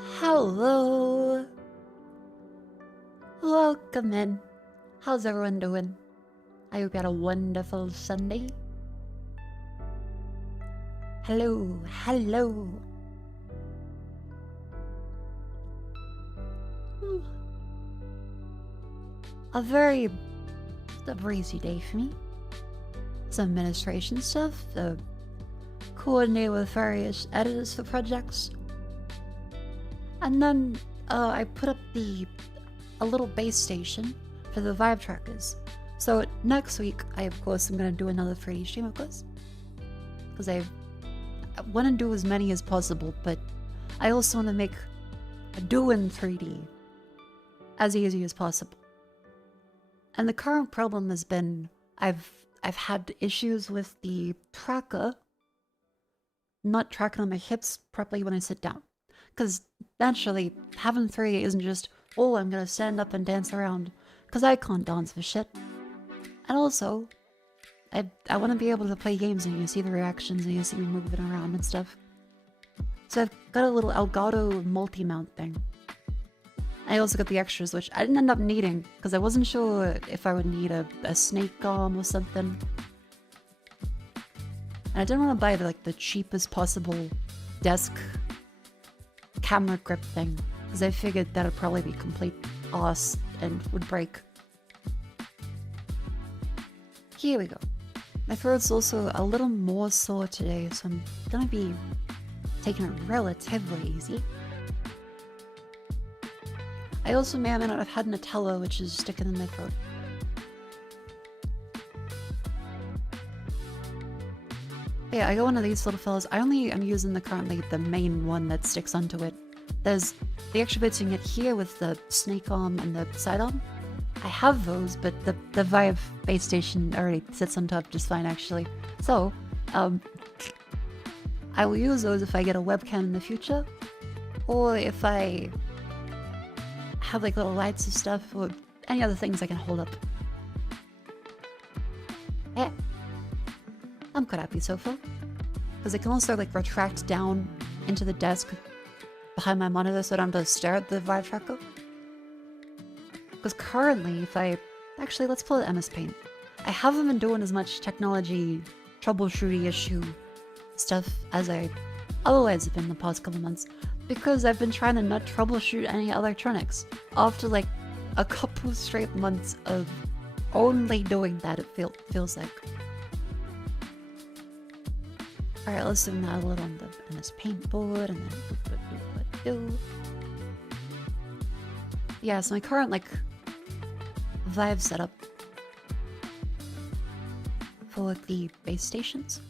Hello. Welcome in. How's everyone doing? I hope you had a wonderful Sunday. Hello. A very breezy day for me. Some administration stuff, coordinate with various editors for projects. And then I put up a little base station for the Vive trackers. So next week, of course, I'm going to do another 3D stream, of course. Because I want to do as many as possible, but I also want to make doing 3D as easy as possible. And the current problem has been I've had issues with the tracker not tracking on my hips properly when I sit down. Because naturally, having 3 isn't just, oh, I'm gonna stand up and dance around, because I can't dance for shit. And also, I want to be able to play games and you see the reactions and you see me moving around and stuff. So I've got a little Elgato multi-mount thing. I also got the extras, which I didn't end up needing, because I wasn't sure if I would need a snake arm or something. And I didn't want to buy the cheapest possible desk camera grip thing, because I figured that'd probably be complete ass and would break. Here we go. My throat's also a little more sore today, so I'm gonna be taking it relatively easy. I also may or may not have had Nutella, which is sticking in my throat. Yeah, I got one of these little fellas. I only am using currently the main one that sticks onto it. There's the extra bits you can get here with the snake arm and the side arm. I have those, but the Vive base station already sits on top just fine, actually. So, I will use those if I get a webcam in the future, or if I have little lights and stuff, or any other things I can hold up. Yeah. I'm quite happy so far. Because it can also retract down into the desk behind my monitor so I don't have to stare at the Vive tracker. Because currently, if I... Actually, let's pull it MS Paint. I haven't been doing as much technology, troubleshooting issue stuff as I otherwise have been the past couple months. Because I've been trying to not troubleshoot any electronics. After a couple straight months of only doing that, it feels like. Alright, let's zoom out a little on the MS Paint board, and then do. Yeah, so my current Vive setup for the base stations.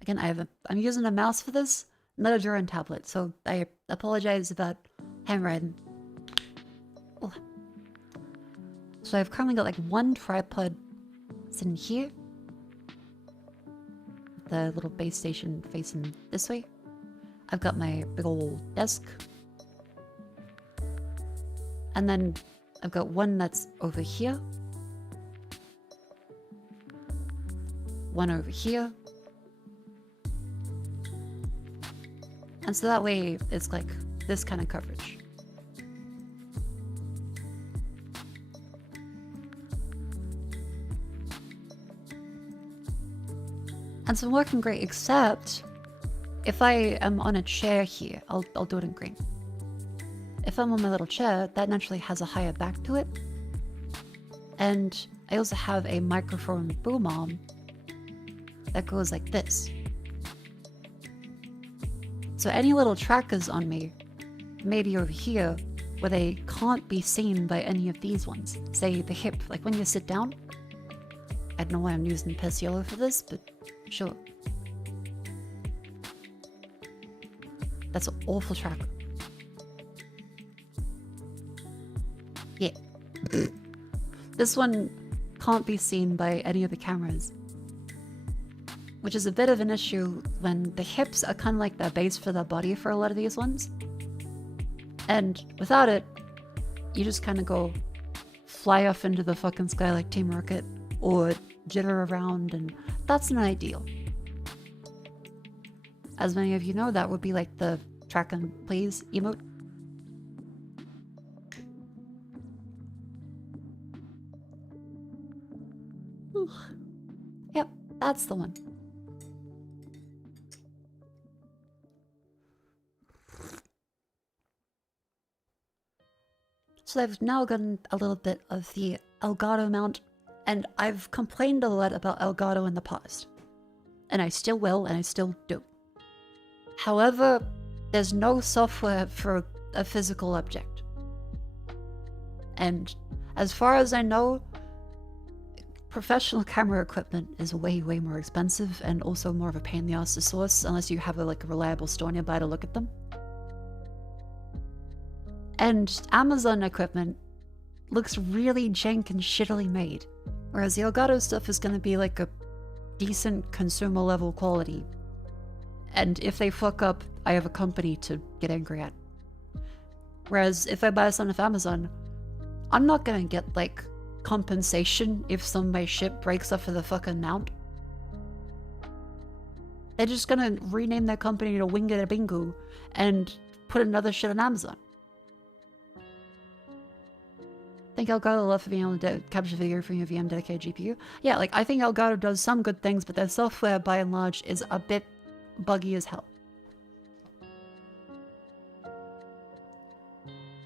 Again, I'm using a mouse for this, not a drawing tablet, so I apologize about handwriting. Oh. So I've currently got one tripod sitting here. The little base station facing this way. I've got my big old desk. And then I've got one that's over here. One over here. And so that way it's this kind of coverage. And so working great, except if I am on a chair here, I'll do it in green. If I'm on my little chair, that naturally has a higher back to it. And I also have a microphone boom arm that goes like this. So any little trackers on me, maybe over here, where they can't be seen by any of these ones. Say the hip, when you sit down. I don't know why I'm using piss yellow for this, but sure. That's an awful tracker. Yeah. This one can't be seen by any of the cameras. Which is a bit of an issue when the hips are kind of like the base for the body for a lot of these ones. And without it, you just kind of go fly off into the fucking sky like Team Rocket, or jitter around, and that's not ideal. As many of you know, that would be like the track and please emote. Yep, that's the one. So I've now gotten a little bit of the Elgato mount, and I've complained a lot about Elgato in the past. And I still will, and I still do. However, there's no software for a physical object. And as far as I know, professional camera equipment is way, way more expensive and also more of a pain in the ass to source unless you have a reliable store nearby to look at them. And Amazon equipment looks really jank and shittily made, whereas the Elgato stuff is going to be like a decent consumer level quality. And if they fuck up, I have a company to get angry at. Whereas if I buy something off Amazon, I'm not going to get like compensation if some of my shit breaks off of the fucking mount. They're just going to rename their company to Winga Bingo and put another shit on Amazon. Think Elgato love for being able to capture video from your VM dedicated GPU? Yeah, like I think Elgato does some good things, but their software by and large is a bit buggy as hell.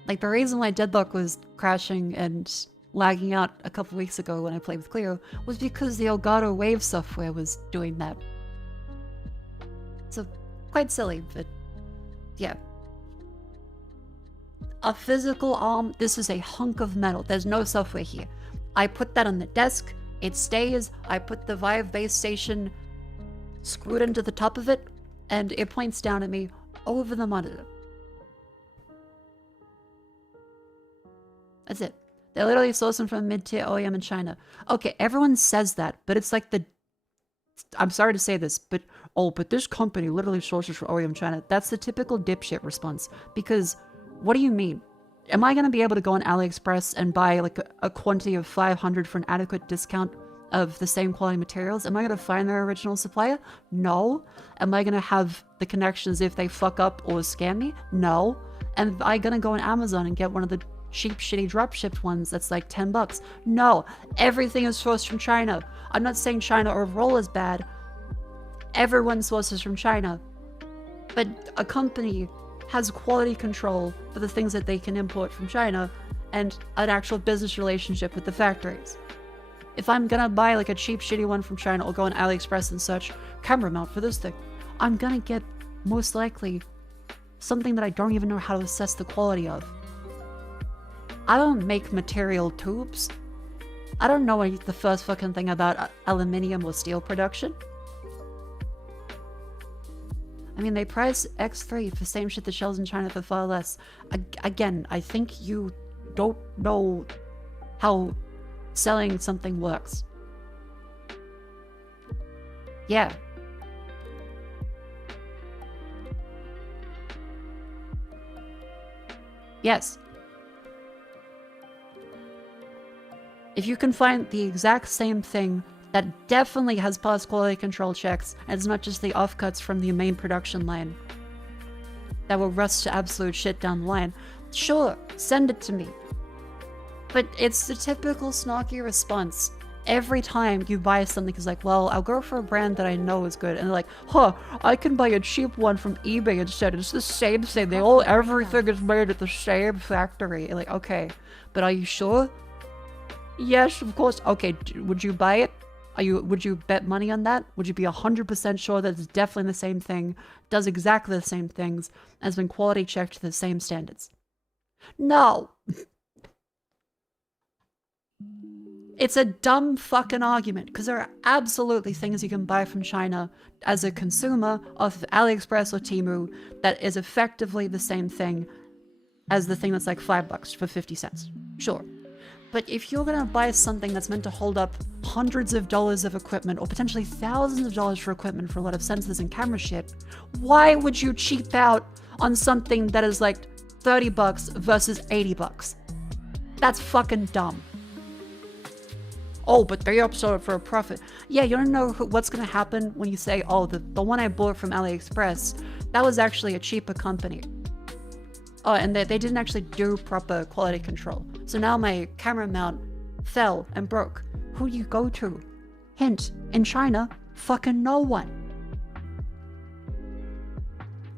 Like the reason why Deadlock was crashing and lagging out a couple weeks ago when I played with Cleo was because the Elgato Wave software was doing that. So, quite silly, but yeah. A physical arm, this is a hunk of metal. There's no software here. I put that on the desk, it stays, I put the Vive base station screwed into the top of it, and it points down at me over the monitor. That's it. They're literally sourcing from mid-tier OEM in China. Okay, everyone says that, but it's like the... I'm sorry to say this, but... Oh, but this company literally sources from OEM China. That's the typical dipshit response. Because, what do you mean? Am I going to be able to go on AliExpress and buy like a quantity of 500 for an adequate discount of the same quality materials? Am I going to find their original supplier? No. Am I going to have the connections if they fuck up or scam me? No. Am I going to go on Amazon and get one of the cheap, shitty drop-shipped ones that's like 10 bucks? No. Everything is sourced from China. I'm not saying China overall is bad. Everyone sources from China. But a company has quality control for the things that they can import from China and an actual business relationship with the factories. If I'm gonna buy like a cheap, shitty one from China or go on AliExpress and search camera mount for this thing, I'm gonna get most likely something that I don't even know how to assess the quality of. I don't make material tubes. I don't know the first fucking thing about aluminium or steel production. I mean, they price X3 for same shit that sells in China for far less. Again, I think you don't know how selling something works. Yeah. Yes. If you can find the exact same thing that definitely has passed quality control checks, and it's not just the offcuts from the main production line that will rust to absolute shit down the line, sure, send it to me. But it's the typical snarky response. Every time you buy something, it's like, well, I'll go for a brand that I know is good. And they're like, huh, I can buy a cheap one from eBay instead. It's the same thing. Everything is made at the same factory. You're like, okay, but are you sure? Yes, of course. Okay, would you buy it? Would you bet money on that? Would you be 100% sure that it's definitely the same thing, does exactly the same things, has been quality checked to the same standards? No! It's a dumb fucking argument, because there are absolutely things you can buy from China as a consumer off of AliExpress or Temu that is effectively the same thing as the thing that's like $5 for 50 cents. Sure. But if you're gonna buy something that's meant to hold up hundreds of dollars of equipment, or potentially thousands of dollars for equipment for a lot of sensors and camera shit, why would you cheap out on something that is like 30 bucks versus 80 bucks? That's fucking dumb. Oh, but they upsold it for a profit. Yeah, you don't know what's going to happen when you say, oh, the one I bought from AliExpress, that was actually a cheaper company. Oh, and they didn't actually do proper quality control. So now my camera mount fell and broke. Who do you go to? Hint, in China, fucking no one.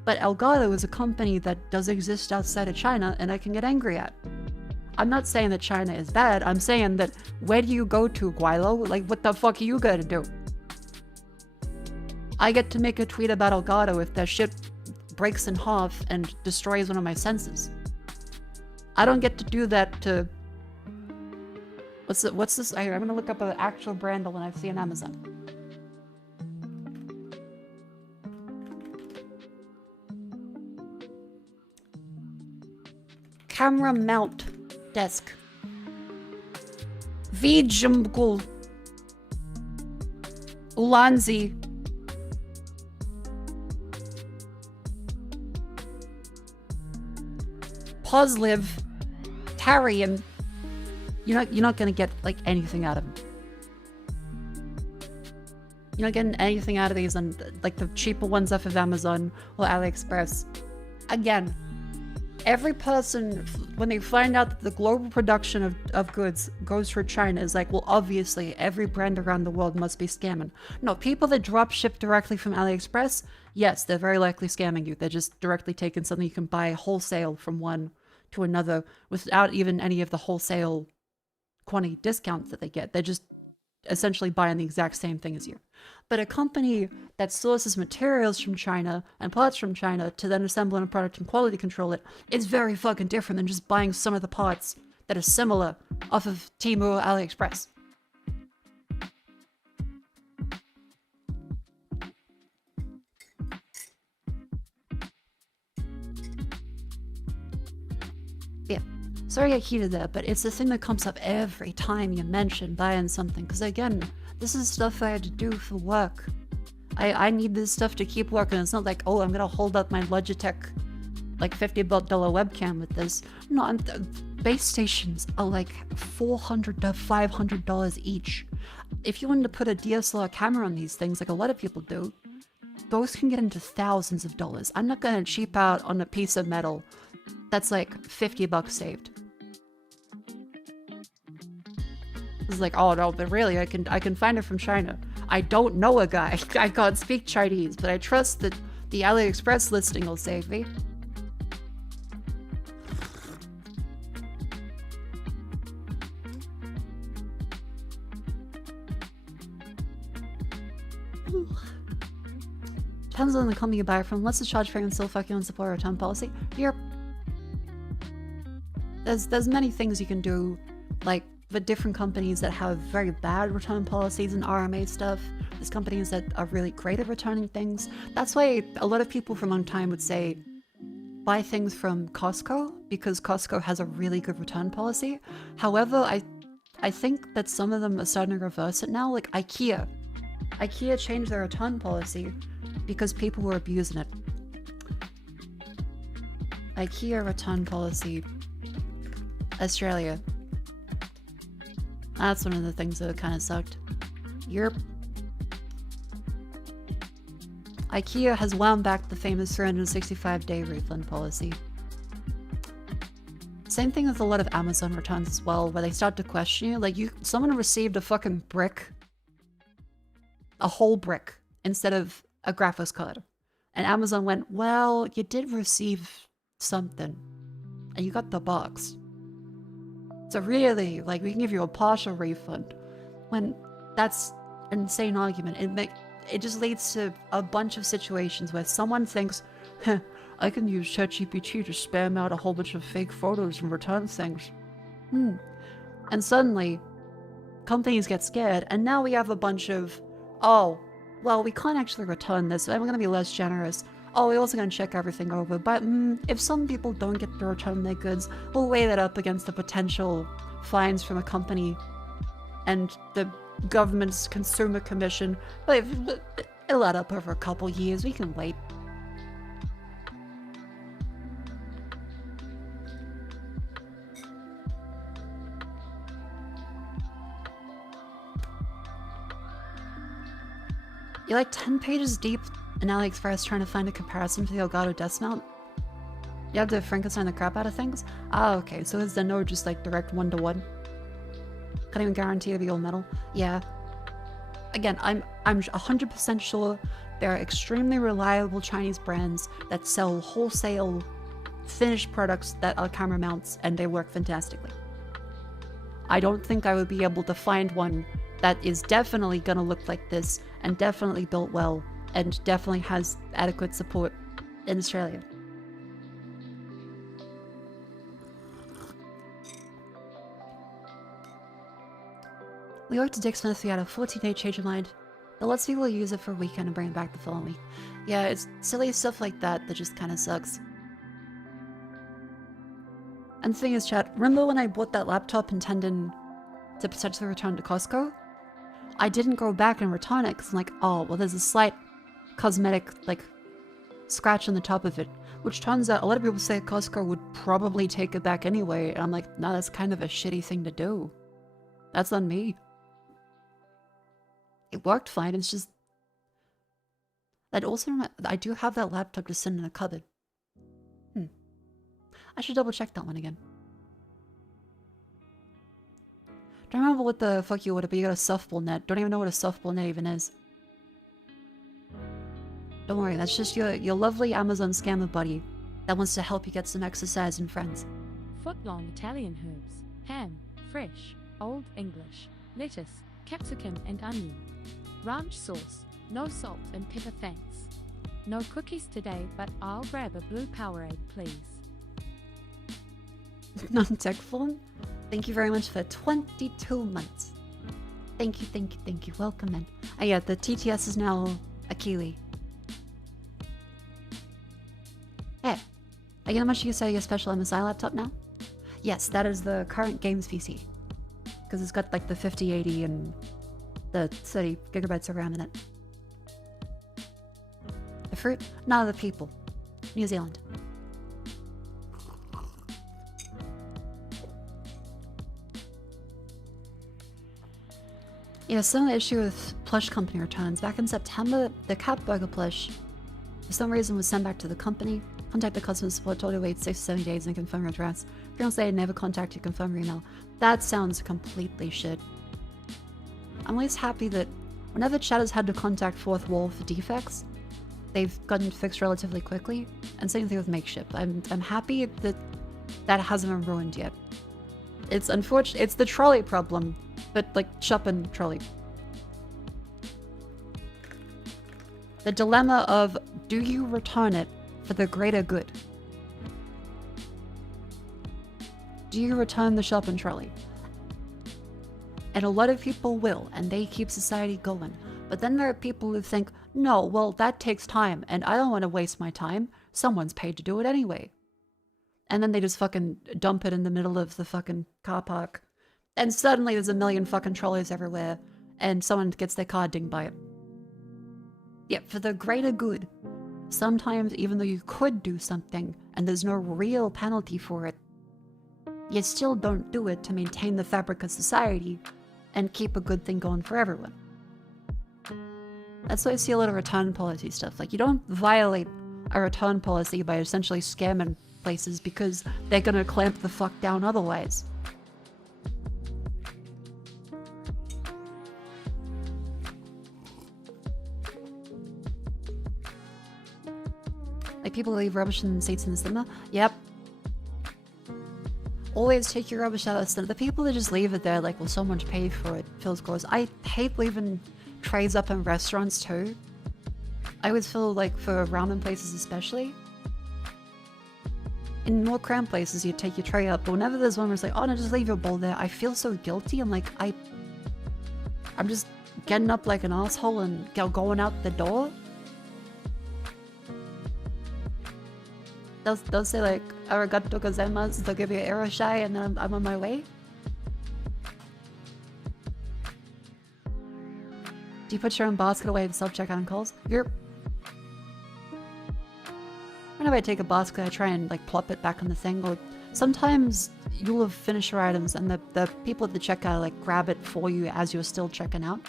But Elgato is a company that does exist outside of China and I can get angry at. I'm not saying that China is bad, I'm saying that where do you go to, Guilo? Like, what the fuck are you gonna do? I get to make a tweet about Elgato if that shit breaks in half and destroys one of my senses. I don't get to do that to... What's this? I'm gonna look up an actual brand when I see on Amazon. Camera mount desk. Vjumgul. Ulanzi. Posliv. Tarian. You're not gonna get like anything out of them. You're not getting anything out of these on like the cheaper ones off of Amazon or AliExpress. Again, every person, when they find out that the global production of goods goes for China, is like, well, obviously every brand around the world must be scamming. No, people that drop ship directly from AliExpress, yes, they're very likely scamming you. They're just directly taking something you can buy wholesale from one to another without even any of the wholesale quantity discounts that they get. They're just essentially buying the exact same thing as you. But a company that sources materials from China and parts from China to then assemble in a product and quality control it is very fucking different than just buying some of the parts that are similar off of Temu or AliExpress. Yeah. Sorry I heated that, but it's the thing that comes up every time you mention buying something. Because again, this is stuff I had to do for work. I need this stuff to keep working. It's not like, oh, I'm gonna hold up my Logitech like $50 webcam with this. No, base stations are like $400 to $500 each. If you wanted to put a DSLR camera on these things, like a lot of people do, those can get into thousands of dollars. I'm not gonna cheap out on a piece of metal that's like $50 saved. It's like, oh no, but really, I can find it from China. I don't know a guy. I can't speak Chinese, but I trust that the AliExpress listing will save me. Depends on the company you buy from. Let's just charge fair and still fucking on support return policy. Here, there's many things you can do, like the different companies that have very bad return policies and RMA stuff. There's companies that are really great at returning things. That's why a lot of people from on time would say buy things from Costco, because Costco has a really good return policy. However, I think that some of them are starting to reverse it now, like IKEA. IKEA changed their return policy because people were abusing it. IKEA return policy. Australia. That's one of the things that kind of sucked. Europe. IKEA has wound back the famous 365-day refund policy. Same thing with a lot of Amazon returns as well, where they start to question you. Like, someone received a fucking brick. A whole brick instead of a graphics card. And Amazon went, well, you did receive something. And you got the box. So really, like, we can give you a partial refund. When that's an insane argument. It just leads to a bunch of situations where someone thinks, I can use ChatGPT to spam out a whole bunch of fake photos and return things. And suddenly, companies get scared, and now we have a bunch of, oh, well, we can't actually return this, and we're going to be less generous. Oh, we're also going to check everything over, but if some people don't get to return their goods, we'll weigh that up against the potential fines from a company and the government's consumer commission. But it'll add up over a couple years. We can wait. You're like 10 pages deep in AliExpress trying to find a comparison for the Elgato desk mount. You have to Frankenstein the crap out of things? Ah, okay, so is there no just like direct one-to-one? Can't even guarantee it'll be all metal. Yeah. Again, I'm 100% sure there are extremely reliable Chinese brands that sell wholesale finished products that are camera mounts and they work fantastically. I don't think I would be able to find one that is definitely gonna look like this and definitely built well and definitely has adequate support in Australia. We worked at Dick Smith, we had a 14-day change of mind that lets people use it for a weekend and bring it back the following week. Yeah, it's silly stuff like that that just kind of sucks. And the thing is, chat, remember when I bought that laptop intending to potentially return to Costco? I didn't go back and return it because I'm like, oh, well, there's a slight cosmetic, like, scratch on the top of it. Which turns out a lot of people say Costco would probably take it back anyway. And I'm like, no, that's kind of a shitty thing to do. That's on me. It worked fine, it's just... I'd also I do have that laptop just sitting in a cupboard. I should double check that one again. Don't remember what the fuck you ordered, but you got a softball net. Don't even know what a softball net even is. Don't worry, that's just your lovely Amazon scammer buddy that wants to help you get some exercise and friends. Foot-long Italian herbs, ham, fresh, Old English, lettuce, capsicum and onion. Ranch sauce, no salt and pepper thanks. No cookies today, but I'll grab a blue Powerade, please. Non-tech phone, thank you very much for 22 months. Thank you, thank you, thank you. Welcome in. Oh yeah, the TTS is now a Kiwi. Hey, are you how much you say your special MSI laptop now? Yes, that is the current games PC. Because it's got like the 5080 and the 30 gigabytes of RAM in it. The fruit? No, the people. New Zealand. Yeah, some issue with plush company returns. Back in September, the cat burger plush, for some reason, was sent back to the company. Contact the customer support, told you to wait 6 to 7 days and confirm your address. If you don't say never contact you, confirm your email. That sounds completely shit. I'm always happy that whenever chat has had to contact Fourth Wall for defects, they've gotten fixed relatively quickly. And same thing with Makeshift. I'm happy that that hasn't been ruined yet. It's unfortunate. It's the trolley problem, but like shopping trolley. The dilemma of, do you return it for the greater good? Do you return the shopping trolley? And a lot of people will, and they keep society going. But then there are people who think, no, well, that takes time, and I don't want to waste my time. Someone's paid to do it anyway. And then they just fucking dump it in the middle of the fucking car park. And suddenly there's a million fucking trolleys everywhere, and someone gets their car dinged by it. Yeah, for the greater good. Sometimes, even though you could do something, and there's no real penalty for it, you still don't do it to maintain the fabric of society and keep a good thing going for everyone. That's why I see a lot of return policy stuff. Like, you don't violate a return policy by essentially scamming places because they're gonna clamp the fuck down otherwise. Like, people leave rubbish in seats in the cinema? Yep. Always take your rubbish out of the cinema. The people that just leave it there, like, well, someone's paid for it, feels gross. I hate leaving trays up in restaurants too. I always feel like, for ramen places especially, in more cramped places you take your tray up, but whenever there's one where it's like, oh no, just leave your bowl there, I feel so guilty. I'm like, I'm just getting up like an asshole and going out the door. They'll say like, arigato gozaimasu, they'll give you an irashai, and then I'm on my way. Do you put your own basket away to self-checkout on calls? Whenever I take a basket, I try and like plop it back on the thing, or sometimes you'll have finished your items and the people at the checkout like grab it for you as you're still checking out.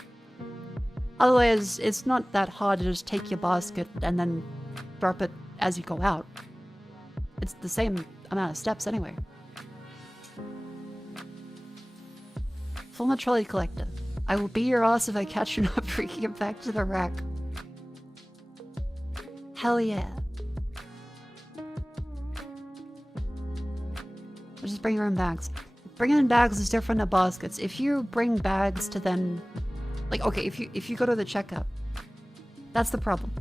Otherwise, it's not that hard to just take your basket and then drop it as you go out. It's the same amount of steps anyway. Former trolley collector. I will beat your ass if I catch you not bringing it back to the rack. Hell yeah. Just bring your own bags. Bringing in bags is different than baskets. If you bring bags to then... Like, okay, if you go to the checkout, that's the problem.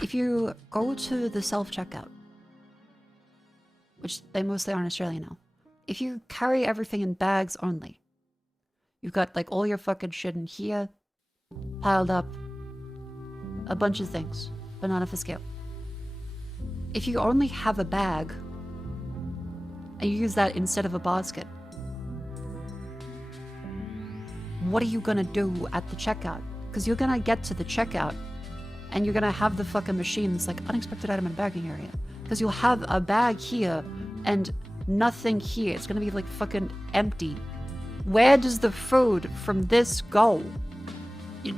If you go to the self-checkout, which they mostly are in Australia now, if you carry everything in bags only, you've got like all your fucking shit in here, piled up, a bunch of things, but not for scale. If you only have a bag, and you use that instead of a basket, what are you gonna do at the checkout? Because you're gonna get to the checkout and you're gonna have the fucking machines like unexpected item in bagging area. Because you'll have a bag here and nothing here. It's gonna be like fucking empty. Where does the food from this go? You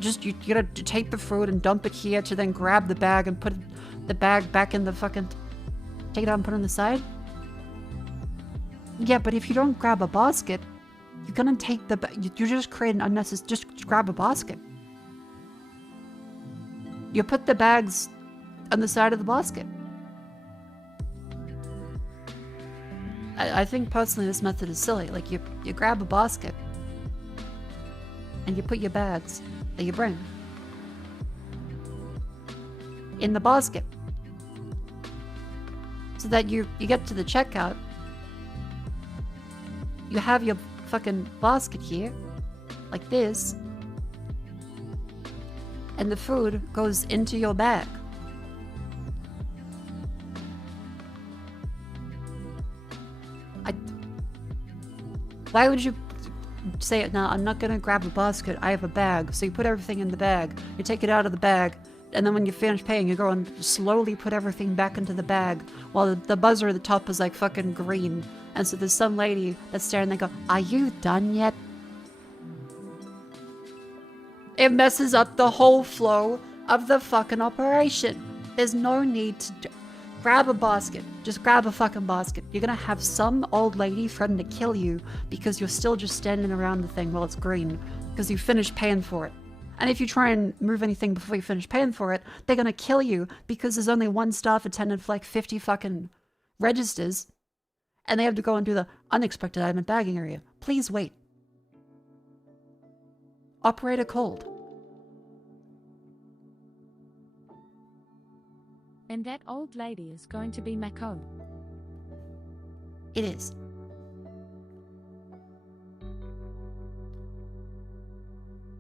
gotta take the food and dump it here to then grab the bag and put the bag back in the fucking... Take it out and put it on the side? Yeah, but if you don't grab a basket, you're gonna take the... You just create an unnecessary... Just grab a basket. You put the bags on the side of the basket. I think personally this method is silly. Like, you grab a basket and you put your bags that you bring in the basket. So that you get to the checkout, you have your fucking basket here, like this, and the food goes into your bag. Why would you say, no, I'm not gonna grab a basket, I have a bag. So you put everything in the bag, you take it out of the bag, and then when you finish paying, you go and slowly put everything back into the bag, while the buzzer at the top is like fucking green. And so there's some lady that's staring, they go, are you done yet? It messes up the whole flow of the fucking operation. There's no need to grab a basket. Just grab a fucking basket. You're gonna have some old lady threaten to kill you because you're still just standing around the thing while it's green because you finished paying for it. And if you try and move anything before you finish paying for it, they're gonna kill you because there's only one staff attendant for like 50 fucking registers. And they have to go and do the unexpected item and bagging area. Please wait. Operator called. And that old lady is going to be Mako. It is.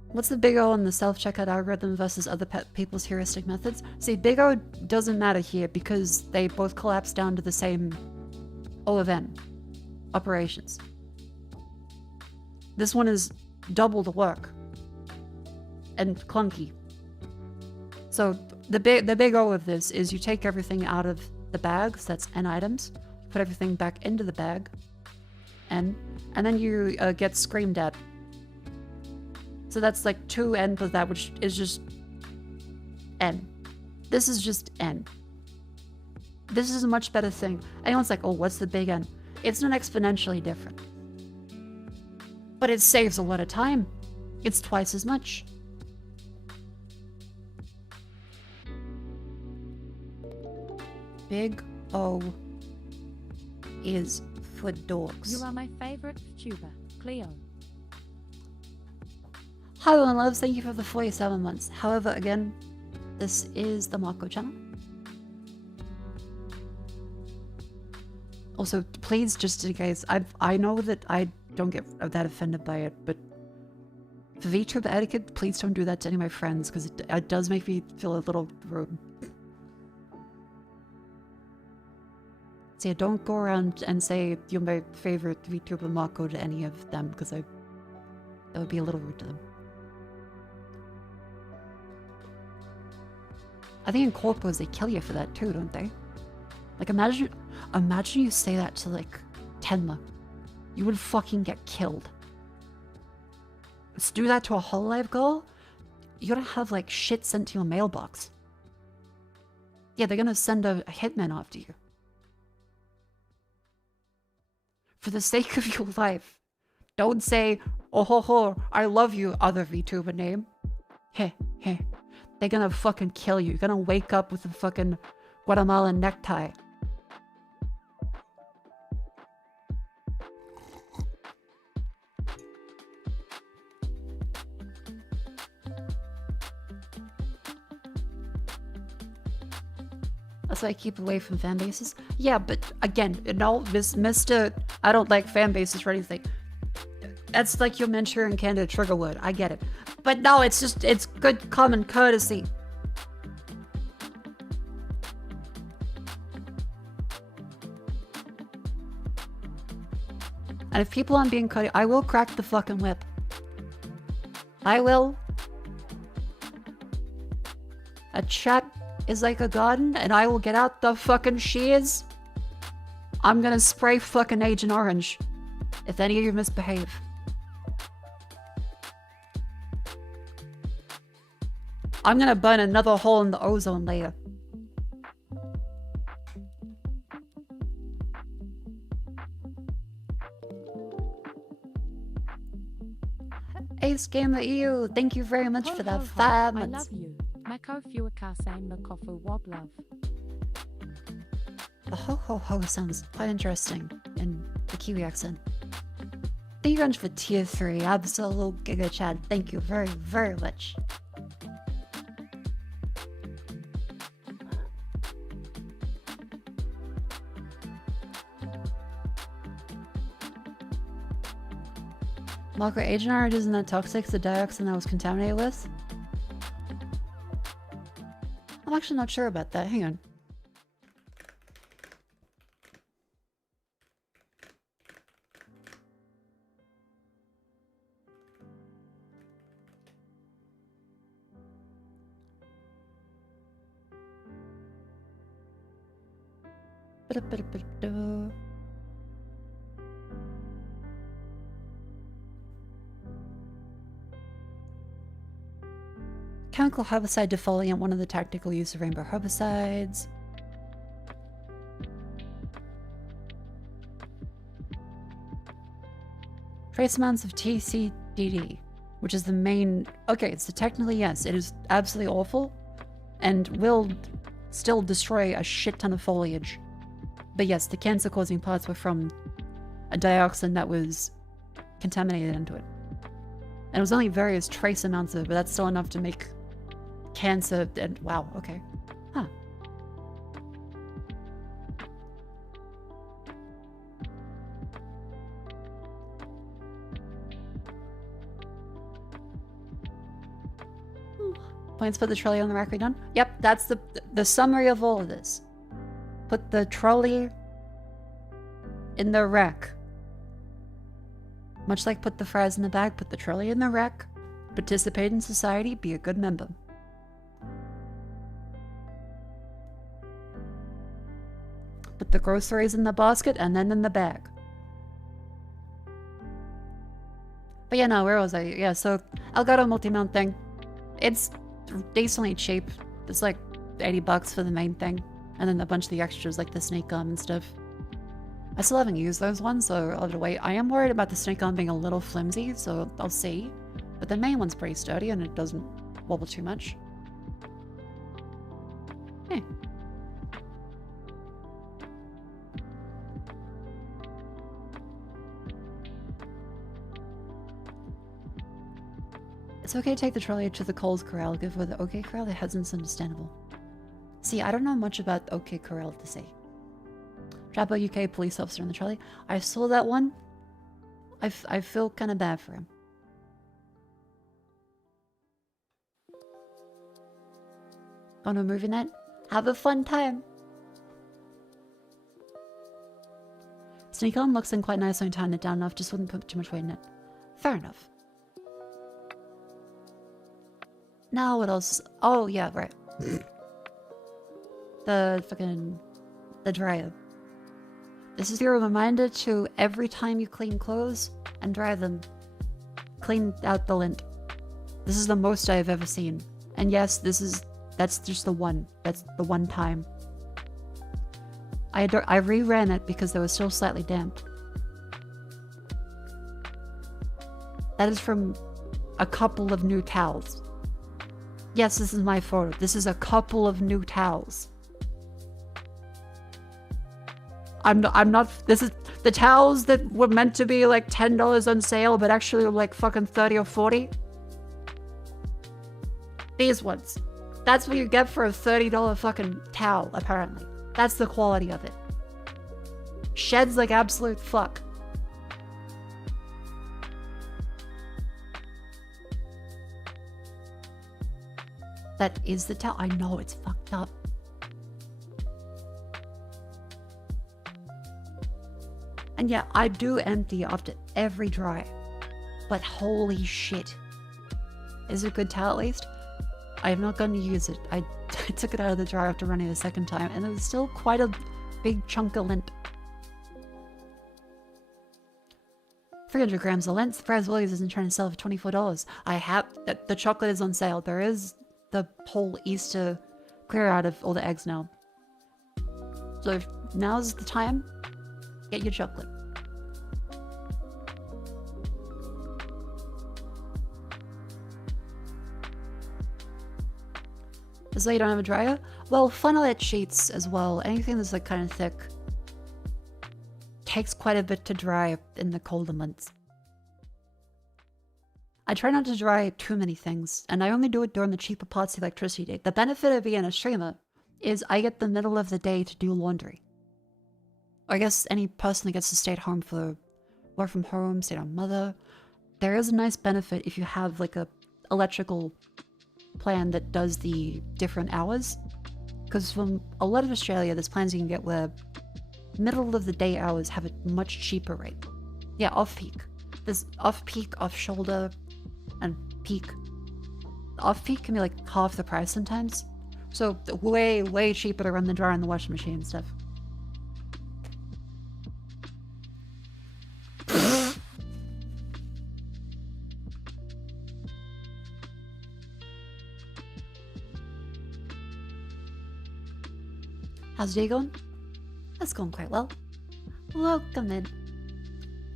What's the big O on the self-checkout algorithm versus other people's heuristic methods? See, big O doesn't matter here because they both collapse down to the same O of N operations. This one is double the work and clunky. So the big O of this is you take everything out of the bag, so that's N items, put everything back into the bag, N, and then you get screamed at. So that's like 2N plus that, which is just N. This is just N. This is a much better thing. Anyone's like, oh, what's the big N? It's not exponentially different. But it saves a lot of time. It's twice as much. Big O is for dogs. You are my favorite vtuber, Cleo. Hi, one loves. Thank you for the 47 months. However, again, this is the Mako channel. Also, please, just in case, I know that I don't get that offended by it, but for vtuber etiquette, please don't do that to any of my friends, because it does make me feel a little rude. So yeah, don't go around and say you're my favorite vtuber Mako to any of them, because that would be a little rude to them. I think in corpos they kill you for that too, don't they? Like imagine you say that to like Tenma. You would fucking get killed. Let's do that to a Hololive girl. you gotta have like shit sent to your mailbox. Yeah, they're gonna send a hitman after you. For the sake of your life, don't say, oh ho ho, I love you, other VTuber name. Heh, heh. They're gonna fucking kill you. You're gonna wake up with a fucking Guatemalan necktie. That's why I keep away from fan bases. Yeah, but again, no, Mr. I don't like fan bases or anything. That's like your Manchurian Candidate trigger word. I get it. But no, it's just, it's good common courtesy. And if people aren't being courteous, I will crack the fucking whip. I will. A chat is like a garden, and I will get out the fucking shears. I'm gonna spray fucking Agent Orange if any of you misbehave. I'm gonna burn another hole in the ozone layer. Ace Gamer EU, thank you very much for that 5 months. I love you. Mako fewer kasane makofu woblove. The ho ho ho sounds quite interesting in the Kiwi accent. Thank you very much for tier 3, absolute giga chat. Thank you very, very much. Mako, Agent Orange isn't that toxic, the dioxin that was contaminated with? I'm actually not sure about that. Hang on. Chemical herbicide defoliant, one of the tactical use of rainbow herbicides. Trace amounts of TCDD, which is the main... Okay, so technically, yes, it is absolutely awful and will still destroy a shit ton of foliage. But yes, the cancer-causing parts were from a dioxin that was contaminated into it. And it was only various trace amounts of it, but that's still enough to make cancer and... Wow, okay. Huh. Points for the trolley on the rack done? Yep, that's the summary of all of this. Put the trolley in the rack. Much like put the fries in the bag, put the trolley in the rack. Participate in society, be a good member. Put the groceries in the basket and then in the bag. But yeah, no, where was I? Yeah, so Elgato multi-mount thing. It's decently cheap. It's like 80 bucks for the main thing. And then a bunch of the extras like the snake gum and stuff. I still haven't used those ones, so I'll have to wait. I am worried about the snake gum being a little flimsy, so I'll see. But the main one's pretty sturdy and it doesn't wobble too much. Hey. It's okay to take the trolley to the Coles Corral. Give with the OK Corral, the hesitance understandable. See, I don't know much about OK Corral to say. Jabba UK police officer in the trolley. I saw that one. I feel kind of bad for him. On a movie night? Have a fun time. Sneak on looks in quite nice when you tighten it down enough. Just wouldn't put too much weight in it. Fair enough. Now what else? Oh yeah, right. The dryer. This is your reminder to every time you clean clothes and dry them, clean out the lint. This is the most I've ever seen. And yes, that's just the one. That's the one time. I reran it because they were still slightly damp. That is from a couple of new towels. Yes, this is my photo. This is a couple of new towels. I'm not, this is the towels that were meant to be like $10 on sale, but actually were like fucking 30 or 40. These ones. That's what you get for a $30 fucking towel, apparently. That's the quality of it. Sheds like absolute fuck. That is the towel. I know, it's fucked up. And yeah, I do empty after every dry. But holy shit. Is it a good towel at least? I am not going to use it. I took it out of the dryer after running the second time, and it was still quite a big chunk of lint. 300 grams of lint. Surprise Williams isn't trying to sell for $24. I have... The chocolate is on sale. There is the whole Easter clear out of all the eggs now. So if now's the time, get your chocolate. Is that you don't have a dryer? Well, flannelette sheets as well. Anything that's like kind of thick takes quite a bit to dry in the colder months. I try not to dry too many things, and I only do it during the cheaper parts of the electricity day. The benefit of being a streamer is I get the middle of the day to do laundry. Or I guess any person that gets to stay at home for work from home, stay at home mother. There is a nice benefit if you have like a electrical plan that does the different hours, because from a lot of Australia there's plans you can get where middle of the day hours have a much cheaper rate. Yeah, off peak. There's off peak, off shoulder, and peak. Off peak can be like half the price sometimes, so way cheaper to run the dryer and the washing machine and stuff. How's the day going? That's going quite well. Welcome in.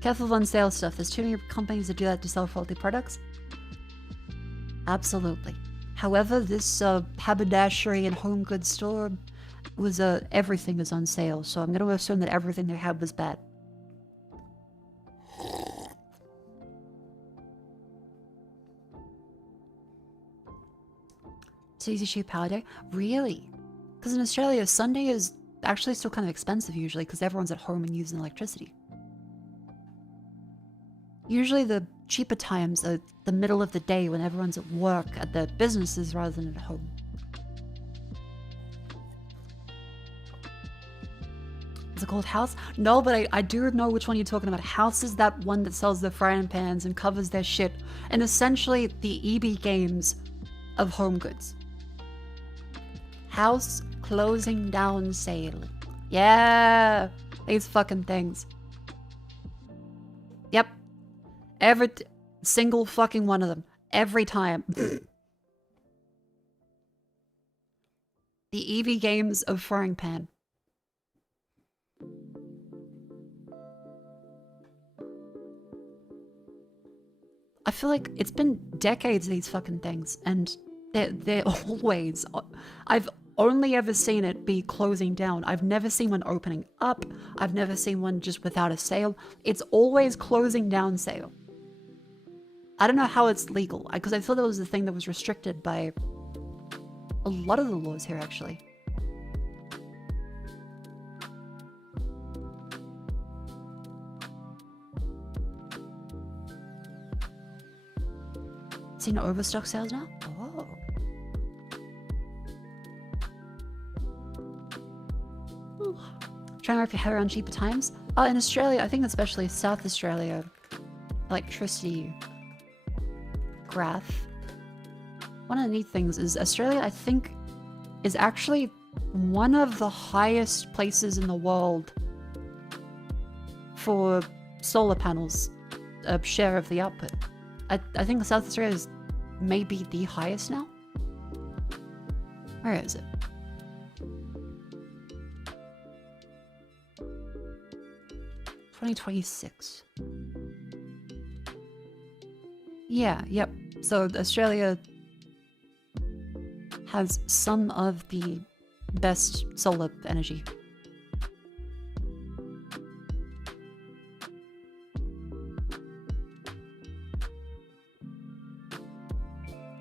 Careful of on sale stuff. There's too many companies that do that to sell faulty products. Absolutely. However, this haberdashery and home goods store was everything was on sale, so I'm going to assume that everything they had was bad. It's easy cheap power day. Really? Because in Australia, Sunday is actually still kind of expensive usually because everyone's at home and using electricity. Usually the cheaper times are the middle of the day when everyone's at work at their businesses rather than at home. Is it called House? No, but I do know which one you're talking about. House is that one that sells the frying pans and covers their shit, and essentially the EB Games of home goods. House closing down sale. Yeah, these fucking things. Yep. Every single fucking one of them. Every time. The EV Games of frying pan. I feel like it's been decades of these fucking things, and they're always... I've only ever seen it be closing down. I've never seen one opening up. I've never seen one just without a sale. It's always closing down sale. I don't know how it's legal, because I thought that was the thing that was restricted by a lot of the laws here, actually. Seen overstock sales now? Oh. Trying to wrap your head around cheaper times? In Australia, I think especially South Australia, electricity graph. One of the neat things is Australia, I think, is actually one of the highest places in the world for solar panels, a share of the output. I think South Australia is may be the highest now. Where is it? $2026. Yeah, yep. So Australia has some of the best solar energy.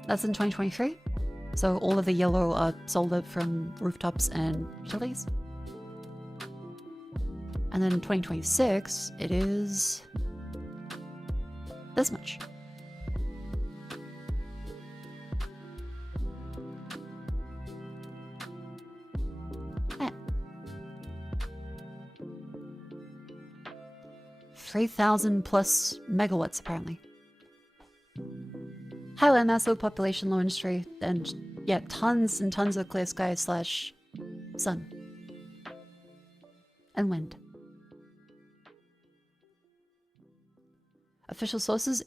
That's in 2023. So all of the yellow are solar from rooftops and chilies. And then in 2026, it is this much. Yeah. 3,000 plus megawatts, apparently. High land mass, low population, low industry, and yeah, tons and tons of clear sky / sun. And wind. Official sources,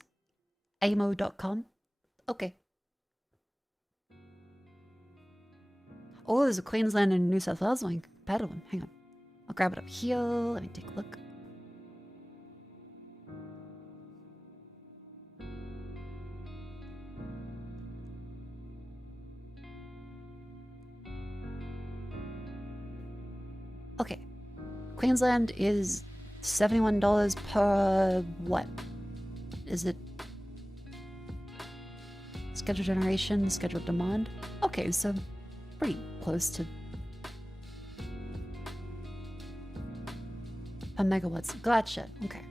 amo.com. Okay. Oh, there's a Queensland and New South Wales one. Better one. Hang on. I'll grab it up here. Let me take a look. Okay. Queensland is $71 per what? Is it scheduled generation, scheduled demand? Okay, so pretty close to per megawatts. Gotcha. Okay.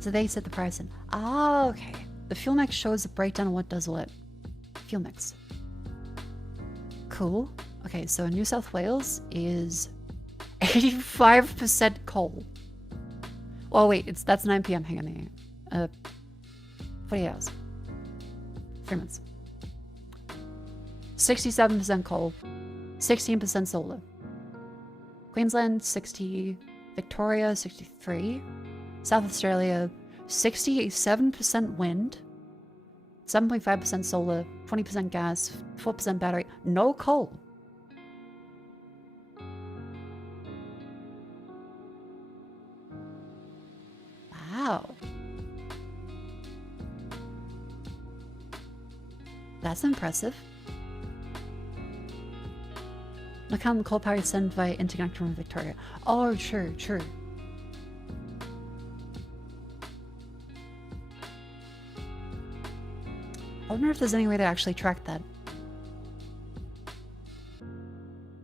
So they set the price in. Ah, okay. The fuel mix shows a breakdown of what does what. Fuel mix. Cool. Okay, so New South Wales is 85% coal. Oh wait, that's 9 p.m. Hang on. 40 hours. 3 months. 67% coal. 16% solar. Queensland 60. Victoria 63. South Australia 67% wind. 7.5% solar, 20% gas, 4% battery, no coal. Wow. That's impressive. Look how the coal power is sent via Introductory from Victoria. Oh, true, true. I wonder if there's any way to actually track that.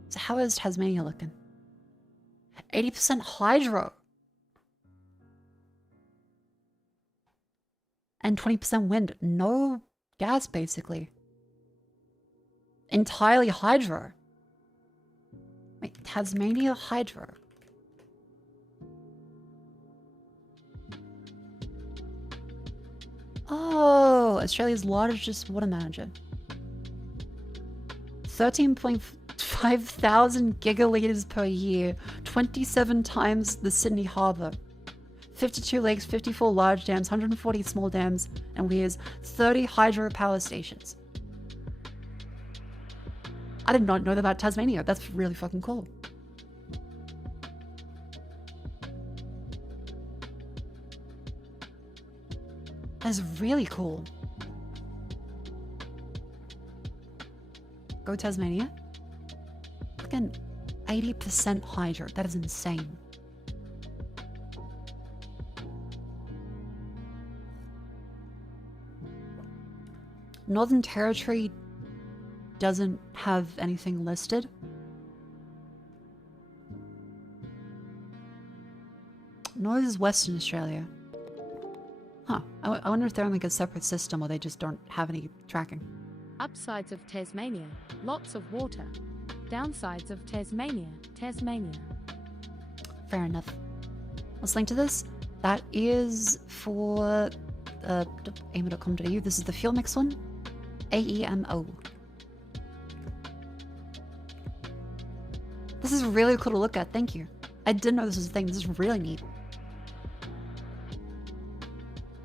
So how is Tasmania looking? 80% hydro. And 20% wind. No gas, basically. Entirely hydro. Wait, Tasmania hydro. Oh, Australia's largest water manager. 13.5 thousand gigaliters per year, 27 times the Sydney Harbour. 52 lakes, 54 large dams, 140 small dams and weirs, 30 hydropower stations. I did not know that about Tasmania. That's really fucking cool. That's really cool. Go Tasmania. Fucking 80% hydro. That is insane. Northern Territory doesn't have anything listed. Nor is Western Australia. Huh. I wonder if they're on like a separate system or they just don't have any tracking. Upsides of Tasmania, lots of water. Downsides of Tasmania, Tasmania. Fair enough. Let's link to this. That is for amo.com.au. This is the fuel mix one. AEMO. This is really cool to look at. Thank you. I didn't know this was a thing. This is really neat.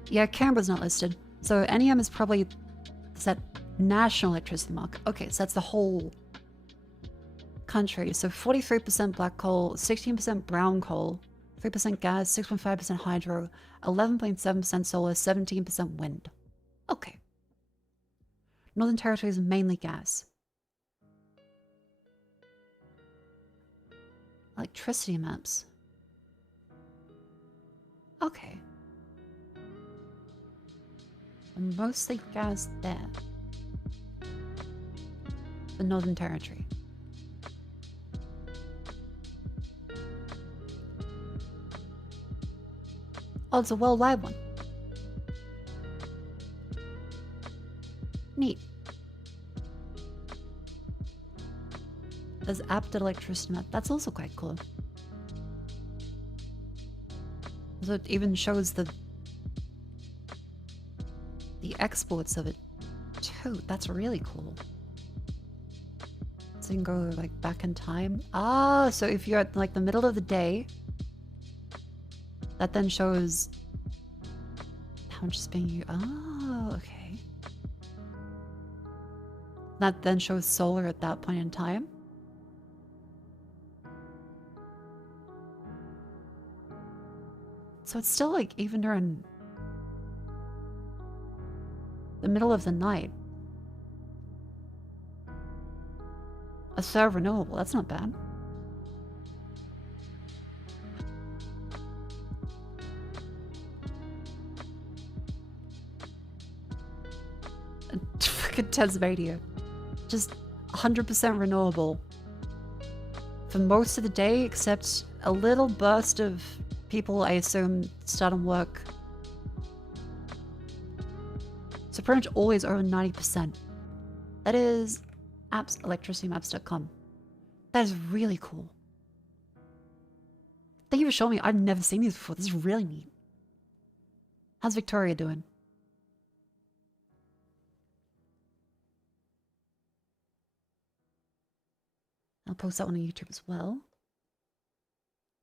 Yeah, Canberra's not listed. So NEM is probably that national electricity market. Okay, so that's the whole country. So 43% black coal, 16% brown coal, 3% gas, 6.5% hydro, 11.7% solar, 17% wind. Okay. Northern Territory is mainly gas. Electricity maps. Okay. Mostly gas there. The Northern Territory. Oh, it's a worldwide one. Neat. There's app that electricity map. That's also quite cool. So it even shows the exports of it too. That's really cool. So you can go like back in time. Ah, so if you're at like the middle of the day, that then shows how much is being used. Oh, okay. That then shows solar at that point in time. So it's still like even during the middle of the night. A third renewable, that's not bad. Fucking Tasmania. Just 100% renewable. For most of the day, except a little burst of people, I assume, starting work. So pretty much always over 90%. That is apps, electricitymaps.com. That is really cool. Thank you for showing me. I've never seen these before. This is really neat. How's Victoria doing? I'll post that one on YouTube as well.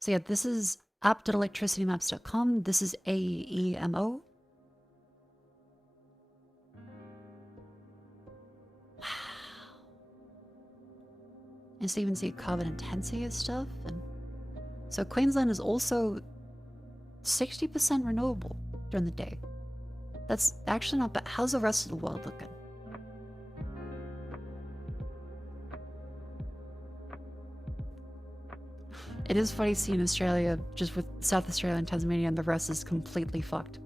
So yeah, this is app.electricitymaps.com. This is AEMO. Wow. And so you even see carbon intensity and stuff. And so Queensland is also 60% renewable during the day. That's actually not bad. How's the rest of the world looking? It is funny seeing Australia just with South Australia and Tasmania, and the rest is completely fucked.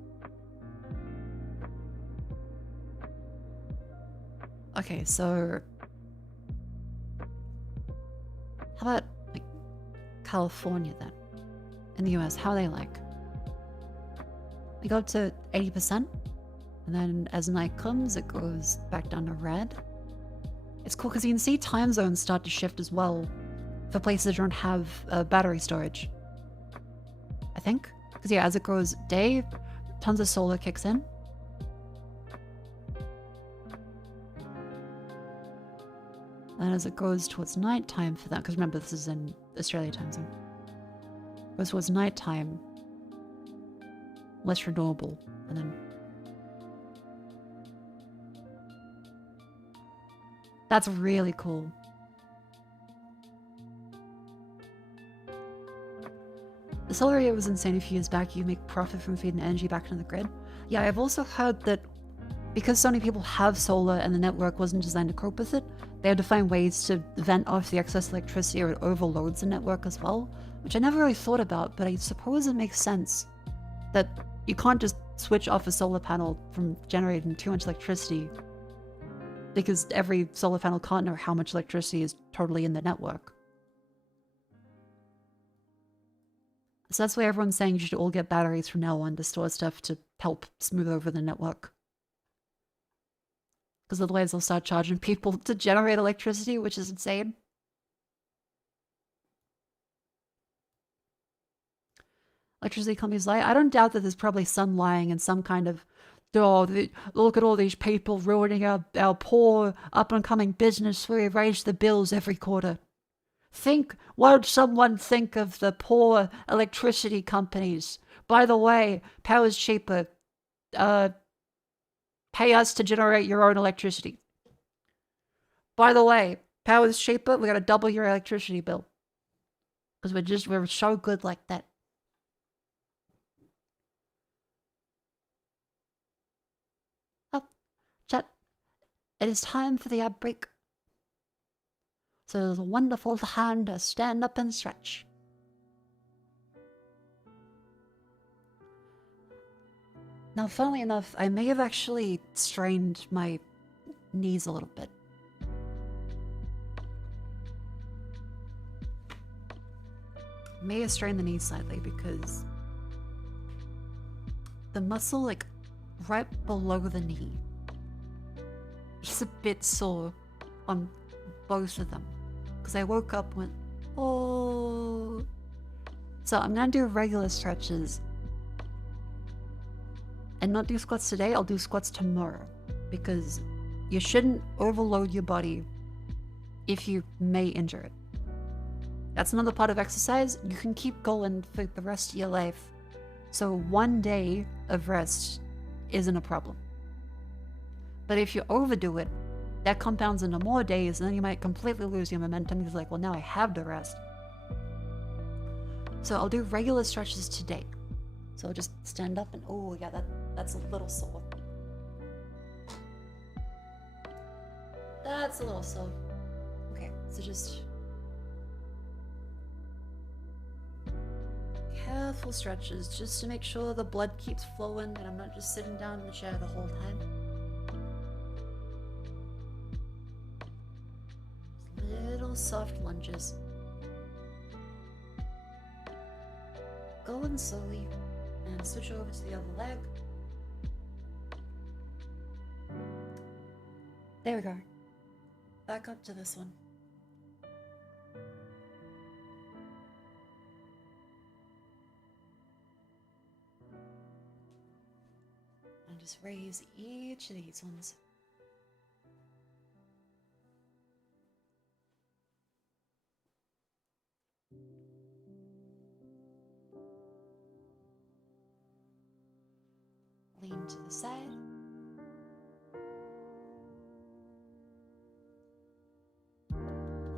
Okay, so how about like California then? In the US, how are they like? We go up to 80%, and then as night comes, it goes back down to red. It's cool because you can see time zones start to shift as well for places that don't have battery storage. I think. Because yeah, as it goes day, tons of solar kicks in. And as it goes towards nighttime for that, because remember this is in Australia time zone. Goes towards nighttime, less renewable, and then that's really cool. The solar area was insane a few years back. You make profit from feeding energy back into the grid. Yeah, I've also heard that because so many people have solar and the network wasn't designed to cope with it, they had to find ways to vent off the excess electricity or it overloads the network as well, which I never really thought about, but I suppose it makes sense that you can't just switch off a solar panel from generating too much electricity because every solar panel can't know how much electricity is totally in the network. So that's why everyone's saying you should all get batteries from now on to store stuff to help smooth over the network. Because otherwise they'll start charging people to generate electricity, which is insane. Electricity companies lie. I don't doubt that there's probably some lying and some kind of, look at all these people ruining our poor up-and-coming business. We raise the bills every quarter. Won't someone think of the poor electricity companies? By the way, power's cheaper. pay us to generate your own electricity. By the way, power's cheaper, we gotta double your electricity bill. Because we're so good like that. Oh, chat. It is time for the ad break. So it's a wonderful time to stand up and stretch. Now, funnily enough, I may have actually strained my knees a little bit. May have strained the knees slightly because the muscle, like, right below the knee is a bit sore on both of them. Because I woke up and went, oh. So I'm gonna do regular stretches. And not do squats today, I'll do squats tomorrow. Because you shouldn't overload your body if you may injure it. That's another part of exercise. You can keep going for the rest of your life. So 1 day of rest isn't a problem. But if you overdo it, that compounds into more days, and then you might completely lose your momentum. Because like, well, now I have to rest. So I'll do regular stretches today. So I'll just stand up and, oh yeah, that's a little sore. That's a little sore. Okay, so just careful stretches, just to make sure the blood keeps flowing and I'm not just sitting down in the chair the whole time. Just little soft lunges. Going slowly. And switch over to the other leg. There we go. Back up to this one. And just raise each of these ones. Lean to the side.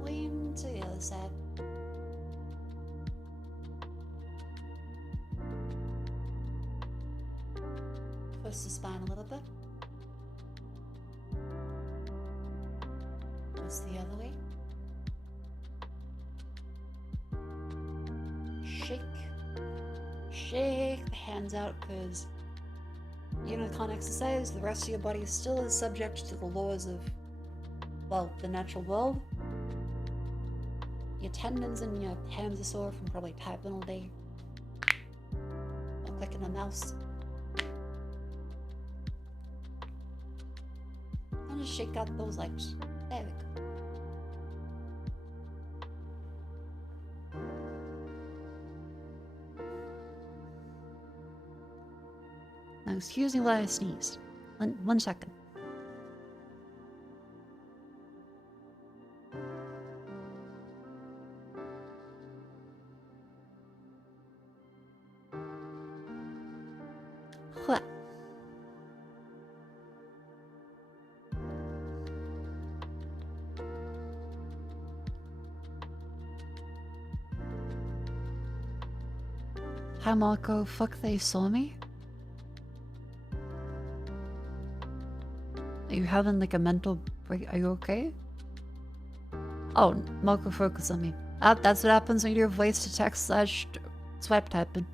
Lean to the other side. Twist the spine a little bit. Twist the other way. Shake. Shake the hands out, because even if you can't exercise, the rest of your body still is subject to the laws of, well, the natural world. Your tendons and your hands are sore from probably typing all day or clicking a mouse. And just shake out those legs. There we go. Now, excuse me while I sneeze. 1 second. What? Hi Mako, fuck they saw me? Are you having like a mental break? Are you okay? Oh, Mako, focus on me. That's what happens when you do voice to text / swipe typing.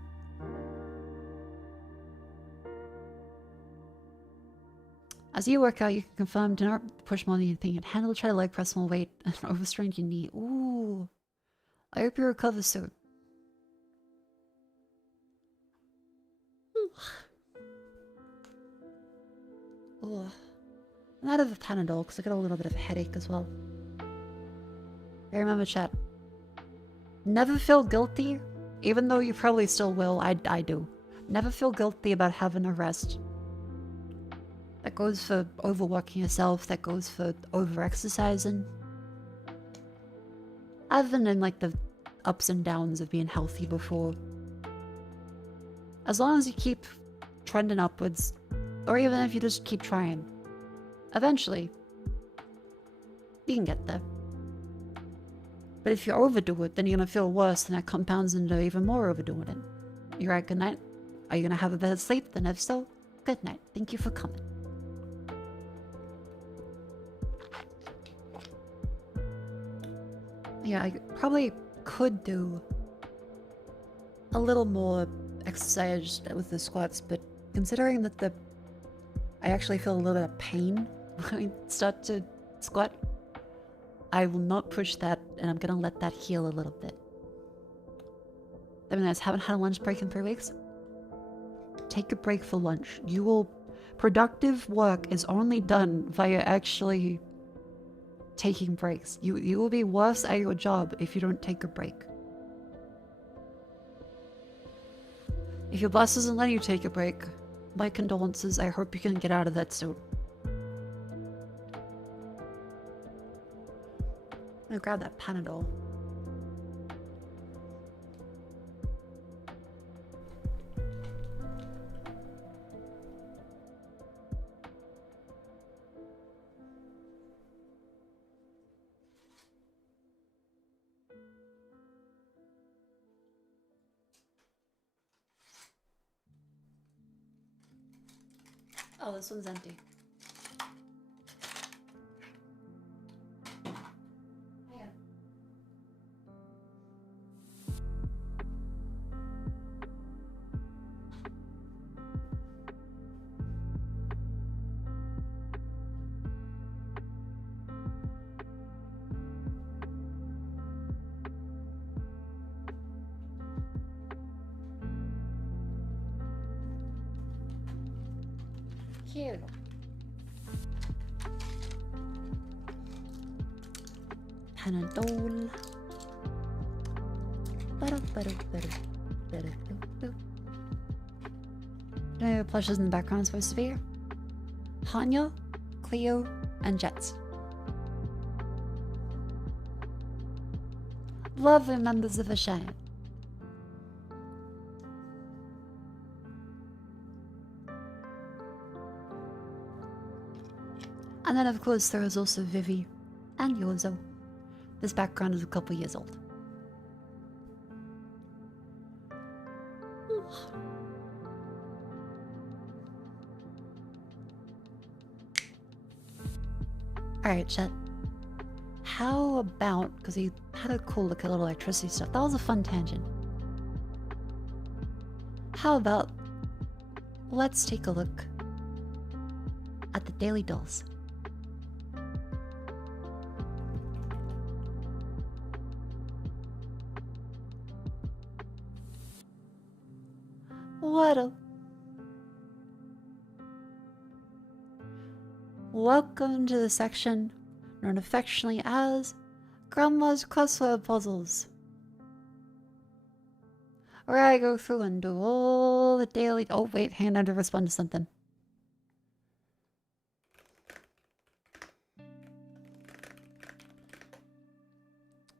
As you work out, you can confirm do not push more than you think and handle, try to leg press more weight and overstrain your knee. Ooh. I hope you recover soon. Ooh. I'm out of a Panadol because I got a little bit of a headache as well. I remember, chat. Never feel guilty, even though you probably still will. I do. Never feel guilty about having a rest. That goes for overworking yourself. That goes for over-exercising. I've been in like the ups and downs of being healthy before. As long as you keep trending upwards, or even if you just keep trying, eventually, you can get there. But if you overdo it, then you're gonna feel worse, and that compounds into even more overdoing it. You're right, good night. Are you gonna have a better sleep? Then if so, good night. Thank you for coming. Yeah, I probably could do a little more exercise with the squats, but considering that I actually feel a little bit of pain when I start to squat, I will not push that, and I'm gonna let that heal a little bit. I mean, I haven't had a lunch break in 3 weeks. Take a break for lunch. Productive work is only done via actually taking breaks. You will be worse at your job if you don't take a break. If your boss doesn't let you take a break, my condolences. I hope you can get out of that soon. I'm gonna grab that Panadol. Oh, this one's empty. Here we go. Panadol. No plushes in the background supposed to be. Hanya, Cleo, and Jets. Lovely members of the Shire. And then of course there is also Vivi and Yozo. This background is a couple years old. Alright, chat. How about, because he had a cool look at little electricity stuff. That was a fun tangent. How about, let's take a look at the Daily Dolls. What up? Welcome to the section known affectionately as Grandma's Crossword Puzzles, where I go through and do all the daily— oh wait, hang on to respond to something.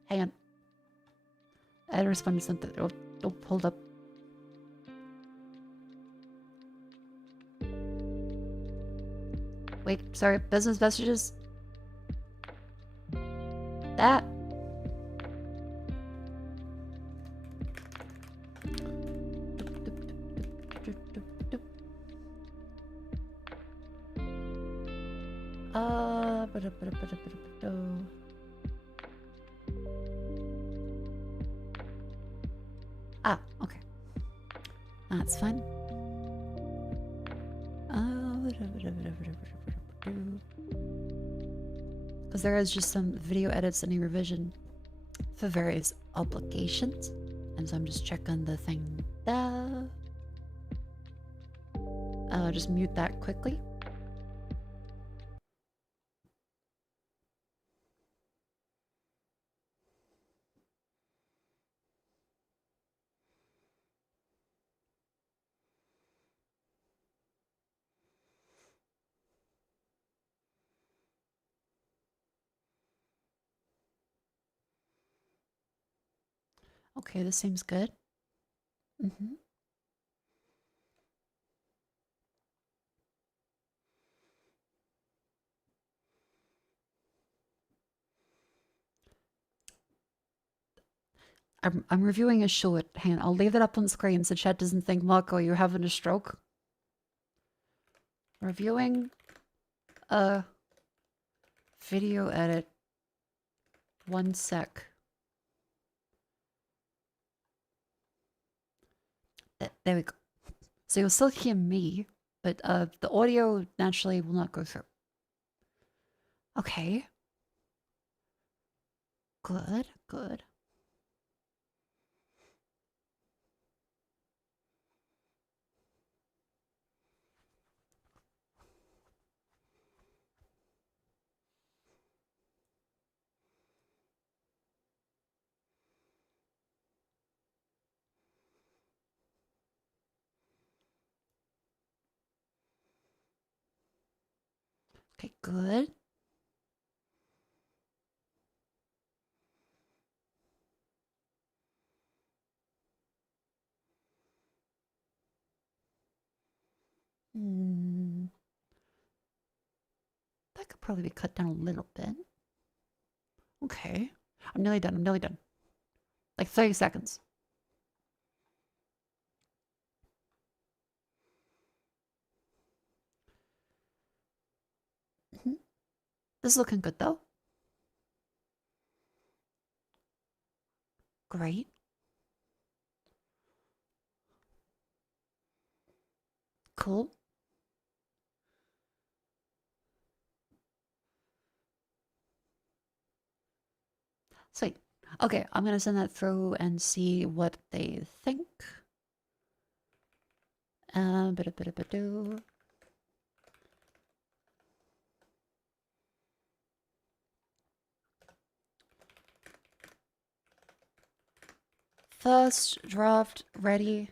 Hang on. I had to respond to something. Oh, hold up. Wait, sorry, business messages? That. Ah, okay. That's fine. Because there is just some video edits and a revision for various obligations, and so I'm just checking the thing there. I'll just mute that quickly. Okay, this seems good. I'm reviewing a short. Hang on, I'll leave that up on screen so chat doesn't think, Mako, you're having a stroke. Reviewing a video edit. 1 sec. There we go. So you'll still hear me, but the audio naturally will not go through. Okay. Good, good. Okay, good. That could probably be cut down a little bit. Okay. I'm nearly done. I'm nearly done. Like 30 seconds. This is looking good though. Great. Cool. Sweet. Okay, I'm gonna send that through and see what they think. Ba-da-ba-da-ba-do. First draft ready.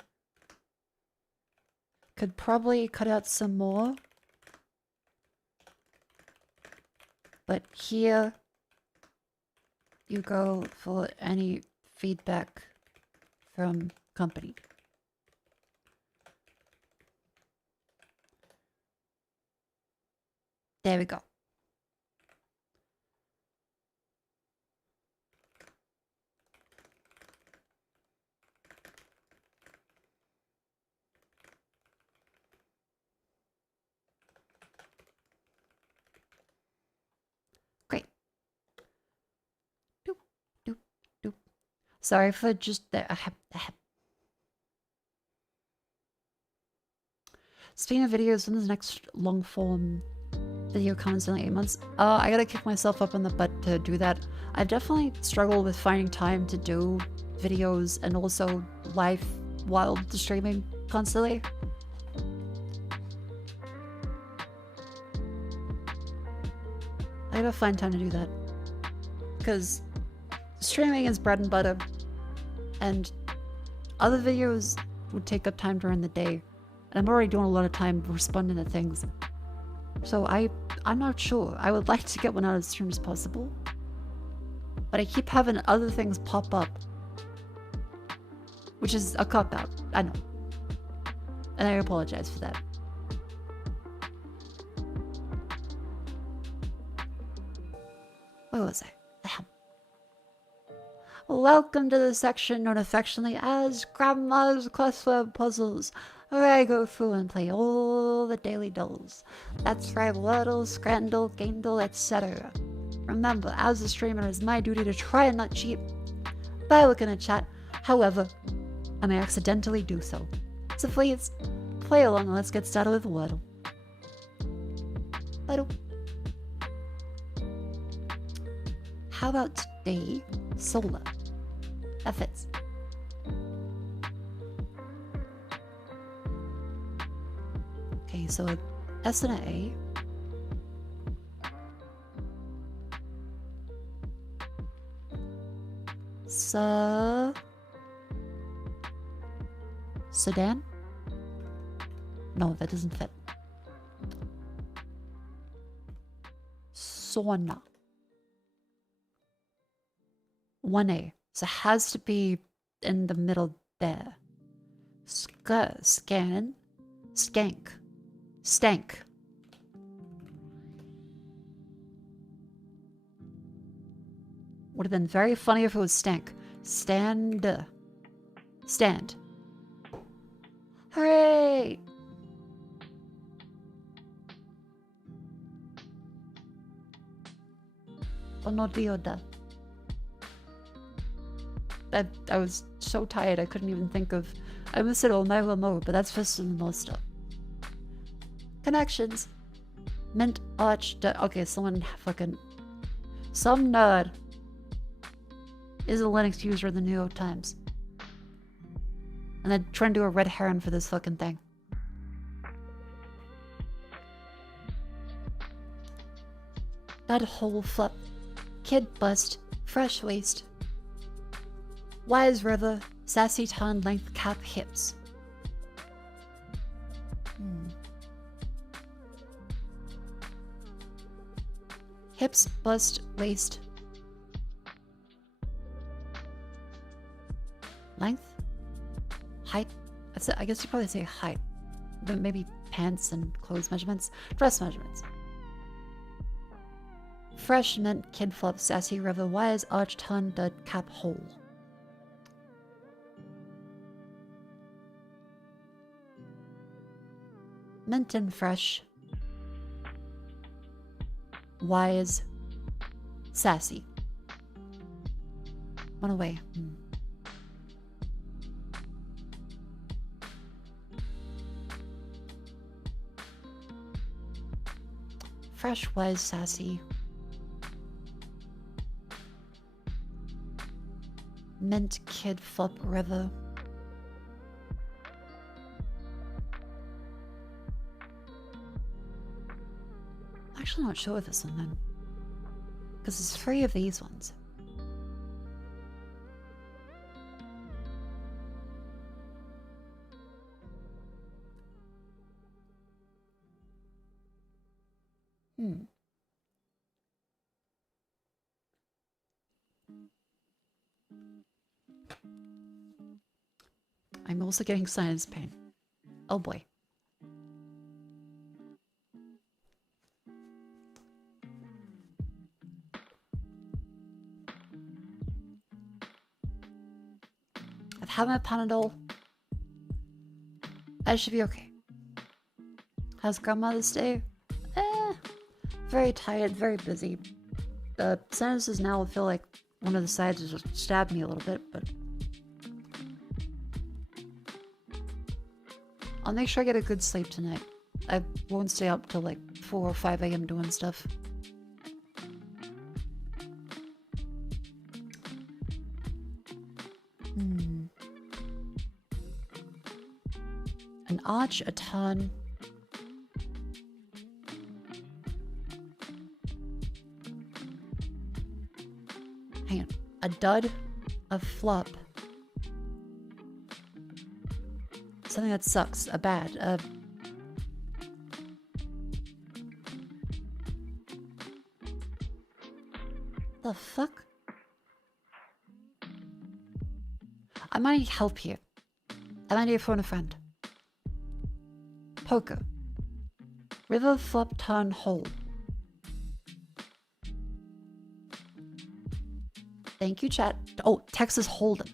Could probably cut out some more. But here you go for any feedback from company. There we go. Great. Doop, doop, doop. Sorry for just the... Speaking of videos, when is the next long form video comes in 8 months? I gotta kick myself up in the butt to do that. I definitely struggle with finding time to do videos and also live while streaming constantly. I gotta find time to do that. Because streaming is bread and butter, and other videos would take up time during the day. And I'm already doing a lot of time responding to things. So I'm not sure. I would like to get one out as soon as possible. But I keep having other things pop up. Which is a cop-out. I know. And I apologize for that. Where was I? Welcome to the section known affectionately as Grandma's Crossword Puzzles, where I go through and play all the daily dulls. That's right, Wordle, Scrandle, Gaindle, etc. Remember, as a streamer, it is my duty to try and not cheat by looking at chat. However, I may accidentally do so. So please, play along and let's get started with Wordle. Wordle. How about today, solar? That fits. Okay, so a S and an A. Sedan? No, that doesn't fit. Sauna. 1A. So it has to be in the middle there. Scan. Skank. Stank. Would have been very funny if it was stank. Stand. Stand. Hooray! Onodioda. I was so tired I couldn't even think of... I almost said Omailamo, but that's just some more stuff. Connections. Mint arch... Okay, someone fucking... Some nerd is a Linux user in the New York Times. And then trying to do a red herring for this fucking thing. That whole flip. Kid bust. Fresh waist. Wise river. Sassy ton length cap hips. Hips, bust, waist. Length? Height? I guess you probably say height. But maybe pants and clothes measurements. Dress measurements. Fresh mint kid flop sassy river wires arch ton dud cap hole. Mint and fresh. Wise. Sassy. One away. Fresh, wise, sassy. Mint kid flop river. Actually not sure with this one then. Because there's 3 of these ones. I'm also getting sinus pain. Oh boy. I've had my Panadol. I should be okay. How's Grandmother's Day? Very tired, very busy. The sinuses now feel like one of the sides has just stabbed me a little bit, but... I'll make sure I get a good sleep tonight. I won't stay up till like 4 or 5 a.m. doing stuff. An arch, a ton. Hang on. A dud, a flop. Something that sucks, a bad, the fuck? I might need help here. I might need to phone a friend. Poker. River flop turn hole. Thank you, chat. Oh, Texas Hold'em.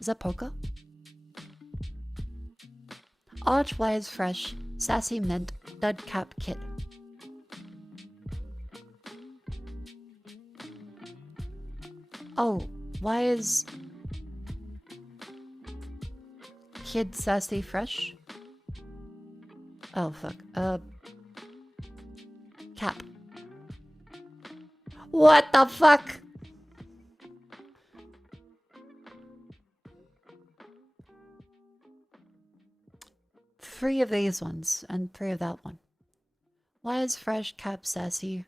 Is that poker? Arch wise fresh, sassy mint, dud cap kid. Oh, why is kid sassy fresh? Oh fuck. Cap. What the fuck? Three of these ones and 3 of that one. Why is fresh cap sassy?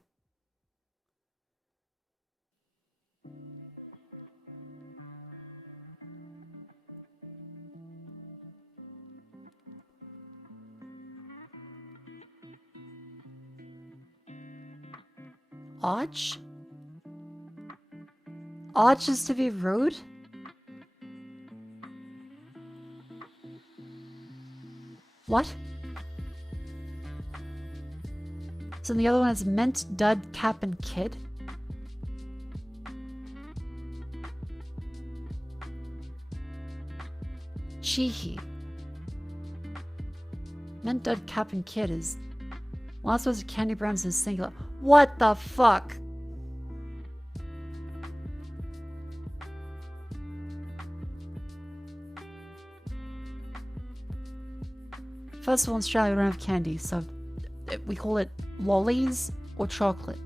Arch? Arch is to be rude? What? So the other one is mint, dud, cap, and kid? Cheeky. Mint Dud Cap and Kid is... Last words of Candy Browns is singular. What the fuck? First of all, in Australia we don't have candy, so we call it lollies or chocolate.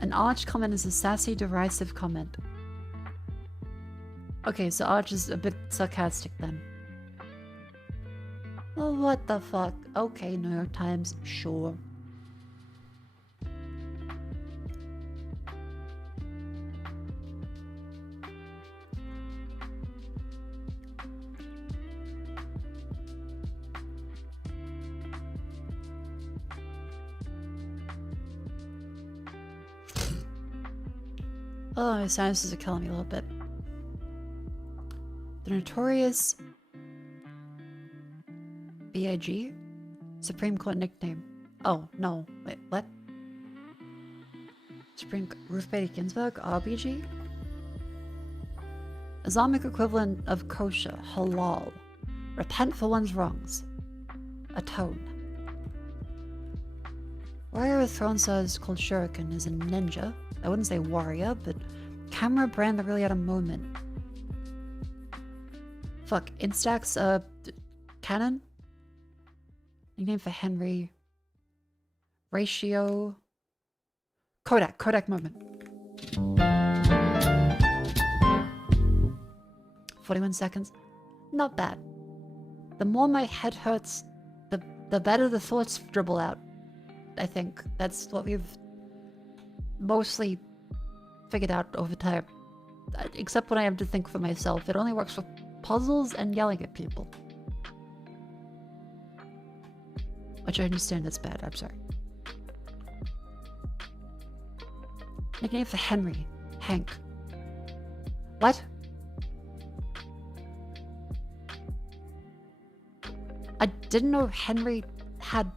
An arch comment is a sassy, derisive comment. Okay, so arch is a bit sarcastic then. Oh, what the fuck? Okay, New York Times, sure. Oh, my sinuses are killing me a little bit. The notorious BIG? Supreme Court nickname. Oh, no. Wait, what? Ruth Bader Ginsburg? RBG? Islamic equivalent of kosher. Halal. Repent for one's wrongs. Atone. Warrior of Throne says called Shuriken is a ninja. I wouldn't say warrior, but camera brand that really had a moment. Fuck, Instax, Canon? Nickname for Henry. Ratio. Kodak moment. 41 seconds. Not bad. The more my head hurts, the better the thoughts dribble out. I think that's what we've mostly figured out over time. Except when I have to think for myself. It only works for puzzles and yelling at people. Which I understand that's bad, I'm sorry. Nickname for Henry. Hank. What? I didn't know Henry had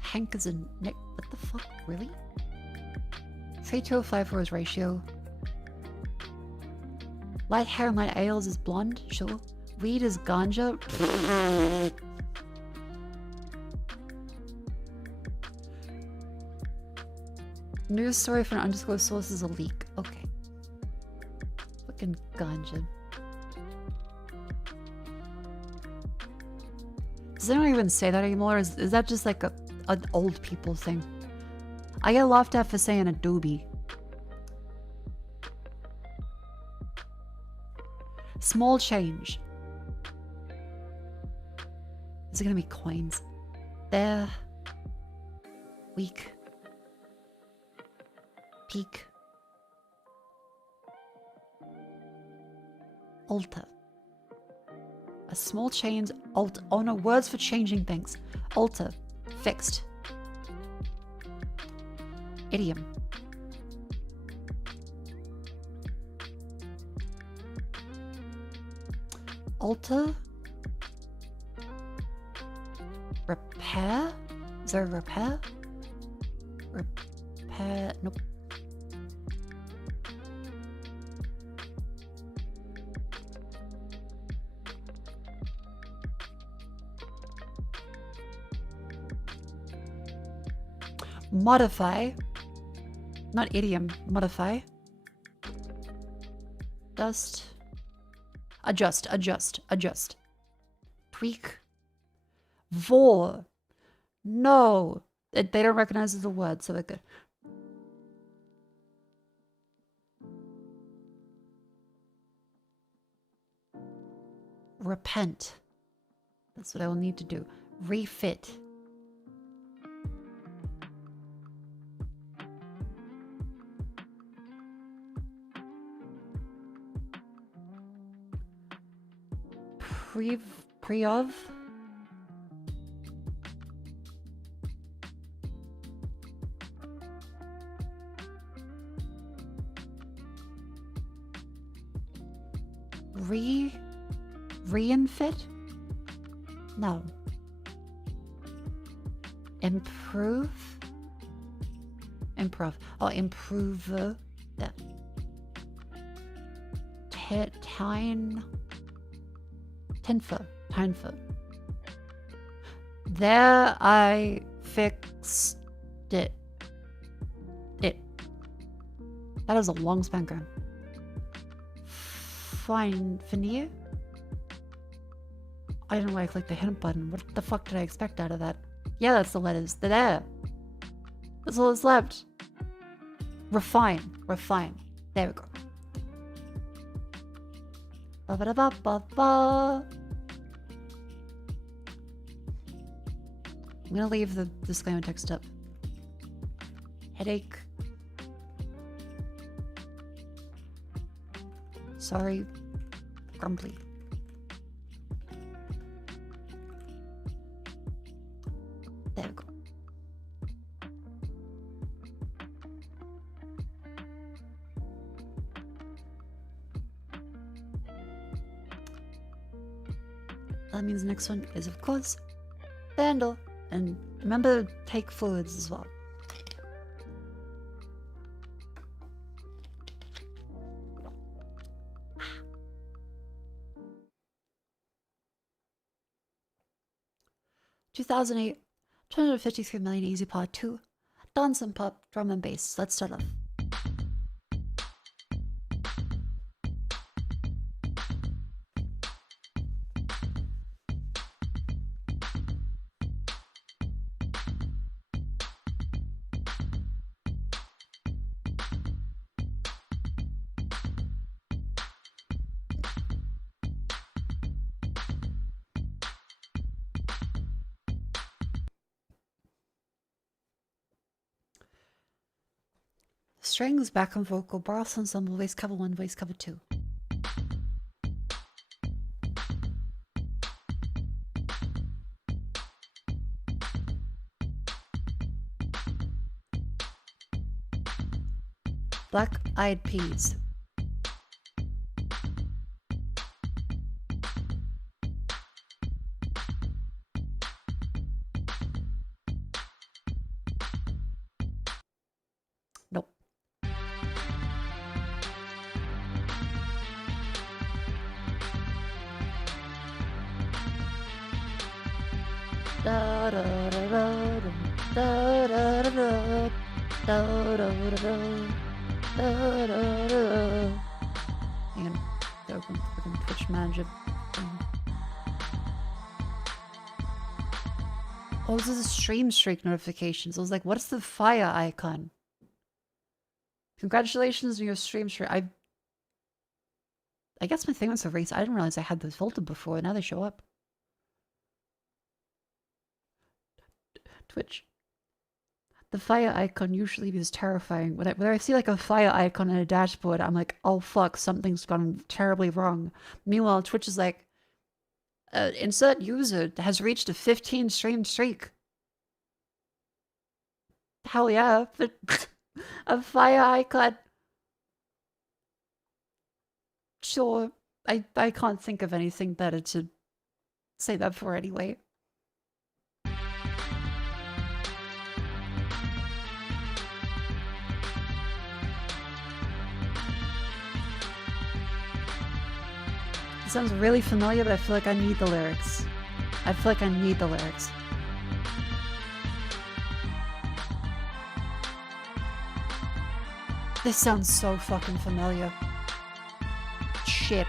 Hank as a nick. What the fuck? Really? 3254 is ratio. Light hair and light ales is blonde, sure. Weed is ganja. News story from an undisclosed source is a leak. Okay. Fucking ganja. Does anyone even say that anymore? Is that just like an old people thing? I get laughed at for saying Adobe. Small change. Is it gonna be coins? There. Weak. Peak. Alter. A small change. Alter. Oh no, words for changing things. Alter. Fixed. Idiom. Alter. Repair? Is there a repair? Repair. Nope. Modify. Not idiom. Modify. Dust. Adjust. Adjust. Adjust. Tweak. Vor. No. They don't recognize it as a word, so they're good. Repent. That's what I will need to do. Refit. Pre-of? Reinfit? No. Improve? Improv. Oh, improve. that. Tinefoot. There, I fixed it. That is a long spanker. Fine, veneer? I didn't know I clicked the hint button. What the fuck did I expect out of that? Yeah, that's the letters. They're there. That's all that's left. Refine. There we go. Ba-ba-da-ba-ba-ba. I'm gonna leave the disclaimer text up. Headache. Sorry. Grumpy. There we go. That means the next one is, of course, the handle. And remember to take fluids as well. (2008) 253 million Easy Pod 2. Dance and pop, drum and bass. Let's start off. Strings, background vocal, brass ensemble, voice cover 1, voice cover 2. Black Eyed Peas. Nope. Da da da da da da da da da da da da. Hang on, open Twitch Manager. Oh, this is a stream streak notifications. I was like, what's the fire icon? Congratulations on your stream streak. I guess my thing was erased. I didn't realize I had those filtered before. Now they show up. Twitch. The fire icon usually is terrifying. When I see like a fire icon in a dashboard, I'm like, oh fuck, something's gone terribly wrong. Meanwhile, Twitch is like, insert user has reached a 15 stream streak. Hell yeah. But a fire icon. Sure. I can't think of anything better to say that for anyway. It sounds really familiar, but I feel like I need the lyrics. This sounds so fucking familiar. Shit.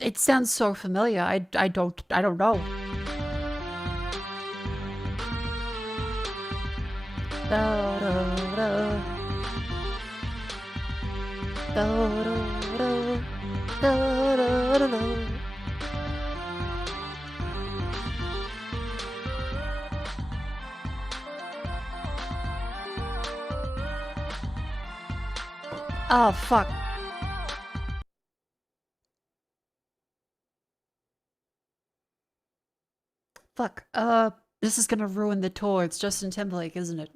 It sounds so familiar. I don't know. Da, da, da. Da, da, da. Da, da, da, da. Oh, fuck. Fuck. This is gonna ruin the tour. It's Justin Timberlake, isn't it?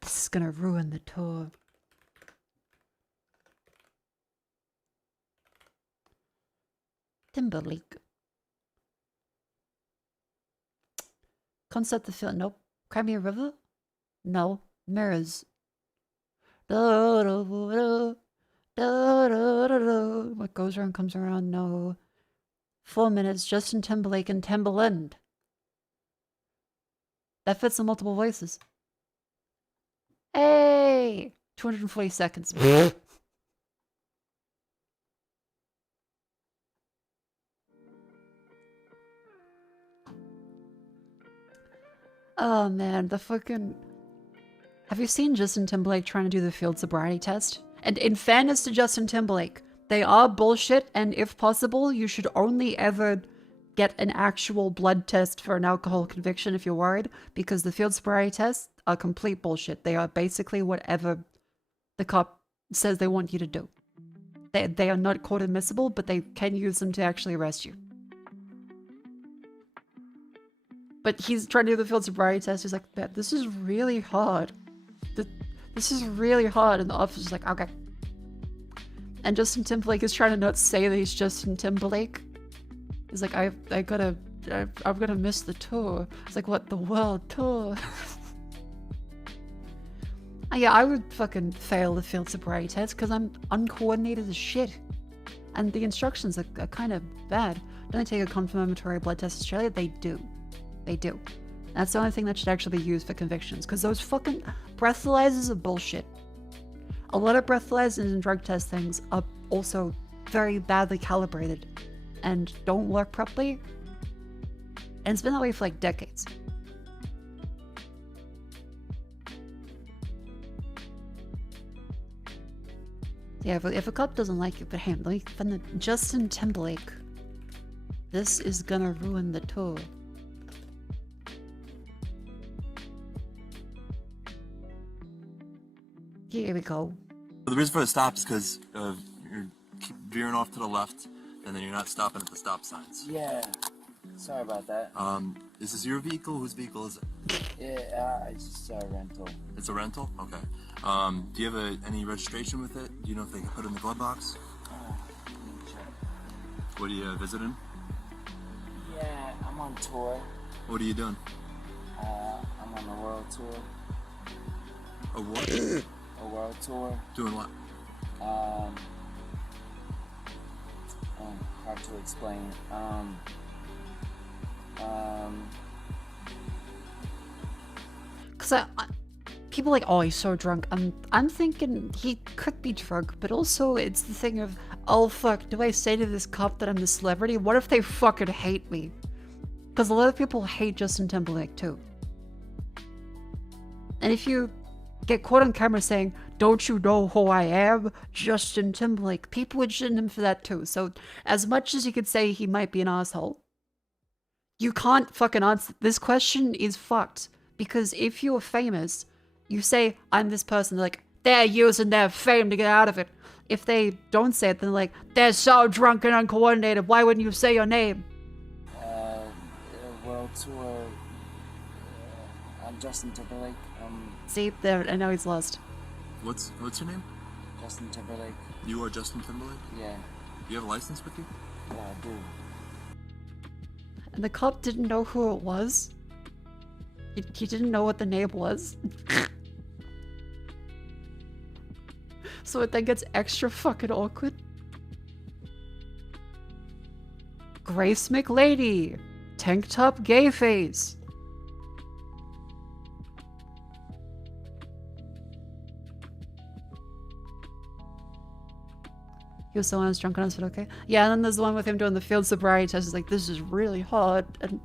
This is gonna ruin the tour. Timberlake. Concept the film. Nope. Crimea River? No. Mirrors. What goes around comes around. No. 4 minutes. Justin Timberlake and Timberland. That fits in multiple voices. Hey! 240 seconds. Oh man, the fucking... Have you seen Justin Timberlake trying to do the field sobriety test? And in fairness to Justin Timberlake, they are bullshit, and if possible, you should only ever get an actual blood test for an alcohol conviction if you're worried, because the field sobriety tests are complete bullshit. They are basically whatever the cop says they want you to do. They are not court admissible, but they can use them to actually arrest you. But he's trying to do the field sobriety test. He's like, this is really hard. This is really hard. And the officer's is like, okay. And Justin Timberlake is trying to not say that he's Justin Timberlake. He's like, I'm gonna miss the tour. It's like, what, the world tour? Yeah, I would fucking fail the field sobriety test because I'm uncoordinated as shit. And the instructions are kind of bad. Don't they take a confirmatory blood test in Australia? They do. They do. That's the only thing that should actually be used for convictions, because those fucking breathalyzers are bullshit. A lot of breathalyzers and drug test things are also very badly calibrated and don't work properly. And it's been that way for like decades. Yeah, but if a cop doesn't like you, but hey, let me find the Justin Timberlake. This is gonna ruin the tour. Here we go. The reason for the stop is because you're keep veering off to the left, and then you're not stopping at the stop signs. Yeah. Sorry about that. Is this your vehicle? Whose vehicle is it? Yeah, it's just a rental. It's a rental? Okay. Do you have any registration with it? Do you know if they can put it in the glove box? Let me check. What are you visiting? Yeah, I'm on tour. What are you doing? I'm on a world tour. A what? A world tour. Doing what? Hard to explain. Cause people are like, oh, he's so drunk. I'm thinking he could be drunk, but also it's the thing of, oh fuck, do I say to this cop that I'm the celebrity? What if they fucking hate me? Because a lot of people hate Justin Timberlake too. And if you get caught on camera saying, don't you know who I am? Justin Timberlake. People would shit him for that too. So as much as you could say he might be an asshole, you can't fucking answer. This question is fucked. Because if you're famous, you say, I'm this person, they're like, they're using their fame to get out of it. If they don't say it, then they're like, they're so drunk and uncoordinated, why wouldn't you say your name? World tour. I'm Justin Timberlake. See, there, I know he's lost. What's your name? Justin Timberlake. You are Justin Timberlake? Yeah. Do you have a license with you? Yeah, I do. And the cop didn't know who it was. He didn't know what the name was. So it then gets extra fucking awkward. Grace McLady. Tank top gay face. He was so honest, drunk on us, but okay. Yeah, and then there's the one with him doing the field sobriety test. It's like, this is really hard. And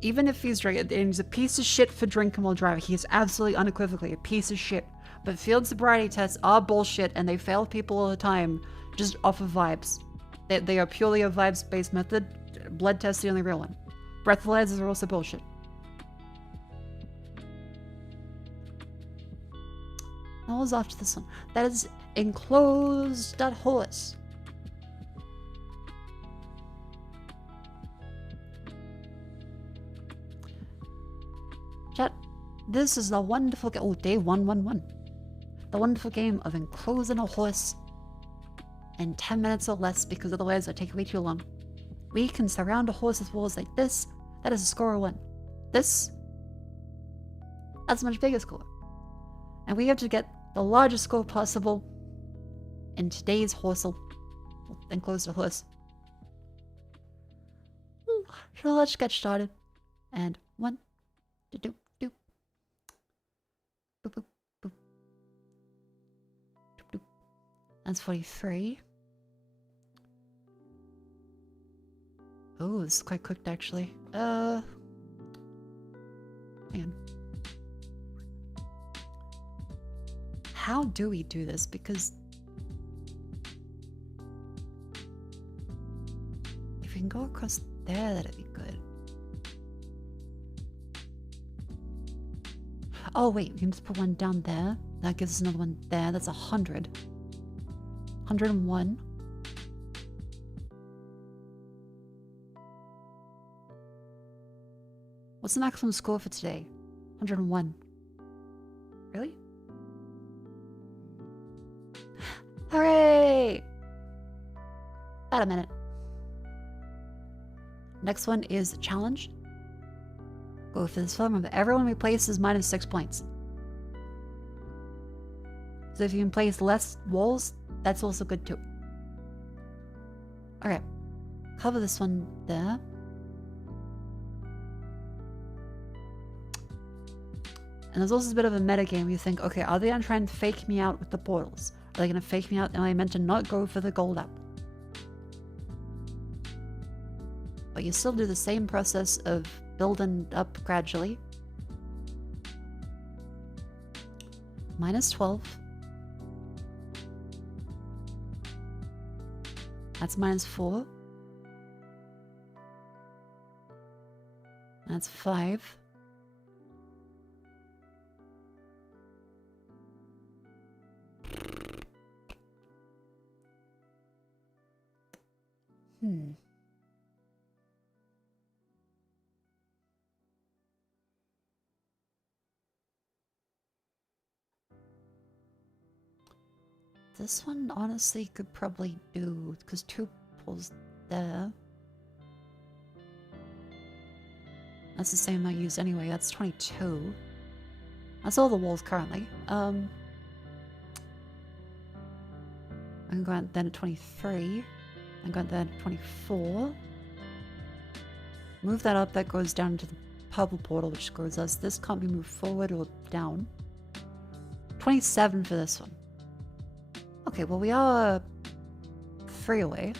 even if he's drinking, and he's a piece of shit for drinking while driving. He is absolutely unequivocally a piece of shit. But field sobriety tests are bullshit, and they fail people all the time just off of vibes. They are purely a vibes-based method. Blood test's the only real one. Breathalyzers are also bullshit. What was after this one? That is enclosed that horse. Chat, this is the wonderful game. Oh, day 111. The wonderful game of enclosing a horse in 10 minutes or less, because otherwise it'll take way too long. We can surround a horse with walls like this. That is a score of 1. This, that's a much bigger score. And we have to get the largest score possible in today's horsel. Enclosed a horse. So let's get started. And 1, 2, 2. Boop, boop, boop. Doop, doop. That's 43. Oh, this is quite cooked actually. Man. How do we do this? Because if we can go across there, that'd be good. Oh wait, we can just put one down there. That gives us another one there. That's 100. 101. What's the maximum score for today? 101. Really? Hooray! About a minute. Next one is challenge. Go for this one. Remember, everyone we place is minus 6 points. So if you can place less walls, that's also good too. Okay. Cover this one there. And there's also a bit of a meta game. You think, okay, are they gonna try and fake me out with the portals? Are they gonna fake me out? Am I meant to not go for the gold apple? But you still do the same process of building up gradually. Minus 12. That's minus 4. That's 5. This one honestly could probably do, because 2 pulls there. That's the same I used anyway. That's 22. That's all the walls currently. I can go out then at 23. I can go out then at 24. Move that up, that goes down to the purple portal, which goes us. This can't be moved forward or down. 27 for this one. Okay, well we are 3 away.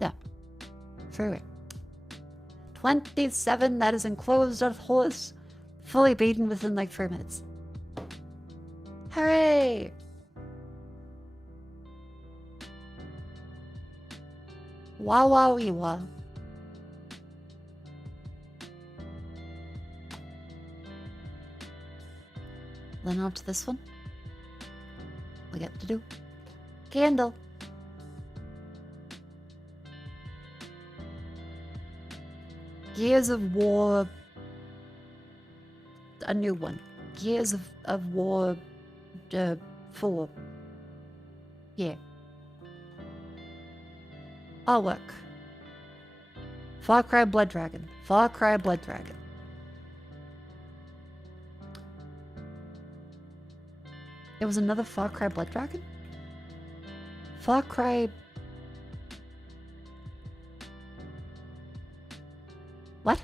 Yeah. 3 away. 27, that is enclosed on horse. Fully beaten within like 3 minutes. Hooray! Wah wah wee wah. Then on to this one. We get to do candle. Gears of War. A new one. Gears of War 4. Yeah. Artwork. Far Cry Blood Dragon. Far Cry Blood Dragon. There was another Far Cry Blood Dragon? Far Cry... What?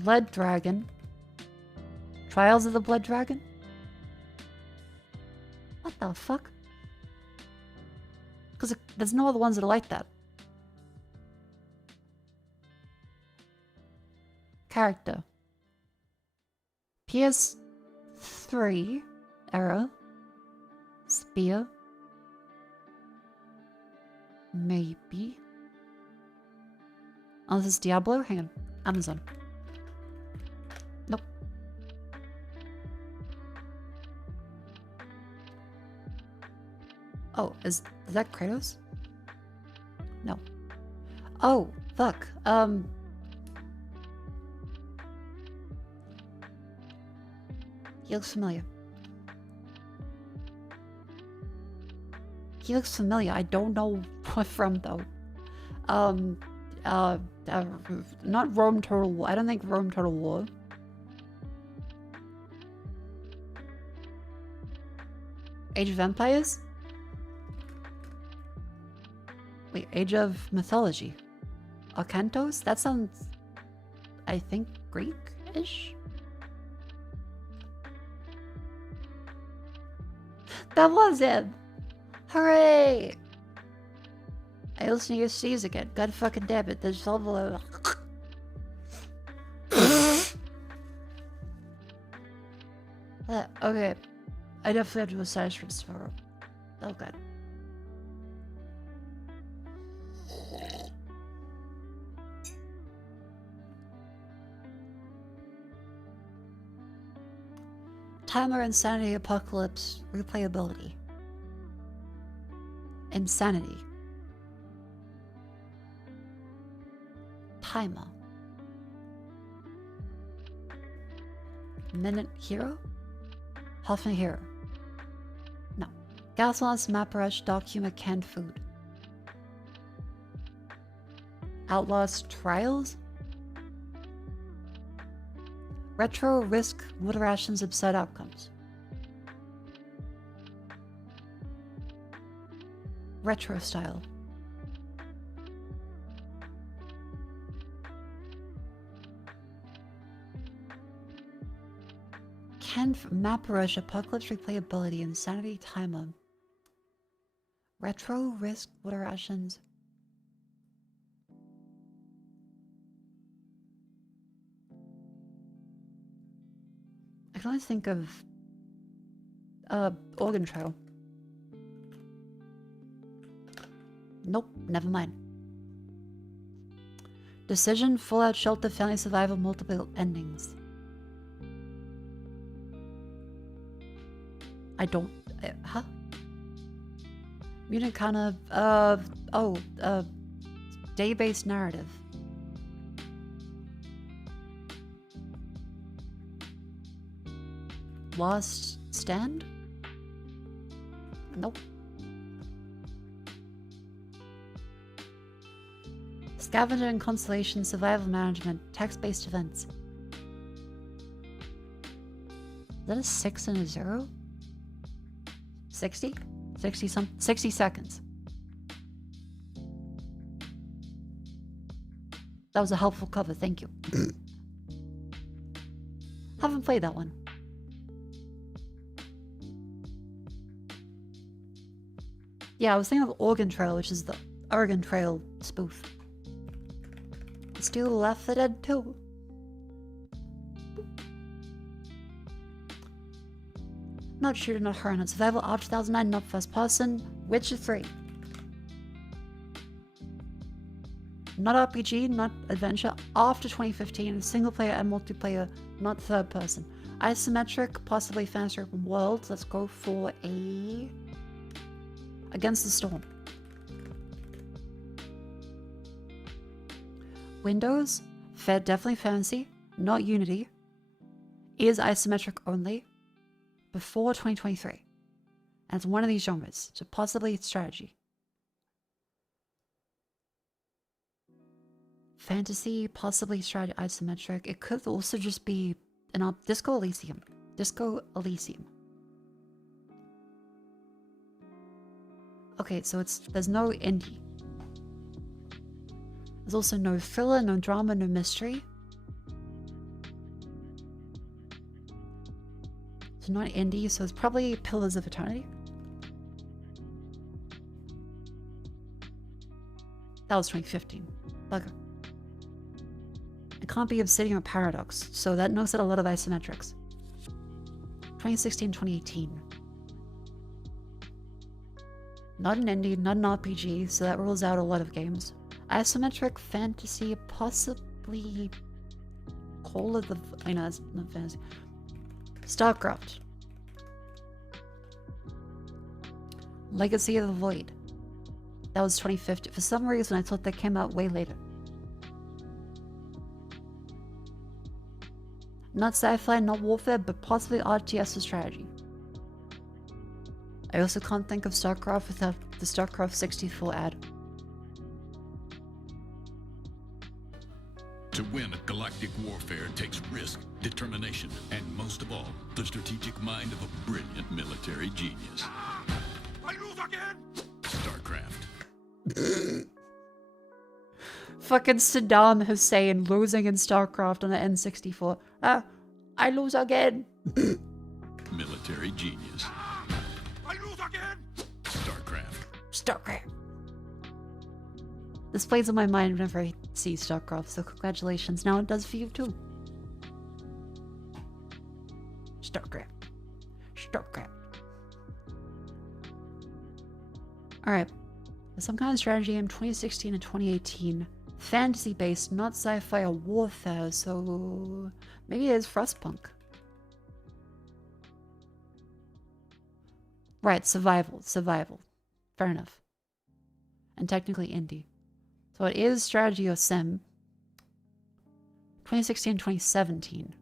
Blood Dragon. Trials of the Blood Dragon? What the fuck? Because there's no other ones that are like that. Character. PS3 era. Spear. Maybe. Oh, this is Diablo? Hang on. Amazon. Nope. Oh, is that Kratos? No. Oh, fuck. He looks familiar. He looks familiar. I don't know what from though. Not Rome Total War. I don't think Rome Total War. Age of Empires? Wait, Age of Mythology. Akantos? That sounds, I think, Greek-ish? That was it! Hooray! I listen to your C's again. God fucking damn it. There's all okay. I definitely have to do a sinus rinse tomorrow. Oh god. Timer Insanity Apocalypse replayability. Insanity. Timer. Minute Hero? Huffing Hero. No. Gasloss, Map Rush, Dark Humor, Canned Food. Outlaws Trials? Retro, Risk, Water Rations, Absurd Outcomes. Retro Style. Map Rush, Apocalypse Replayability, Insanity Timer. Retro, Risk, Water Rations. I can only think of Organ Trail. Nope, never mind. Decision, Fallout Shelter, Family Survival, Multiple Endings. I don't... huh? Mutant kind of... day-based narrative. Lost Stand? Nope. Scavenger and Constellation, Survival Management, Text-based events. Is that a 6 and a 0? 60? 60 seconds. That was a helpful cover, thank you. Haven't played that one. Yeah, I was thinking of Organ Trail, which is the Oregon Trail spoof. Still Left 4 Dead 2. Not Shooter, not Horror, not Survival, Arch 2009, not First Person, Witcher 3. Not RPG, not Adventure, after 2015, single player and multiplayer, not third person. Isometric, possibly fantasy open world. Let's go for a... Against the Storm. Windows, definitely fantasy, not Unity. Is isometric only. Before 2023. And it's one of these genres, so possibly it's strategy. Fantasy, possibly strategy, isometric. It could also just be an Disco Elysium. Disco Elysium. Okay, so there's no indie. There's also no thriller, no drama, no mystery. So not indie, so it's probably Pillars of Eternity. That was 2015. Bugger. It can't be Obsidian or Paradox, so that knocks out a lot of isometrics. 2016, 2018. Not an indie, not an RPG, so that rules out a lot of games. Isometric fantasy, possibly Call of the... I know, that's not fantasy. StarCraft. Legacy of the Void. That was 2015. For some reason, I thought that came out way later. Not sci-fi, not warfare, but possibly RTS or strategy. I also can't think of StarCraft without the StarCraft 64 ad. To win a galactic warfare takes risk, determination, and most of all, the strategic mind of a brilliant military genius. I lose again! StarCraft. Fucking Saddam Hussein losing in StarCraft on the N64. I lose again. Military genius. I lose again! StarCraft. This plays on my mind whenever I see StarCraft, so congratulations. Now it does for you too. StarCraft. Alright. Some kind of strategy game 2016 and 2018. Fantasy based, not sci-fi or warfare, so maybe it is Frostpunk. Right, survival. Fair enough. And technically indie. So it is strategy or sim. 2016, 2017.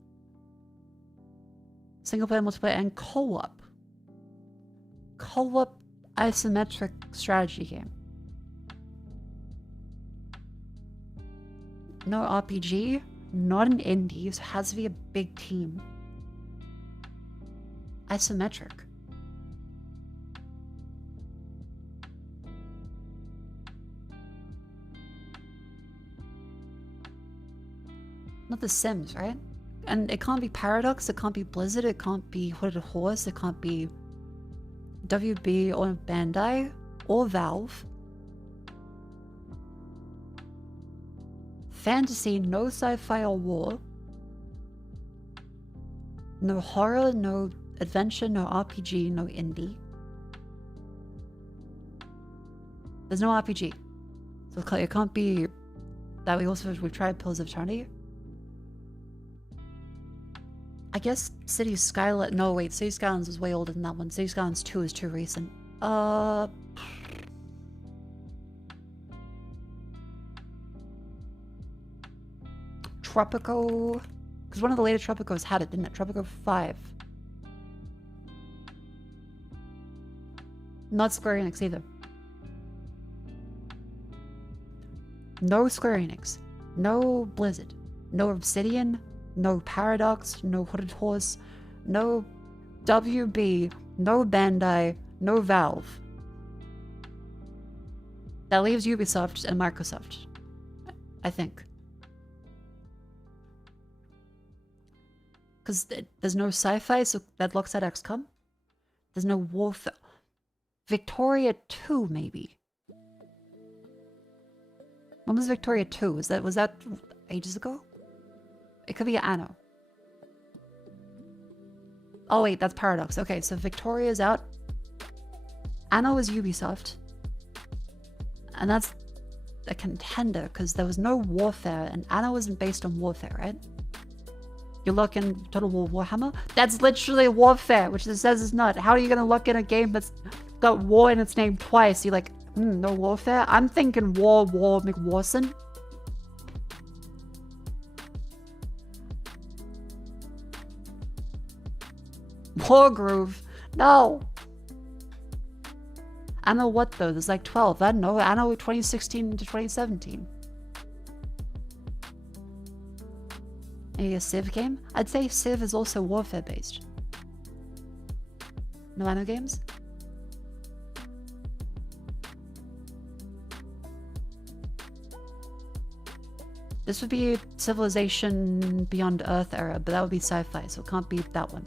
Single player, multiplayer, and co-op. Co-op isometric strategy game. No RPG, not an indie, so it has to be a big team. Isometric. Not The Sims, right? And it can't be Paradox, it can't be Blizzard, it can't be Hooded Horse, it can't be WB or Bandai or Valve. Fantasy, no sci-fi or war. No horror, no adventure, no RPG, no indie. There's no RPG. So it can't be that. We've tried Pillars of Eternity. I guess City Skyline. No, wait, City Skylines is way older than that one. City Skylines 2 is too recent. Tropico. Because one of the later Tropicos had it, didn't it? Tropico 5. Not Square Enix either. No Square Enix. No Blizzard. No Obsidian. No Paradox. No Hooded Horse. No WB. No Bandai. No Valve. That leaves Ubisoft and Microsoft. I think. Because there's no sci-fi, so that looks at XCOM. There's no warfare. Victoria 2, maybe. When was Victoria 2? Was that ages ago? It could be Anno. Oh wait, that's Paradox. Okay, so Victoria's out. Anno is Ubisoft. And that's a contender, because there was no warfare, and Anno isn't based on warfare, right? You look in Total War Warhammer? That's literally warfare, which it says it's not. How are you gonna look in a game that's got war in its name twice? You're like, no warfare? I'm thinking War McWarson. Wargroove. No. Anno what though? There's like 12. I don't know. Anno 2016 to 2017. Maybe a Civ game? I'd say Civ is also warfare based. No Anno games? This would be Civilization Beyond Earth era, but that would be sci-fi, so it can't be that one.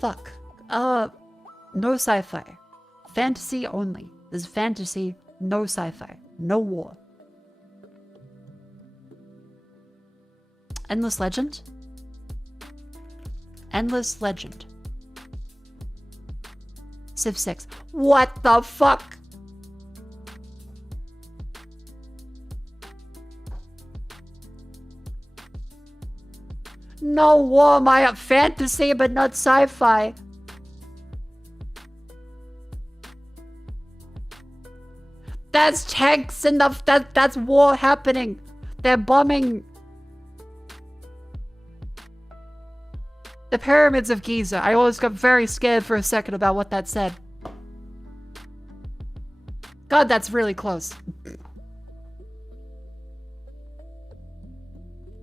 Fuck. No sci-fi. Fantasy only. There's fantasy, no sci-fi. No war. Endless Legend? Endless Legend. Civ 6. What the fuck? No war, my fantasy, but not sci-fi. That's tanks and that's war happening. They're bombing the pyramids of Giza. I always got very scared for a second about what that said. God, that's really close.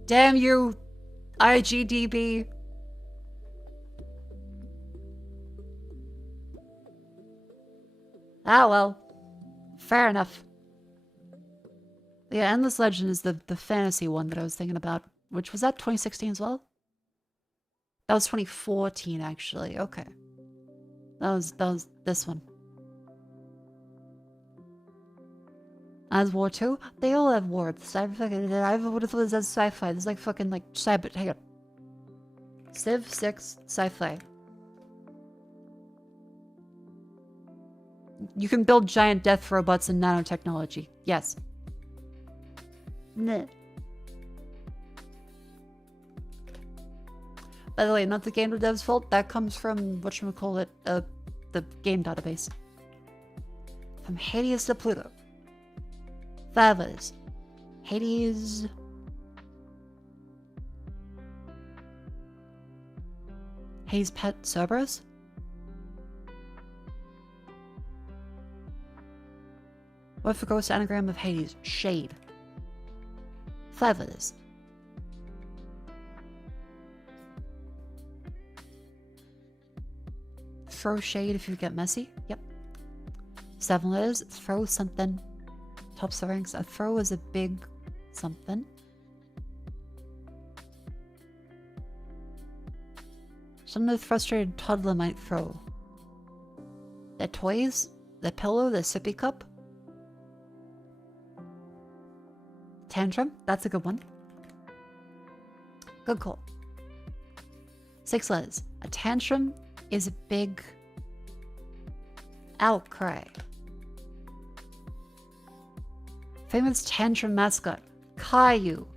Damn you, IGDB. Ah, well. Fair enough. Yeah, Endless Legend is the fantasy one that I was thinking about. Which, was that 2016 as well? That was 2014, actually. Okay. That was this one. As War 2? They all have war. I would have thought this as sci-fi. This is like fucking like cyber. Hang on. Civ 6 sci-fi. You can build giant death robots in nanotechnology. Yes. Meh. By the way, not the game dev's fault. That comes from whatchamacallit, the game database. From Hades to Pluto. 5 letters. Hades. Hades Pet Cerberus? What if it goes to anagram of Hades? Shade. 5 letters. Throw shade if you get messy. Yep. 7 letters. Throw something. Tops the ranks. A throw is a big something. Something a frustrated toddler might throw. Their toys? Their pillow? Their sippy cup? Tantrum? That's a good one. Good call. 6 letters. A tantrum is a big outcry. Famous tantrum mascot. Caillou.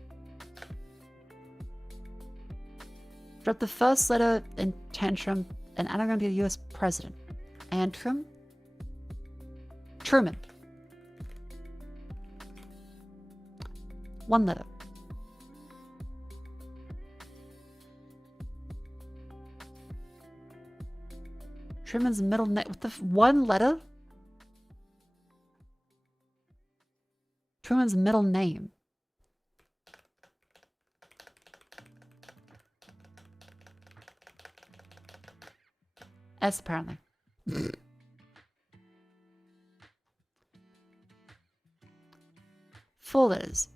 Drop the first letter in tantrum, an anagram to the US president. Antrim? Truman. 1 letter. Truman's middle name. What the 1 letter? Truman's middle name. S, apparently. 4 letters.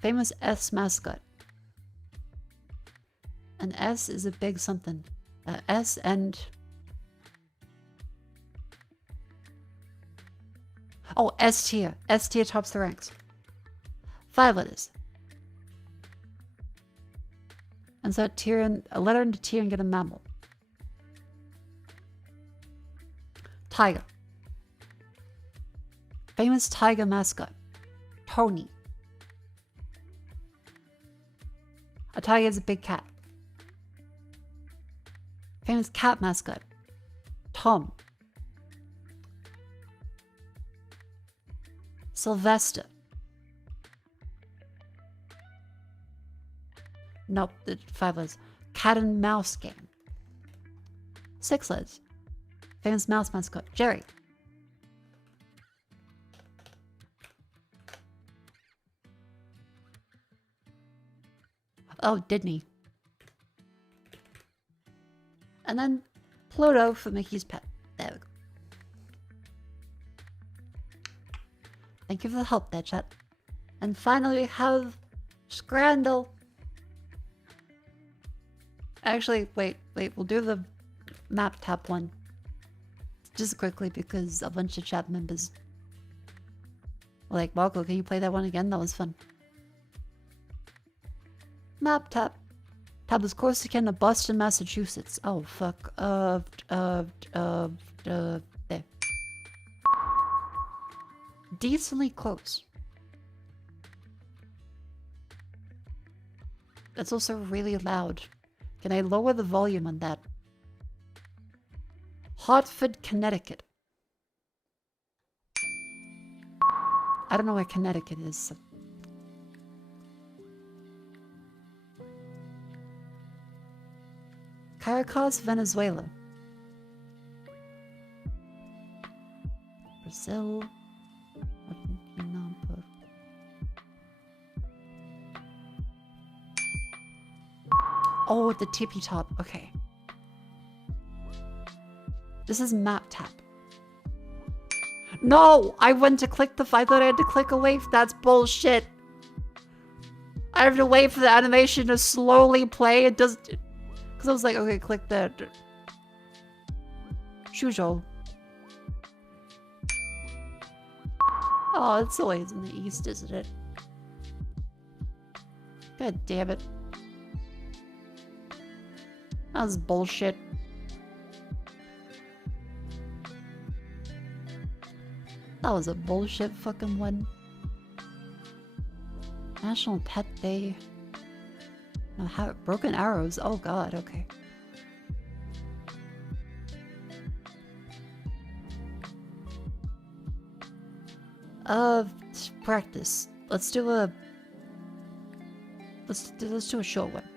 Famous S mascot. An S is a big something. S and... Oh, S tier. S tier tops the ranks. 5 letters. Insert tier and a letter into tier and get a mammal. Tiger. Famous tiger mascot. Tony. A tiger is a big cat. Famous cat mascot. Tom. Sylvester. Nope, 5 letters. Cat and mouse game. 6 letters. Famous mouse mascot. Jerry. Oh, Disney. And then Pluto for Mickey's pet. There we go. Thank you for the help there, chat. And finally we have Scrandle. Actually, wait, we'll do the map tap one. Just quickly because a bunch of chat members were like, Mako, can you play that one again? That was fun. Map tap. Tab is Corsican to Boston, Massachusetts. Oh, fuck. There. Decently close. That's also really loud. Can I lower the volume on that? Hartford, Connecticut. I don't know where Connecticut is. So. Caracas, Venezuela. Brazil. Oh, the tippy top. Okay. This is map tap. No! I went to click the... I thought I had to click away. That's bullshit. I have to wait for the animation to slowly play. It does... Because I was like, okay, click that. Shuzhou. Oh, it's always in the east, isn't it? God damn it. That was bullshit. That was a bullshit fucking one. National Pet Day. No, how broken arrows. Oh god, okay. Practice. Let's do a let's do a short one.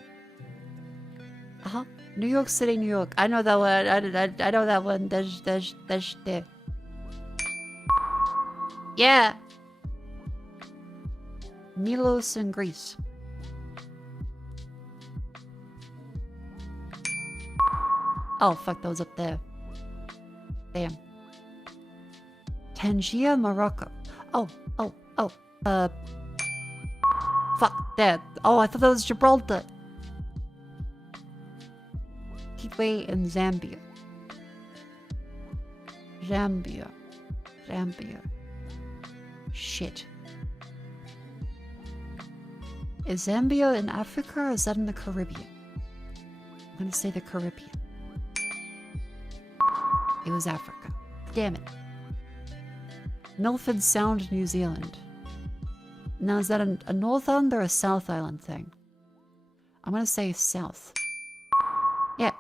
Uh-huh. New York City, New York. I know that one. I know that one. There's there. Yeah. Milos in Greece. Oh fuck, that was up there. Damn. Tangier, Morocco. Oh. Fuck that. Oh, I thought that was Gibraltar. Kitwe in Zambia. Zambia. Shit. Is Zambia in Africa or is that in the Caribbean? I'm gonna say the Caribbean. It was Africa. Damn it. Milford Sound, New Zealand. Now, is that a North Island or a South Island thing? I'm gonna say South. Yeah.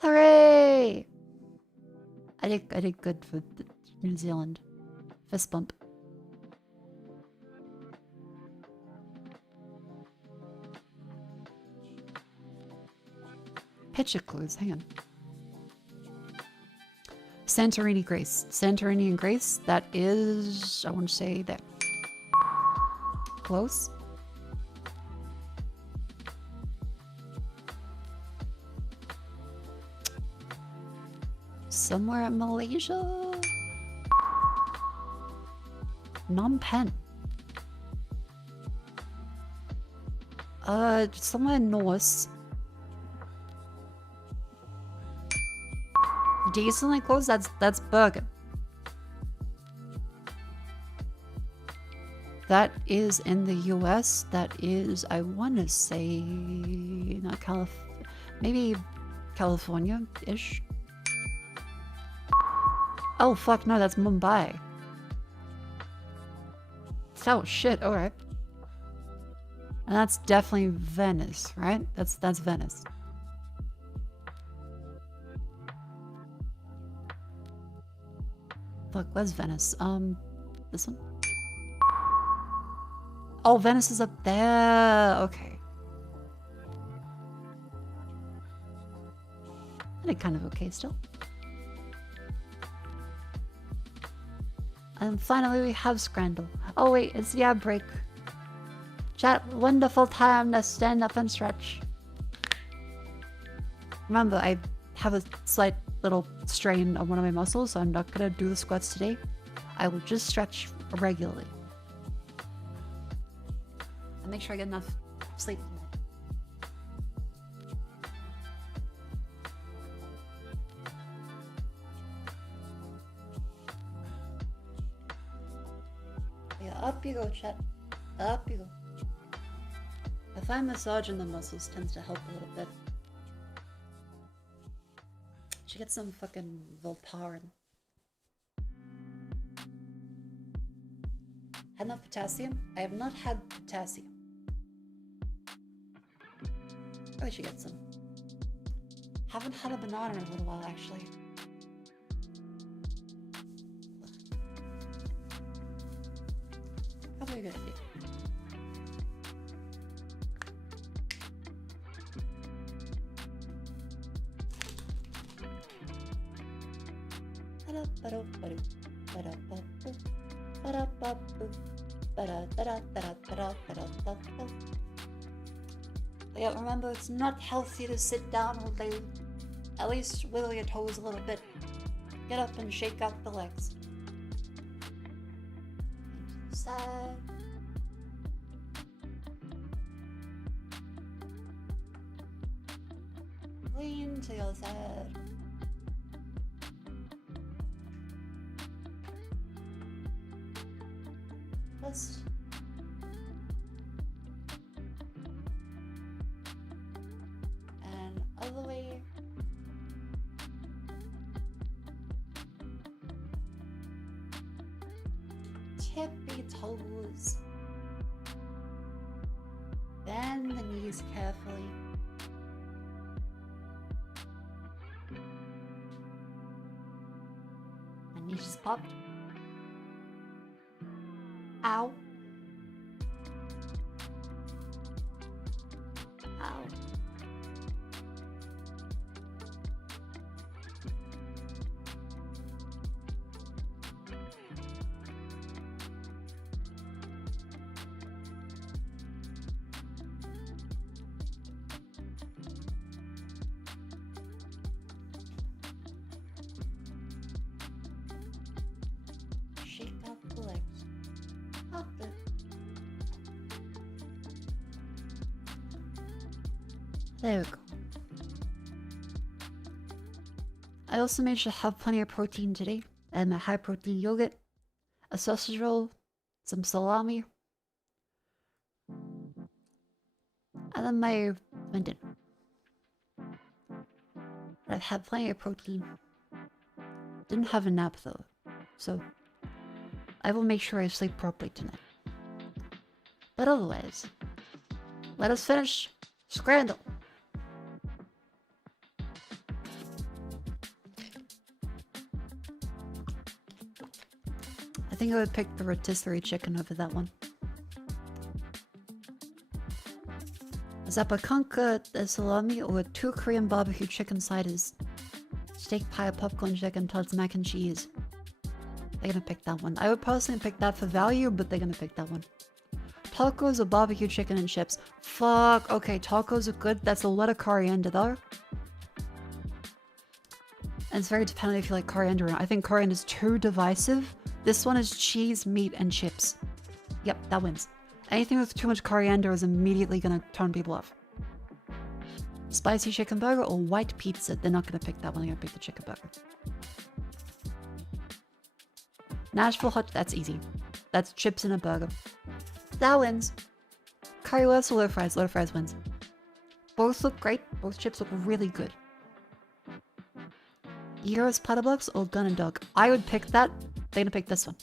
Hooray! I did good for New Zealand. Fist bump. Picture clues, hang on. Santorini, Greece. Santorini and Greece, that is, I want to say that. Close. Somewhere in Malaysia? Phnom Penh. Somewhere in Norse. Decently close. That's Bergen. That is in the US. That is, I want to say, not maybe California-ish. Oh fuck no, that's Mumbai. Oh shit, alright. And that's definitely Venice, right? That's Venice. Fuck, where's Venice? This one? Oh, Venice is up there. Okay. I did kind of okay still. And finally we have Scrandle. Oh wait, it's the ad break. Chat, wonderful time to stand up and stretch. Remember, I have a slight little strain on one of my muscles, so I'm not gonna do the squats today. I will just stretch regularly. And make sure I get enough sleep tonight. Yeah, up you go, chat. Up you go. I find massaging the muscles tends to help a little bit. Should get some fucking Voltaren. Had enough potassium? I have not had potassium. I should get some. Haven't had a banana in a little while, actually. Probably a good idea. Yeah, remember, it's not healthy to sit down all day. At least wiggle your toes a little bit. Get up and shake out the legs. Side. Lean to the other side. Twist. And other way. Tippy toes. Bend the knees carefully. And you just popped. Ow. Ow. Shake out the legs. Up it. There we go. I also made sure to have plenty of protein today. And a high protein yogurt, a sausage roll, some salami, and then my dinner. I've had plenty of protein. Didn't have a nap though, so I will make sure I sleep properly tonight. But otherwise, let us finish Scrandle. I think I would pick the rotisserie chicken over that one. Zapakanka salami or 2 Korean barbecue chicken siders. Steak pie, popcorn chicken, tots, mac and cheese. They're gonna pick that one. I would personally pick that for value, but they're gonna pick that one. Tacos or barbecue chicken and chips. Fuck. Okay, tacos are good. That's a lot of coriander though. And it's very dependent if you like coriander or not. I think coriander is too divisive. This one is cheese, meat, and chips. Yep, that wins. Anything with too much coriander is immediately gonna turn people off. Spicy chicken burger or white pizza. They're not gonna pick that one. They're gonna pick the chicken burger. Nashville hot. That's easy. That's chips and a burger. That wins. Currywurst or low fries. Low fries wins. Both look great. Both chips look really good. Gyros Patterbox or Gun and Dog. I would pick that. They're gonna pick this one.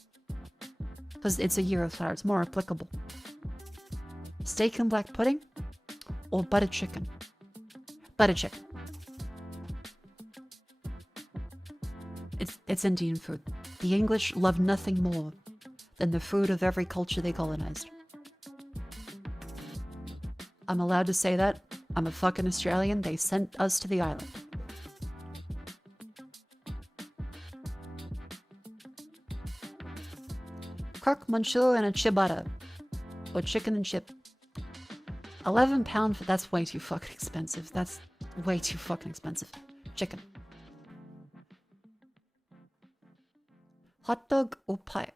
Because it's a gyro flour. It's more applicable. Steak and black pudding or butter chicken. Butter chicken. It's Indian food. The English love nothing more than the food of every culture they colonized. I'm allowed to say that. I'm a fucking Australian. They sent us to the island. Croque monsieur and a ciabatta. Or chicken and chip. £11 for that's way too fucking expensive. That's way too fucking expensive. Chicken. Hot dog or pie?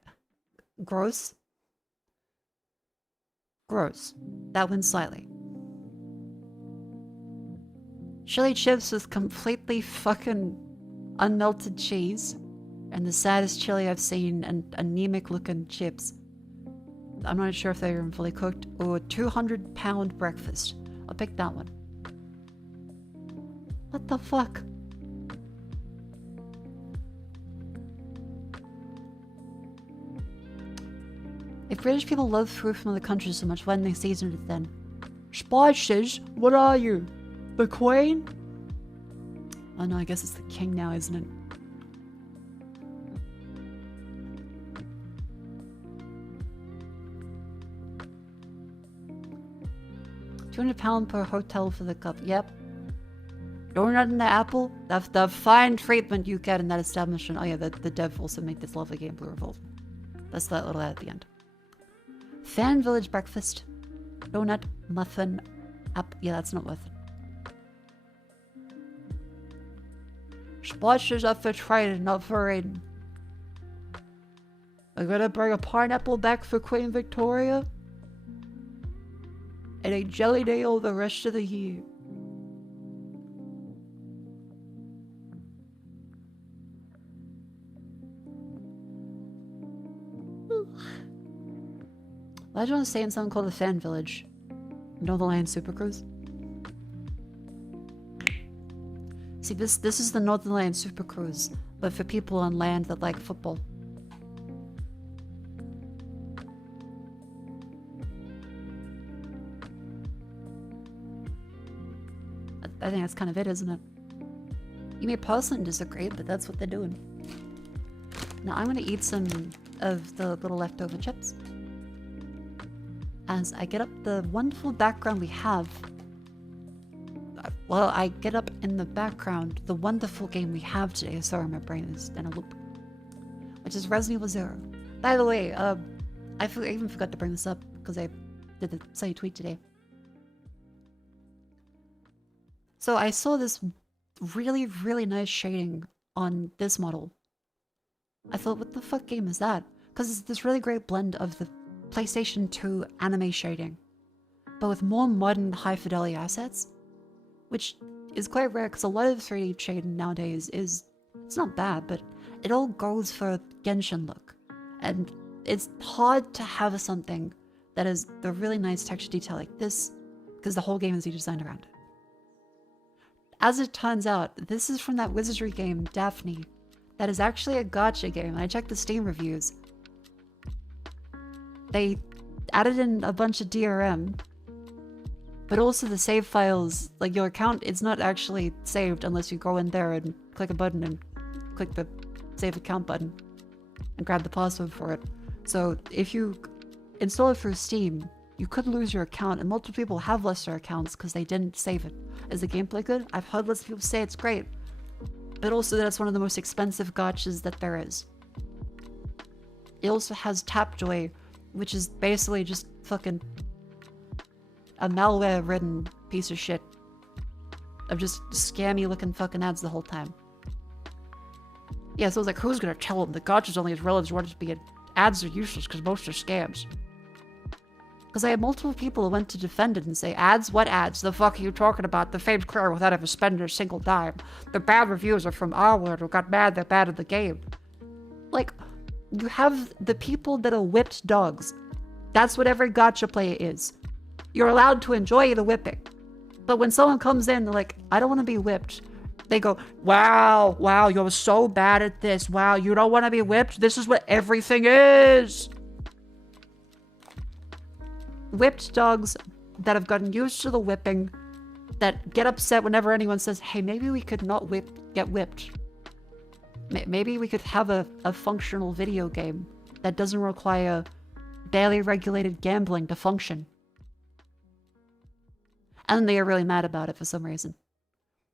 Gross. Gross. That wins slightly. Chili chips with completely fucking unmelted cheese. And the saddest chili I've seen, and anemic looking chips. I'm not sure if they're even fully cooked. Or 200-pound breakfast. I'll pick that one. What the fuck? If British people love food from other countries so much, why didn't they season it then? Spices? What are you? The Queen? Oh no, I guess it's the King now, isn't it? £200 per hotel for the cup. Yep. Donut in the apple. That's the fine treatment you get in that establishment. Oh yeah, the dev also made this lovely game, Blue Revolt. That's that little ad at the end. Fan Village breakfast. Donut, muffin, apple. Yeah, that's not worth it. Spices are for trading, not for eating. I'm gonna bring a pineapple back for Queen Victoria. And a jelly nail the rest of the year. Why do you want to stay in something called the Fan Village? Northern Super Cruise? See, this is the Northern Super Cruise, but for people on land that like football. I think that's kind of it, isn't it? You may personally disagree, but that's what they're doing. Now I'm gonna eat some of the little leftover chips. As I get up the wonderful background we have. Well, I get up in the background the wonderful game we have today. Sorry, my brain is in a loop. Which is Resident Evil 0. By the way, I even forgot to bring this up because I did the same tweet today. So I saw this really, really nice shading on this model. I thought, what the fuck game is that? Because it's this really great blend of the PlayStation 2 anime shading, but with more modern high-fidelity assets, which is quite rare because a lot of 3D shading nowadays it's not bad, but it all goes for a Genshin look, and it's hard to have something that is the really nice texture detail like this because the whole game is designed around it. As it turns out, this is from that wizardry game, Daphne, that is actually a gacha game. I checked the Steam reviews. They added in a bunch of DRM, but also the save files, like your account, it's not actually saved unless you go in there and click a button and click the save account button and grab the password for it. So if you install it through Steam, you could lose your account, and multiple people have lost their accounts because they didn't save it. Is the gameplay good? I've heard lots of people say it's great, but also that it's one of the most expensive gachas that there is. It also has Tapjoy, which is basically just fucking a malware-ridden piece of shit of just scammy-looking fucking ads the whole time. Yeah, so I was like, who's gonna tell them the gacha's only as relevant as what it's being? Ads are useless because most are scams. Because I had multiple people who went to defend it and say, ads? What ads? The fuck are you talking about? The fame's clear without ever spending a single dime. The bad reviews are from our word who got mad they're bad at the game. Like, you have the people that are whipped dogs. That's what every gacha player is. You're allowed to enjoy the whipping. But when someone comes in, they're like, I don't want to be whipped. They go, wow, you're so bad at this. Wow, you don't want to be whipped? This is what everything is. Whipped dogs that have gotten used to the whipping, that get upset whenever anyone says, hey, maybe we could not get whipped. Maybe we could have a functional video game that doesn't require barely regulated gambling to function. And they are really mad about it for some reason.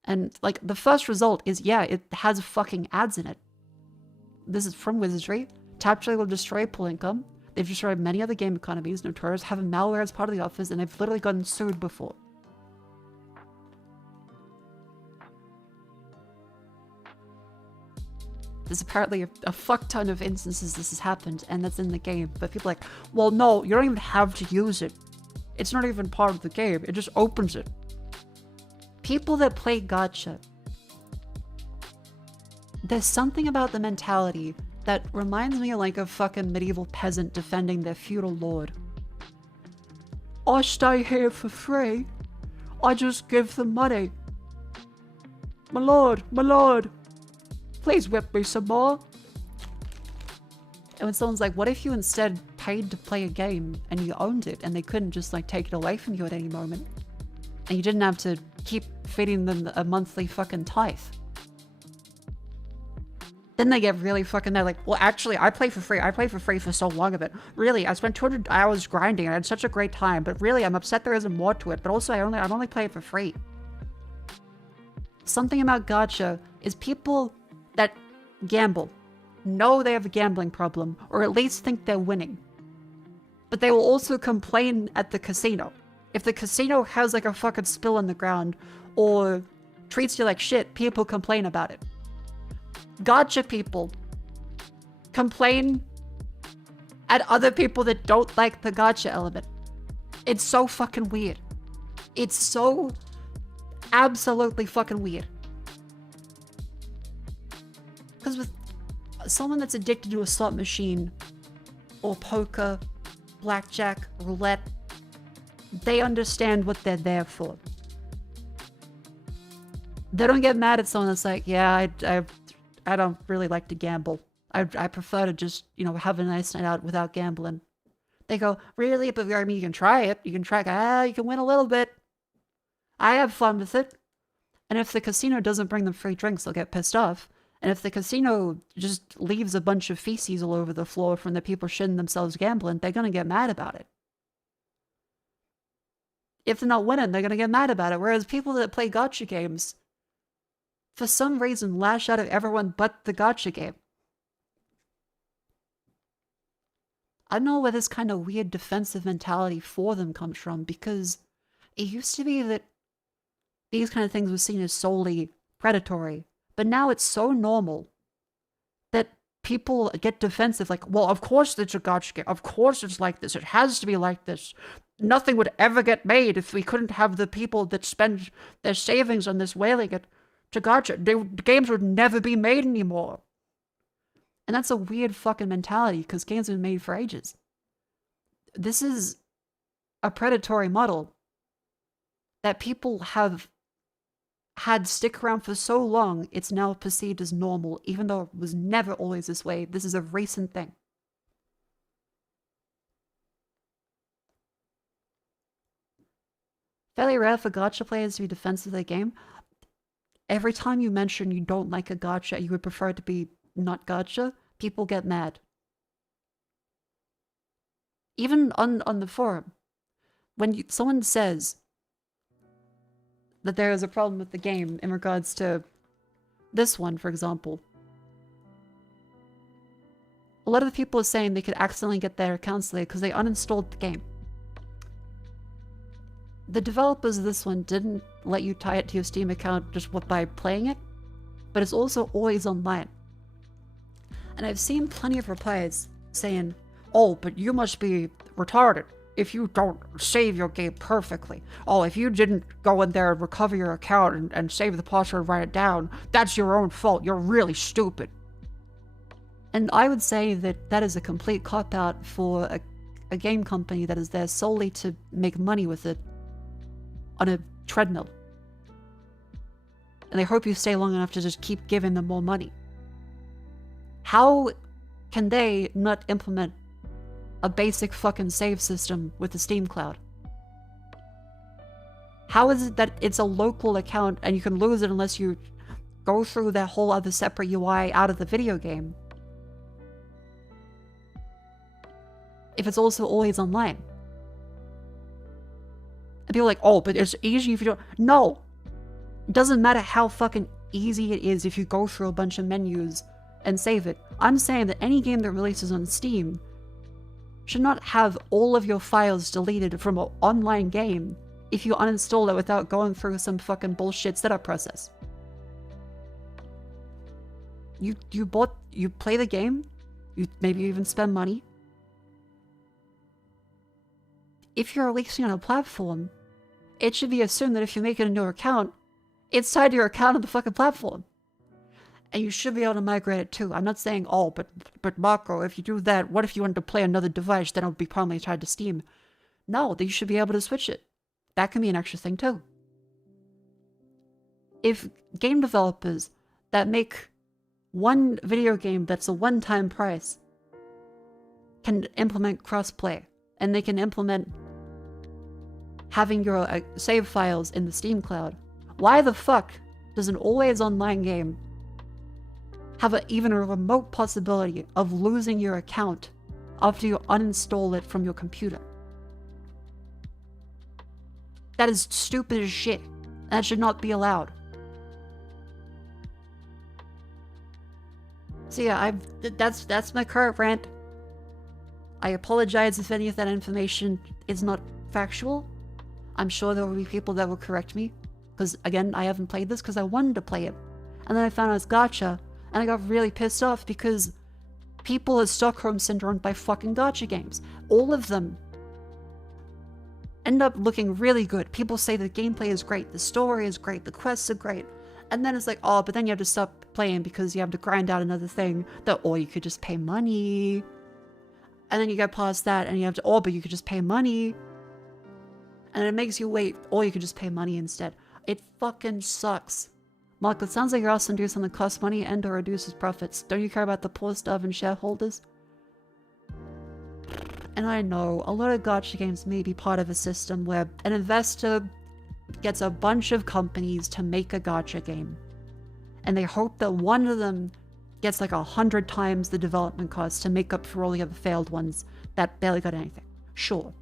And, like, the first result is, yeah, it has fucking ads in it. This is from Wizardry. Tapjoy will destroy pool income. They've destroyed many other game economies. Notorious having malware as part of the office, and they've literally gotten sued before. There's apparently a fuck ton of instances this has happened, and that's in the game. But people are like, well, no, you don't even have to use it. It's not even part of the game. It just opens it. People that play gacha, there's something about the mentality that reminds me of like a fucking medieval peasant defending their feudal lord. I stay here for free. I just give them money. My lord, please whip me some more. And when someone's like, what if you instead paid to play a game and you owned it and they couldn't just like take it away from you at any moment? And you didn't have to keep feeding them a monthly fucking tithe. Then they get really fucking, they're like, well, actually, I play for free. I played for free for so long of it. Really, I spent 200 hours grinding. I had such a great time. But really, I'm upset there isn't more to it. But also, I'm only playing for free. Something about gacha is people that gamble know they have a gambling problem, or at least think they're winning. But they will also complain at the casino. If the casino has like a fucking spill in the ground, or treats you like shit, people complain about it. Gacha people complain at other people that don't like the gacha element. It's so fucking weird. It's so absolutely fucking weird. Because with someone that's addicted to a slot machine, or poker, blackjack, roulette, they understand what they're there for. They don't get mad at someone that's like, yeah, I don't really like to gamble. I prefer to just, you know, have a nice night out without gambling. They go, really? But I mean, you can try it. You can try, you can win a little bit. I have fun with it. And if the casino doesn't bring them free drinks, they'll get pissed off. And if the casino just leaves a bunch of feces all over the floor from the people shitting themselves gambling, they're going to get mad about it. If they're not winning, they're going to get mad about it. Whereas people that play gacha games, for some reason, lash out at everyone but the gacha game. I don't know where this kind of weird defensive mentality for them comes from, because it used to be that these kind of things were seen as solely predatory, but now it's so normal that people get defensive, like, well, of course it's a gacha game, of course it's like this, it has to be like this. Nothing would ever get made if we couldn't have the people that spend their savings on this whaling it to gacha. The games would never be made anymore. And that's a weird fucking mentality, because games have been made for ages. This is a predatory model that people have had stick around for so long, it's now perceived as normal, even though it was never always this way. This is a recent thing. Fairly rare for gacha players to be defensive of the game. Every time you mention you don't like a gacha, you would prefer it to be not gacha, people get mad. Even on the forum, when someone says that there is a problem with the game in regards to this one, for example, a lot of the people are saying they could accidentally get their accounts deleted because they uninstalled the game. The developers of this one didn't let you tie it to your Steam account just by playing it, but it's also always online. And I've seen plenty of replies saying, oh, but you must be retarded if you don't save your game perfectly. Oh, if you didn't go in there and recover your account and save the password and write it down, that's your own fault. You're really stupid. And I would say that that is a complete cop-out for a game company that is there solely to make money with it on a treadmill. And they hope you stay long enough to just keep giving them more money. How can they not implement a basic fucking save system with the Steam Cloud? How is it that it's a local account and you can lose it unless you go through that whole other separate UI out of the video game, if it's also always online? And people are like, oh, but it's easy if you don't. No! It doesn't matter how fucking easy it is if you go through a bunch of menus and save it. I'm saying that any game that releases on Steam should not have all of your files deleted from an online game if you uninstall it without going through some fucking bullshit setup process. You play the game, you maybe even spend money. If you're releasing on a platform, it should be assumed that if you make it a new account, it's tied to your account on the fucking platform. And you should be able to migrate it too. I'm not saying, oh, but Mako, if you do that, what if you wanted to play another device, then it would be permanently tied to Steam? No, you should be able to switch it. That can be an extra thing too. If game developers that make one video game that's a one-time price can implement crossplay, and they can implement having your save files in the Steam Cloud, why the fuck does an always online game have even a remote possibility of losing your account after you uninstall it from your computer. That is stupid as shit. That should not be allowed. So yeah, that's my current rant. I apologize if any of that information is not factual. I'm sure there will be people that will correct me. Because, again, I haven't played this because I wanted to play it. And then I found out it's gacha, and I got really pissed off because people are Stockholm Syndrome by fucking gacha games. All of them end up looking really good. People say the gameplay is great, the story is great, the quests are great. And then it's like, oh, but then you have to stop playing because you have to grind out another thing. Or you could just pay money. And then you get past that and you have to, oh, but you could just pay money. And it makes you wait, or you could just pay money instead. It fucking sucks. Mako, it sounds like you're also doing something that costs money and or reduces profits. Don't you care about the poor stuff and shareholders? And I know, a lot of gacha games may be part of a system where an investor gets a bunch of companies to make a gacha game. And they hope that one of them gets like 100 times the development cost to make up for all the other failed ones that barely got anything. Sure.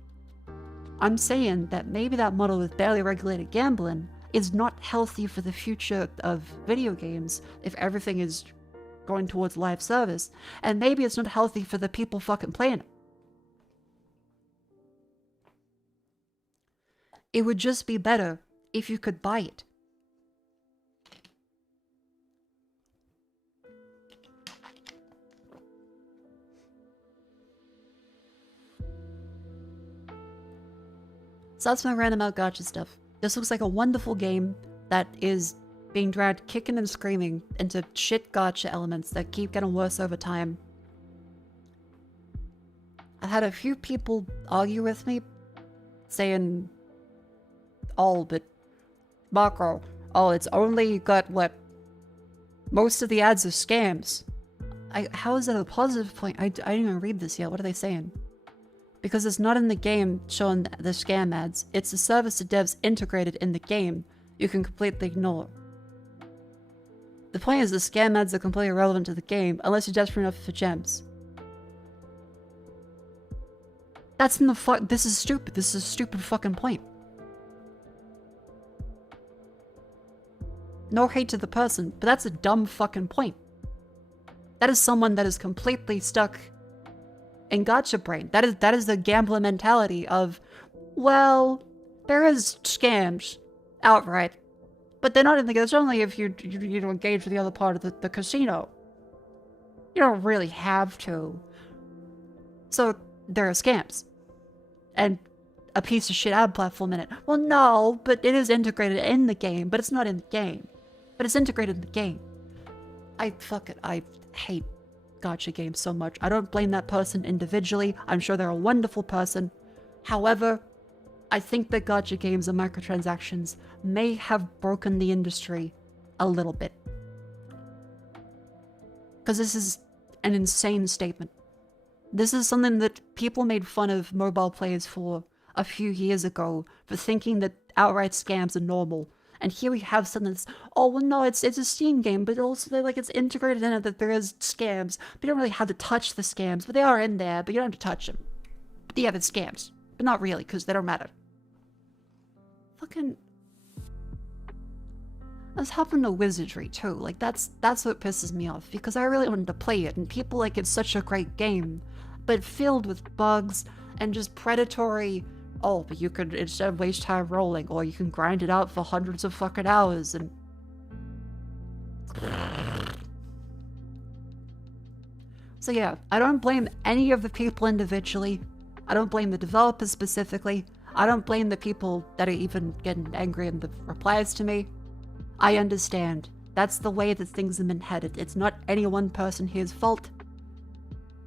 I'm saying that maybe that model with barely regulated gambling is not healthy for the future of video games if everything is going towards live service, and maybe it's not healthy for the people fucking playing it. It would just be better if you could buy it. So that's my random out gacha stuff. This looks like a wonderful game that is being dragged kicking and screaming into shit gacha elements that keep getting worse over time. I've had a few people argue with me, saying, oh, but Mako, oh, it's only got what? Most of the ads are scams. How is that a positive point? I didn't even read this yet. What are they saying? Because it's not in the game showing the scam ads. It's the service the devs integrated in the game you can completely ignore. The point is the scam ads are completely irrelevant to the game unless you're desperate enough for gems. That's in the this is stupid. This is a stupid fucking point. No hate to the person, but that's a dumb fucking point. That is someone that is completely stuck in gacha brain. That is the gambler mentality of, well, there is scams outright, but they're not in the game. It's only if you engage with the other part of the casino. You don't really have to. So there are scams. And a piece of shit ad platform in it. Well, no, but it is integrated in the game, but it's not in the game. But it's integrated in the game. I hate gacha games so much. I don't blame that person individually. I'm sure they're a wonderful person. However, I think that gacha games and microtransactions may have broken the industry a little bit. Because this is an insane statement. This is something that people made fun of mobile players for a few years ago, for thinking that outright scams are normal. And here we have something that's, oh, well, no, it's a Steam game, but also, like, it's integrated in it that there is scams. But you don't really have to touch the scams, but they are in there, but you don't have to touch them. But yeah, it's scams. But not really, because they don't matter. Fucking... That's happened to Wizardry, too. Like, that's what pisses me off, because I really wanted to play it, and people like it's such a great game, but filled with bugs, and just predatory... Oh, but you could instead waste time rolling, or you can grind it out for hundreds of fucking hours, and... So yeah, I don't blame any of the people individually. I don't blame the developers specifically. I don't blame the people that are even getting angry in the replies to me. I understand. That's the way that things have been headed. It's not any one person here's fault.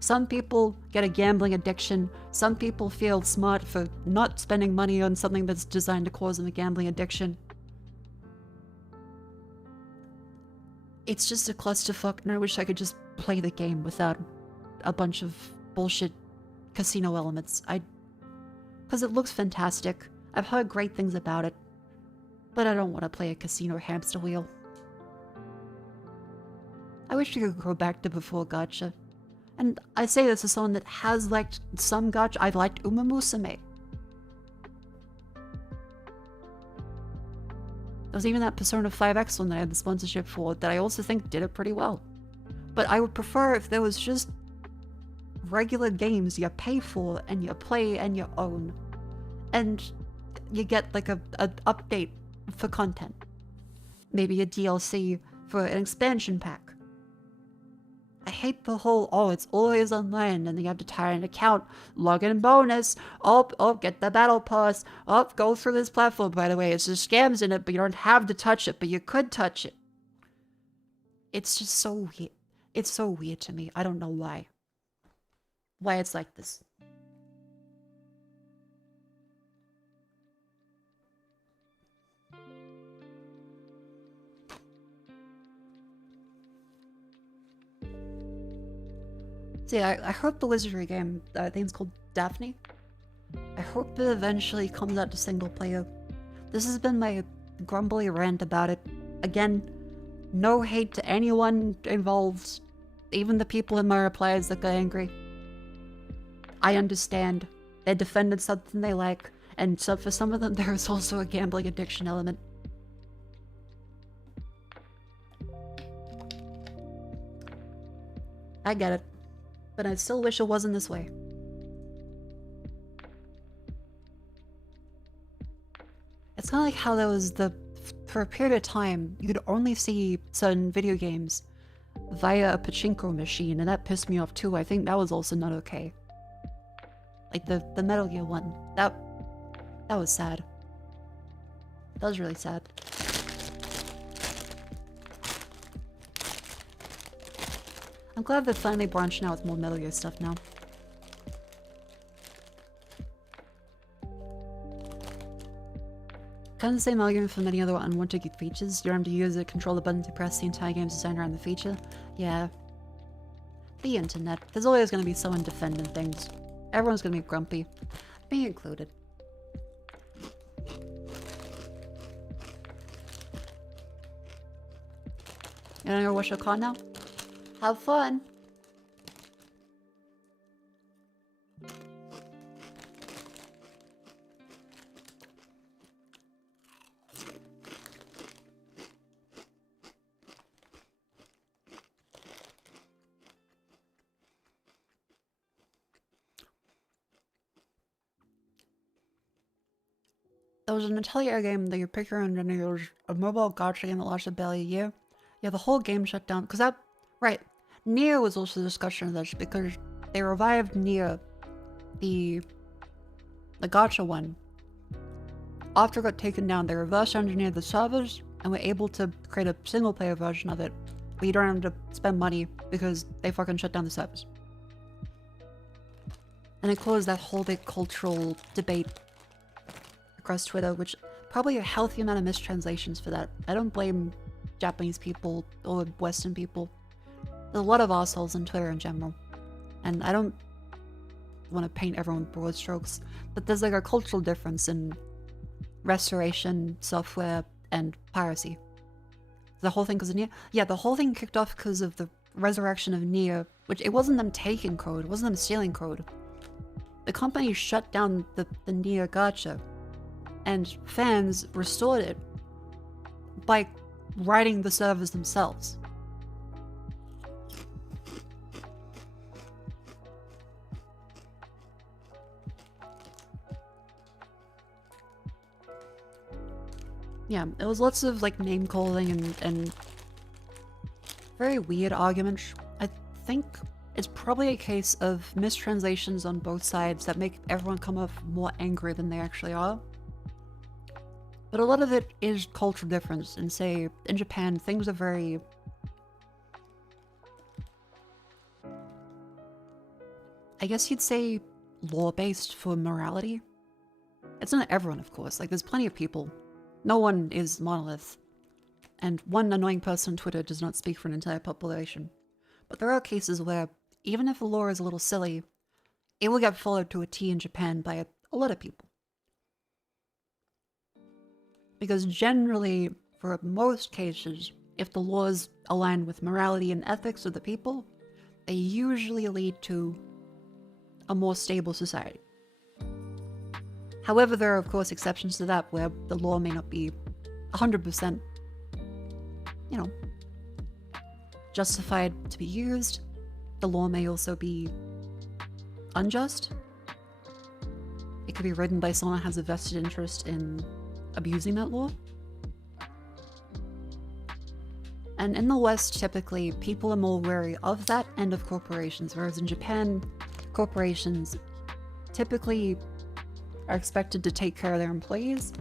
Some people get a gambling addiction. Some people feel smart for not spending money on something that's designed to cause them a gambling addiction. It's just a clusterfuck, and I wish I could just play the game without a bunch of bullshit casino elements. Because it looks fantastic. I've heard great things about it. But I don't want to play a casino hamster wheel. I wish you could go back to before gacha. And I say this as someone that has liked some gacha. I liked Uma Musume. There was even that Persona 5X one that I had the sponsorship for that I also think did it pretty well. But I would prefer if there was just regular games you pay for and you play and you own. And you get like an update for content. Maybe a DLC for an expansion pack. I hate the whole, oh, it's always online and then you have to tie an account, login bonus, oh, get the battle pass, go through this platform, by the way, it's just scams in it, but you don't have to touch it, but you could touch it. It's just so weird. It's so weird to me. I don't know why. Why it's like this. See, I hope the wizardry game, I think it's called Daphne. I hope it eventually comes out to single player. This has been my grumbly rant about it. Again, no hate to anyone involved, even the people in my replies that got angry. I understand. They defended something they like, and so for some of them there is also a gambling addiction element. I get it. But I still wish it wasn't this way. It's kind of like how there was for a period of time, you could only see certain video games via a pachinko machine, and that pissed me off too. I think that was also not okay. Like the Metal Gear one. That was sad. That was really sad. I'm glad they're finally branching out with more Metal Gear stuff now. Kind of the same argument for many other unwanted features. You don't have to use it, control the button to press the entire game's design around the feature. Yeah. The internet. There's always going to be someone defending things. Everyone's going to be grumpy. Me included. You wanna go watch your con now? Have fun! There was a Nutella game that you pick your own and it was a mobile gacha game that lasted barely a year. Yeah, the whole game shut down because that... Right. Nier was also a discussion of this because they revived Nier, the gacha one. After it got taken down, they reverse engineered the servers and were able to create a single player version of it where you don't have to spend money because they fucking shut down the servers. And it caused that whole big cultural debate across Twitter, which probably a healthy amount of mistranslations for that. I don't blame Japanese people or Western people. There's a lot of assholes on Twitter in general. And I don't want to paint everyone with broad strokes, but there's like a cultural difference in restoration, software, and piracy. The whole thing because of Nier? Yeah, the whole thing kicked off because of the resurrection of Nier, which it wasn't them taking code, it wasn't them stealing code. The company shut down the Nier gacha, and fans restored it by writing the servers themselves. Yeah, it was lots of like name calling and very weird arguments. I think it's probably a case of mistranslations on both sides that make everyone come off more angry than they actually are. But a lot of it is cultural difference, and say, in Japan, things are very... I guess you'd say law-based for morality. It's not everyone, of course, like there's plenty of people. No one is monolith. And one annoying person on Twitter does not speak for an entire population. But there are cases where, even if the law is a little silly, it will get followed to a T in Japan by a lot of people. Because generally, for most cases, if the laws align with morality and ethics of the people, they usually lead to a more stable society. However, there are of course exceptions to that where the law may not be 100%, justified to be used. The law may also be unjust. It could be written by someone who has a vested interest in abusing that law. And in the West, typically, people are more wary of that and of corporations, whereas in Japan, corporations typically are expected to take care of their employees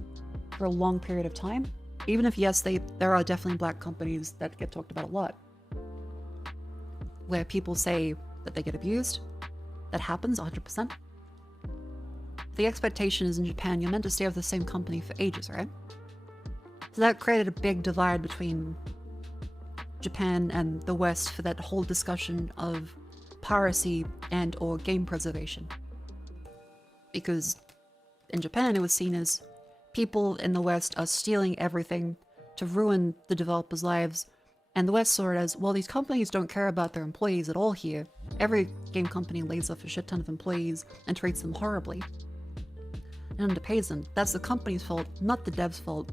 for a long period of time. Even if, yes, there are definitely black companies that get talked about a lot, where people say that they get abused. That happens 100%. The expectation is in Japan, you're meant to stay with the same company for ages, right? So that created a big divide between Japan and the West for that whole discussion of piracy and or game preservation. Because in Japan, it was seen as people in the West are stealing everything to ruin the developers' lives, and the West saw it as, well, these companies don't care about their employees at all here. Every game company lays off a shit ton of employees and treats them horribly and underpays them. That's the company's fault, not the dev's fault.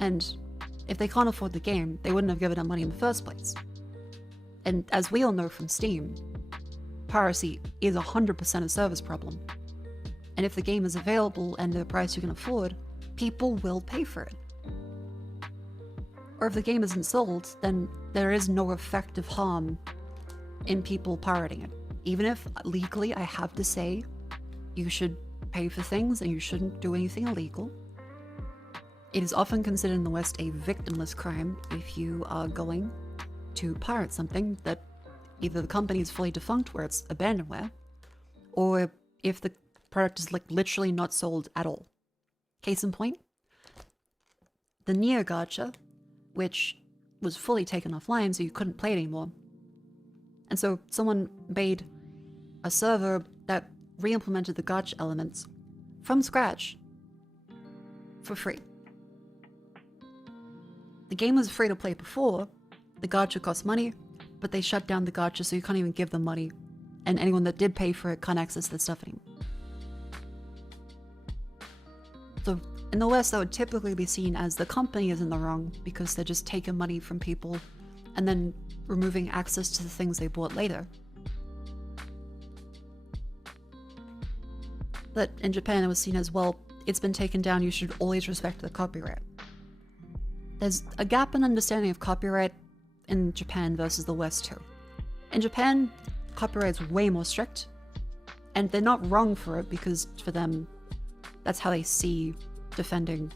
And if they can't afford the game, they wouldn't have given them money in the first place. And as we all know from Steam, piracy is 100% a service problem. And if the game is available and at a price you can afford, people will pay for it. Or if the game isn't sold, then there is no effective harm in people pirating it. Even if legally I have to say you should pay for things and you shouldn't do anything illegal, it is often considered in the West a victimless crime if you are going to pirate something that either the company is fully defunct where it's abandonware, or if the product is literally not sold at all. Case in point, the Neo gacha, which was fully taken offline so you couldn't play it anymore. And so someone made a server that re-implemented the gacha elements from scratch for free. The game was free to play before, the gacha cost money, but they shut down the gacha so you can't even give them money, and anyone that did pay for it can't access the stuff anymore. So in the West, that would typically be seen as the company is in the wrong because they're just taking money from people and then removing access to the things they bought later. But in Japan, it was seen as, well, it's been taken down, you should always respect the copyright. There's a gap in understanding of copyright in Japan versus the West too. In Japan, copyright's way more strict, and they're not wrong for it because for them, that's how they see defending,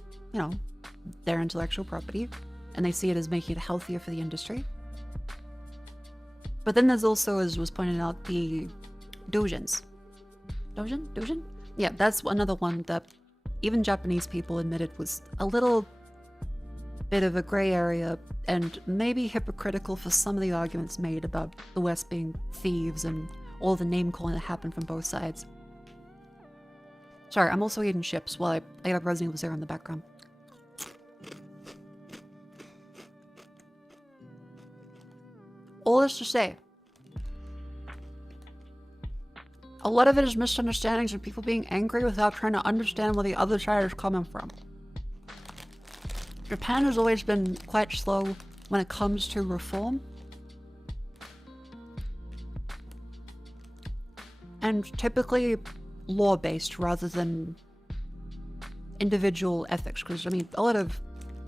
their intellectual property, and they see it as making it healthier for the industry. But then there's also, as was pointed out, the doujins. Doujin? Yeah, that's another one that even Japanese people admitted was a little bit of a gray area and maybe hypocritical for some of the arguments made about the West being thieves and all the name calling that happened from both sides. Sorry, I'm also eating chips while I got Resident Evil 0 in the background. All this to say, a lot of it is misunderstandings and people being angry without trying to understand where the other side is coming from. Japan has always been quite slow when it comes to reform. And typically law-based rather than individual ethics, because a lot of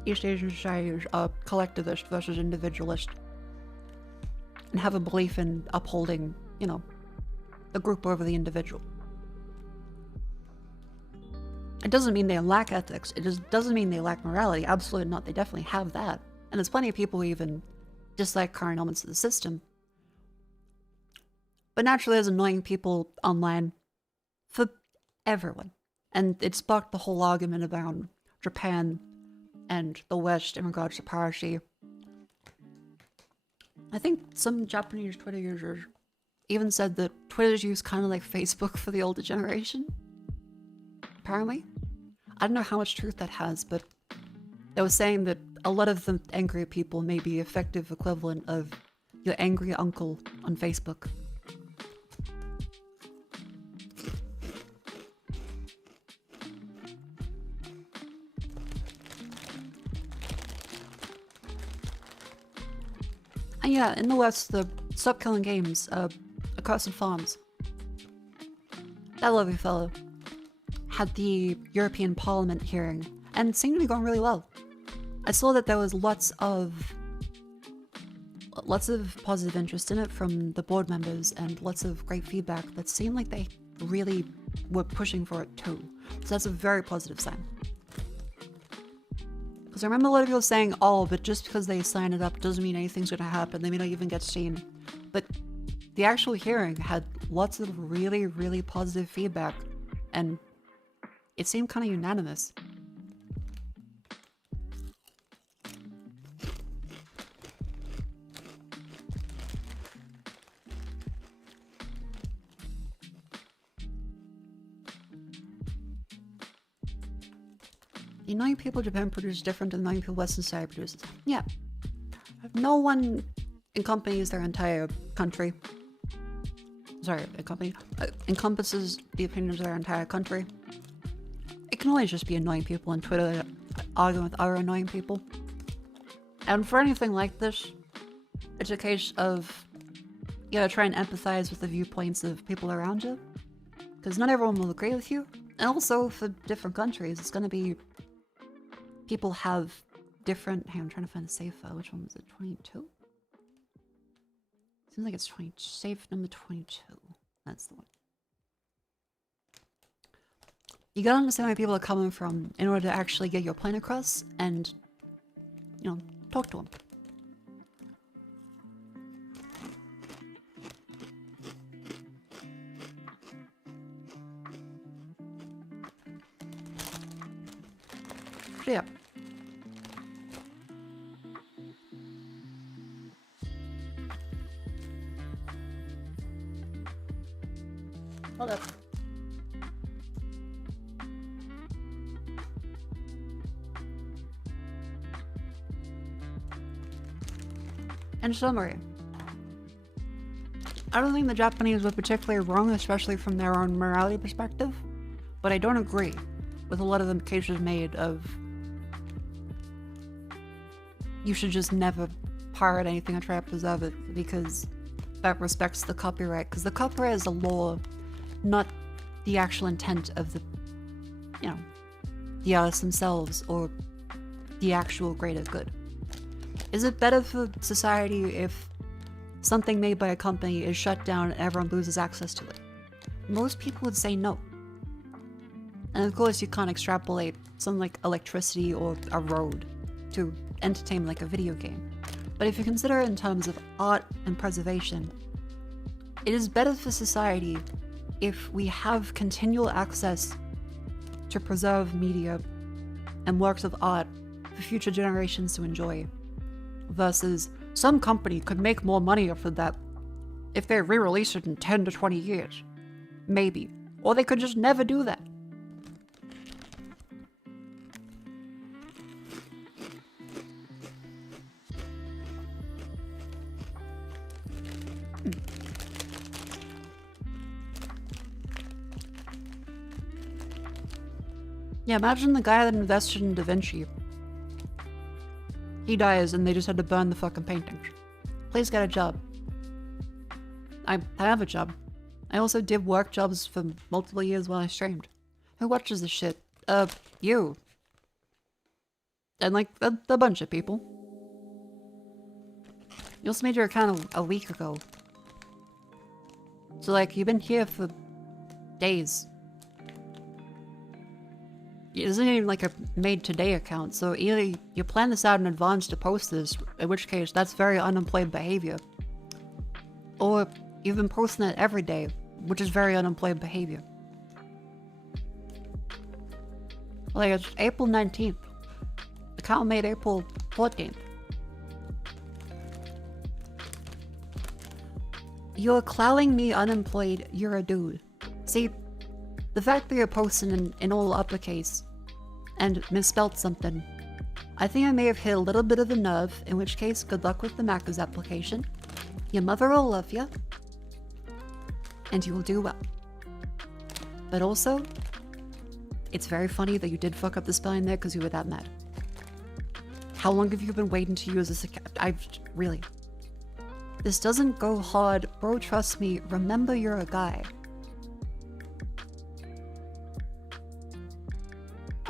East Asian societies are collectivist versus individualist and have a belief in upholding, the group over the individual. It doesn't mean they lack ethics, it just doesn't mean they lack morality, absolutely not, they definitely have that. And there's plenty of people who even dislike current elements of the system. But naturally there's annoying people online for everyone. And it sparked the whole argument around Japan and the West in regards to piracy. I think some Japanese Twitter users even said that Twitter's used kind of like Facebook for the older generation. Apparently. I don't know how much truth that has, but they were saying that a lot of the angry people may be effective equivalent of your angry uncle on Facebook. And yeah, in the West, the Stop Killing Games, Accursed Farms. That lovely fellow had the European Parliament hearing, and it seemed to be going really well. I saw that there was lots of positive interest in it from the board members and lots of great feedback that seemed like they really were pushing for it too. So that's a very positive sign. Because I remember a lot of people saying, oh, but just because they sign it up doesn't mean anything's going to happen. They may not even get seen. But the actual hearing had lots of really, really positive feedback, and it seemed kind of unanimous. The annoying people Japan produces different than the annoying people Western society produces. Yeah. No one encompasses their entire country. Sorry, a company encompasses the opinions of their entire country. It can always just be annoying people on Twitter that arguing with other annoying people. And for anything like this, it's a case of, you know, try and empathize with the viewpoints of people around you. Because not everyone will agree with you. And also, for different countries, it's going to be... People have different... Hey, I'm trying to find the save file. Which one was it? 22? Seems like it's 20... Save number 22. That's the one. You gotta understand where people are coming from in order to actually get your point across and, you know, talk to them. So yeah. Hold up. In summary, I don't think the Japanese were particularly wrong, especially from their own morality perspective, but I don't agree with a lot of the cases made of you should just never pirate anything or try to preserve it because that respects the copyright, because the copyright is a law, not the actual intent of the, you know, the artists themselves or the actual greater good. Is it better for society if something made by a company is shut down and everyone loses access to it? Most people would say no. And of course you can't extrapolate something like electricity or a road to entertain like a video game. But if you consider it in terms of art and preservation, it is better for society if we have continual access to preserve media and works of art for future generations to enjoy, versus some company could make more money off of that if they re-release it in 10 to 20 years. Maybe. Or they could just never do that. Yeah, imagine the guy that invested in Da Vinci. He dies and they just had to burn the fucking paintings. Please get a job. I have a job. I also did work jobs for multiple years while I streamed. Who watches this shit? You. And like, a bunch of people. You also made your account a week ago. So like, you've been here for days. It isn't even like a made today account, so either you plan this out in advance to post this, in which case that's very unemployed behavior, or you've been posting it every day, which is very unemployed behavior. Like, it's April 19th. The account made April 14th. You're calling me unemployed, you're a dude. See, the fact that you're posting in all uppercase and misspelled something I think I may have hit a little bit of a nerve, in which case, good luck with the Mako's application. Your mother will love you, and you will do well. But also, it's very funny that you did fuck up the spelling there because you were that mad. How long have you been waiting to use this account? Really. This doesn't go hard, bro, trust me, remember you're a guy.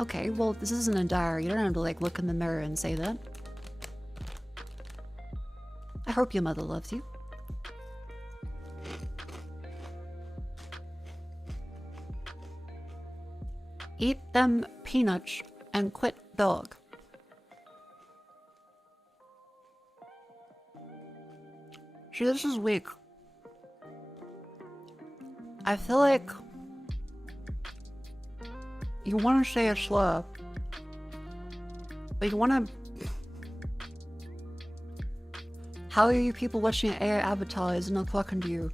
Okay, well, this isn't a diary, you don't have to, like, look in the mirror and say that. I hope your mother loves you. Eat them peanuts and quit dog. See, this is weak. I feel like you want to say a slur, but you want to... How are you people watching AI avatars and not talking to you?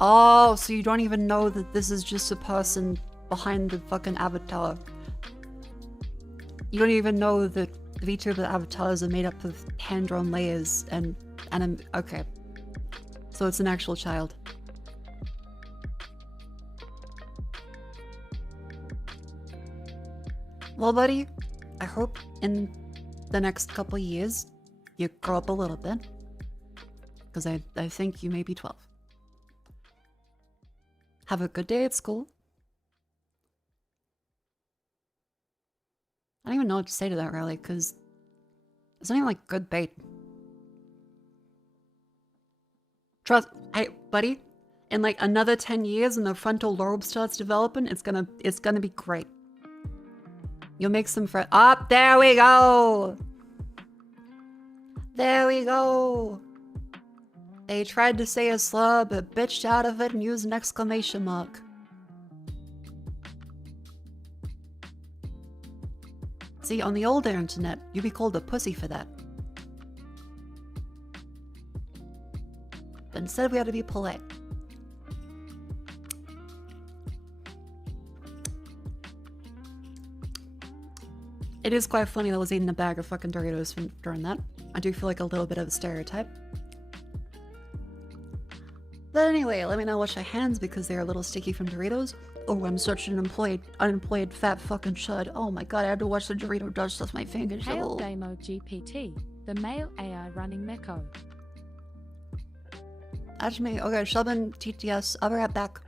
Oh, so you don't even know that this is just a person behind the fucking avatar. You don't even know that the VTuber avatars are made up of hand-drawn layers and okay. So it's an actual child. Well, buddy, I hope in the next couple years you grow up a little bit. Because I think you may be 12. Have a good day at school. I don't even know what to say to that, really, because it's not even like good bait. Trust, buddy, in like another 10 years when the frontal lobe starts developing, it's gonna be great. You'll make some friends. Ah, there we go! There we go! They tried to say a slur, but bitched out of it and used an exclamation mark. See, on the older internet, you'd be called a pussy for that. But instead we had to be polite. It is quite funny that I was eating a bag of fucking Doritos during that. I do feel like a little bit of a stereotype. But anyway, let me not wash my hands because they're a little sticky from Doritos. Oh, I'm such an unemployed fat fucking chud. Oh my god, I had to wash the Dorito dust off my fingers. Hail Damo GPT, the male AI running Mako. That's me. Okay, Shelban TTS. I'll be right back.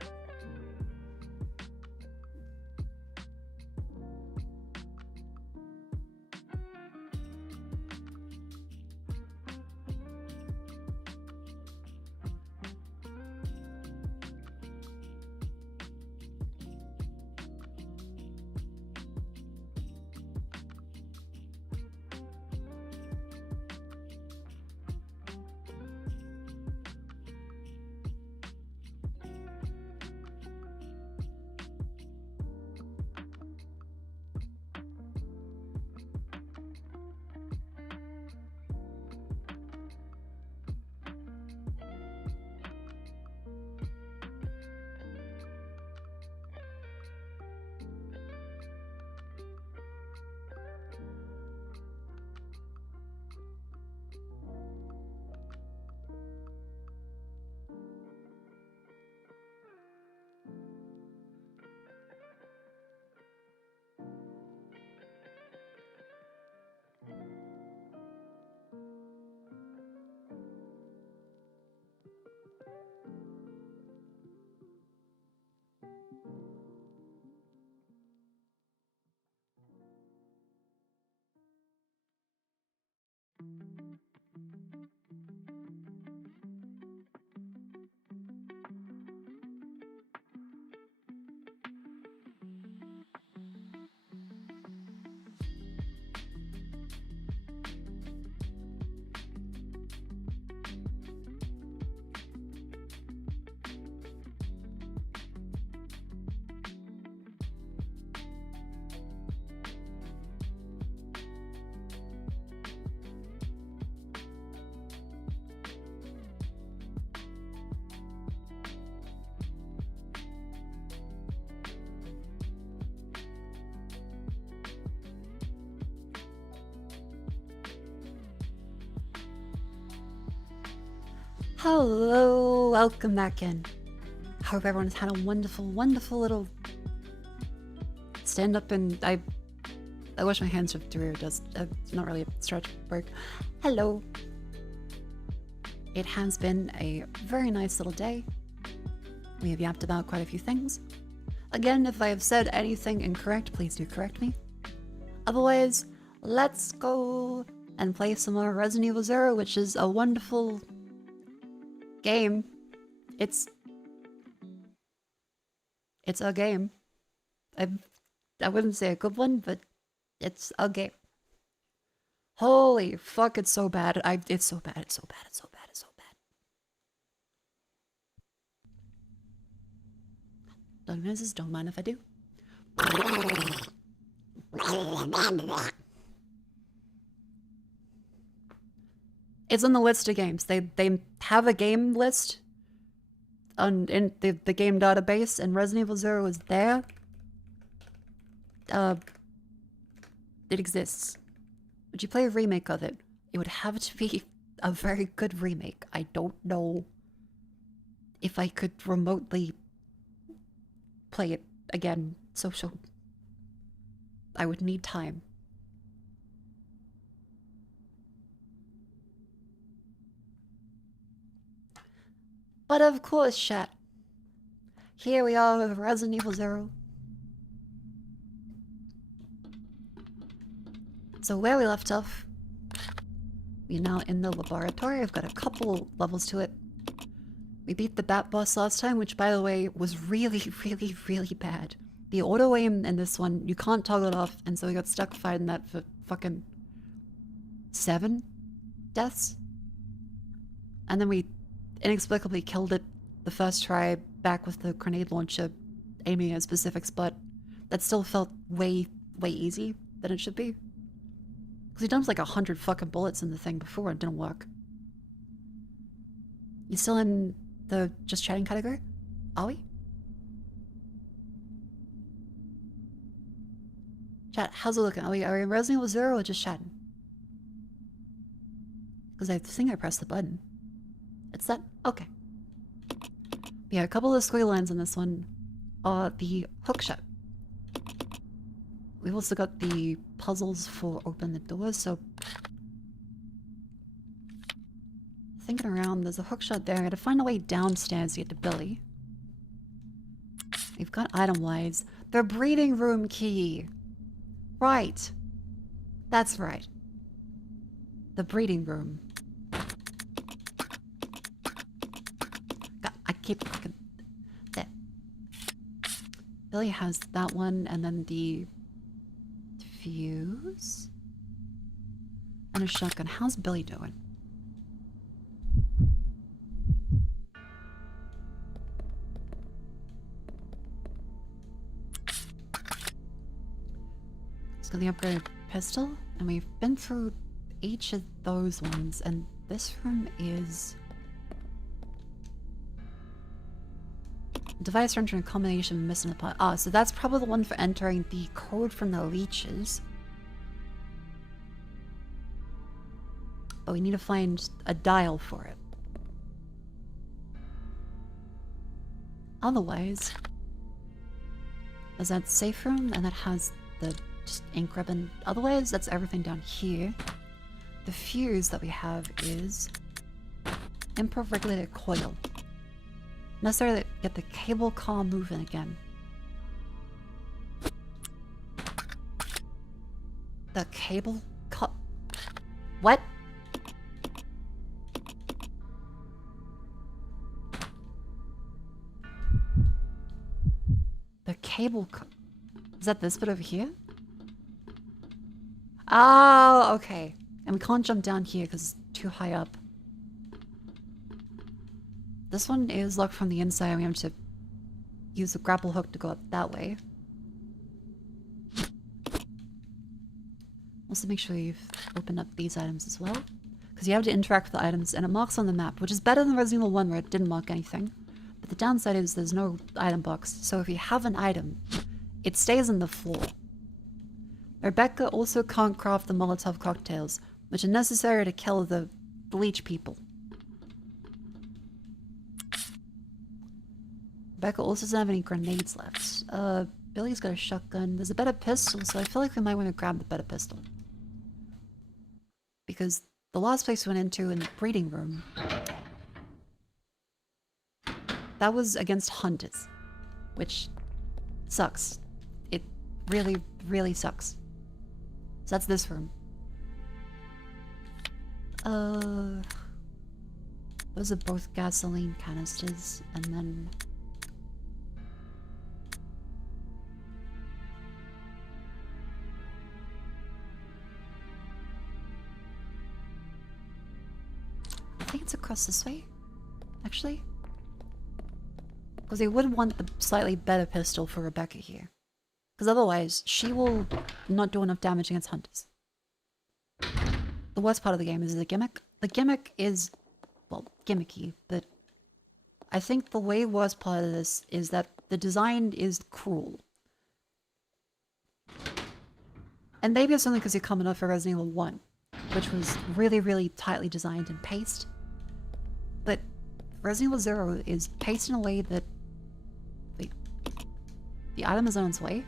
Hello, welcome back in. Hope everyone's had a wonderful, wonderful little stand up, and I wish my hands were through. It's not really a stretch work. Hello. It has been a very nice little day. We have yapped about quite a few things. Again, if I have said anything incorrect, please do correct me. Otherwise, let's go and play some more Resident Evil 0, which is a wonderful game. It's a game. I wouldn't say a good one, but it's a game. Holy fuck, it's so bad. It's so bad, it's so bad, it's so bad, it's so bad. Don't mind if I do. It's on the list of games. They have a game list in the game database, and Resident Evil 0 is there. It exists. Would you play a remake of it? It would have to be a very good remake. I don't know if I could remotely play it again. Social. I would need time. But of course, chat. Here we are with Resident Evil 0. So where we left off, we're now in the laboratory. I've got a couple levels to it. We beat the Bat boss last time, which by the way was really, really, really bad. The auto aim in this one, you can't toggle it off, and so we got stuck fighting that for fucking 7 deaths. And then we inexplicably killed it the first try back with the grenade launcher aiming at a specific spot. That still felt way, way easy than it should be. Because we dumped like 100 fucking bullets in the thing before and it didn't work. You still in the just chatting category? Are we? Chat, how's it looking? Are we in Resident Evil 0 or just chatting? Because I think I pressed the button. It's that? Okay. Yeah, a couple of squiggly lines on this one are the hookshot. We've also got the puzzles for open the doors, so thinking around, there's a hookshot there. I gotta find a way downstairs to get to Billy. We've got item-wise. The breeding room key. Right. That's right. The breeding room. God, I keep fucking... There. Billy has that one, and then the fuse and a shotgun. How's Billy doing? Let's go the upgraded pistol, and we've been through each of those ones, and this room is device for entering a combination missing a part. Ah, so that's probably the one for entering the code from the leeches. But we need to find a dial for it. Otherwise, there's that safe room, and that has the just ink ribbon. Otherwise, that's everything down here. The fuse that we have is improv regulated coil. Necessarily get the cable car moving again. The cable car... What? The cable car... Is that this bit over here? Oh, okay. And we can't jump down here because it's too high up. This one is locked from the inside, and we have to use the grapple hook to go up that way. Also make sure you've opened up these items as well, because you have to interact with the items, and it marks on the map, which is better than Resident Evil 1 where it didn't mark anything. But the downside is there's no item box, so if you have an item, it stays on the floor. Rebecca also can't craft the Molotov cocktails, which are necessary to kill the leech people. Becca also doesn't have any grenades left. Billy's got a shotgun. There's a better pistol, so I feel like we might want to grab the better pistol. Because the last place we went into in the breeding room, that was against hunters, which sucks. It really, really sucks. So that's this room. Those are both gasoline canisters, and then... I think it's across this way, actually. Because they would want the slightly better pistol for Rebecca here. Because otherwise, she will not do enough damage against hunters. The worst part of the game is the gimmick. The gimmick is, well, gimmicky, but I think the way worst part of this is that the design is cruel. And maybe it's only because you're coming off of Resident Evil 1, which was really, really tightly designed and paced. But Resident Evil 0 is paced in a way that... Wait. The item is on its way?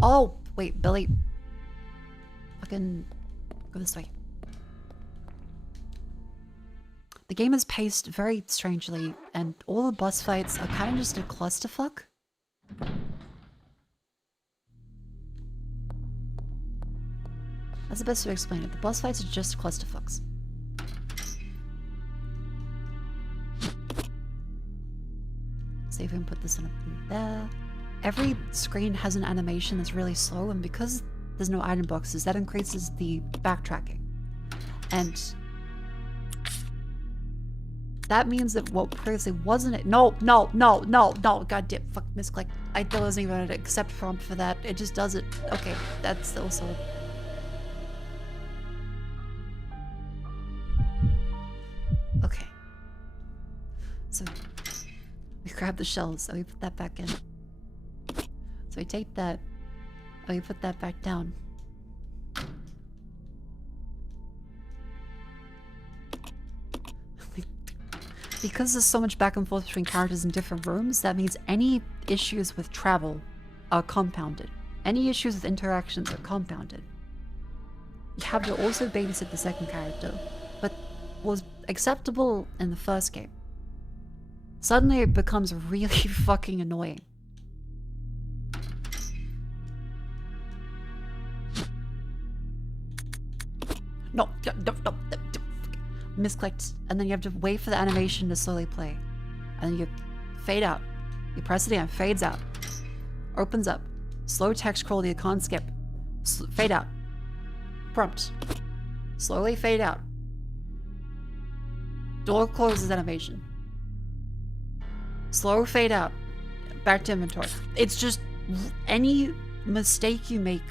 Oh! Wait, Billy. Fucking... Go this way. The game is paced very strangely, and all the boss fights are kind of just a clusterfuck. That's the best way to explain it. The boss fights are just clusterfucks. See if we can put this in there. Every screen has an animation that's really slow, and because there's no item boxes, that increases the backtracking. And that means that what previously wasn't it? No, goddamn, fuck, misclick. I wasn't even going to accept prompt for that. It just does it. Okay, that's also... Okay. So, we grab the shells, so we put that back in. So we take that, and we put that back down. Because there's so much back and forth between characters in different rooms, that means any issues with travel are compounded. Any issues with interactions are compounded. You have to also babysit the second character, but was acceptable in the first game. Suddenly it becomes really fucking annoying. No. Misclicked, and then you have to wait for the animation to slowly play. And then you fade out. You press it again, fades out. Opens up. Slow text scroll that you can't skip. Fade out. Prompt. Slowly fade out. Door closes animation. Slow fade out. Back to inventory. It's just any mistake you make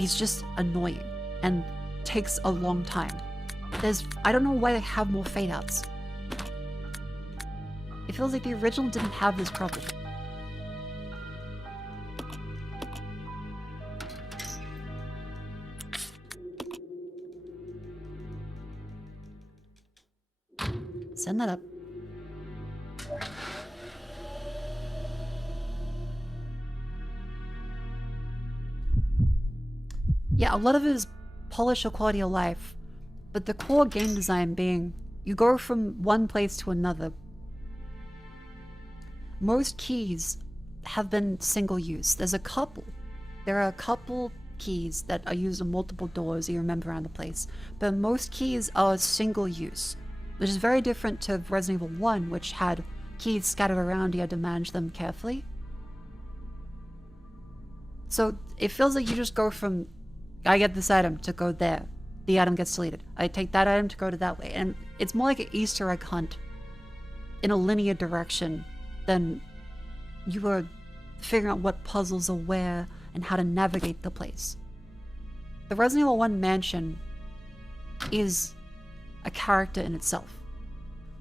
is just annoying and takes a long time. I don't know why they have more fade outs. It feels like the original didn't have this problem. Send that up. Yeah, a lot of it is polish or quality of life, but the core game design being you go from one place to another. Most keys have been single use. There are a couple keys that are used on multiple doors you remember around the place, but most keys are single use, which is very different to Resident Evil 1, which had keys scattered around. You had to manage them carefully. So it feels like you just go from I get this item to go there. The item gets deleted. I take that item to go to that way. And it's more like an Easter egg hunt in a linear direction than you are figuring out what puzzles are where and how to navigate the place. The Resident Evil 1 mansion is a character in itself.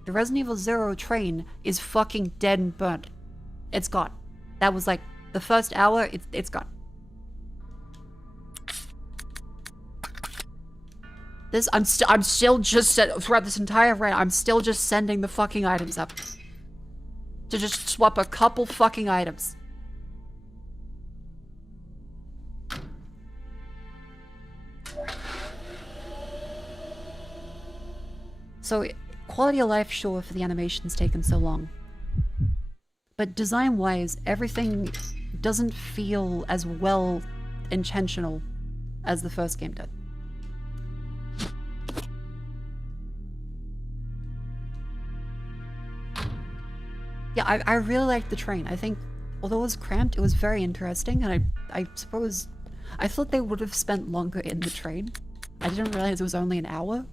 The Resident Evil 0 train is fucking dead and burnt. It's gone. That was like the first hour, it's gone. This, I'm still just, throughout this entire rant, I'm still just sending the fucking items up. To just swap a couple fucking items. So, quality of life, sure, for the animation's taken so long. But design-wise, everything doesn't feel as well intentional as the first game did. Yeah, I really liked the train. I think, although it was cramped, it was very interesting, and I suppose... I thought they would have spent longer in the train. I didn't realize it was only an hour.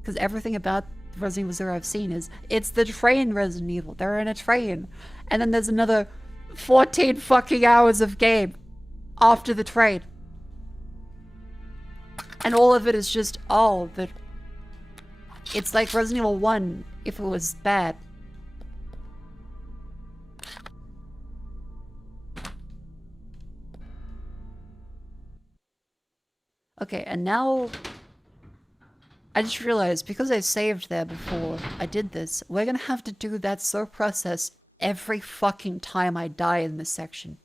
Because everything about Resident Evil 0 I've seen is, it's the train Resident Evil. They're in a train. And then there's another 14 fucking hours of game after the train. And all of it is just, oh, but it's like Resident Evil 1 if it was bad. Okay, and now I just realized, because I saved there before I did this, we're gonna have to do that slow process every fucking time I die in this section.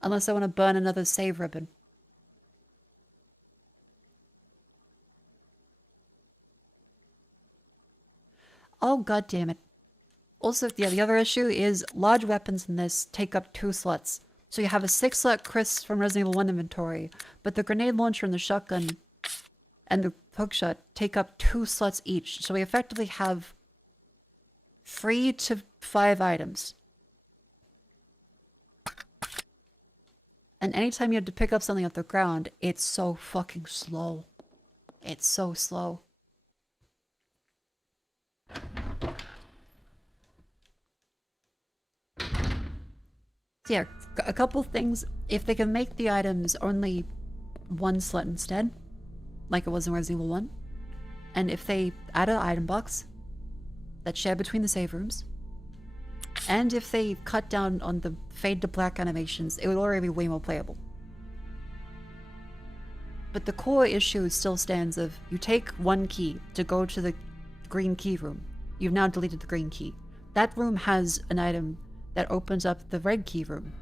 Unless I want to burn another save ribbon. Oh, god damn it. Also, yeah, the other issue is large weapons in this take up 2 slots. So you have a 6-slot Chris from Resident Evil 1 inventory, but the grenade launcher and the shotgun and the hookshot take up 2 slots each. So we effectively have 3 to 5 items. And anytime you have to pick up something off the ground, it's so fucking slow. It's so slow. So yeah, a couple things. If they can make the items only 1 slot instead, like it was in Resident Evil 1, and if they add an item box that's shared between the save rooms, and if they cut down on the fade to black animations, it would already be way more playable. But the core issue still stands of, you take 1 key to go to the green key room. You've now deleted the green key. That room has an item that opens up the red key room.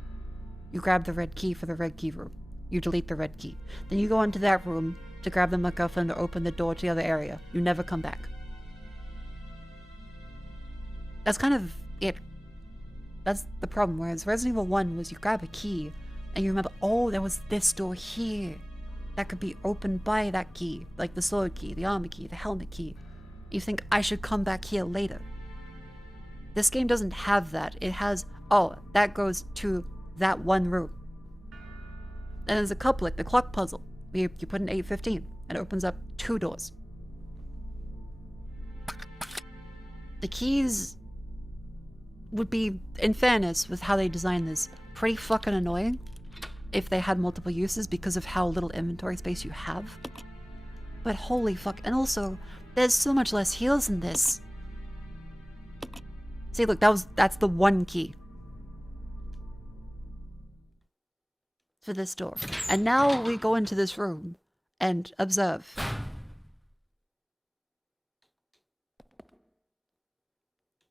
You grab the red key for the red key room. You delete the red key. Then you go into that room to grab the MacGuffin to open the door to the other area. You never come back. That's kind of it. That's the problem, whereas Resident Evil 1 was you grab a key, and you remember, oh, there was this door here. That could be opened by that key, like the sword key, the armor key, the helmet key. You think, I should come back here later. This game doesn't have that. It has, oh, that goes to that one room. And there's a couple, like the clock puzzle. You put in 8:15, and it opens up 2 doors. The keys would be, in fairness, with how they designed this, pretty fucking annoying if they had multiple uses because of how little inventory space you have. But holy fuck, and also, there's so much less heals in this. See, look, that's the 1 key for this door. And now we go into this room and observe.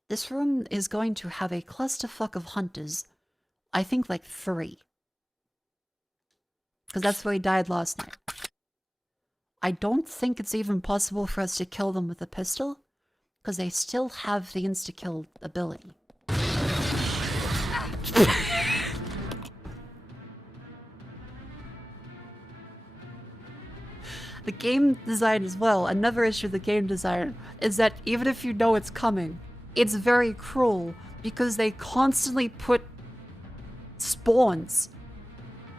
This room is going to have a clusterfuck of hunters. I think like 3. Because that's where we died last night. I don't think it's even possible for us to kill them with a pistol, because they still have the insta-kill ability. The game design as well, another issue of the game design, is that even if you know it's coming, it's very cruel, because they constantly put spawns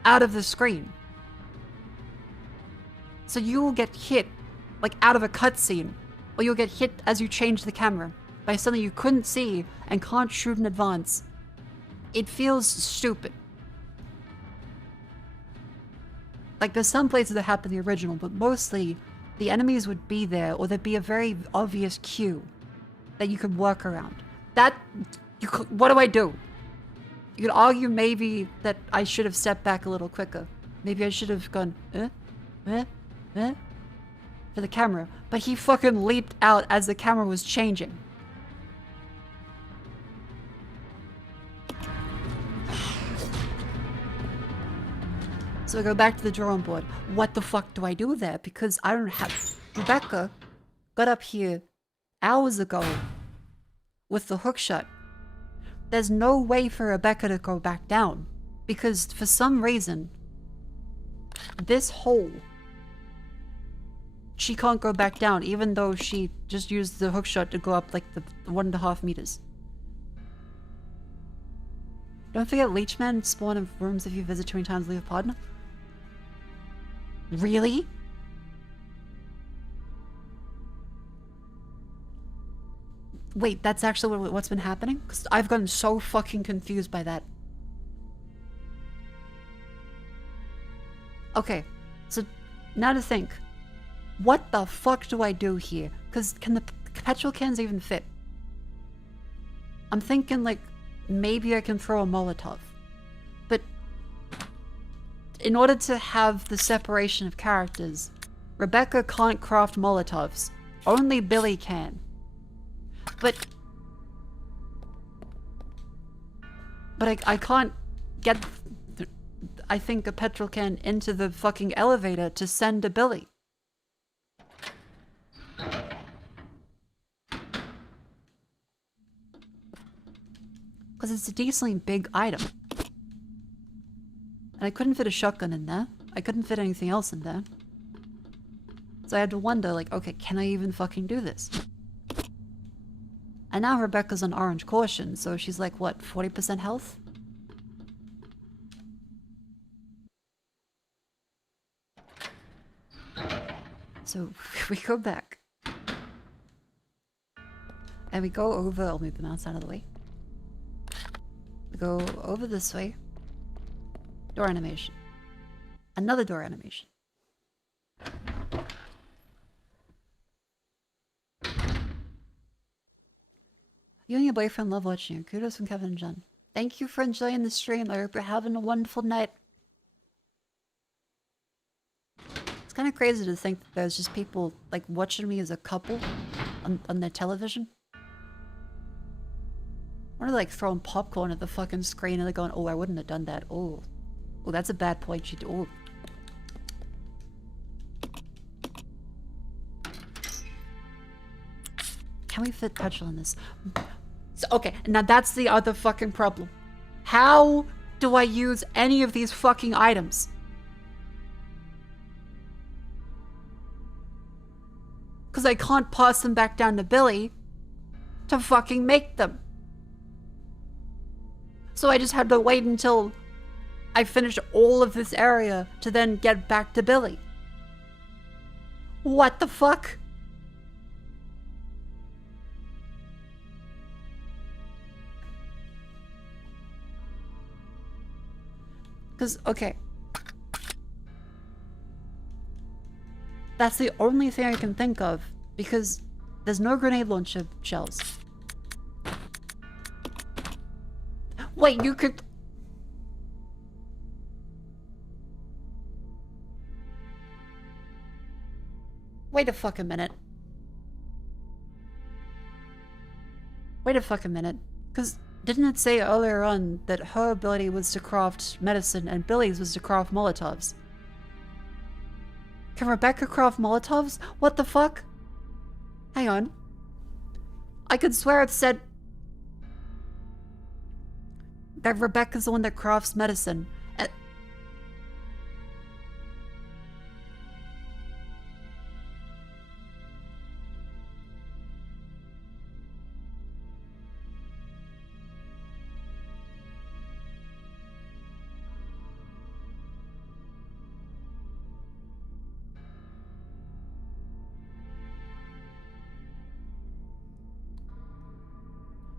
out of the screen. So you will get hit, like out of a cutscene, or you'll get hit as you change the camera by something you couldn't see and can't shoot in advance. It feels stupid. Like, there's some places that happen in the original, but mostly the enemies would be there, or there'd be a very obvious cue that you could work around. What do I do? You could argue maybe that I should have stepped back a little quicker. Maybe I should have gone, for the camera, but he fucking leaped out as the camera was changing. So I go back to the drawing board. What the fuck do I do there? Because I don't have... Rebecca got up here hours ago with the hook shot. There's no way for Rebecca to go back down. Because for some reason, this hole, she can't go back down, even though she just used the hook shot to go up like the 1.5 meters. Don't forget Leechman spawn in rooms if you visit 20 times, leave a partner. Really? Wait, that's actually what's been happening? Because I've gotten so fucking confused by that. Okay, so now to think. What the fuck do I do here? Because can the petrol cans even fit? I'm thinking like, maybe I can throw a Molotov. But in order to have the separation of characters, Rebecca can't craft Molotovs. Only Billy can. But I can't get, I think, a petrol can into the fucking elevator to send to Billy. Because it's a decently big item. And I couldn't fit a shotgun in there. I couldn't fit anything else in there. So I had to wonder, like, okay, can I even fucking do this? And now Rebecca's on orange caution, so she's like, what, 40% health? So we go back. And we go over, I'll move the mouse out of the way. We go over this way. Door animation. Another door animation. You and your boyfriend love watching you. Kudos from Kevin and John. Thank you for enjoying the stream. I hope you're having a wonderful night. It's kind of crazy to think that there's just people like watching me as a couple on their television. Or like throwing popcorn at the fucking screen and they're going, oh, I wouldn't have done that. Oh, oh, that's a bad point. You do. Oh. Can we fit petrol in this? So, okay, now that's the other fucking problem. How do I use any of these fucking items? Because I can't pass them back down to Billy to fucking make them. So I just had to wait until I finished all of this area to then get back to Billy. What the fuck? Because, okay. That's the only thing I can think of, because there's no grenade launcher shells. Wait, you could... Wait a fucking minute. Wait a fucking minute. Because didn't it say earlier on that her ability was to craft medicine and Billy's was to craft Molotovs? Can Rebecca craft Molotovs? What the fuck? Hang on. I could swear it said that Rebecca's the one that crafts medicine.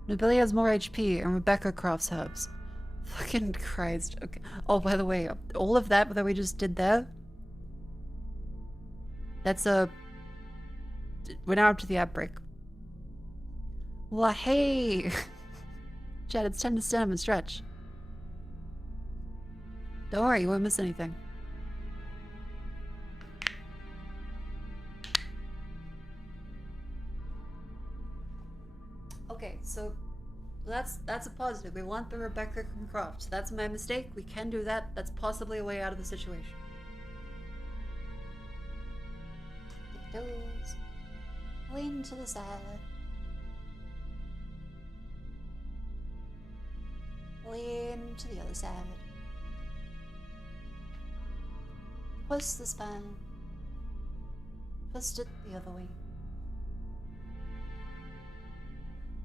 No, Billy has more HP and Rebecca crafts herbs. Fucking Christ. Okay. Oh, by the way, all of that we just did there, that's a... We're now up to the outbreak. Well, hey! Chad, it's time to stand up and stretch. Don't worry, you won't miss anything. Okay, so that's a positive. We want the Rebecca Croft. That's my mistake. We can do that. That's possibly a way out of the situation. Tiptoes. Lean to the side. Lean to the other side. Twist the spine. Twist it the other way.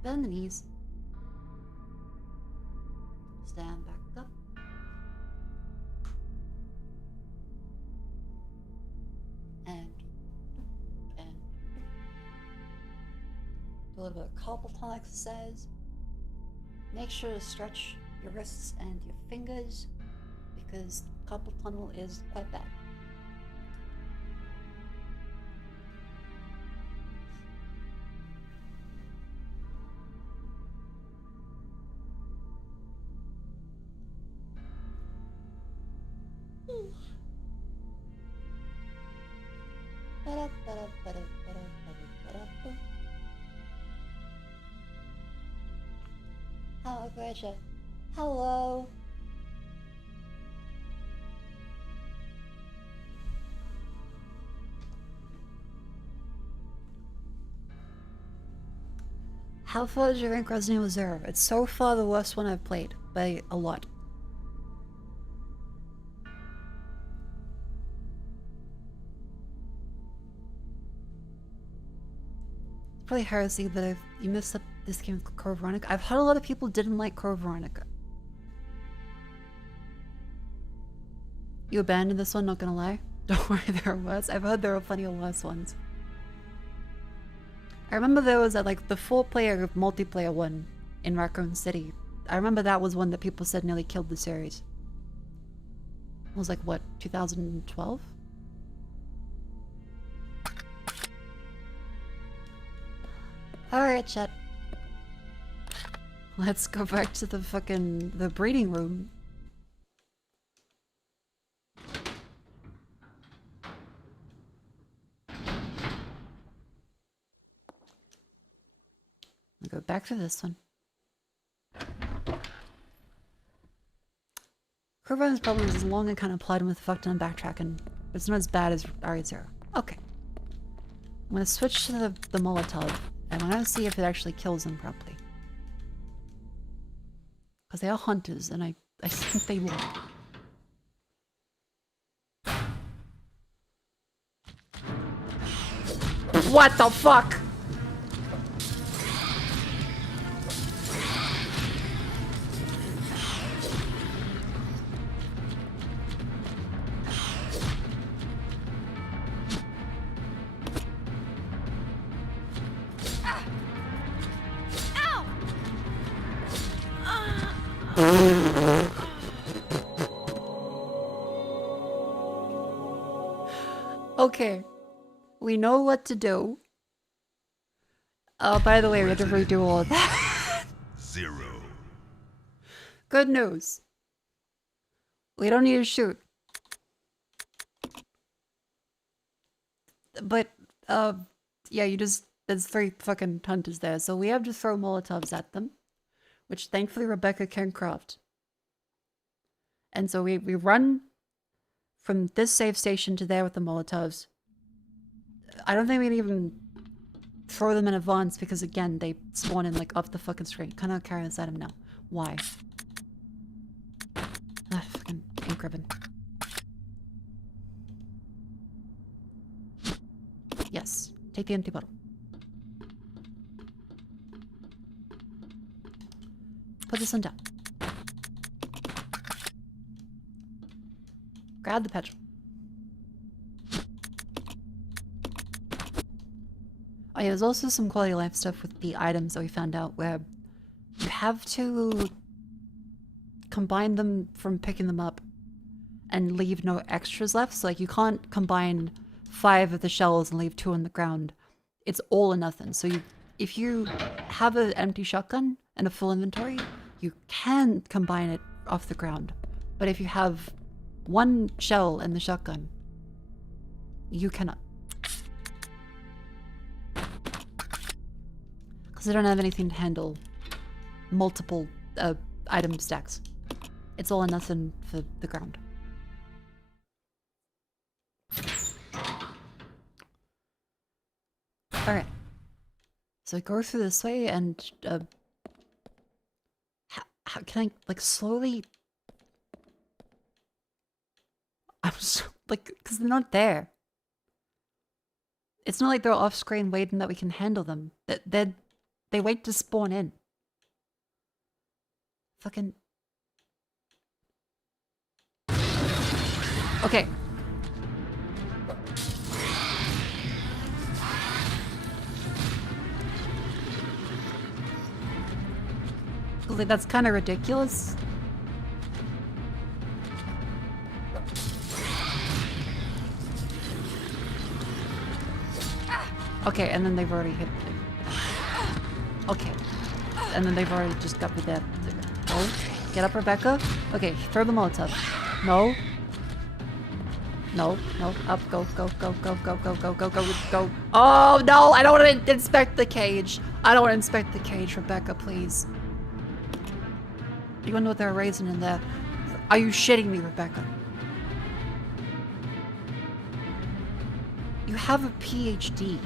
Bend the knees. Stand back up. And do a little bit of carpal tunnel exercise. Make sure to stretch your wrists and your fingers because carpal tunnel is quite bad. Hello, Gretchen. Hello. How far did you rank Resident Evil 0? It's so far the worst one I've played, by a lot. Probably heresy that you missed up this game with Code Veronica. I've heard a lot of people didn't like Code Veronica. You abandoned this one, not gonna lie. Don't worry, there was. I've heard there were plenty of worse ones. I remember there was like the 4-player multiplayer one in Raccoon City. I remember that was one that people said nearly killed the series. It was like, what, 2012? Alright, chat. Let's go back to the breeding room. I'll go back to this one. Corvin's problem is long and kind of applied with fucked and backtracking, but it's not as bad as RE0. Okay. I'm gonna switch to the Molotov, and I'm gonna see if it actually kills them properly. Because they are hunters, and I think they will. What the fuck? Okay, we know what to do. Oh, by the way, we have to redo all of that. 0. Good news. We don't need to shoot. But, yeah, there's 3 fucking hunters there, so we have to throw Molotovs at them. Which, thankfully, Rebecca can craft. And so we run from this save station to there with the Molotovs. I don't think we can even throw them in advance because, again, they spawn in, like, off the fucking screen. Cannot carry this item now. Why? Ah, fucking ink ribbon. Yes. Take the empty bottle. Put this one down. Grab the petrol. Oh yeah, there's also some quality of life stuff with the items that we found out where you have to combine them from picking them up and leave no extras left. So like you can't combine 5 of the shells and leave 2 on the ground. It's all or nothing. So if you have an empty shotgun and a full inventory, you can combine it off the ground. But if you have 1 shell in the shotgun, you cannot. Because Because I don't have anything to handle multiple item stacks. It's all or nothing for the ground. Alright. So I go through this way and how can I like slowly... I'm so, like, because they're not there. It's not like they're off screen waiting that we can handle them. They wait to spawn in. Fucking... Okay. Like, that's kind of ridiculous. Okay, and then they've already hit... Okay. And then they've already just got me there. Oh, get up, Rebecca. Okay, throw the Molotov. No. No, no, up, go, go, go, go, go, go, go, go, go, go. Oh, no, I don't want to inspect the cage. I don't want to inspect the cage, Rebecca, please. You wonder what they're raising in there. Are you shitting me, Rebecca? You have a PhD.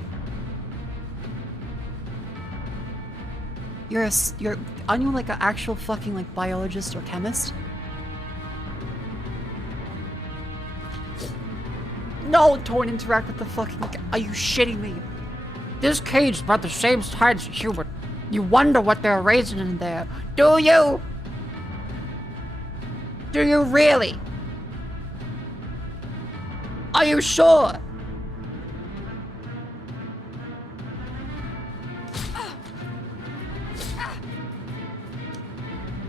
Aren't you like an actual fucking like biologist or chemist? No, don't interact with the fucking... Are you shitting me? This cage is about the same size as human. You wonder what they're raising in there. Do you? Do you really? Are you sure?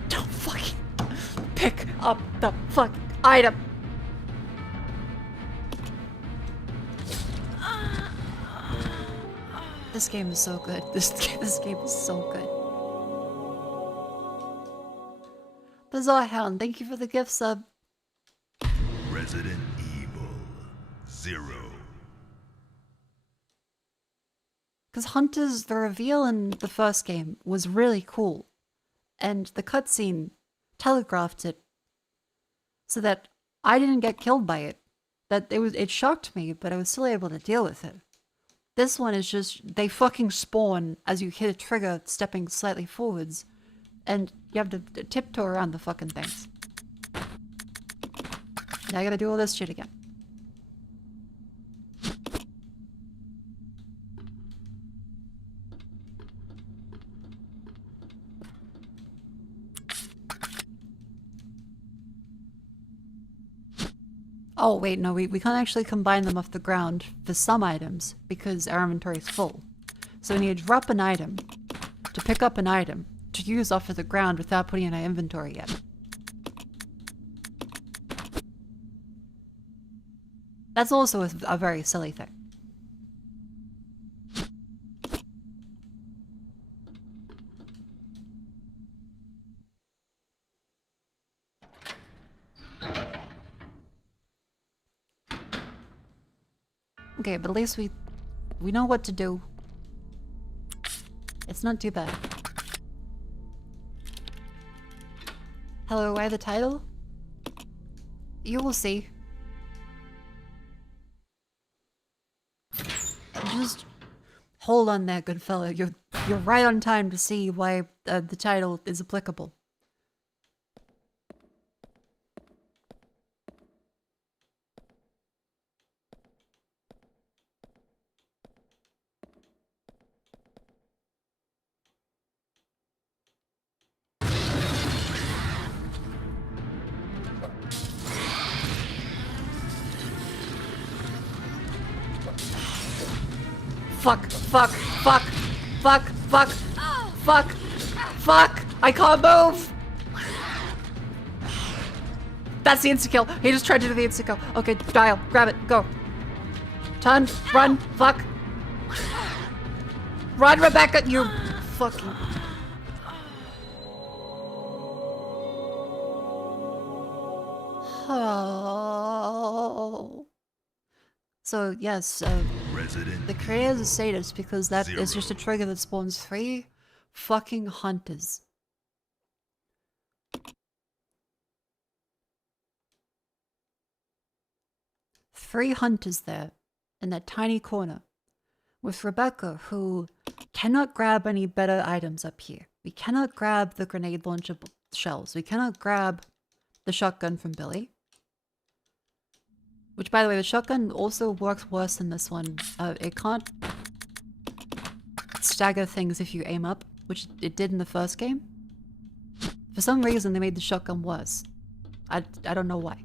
Don't fucking pick up the fucking item. This game is so good. This game is so good. Bizarre Hound, thank you for the gift sub. Resident Evil 0. Because Hunter's, the reveal in the first game was really cool. And the cutscene telegraphed it so that I didn't get killed by it. It shocked me, but I was still able to deal with it. This one is just, they fucking spawn as you hit a trigger stepping slightly forwards. And you have to tiptoe around the fucking things. Now I gotta do all this shit again. Oh, wait, no, we can't actually combine them off the ground for some items because our inventory is full. So we need to drop an item to pick up an item to use off of the ground without putting in our inventory yet. That's also a very silly thing. Okay, but at least we know what to do. It's not too bad. Hello, why the title? You will see. Just hold on there, good fellow. You're right on time to see why the title is applicable. Fuck, fuck, fuck, fuck, fuck, fuck, fuck, I can't move! That's the insta-kill. He just tried to do the insta-kill. Okay, dial, grab it, go. Turn, run, fuck. Run, Rebecca, you fucking... Oh. So, yes, the creator is a sadist because that is just a trigger that spawns 3 fucking hunters. Three hunters there in that tiny corner with Rebecca, who cannot grab any better items up here. We cannot grab the grenade launcher shells. We cannot grab the shotgun from Billy. Which, by the way, the shotgun also works worse than this one. It can't stagger things if you aim up, which it did in the first game. For some reason, they made the shotgun worse. I don't know why.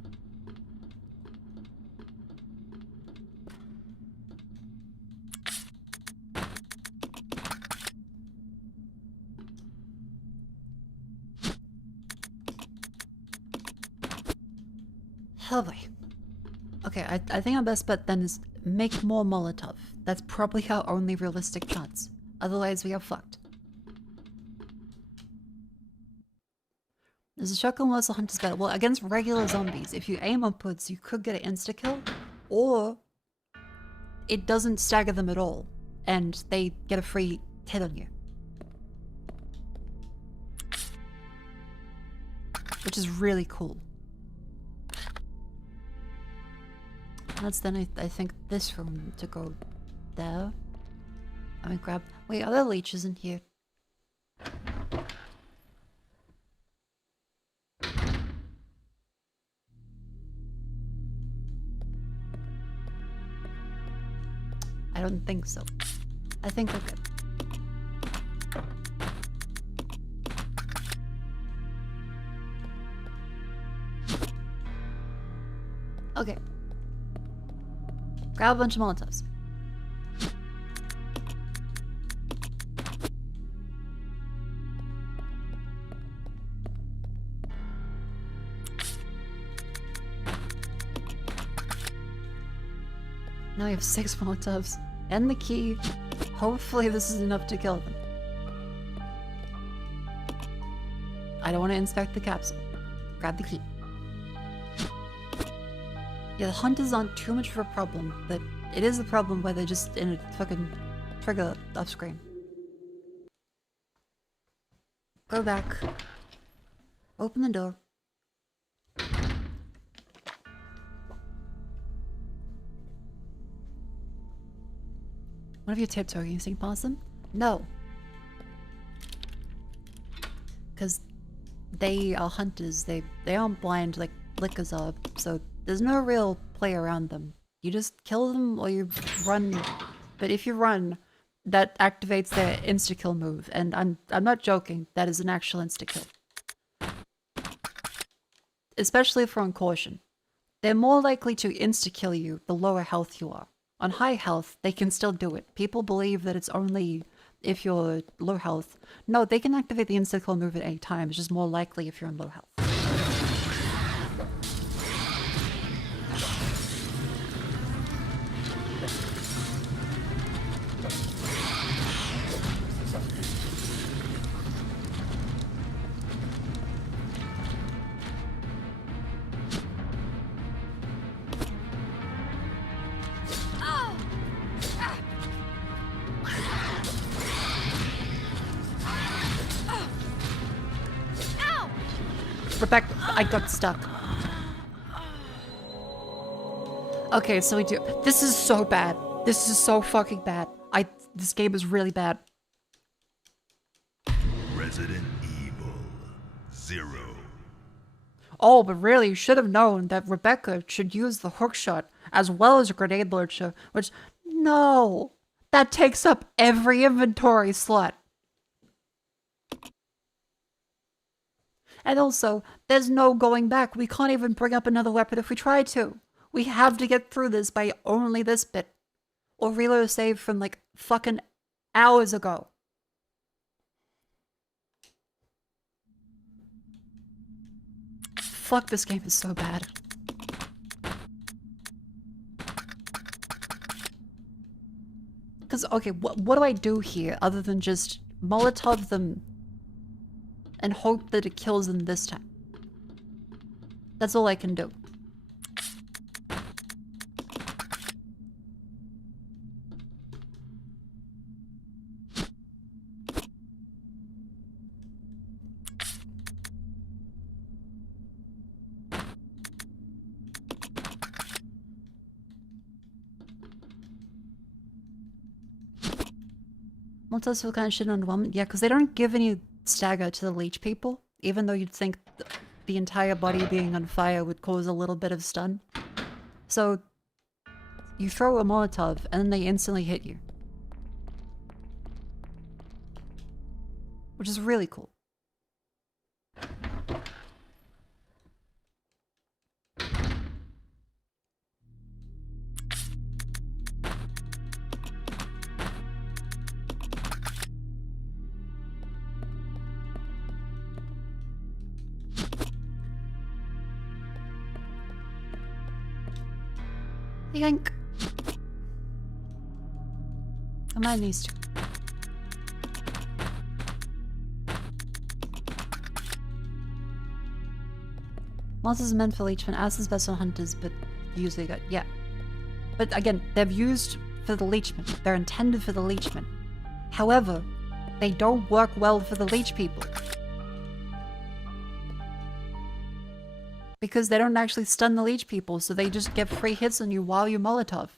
Oh boy. Okay, I think our best bet then is make more Molotov. That's probably our only realistic chance. Otherwise, we are fucked. There's a shotgun versus a hunter's better. Well, against regular zombies, if you aim upwards, you could get an insta-kill, or it doesn't stagger them at all, and they get a free hit on you. Which is really cool. That's then, I think, this room to go there. I mean, grab... Wait, are there leeches in here? I don't think so. I think we're good. Okay. Grab a bunch of Molotovs. Now we have 6 Molotovs and the key. Hopefully this is enough to kill them. I don't want to inspect the capsule. Grab the key. Yeah, the hunters aren't too much of a problem, but it is a problem where they're just in a fucking trigger off screen. Go back. Open the door. What if you tiptoe? Can you sneak past them? No. Because they are hunters. They aren't blind like lickers are, so there's no real play around them. You just kill them or you run. But if you run, that activates their insta-kill move. And I'm not joking. That is an actual insta-kill. Especially if we're on caution. They're more likely to insta-kill you the lower health you are. On high health, they can still do it. People believe that it's only if you're low health. No, they can activate the insta-kill move at any time. It's just more likely if you're on low health. Rebecca, I got stuck. Okay, so we do. This is so bad. This is so fucking bad. This game is really bad. Resident Evil 0. Oh, but really, you should have known that Rebecca should use the hookshot as well as a grenade launcher, which, no, that takes up every inventory slot. And also, there's no going back. We can't even bring up another weapon if we try to. We have to get through this by only this bit. Or reload a save from like fucking hours ago. Fuck, this game is so bad. Because, okay, what do I do here other than just Molotov them and hope that it kills them this time? That's all I can do. Molotovs feel kind of shit and underwhelming. Yeah, because they don't give any stagger to the leech people, even though you'd think the entire body being on fire would cause a little bit of stun. So you throw a Molotov and then they instantly hit you. Which is really cool. Yank. I'm on these two. Monsters are meant for leechman. Ass is best on hunters, but usually good. Yeah. But again, they're used for the leechman. They're intended for the leechman. However, they don't work well for the leech people. Because they don't actually stun the leech people, so they just get free hits on you while you Molotov.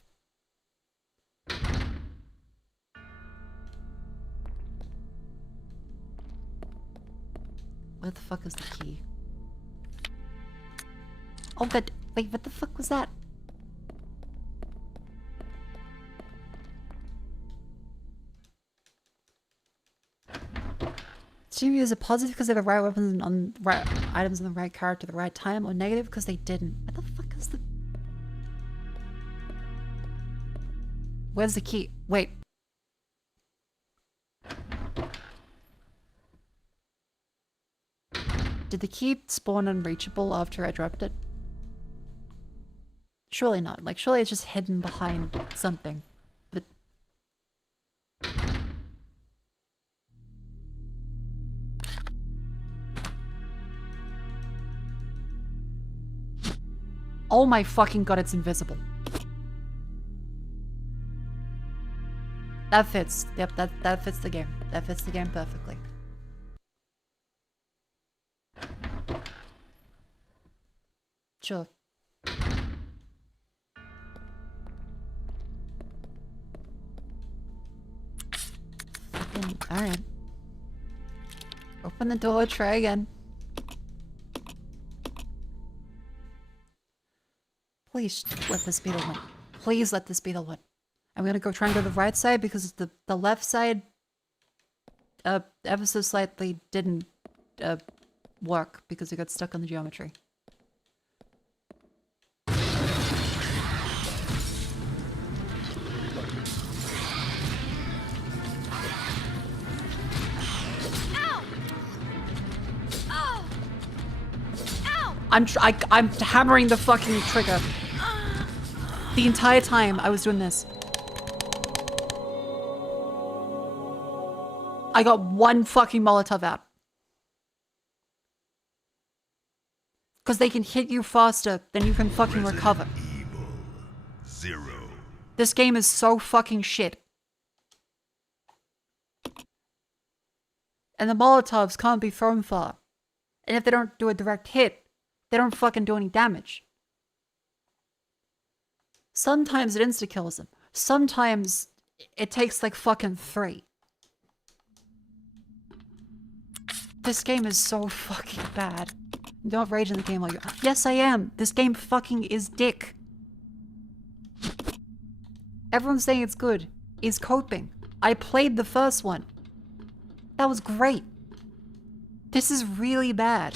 Where the fuck is the key? Oh, that. Wait, what the fuck was that? Steam is it positive because they have the right weapons on right items in the right character at the right time, or negative because they didn't? What the fuck is the... Where's the key? Wait. Did the key spawn unreachable after I dropped it? Surely not. Like, surely it's just hidden behind something. But... Oh my fucking god, it's invisible. That fits. Yep, that fits the game. That fits the game perfectly. Sure. Fucking, alright. Open the door, try again. Please let this be the one. Please let this be the one. I'm gonna go try and go to the right side because the left side ever so slightly didn't work because it got stuck on the geometry. I'm hammering the fucking trigger. The entire time I was doing this. I got one fucking Molotov out. Because they can hit you faster than you can fucking recover. Evil 0. This game is so fucking shit. And the Molotovs can't be thrown far. And if they don't do a direct hit, they don't fucking do any damage. Sometimes it insta-kills them. Sometimes it takes like fucking 3. This game is so fucking bad. Don't rage in the game like, yes I am. This game fucking is dick. Everyone's saying it's good. It's coping. I played the first one. That was great. This is really bad.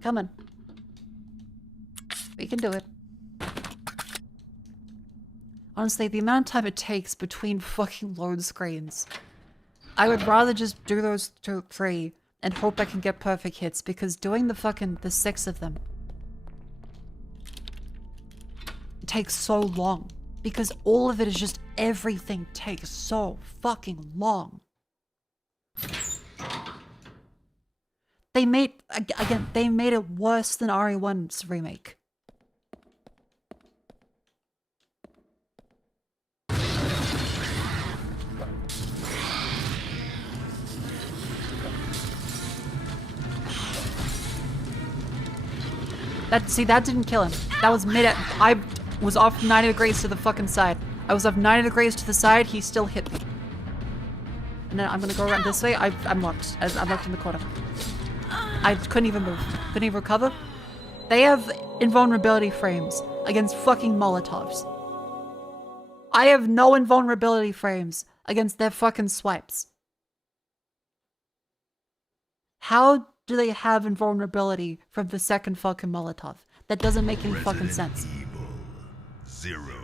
Come on. We can do it. Honestly, the amount of time it takes between fucking load screens. I would rather just do those 3 and hope I can get perfect hits, because doing the 6 of them takes so long. Because all of it is just, everything takes so fucking long. They made, again, they made it worse than RE1's remake. That didn't kill him. That was mid. I was off 90 degrees to the fucking side. I was off 90 degrees to the side. He still hit me. And then I'm gonna go around this way. I'm locked. I'm locked in the corner. I couldn't even move. Couldn't even recover. They have invulnerability frames against fucking Molotovs. I have no invulnerability frames against their fucking swipes. How do they have invulnerability from the second fucking Molotov? That doesn't make any fucking sense. Evil 0.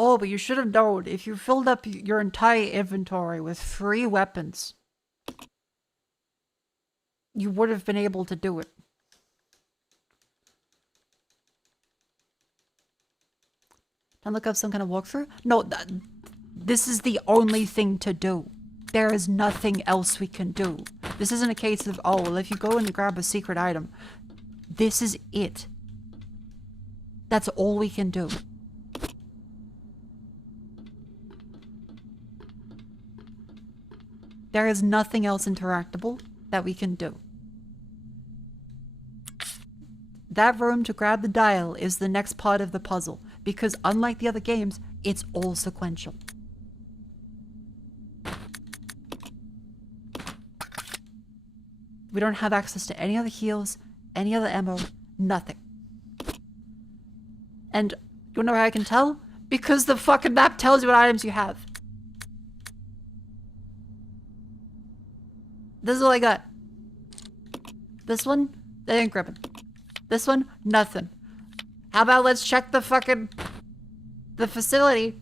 Oh, but you should have known, if you filled up your entire inventory with 3 weapons, you would have been able to do it. Don't look up some kind of walkthrough? No, this is the only thing to do. There is nothing else we can do. This isn't a case of, oh, well, if you go and grab a secret item. This is it. That's all we can do. There is nothing else interactable that we can do. That room to grab the dial is the next part of the puzzle, because unlike the other games, it's all sequential. We don't have access to any other heals, any other ammo, nothing. And you know how I can tell? Because the fucking map tells you what items you have. This is all I got. This one, they didn't grab it. This one, nothing. How about let's check the facility.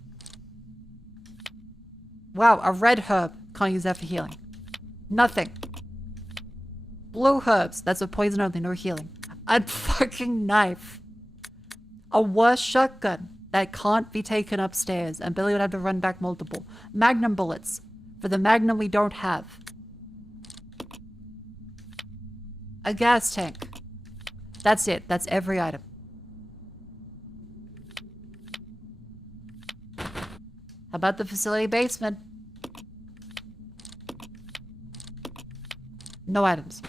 Wow, a red herb. Can't use that for healing. Nothing. Blue herbs. That's a poison only, no healing. A fucking knife. A worse shotgun that can't be taken upstairs, and Billy would have to run back multiple. Magnum bullets. For the Magnum we don't have. A gas tank. That's it. That's every item. How about the facility basement? No items.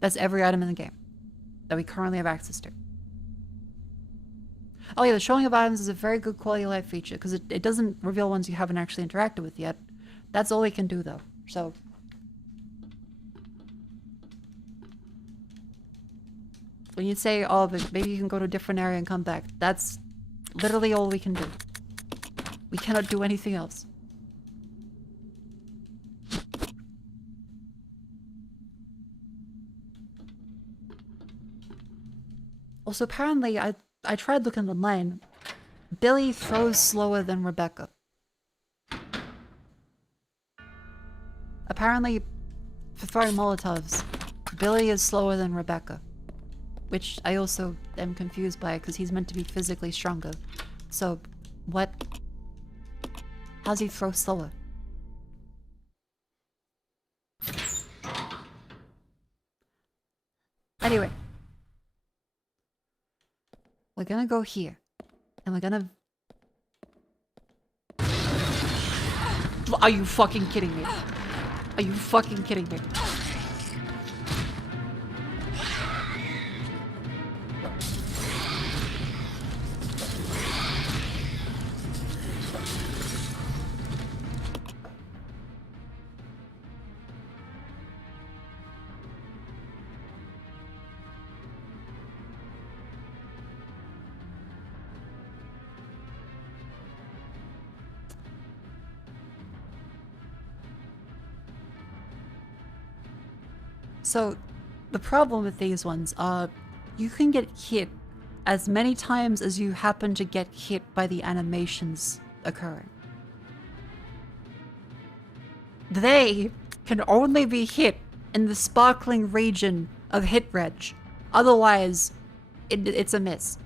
That's every item in the game that we currently have access to. Oh yeah, the showing of items is a very good quality of life feature because it doesn't reveal ones you haven't actually interacted with yet. That's all we can do though, so... When you say, oh, but maybe you can go to a different area and come back, that's literally all we can do. We cannot do anything else. Also, apparently, I tried looking online. Billy throws slower than Rebecca. Apparently, for throwing Molotovs, Billy is slower than Rebecca. Which I also am confused by because he's meant to be physically stronger. So, what? How's he throw slower? Anyway. We're gonna go here. And we're gonna... Are you fucking kidding me? Are you fucking kidding me? So, the problem with these ones are you can get hit as many times as you happen to get hit by the animations occurring. They can only be hit in the sparkling region of hit reg. Otherwise, it's a miss.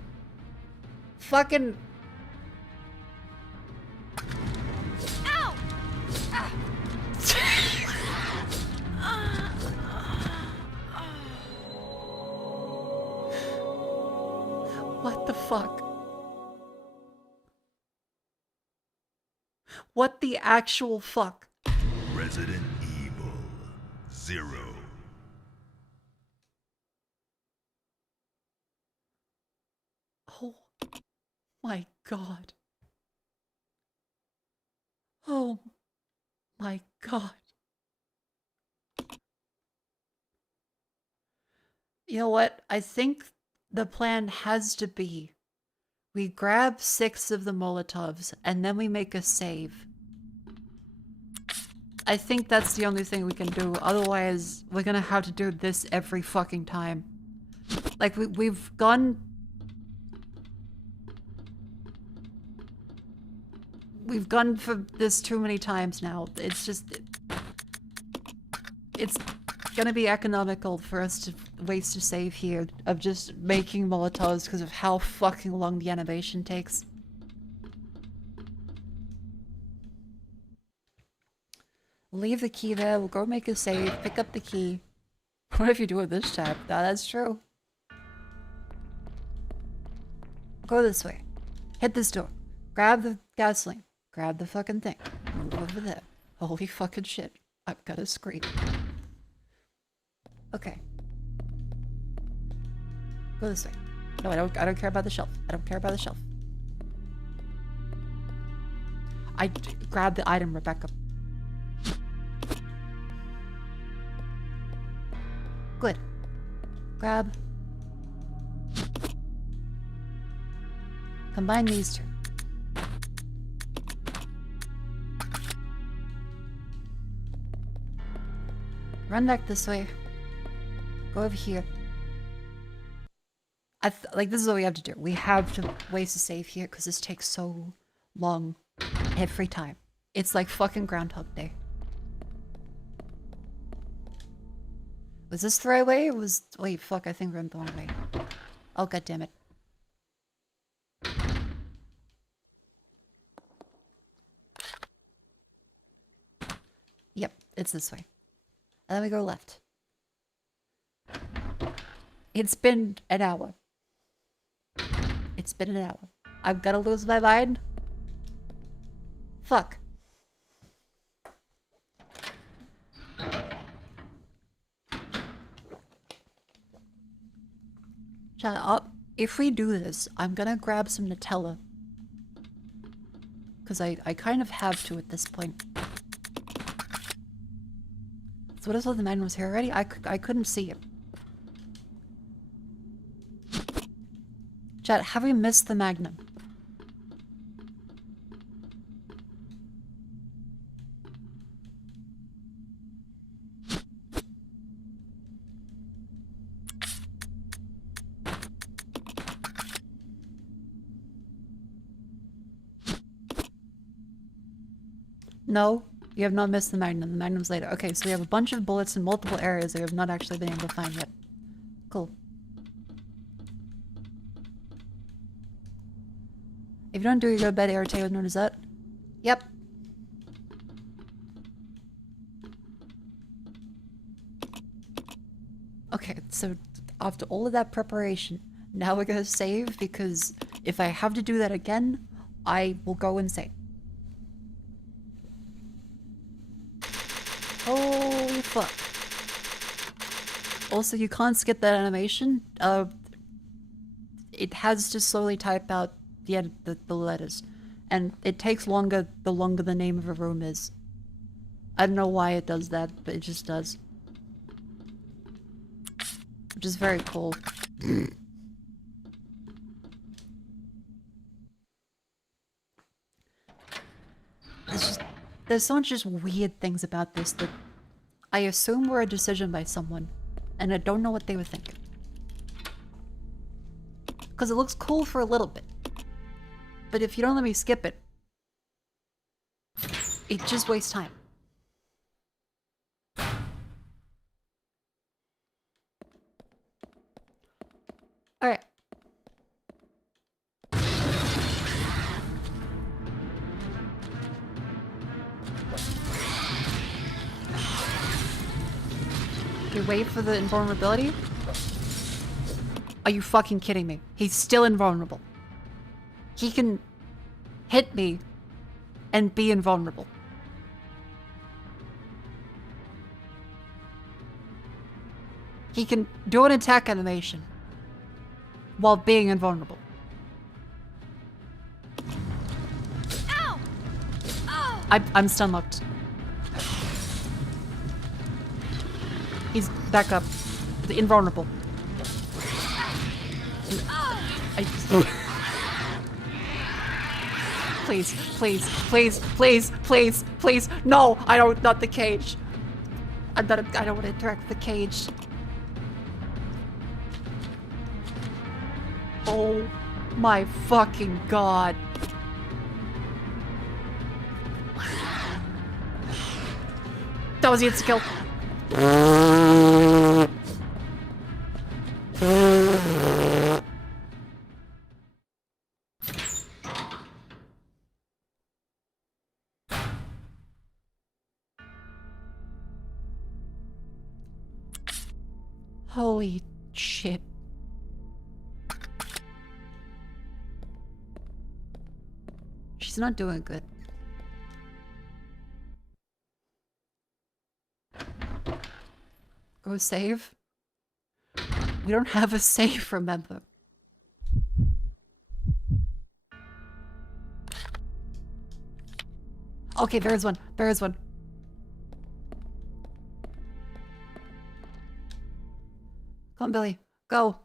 Fucking... Ow! What the fuck? What the actual fuck? Resident Evil 0. Oh my god. Oh my god. You know what? I think the plan has to be we grab 6 of the Molotovs and then we make a save. I think that's the only thing we can do. Otherwise, we're gonna have to do this every fucking time. Like, we've gone... We've gone for this too many times now. It's just... It's gonna be economical for us to waste a save here of just making Molotovs because of how fucking long the animation takes. Leave the key there, we'll go make a save, pick up the key. What if you do it this time? No, that's true. Go this way. Hit this door. Grab the gasoline. Grab the fucking thing. Move over there. Holy fucking shit. I've got to scream. Okay. Go this way. No, I don't care about the shelf. I don't care about the shelf. Grab the item, Rebecca. Good. Grab. Combine these two. Run back this way. Go over here. Like, this is what we have to do. We have to waste a save here because this takes so long every time. It's like fucking Groundhog Day. Was this the right way? Wait, fuck, I think we're in the wrong way. Oh, god damn it. Yep, it's this way. And then we go left. It's been an hour. It's been an hour. I'm gonna lose my mind. Fuck. Shut up. If we do this, I'm gonna grab some Nutella. Because I kind of have to at this point. So what is all the man was here already? I couldn't see him. Chat, have we missed the Magnum? No, you have not missed the Magnum. The Magnum's later. Okay, so we have a bunch of bullets in multiple areas that we have not actually been able to find yet. Cool. If you don't do, you go to bed irritated with no dessert. Yep. Okay, so after all of that preparation, now we're gonna save because if I have to do that again, I will go insane. Holy fuck. Also, you can't skip that animation. It has to slowly type out the letters. And it takes longer the longer the name of a room is. I don't know why it does that, but it just does. Which is very cool. There's so much just weird things about this that I assume were a decision by someone, and I don't know what they were thinking. Because it looks cool for a little bit. But if you don't let me skip it, it just wastes time. Alright. You wait for the invulnerability? Are you fucking kidding me? He's still invulnerable. He can hit me and be invulnerable. He can do an attack animation while being invulnerable. Ow! Oh! I'm stun locked. He's back up. Invulnerable. Please, please, please, please, please, please. No, I don't, not the cage. I don't want to interact with the cage. Oh my fucking god. That was the instant kill. Holy shit. She's not doing good. Go save? We don't have a save, remember. Okay, there is one. There is one. Come on, Billy. Go.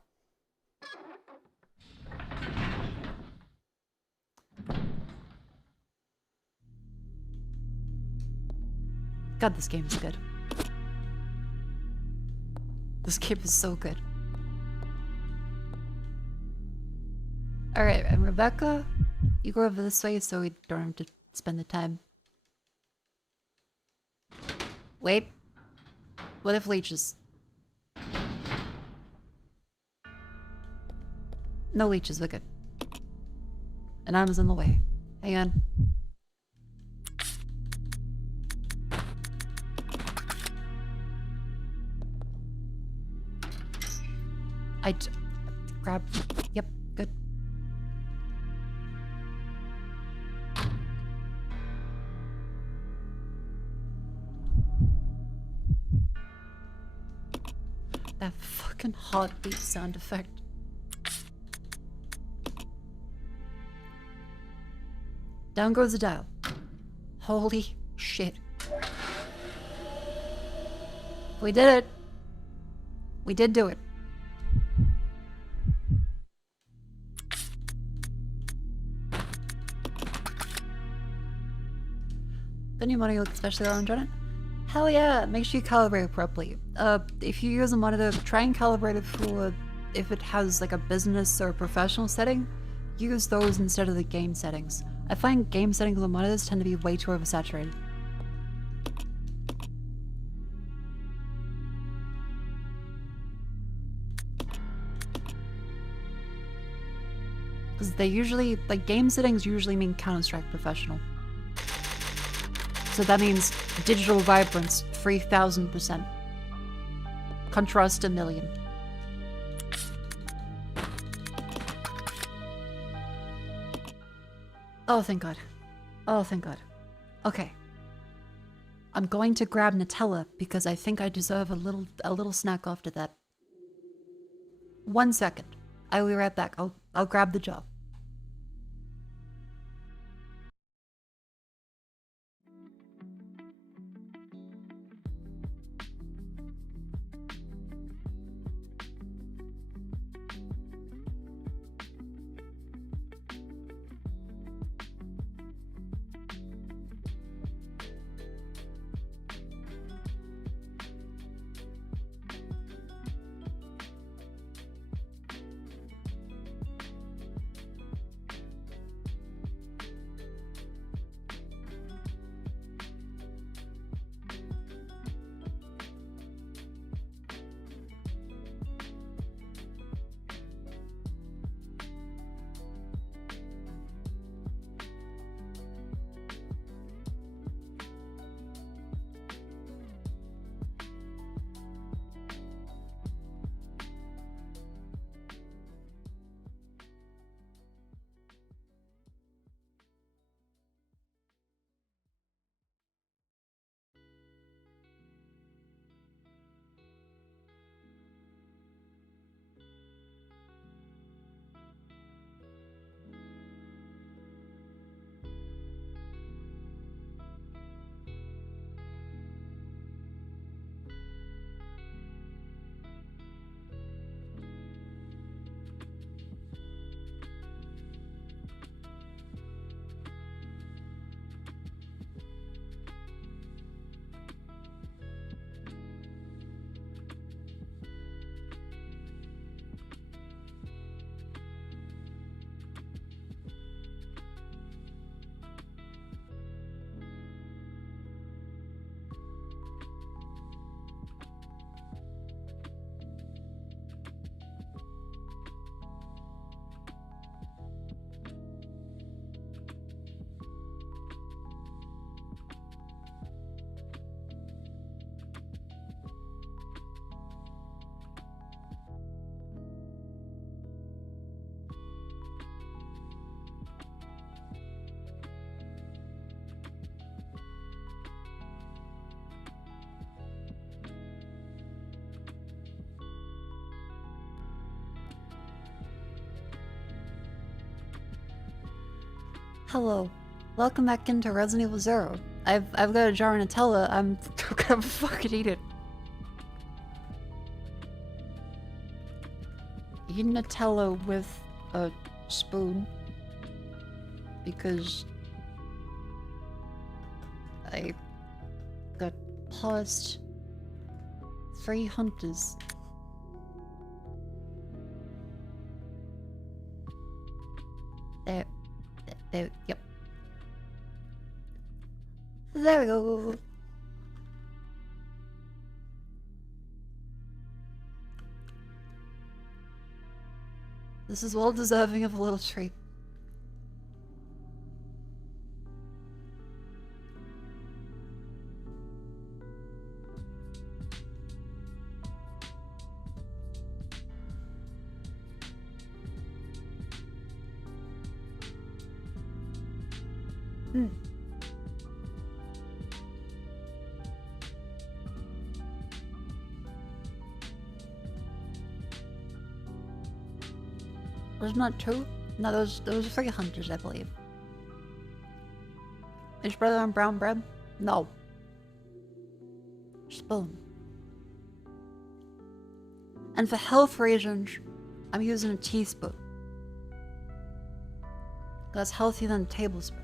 God, this game is good. This game is so good. Alright, and Rebecca, you go over this way so we don't have to spend the time. Wait. What if leeches? No leeches, we're good. And arms in the way. Hang on. Grab. Yep, good. That fucking heartbeat sound effect. Down goes the dial. Holy shit. We did it. We did do it. Then your monitor looks especially orange on it. Hell yeah, make sure you calibrate it properly. If you use a monitor, try and calibrate it for if it has like a business or a professional setting, use those instead of the game settings. I find game settings on monitors tend to be way too oversaturated. Because they usually, like game settings usually mean Counter-Strike Professional. So that means digital vibrance, 3000%. Contrast, 1,000,000. Oh, thank God. Oh, thank God. Okay. I'm going to grab Nutella because I think I deserve a little snack after that. 1 second. I will be right back. I'll grab the job. Hello. Welcome back into Resident Evil 0. I've got a jar of Nutella. I'm gonna fucking eat it. Eat Nutella with a spoon. Because I got past 3 hunters. There, yep. There we go. This is well deserving of a little treat. There's not 2? No, those are 3 hunters, I believe. Is brother on brown bread? No. Spoon. And for health reasons, I'm using a teaspoon. That's healthier than a tablespoon.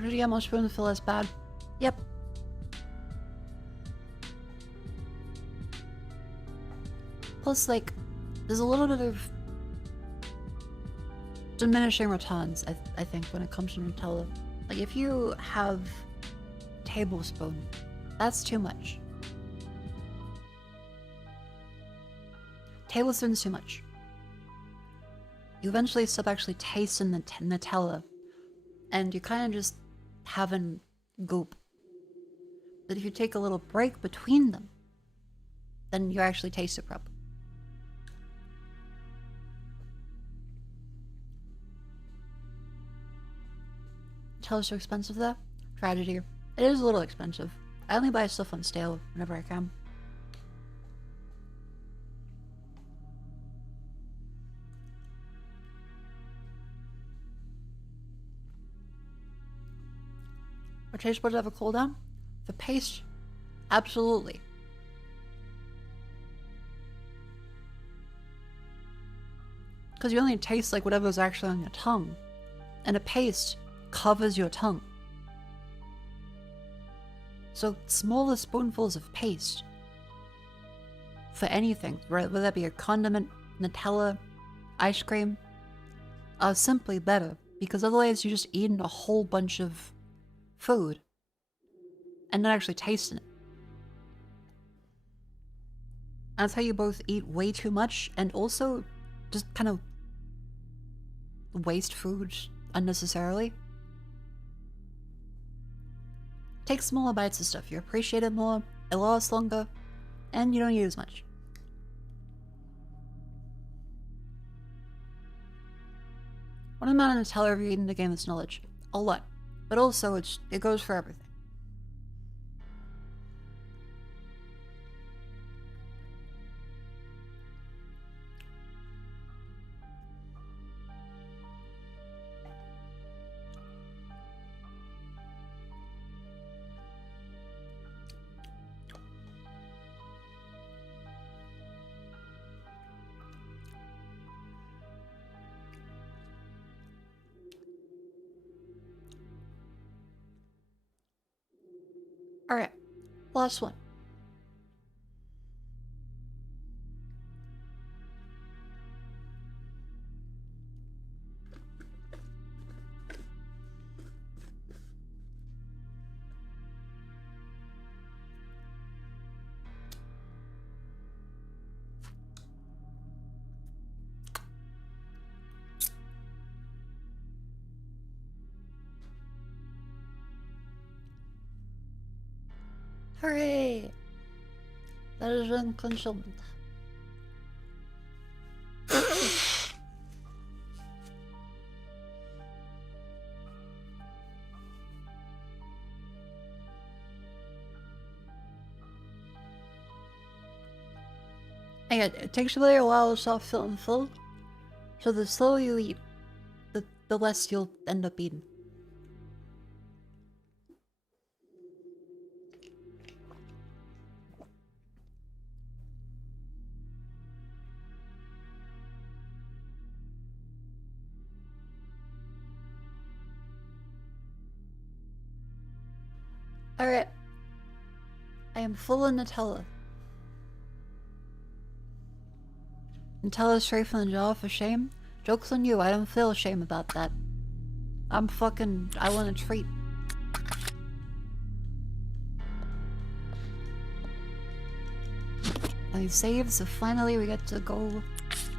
Really get my spoon feel less bad. Yep. Plus, like, there's a little bit of diminishing returns, I think, when it comes to Nutella. Like, if you have a tablespoon, that's too much. Tablespoon's too much. You eventually stop actually tasting the Nutella, and you kind of just having goop. But if you take a little break between them, then you actually taste it properly. Nutella's so expensive though. Tragedy. It is a little expensive. I only buy stuff on sale whenever I can. Are taste buds have a cooldown? The paste? Absolutely. Because you only taste like whatever's actually on your tongue. And a paste covers your tongue. So smaller spoonfuls of paste for anything, whether that be a condiment, Nutella, ice cream, are simply better. Because otherwise you're just eating a whole bunch of food and not actually tasting it. And that's how you both eat way too much and also just kind of waste food unnecessarily. Take smaller bites of stuff, you appreciate it more, it lasts longer, and you don't eat as much. What amount of Nutella have you eaten to gain this knowledge? A lot. But also, it goes for everything. Alright, last one. Hooray! That is in concealment. And it takes really a while to stop feeling full. So the slower you eat, the less you'll end up eating. Alright. I am full of Nutella. Nutella straight from the jar for shame? Joke's on you, I don't feel shame about that. I want a treat. And we saved, so finally we get to go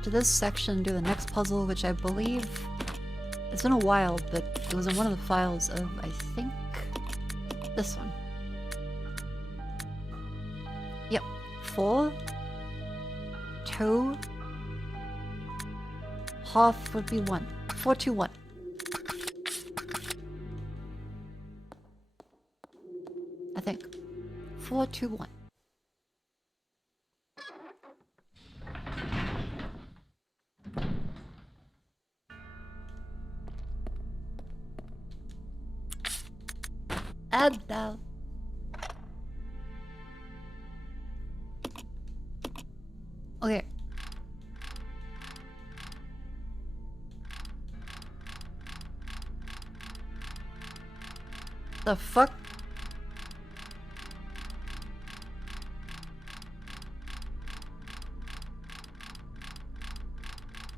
to this section and do the next puzzle, which I believe... It's been a while, but it was in one of the files of, I think... this one. Yep. 4, 2, half would be 1. 4, 2, 1. I think. 4, 2, 1. Add that. Okay. The fuck?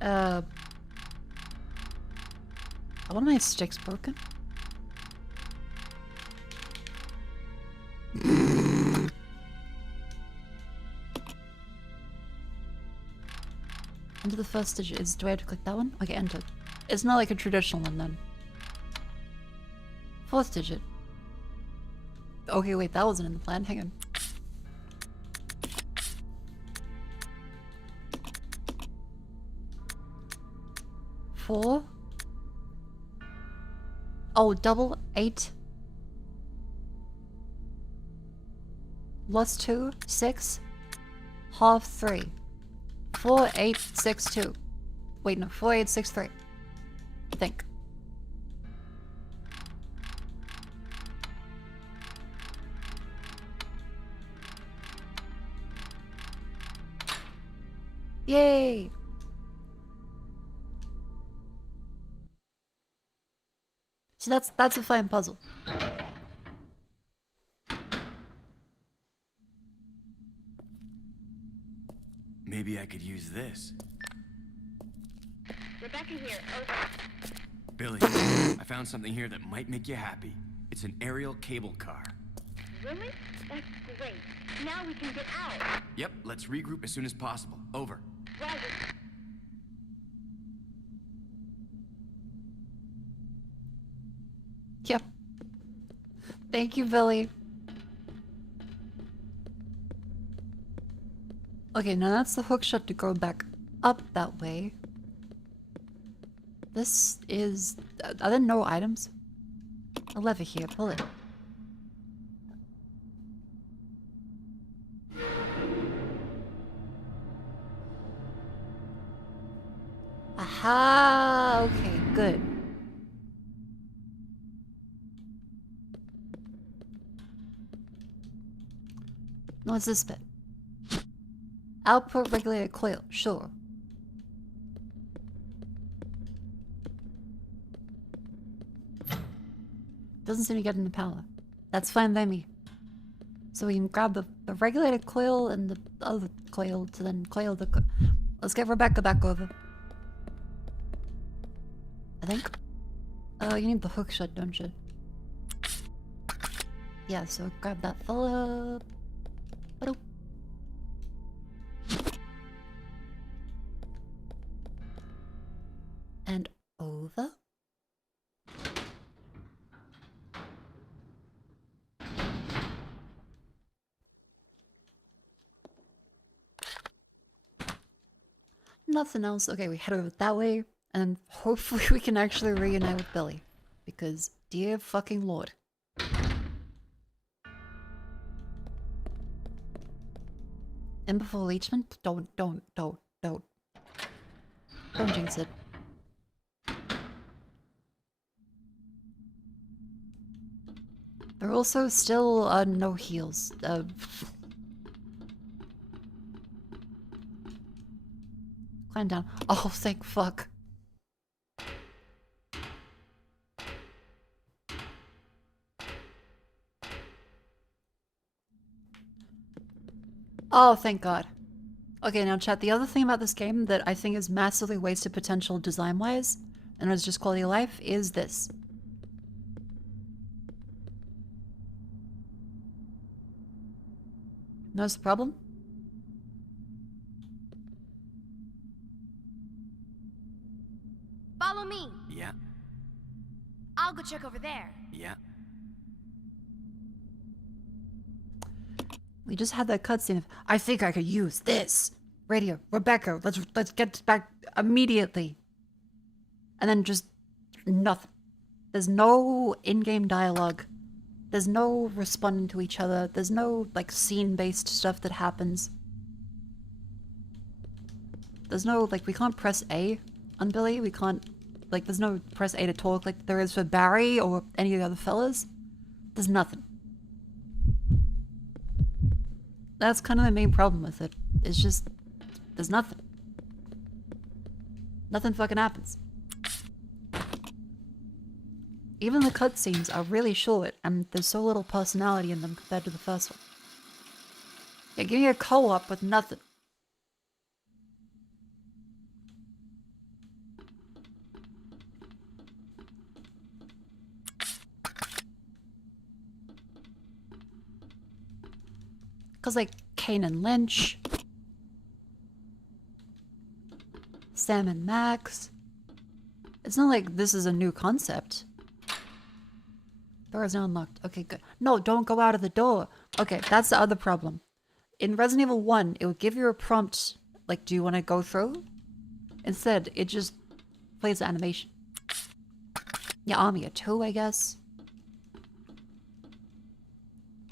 Are one of my sticks broken? Enter the first digit. Do I have to click that one? Okay, enter. It's not like a traditional one then. Fourth digit. Okay, wait, that wasn't in the plan. Hang on. Four. Oh, double 8. Plus 2, 6. Half 3. 4, 8, 6, 2. Wait, no, 4, 8, 6, 3. I think. Yay! So that's a fine puzzle. Maybe I could use this. Rebecca here. Over. Billy, I found something here that might make you happy. It's an aerial cable car. Really? That's great. Now we can get out. Yep, let's regroup as soon as possible. Over. Roger. Yep. Thank you, Billy. Okay, now that's the hook shot to go back up that way. This is... Are there no items? A lever here, pull it. Aha! Okay, good. What's this bit? Output regulator coil, sure. Doesn't seem to get into power. That's fine by me. So we can grab the regulator coil and the other coil to then coil the... Let's get Rebecca back over. I think. Oh, you need the hook shot, don't you? Yeah, so grab that fella. Ba-doop. And over. Nothing else. Okay, we head over that way, and hopefully we can actually reunite with Billy. Because, dear fucking lord. In before leachment? Don't jinx it. There are also still no heals. Climb down. Oh, thank fuck. Oh, thank God. Okay, now chat, the other thing about this game that I think is massively wasted potential design-wise, and it's just quality of life, is this. Notice the problem? Follow me. Yeah, I'll go check over there. yeah. We just had that cutscene of, I think I could use this. Radio, Rebecca, let's get back immediately. And then just nothing. There's no in-game dialogue. There's no responding to each other. There's no, like, scene-based stuff that happens. There's no, like, we can't press A on Billy. We can't, like, there's no press A to talk like there is for Barry or any of the other fellas. There's nothing. That's kind of the main problem with it. It's just, there's nothing. Nothing fucking happens. Even the cutscenes are really short, and there's so little personality in them compared to the first one. Yeah, give me a co-op with nothing. Cause like Kane and Lynch, Sam and Max. It's not like this is a new concept. Door is now unlocked. Okay, good. No, don't go out of the door. Okay, that's the other problem. In Resident Evil 1, it would give you a prompt, like, do you want to go through? Instead, it just plays the animation. Yeah, Armia 2, I guess.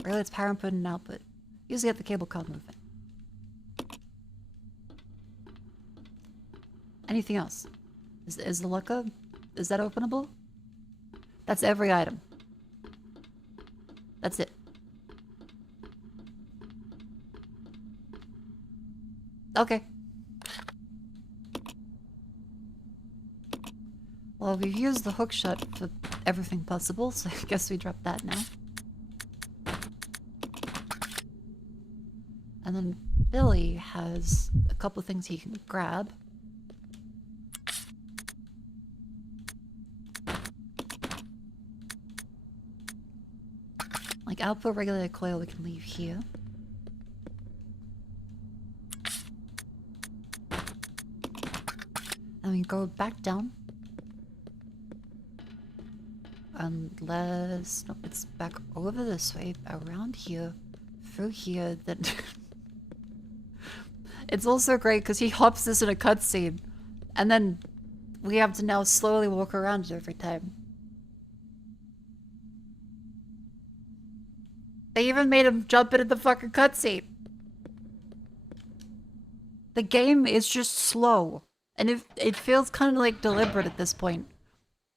Really, it's power input and output. Usually get the cable card moving. Anything else? Is the locker? Is that openable? That's every item. That's it. Okay. Well, we've used the hook shot for everything possible, so I guess we drop that now. And then Billy has a couple of things he can grab. Like output regulated coil we can leave here. And we go back down. Unless... nope, it's back over this way, around here, through here, then... It's also great because he hops this in a cutscene, and then we have to now slowly walk around it every time. They even made him jump into the fucking cutscene. The game is just slow, and it feels kind of like deliberate at this point.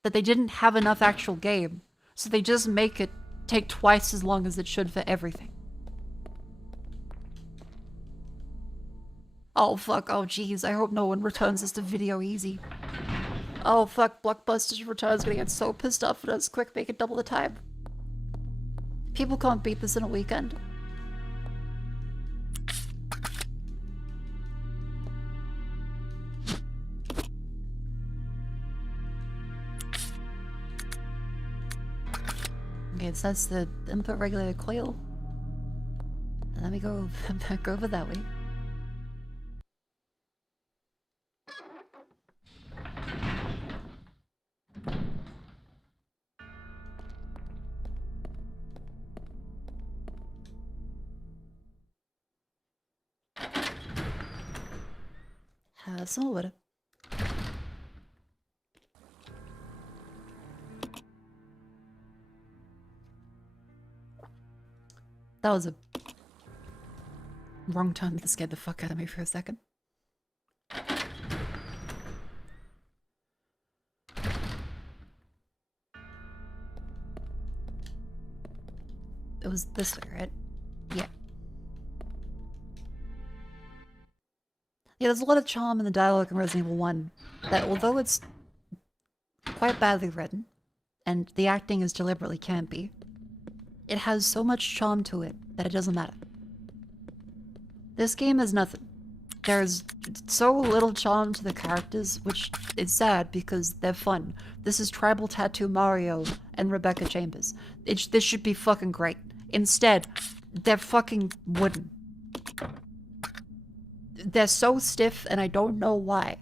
That they didn't have enough actual game, so they just make it take twice as long as it should for everything. Oh fuck, oh jeez, I hope no one returns this to Video Easy. Oh fuck, Blockbuster's Return's gonna get so pissed off at us. Quick, make it double the time. People can't beat this in a weekend. Okay, so that's the input regulated coil. And then we go back over that way. Some wood. That was a Wrong time, that scared the fuck out of me for a second. It was this way, right? Yeah. Yeah, there's a lot of charm in the dialogue in Resident Evil 1 that, although it's quite badly written, and the acting is deliberately campy, it has so much charm to it that it doesn't matter. This game is nothing. There's so little charm to the characters, which is sad because they're fun. This is Tribal Tattoo Mario and Rebecca Chambers. This should be fucking great. Instead, they're fucking wooden. They're so stiff and I don't know why.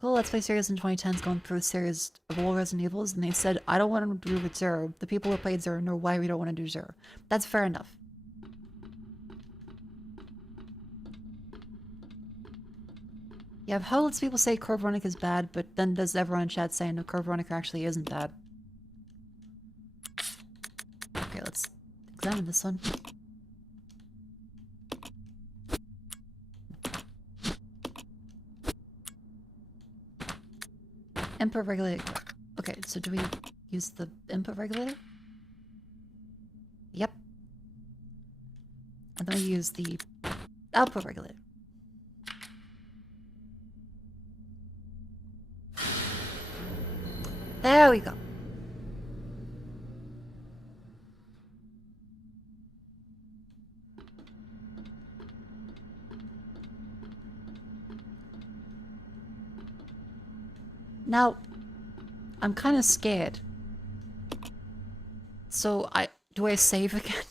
Cool, Let's Play series in 2010's gone through a series of all Resident Evils, and they said, I don't want to do with Zero. The people who played Zero know why we don't want to do Zero. That's fair enough. Yeah, I've heard lots of people say Code Veronica is bad, but then there's everyone in chat saying no, Code Veronica actually isn't bad. Okay, let's examine this one. Input regulator. Okay, so do we use the input regulator? Yep. And then we use the output regulator. There we go. Now, I'm kind of scared. So do I save again?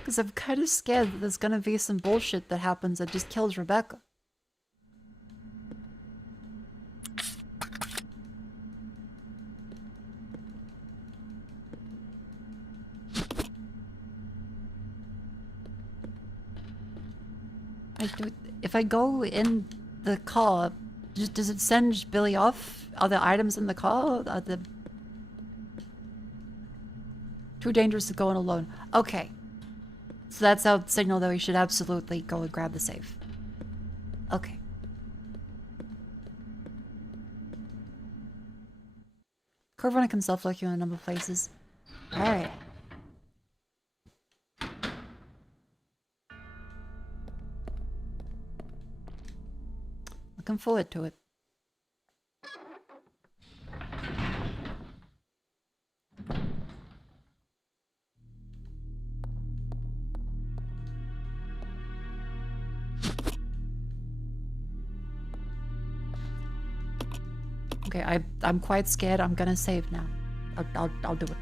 Because I'm kind of scared that there's gonna be some bullshit that happens that just kills Rebecca. If I go in the car, does it send Billy off? Are there items in the car? Are the too dangerous to go in alone? Okay. So that's our signal that we should absolutely go and grab the safe. Okay. Code Veronica can self-lock you in a number of places. Alright. Looking forward to it. Okay, I'm quite scared. I'm gonna save now. I'll do it.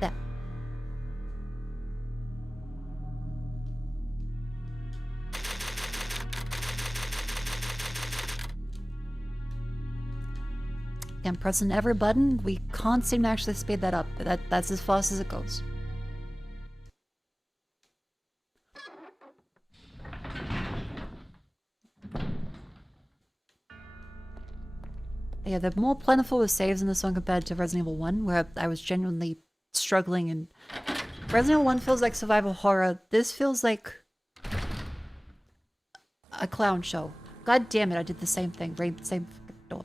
There. I'm pressing every button. We can't seem to actually speed that up. That's as fast as it goes. Yeah, they're more plentiful with saves in this one compared to Resident Evil 1, where I was genuinely struggling, and Resident Evil 1 feels like survival horror. This feels like a clown show. God damn it, I did the same thing. Same door.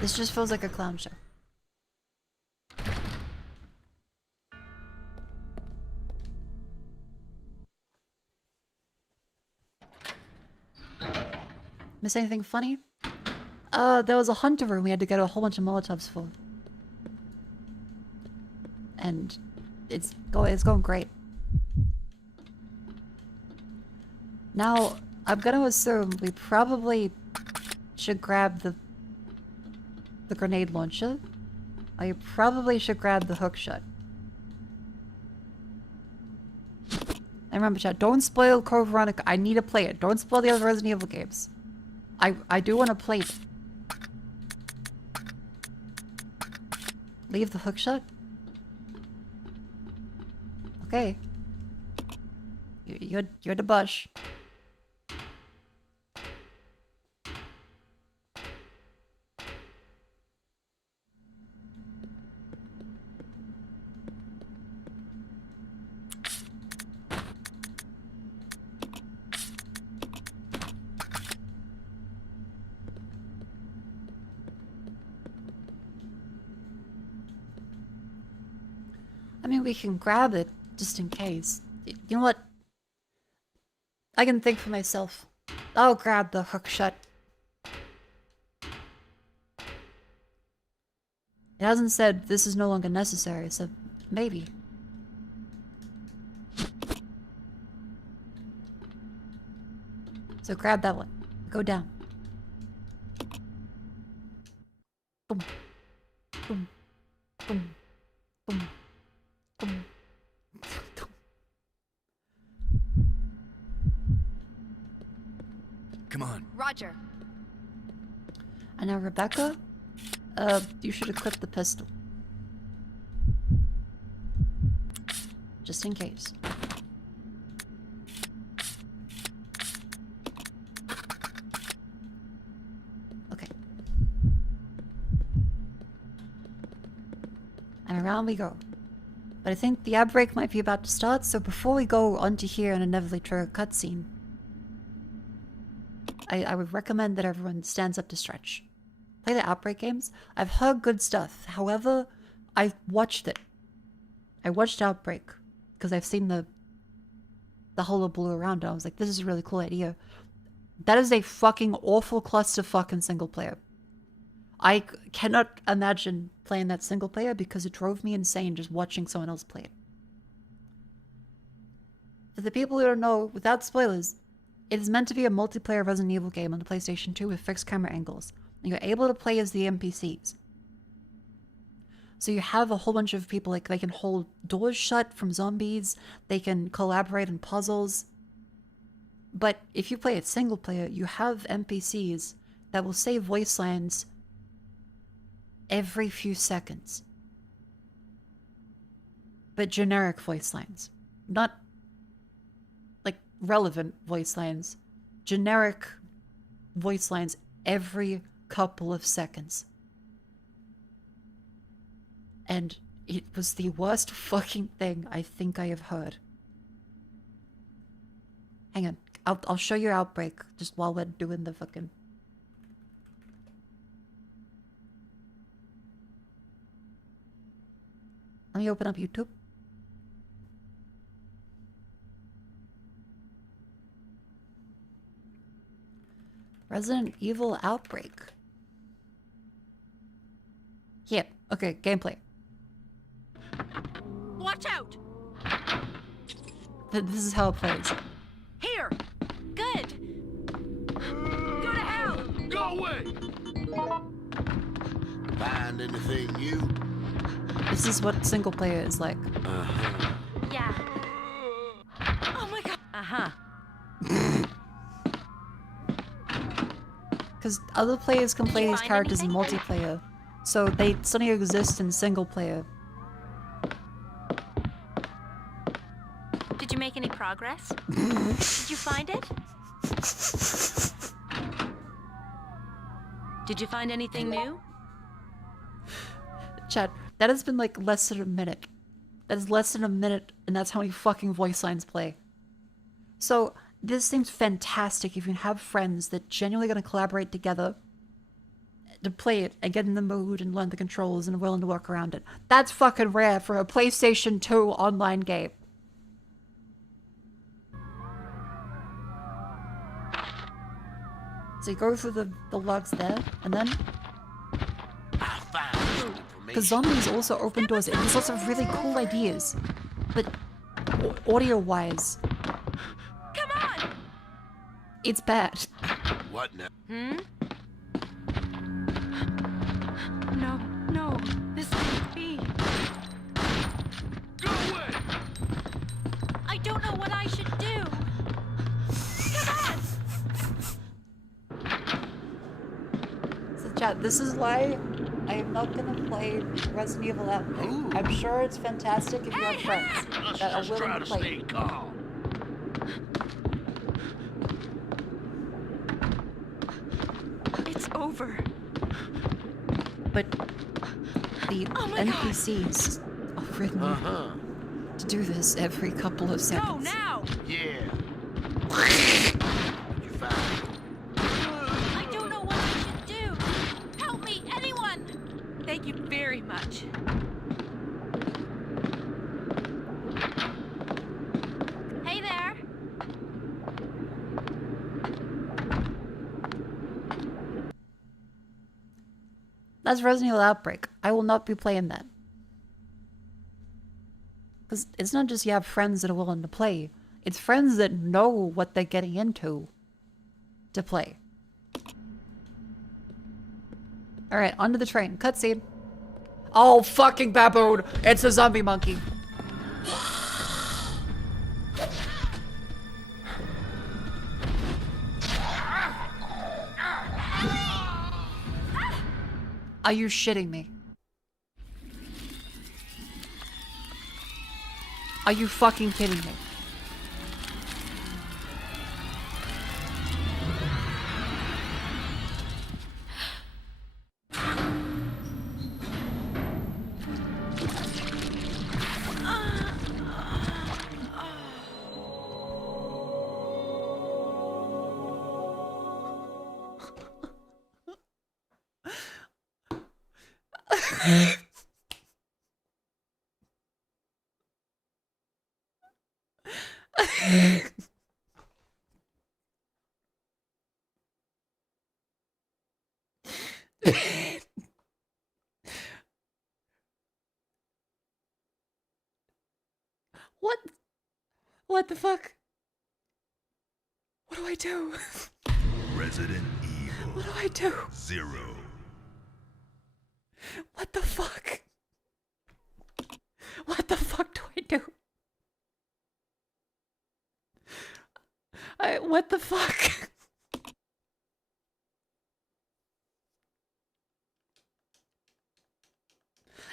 This just feels like a clown show. Miss anything funny? There was a hunter room we had to get a whole bunch of Molotovs for. And it's going great. Now, I'm gonna assume we probably should grab the grenade launcher. I probably should grab the hook shot. And remember, chat, don't spoil Code Veronica. I need to play it. Don't spoil the other Resident Evil games. I do want to play it. Leave the hook shot? Okay. You're the bush. we can grab it, just in case. You know what? I can think for myself. I'll grab the hook shut. It hasn't said this is no longer necessary, so maybe. So grab that one. Go down. Boom. Boom. Boom. Boom. Boom. Come on. Roger. And now Rebecca, you should equip the pistol. Just in case. Okay. And around we go. But I think the outbreak might be about to start, so before we go onto here and inevitably trigger a cutscene, I would recommend that everyone stands up to stretch. Play the Outbreak games. I've heard good stuff. However, I watched it. I watched Outbreak because I've seen the hullabaloo around it. I was like, this is a really cool idea. That is a fucking awful clusterfuck in single player. I cannot imagine playing that single player because it drove me insane just watching someone else play it. For the people who don't know, without spoilers, it is meant to be a multiplayer Resident Evil game on the PlayStation 2 with fixed camera angles. And you're able to play as the NPCs. So you have a whole bunch of people, like they can hold doors shut from zombies, they can collaborate in puzzles. But if you play it single player, you have NPCs that will say voice lines every few seconds. But generic voice lines. Not relevant voice lines. Generic voice lines every couple of seconds. And it was the worst fucking thing I think I have heard. Hang on. I'll show you Outbreak just while we're doing the fucking... Let me open up YouTube. Resident Evil Outbreak. Yeah, okay, gameplay. Watch out! This is how it plays. Here! Good! Go to hell! Go away! Find anything new? This is what single player is like. Yeah. Oh my god! Uh-huh. Because other players can play you these find characters in anything? multiplayer, so they suddenly exist in single player. Did you make any progress? Did you find it? Did you find anything new? Chat, that has been like less than a minute. That is less than a minute, and that's how many fucking voice lines play. So, this seems fantastic if you have friends that genuinely going to collaborate together to play it and get in the mood and learn the controls and are willing to work around it. That's fucking rare for a PlayStation 2 online game. So you go through the logs there, and then... Because zombies also open doors, and there's lots of really cool ideas. But audio-wise... Come on! It's bad. What now? No, this can't be. Go away! I don't know what I should do. Come on! So chat, this is why I am not gonna play Resident Evil Outbreak. I'm sure it's fantastic if you have friends that are willing to play it. calm. It's over. But the NPCs are written to do this every couple of seconds. Go now! Yeah. You find? I don't know what I should do. Help me, anyone! Thank you very much. That's Resident Evil Outbreak. I will not be playing that. Because it's not just you have friends that are willing to play. It's friends that know what they're getting into to play. Alright, onto the train. Cutscene. Oh, fucking baboon! It's a zombie monkey. Are you shitting me? Are you fucking kidding me? What? What the fuck? What do I do? Resident Evil. What do I do? 0. What the fuck? What the fuck do I do? What the fuck?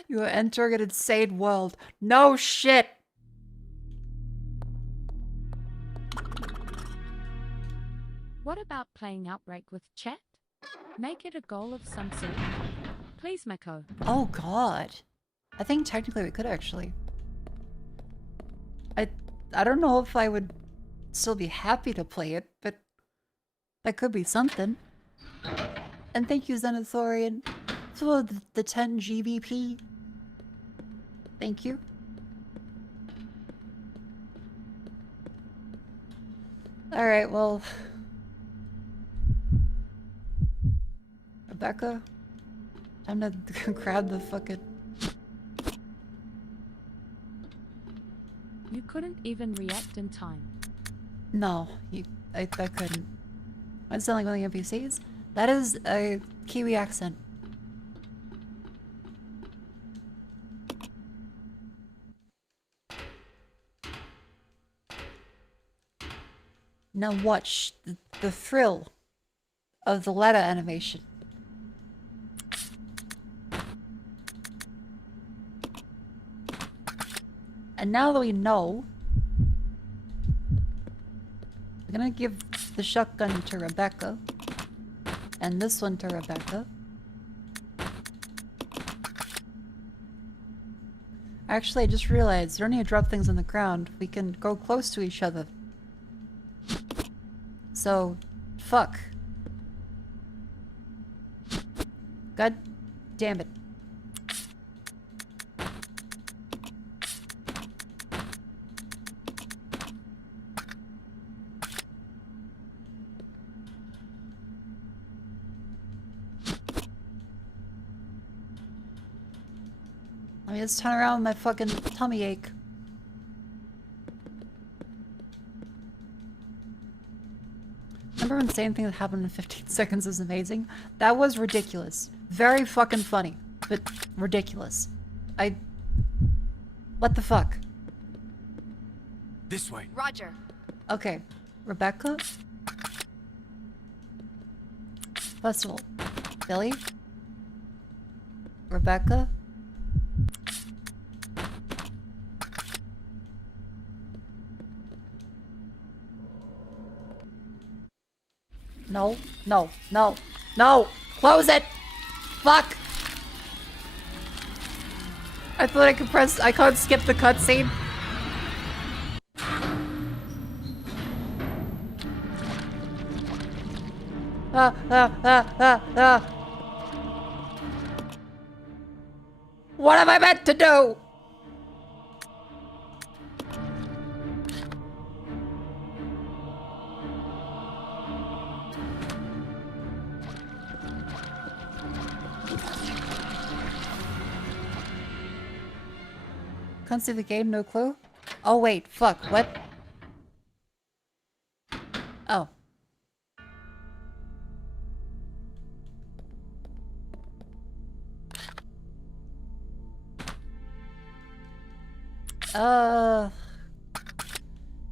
You are entering an insane world. No shit! What about playing Outbreak with chat? Make it a goal of some sort. Please, Mako. Oh god. I think technically we could actually. I don't know if I would still be happy to play it, but that could be something. And thank you, Zenithorian, for the 10 GBP. Thank you. Alright, well... Rebecca? Time to grab the fucking... You couldn't even react in time. No, I couldn't. I sound like one of the NPCs? That is a Kiwi accent. Now watch the thrill of the letter animation. And now that we know, I'm gonna give the shotgun to Rebecca. And this one to Rebecca. Actually, I just realized, you don't need to drop things on the ground. We can go close to each other. So, fuck. God damn it. Let me just turn around with my fucking tummy ache. Remember when saying things that happened in 15 seconds is amazing? That was ridiculous. Very fucking funny, but ridiculous. What the fuck? This way. Roger. Okay, Rebecca? First of all, Billy? Rebecca? No, no, no, no! Close it! Fuck! I thought I could press- I can't skip the cutscene. What am I meant to do? Can't see the game, no clue. Oh wait, fuck, what? Oh.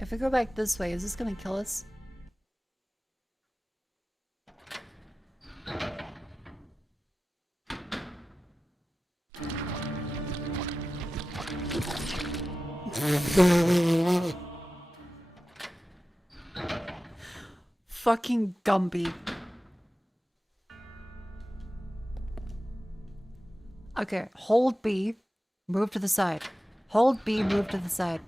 If we go back this way, is this gonna kill us? Fucking Gumby. Okay, hold B, move to the side. Hold B, move to the side.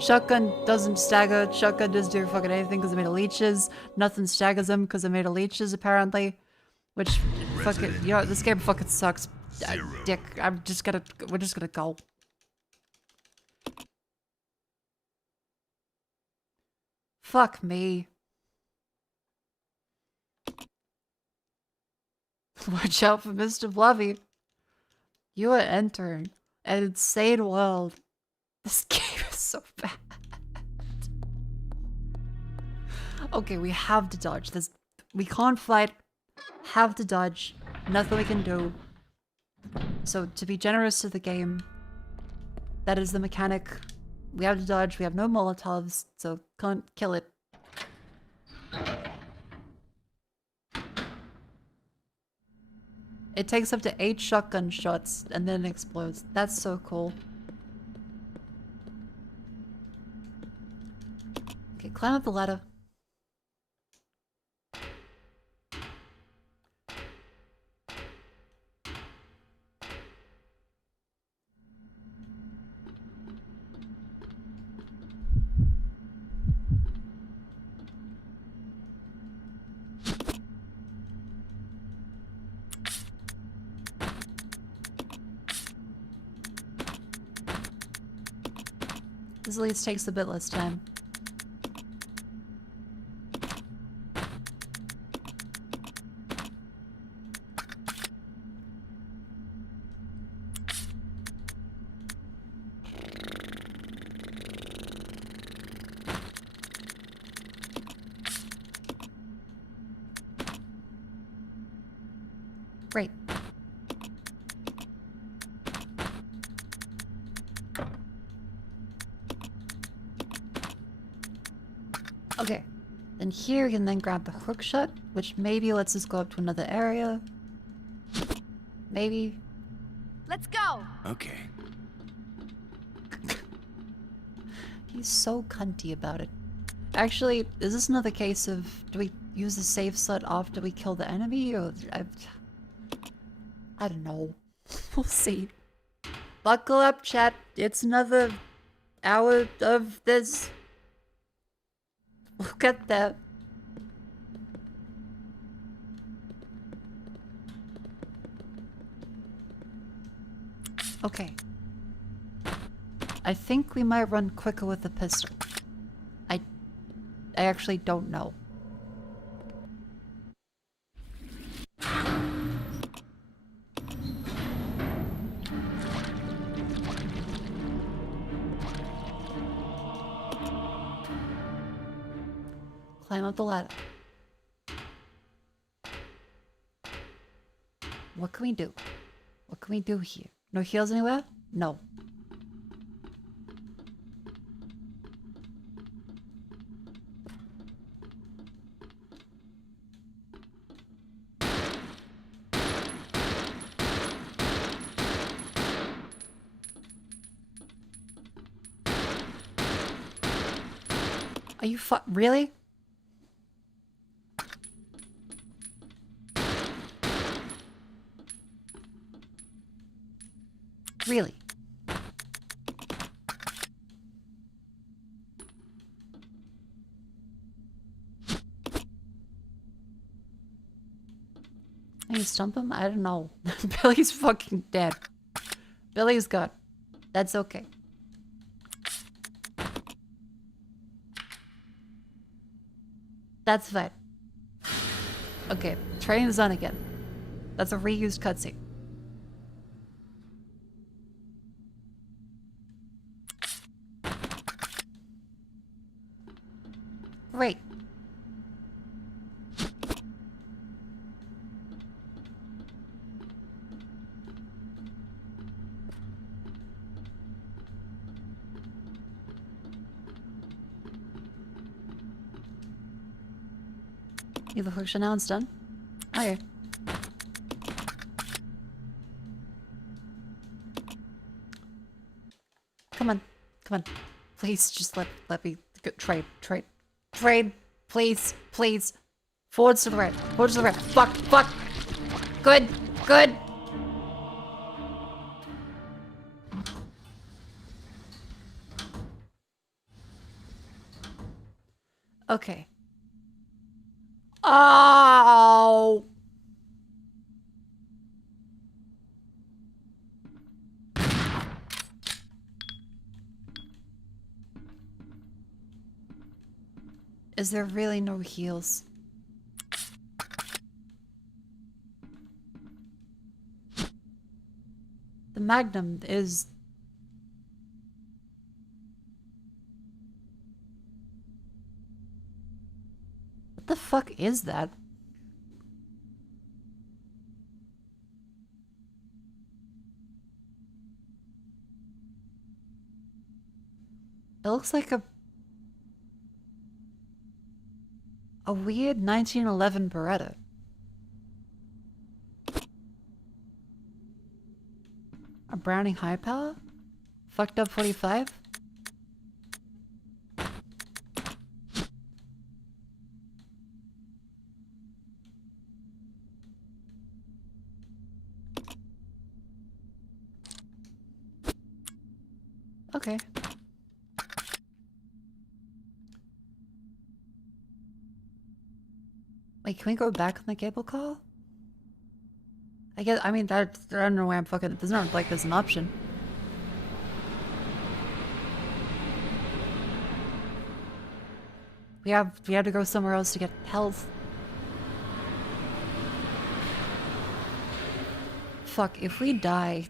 Shotgun doesn't stagger. Shotgun doesn't do fucking anything because I made of leeches. Nothing staggers him because I made of leeches, apparently. Which, fucking, you know, this game fucking sucks. Dick, we're just gonna go. Fuck me. Watch out for Mr. Bluffy. You are entering an insane world. This game is so bad. Okay, we have to dodge this. We can't fight. Have to dodge. Nothing we can do. So, to be generous to the game, that is the mechanic. We have to dodge. We have no Molotovs, so can't kill it. It takes up to 8 shotgun shots and then it explodes. That's so cool. Okay, climb up the ladder. This at least takes a bit less time. Great. Okay, then here you can then grab the hook shot, which maybe lets us go up to another area. Maybe. Let's go. Okay. He's so cunty about it. Actually, is this another case of, do we use the save slot after we kill the enemy, or... I don't know. We'll see. Buckle up, chat. It's another hour of this. Look at that. Okay. I think we might run quicker with the pistol. I actually don't know. Climb up the ladder. What can we do? What can we do here? No heals anywhere? No. Are you really? Really? Can you stump him? I don't know. Billy's fucking dead. Billy's gone. That's okay. That's fine. Okay, train's on again. That's a reused cutscene. Great. The function now it's done. Okay. Come on. Come on. Please just let me go. Trade. Please. Forwards to the right. Fuck. Good. Okay. Oh! Is there really no heals? The Magnum is... What the fuck is that? It looks like a weird 1911 Beretta. A Browning high power? Fucked up 45? Okay. Wait, can we go back on the cable call? I mean, I don't know why I'm fucking... There's not like there's an option. We have to go somewhere else to get health. Fuck, if we die...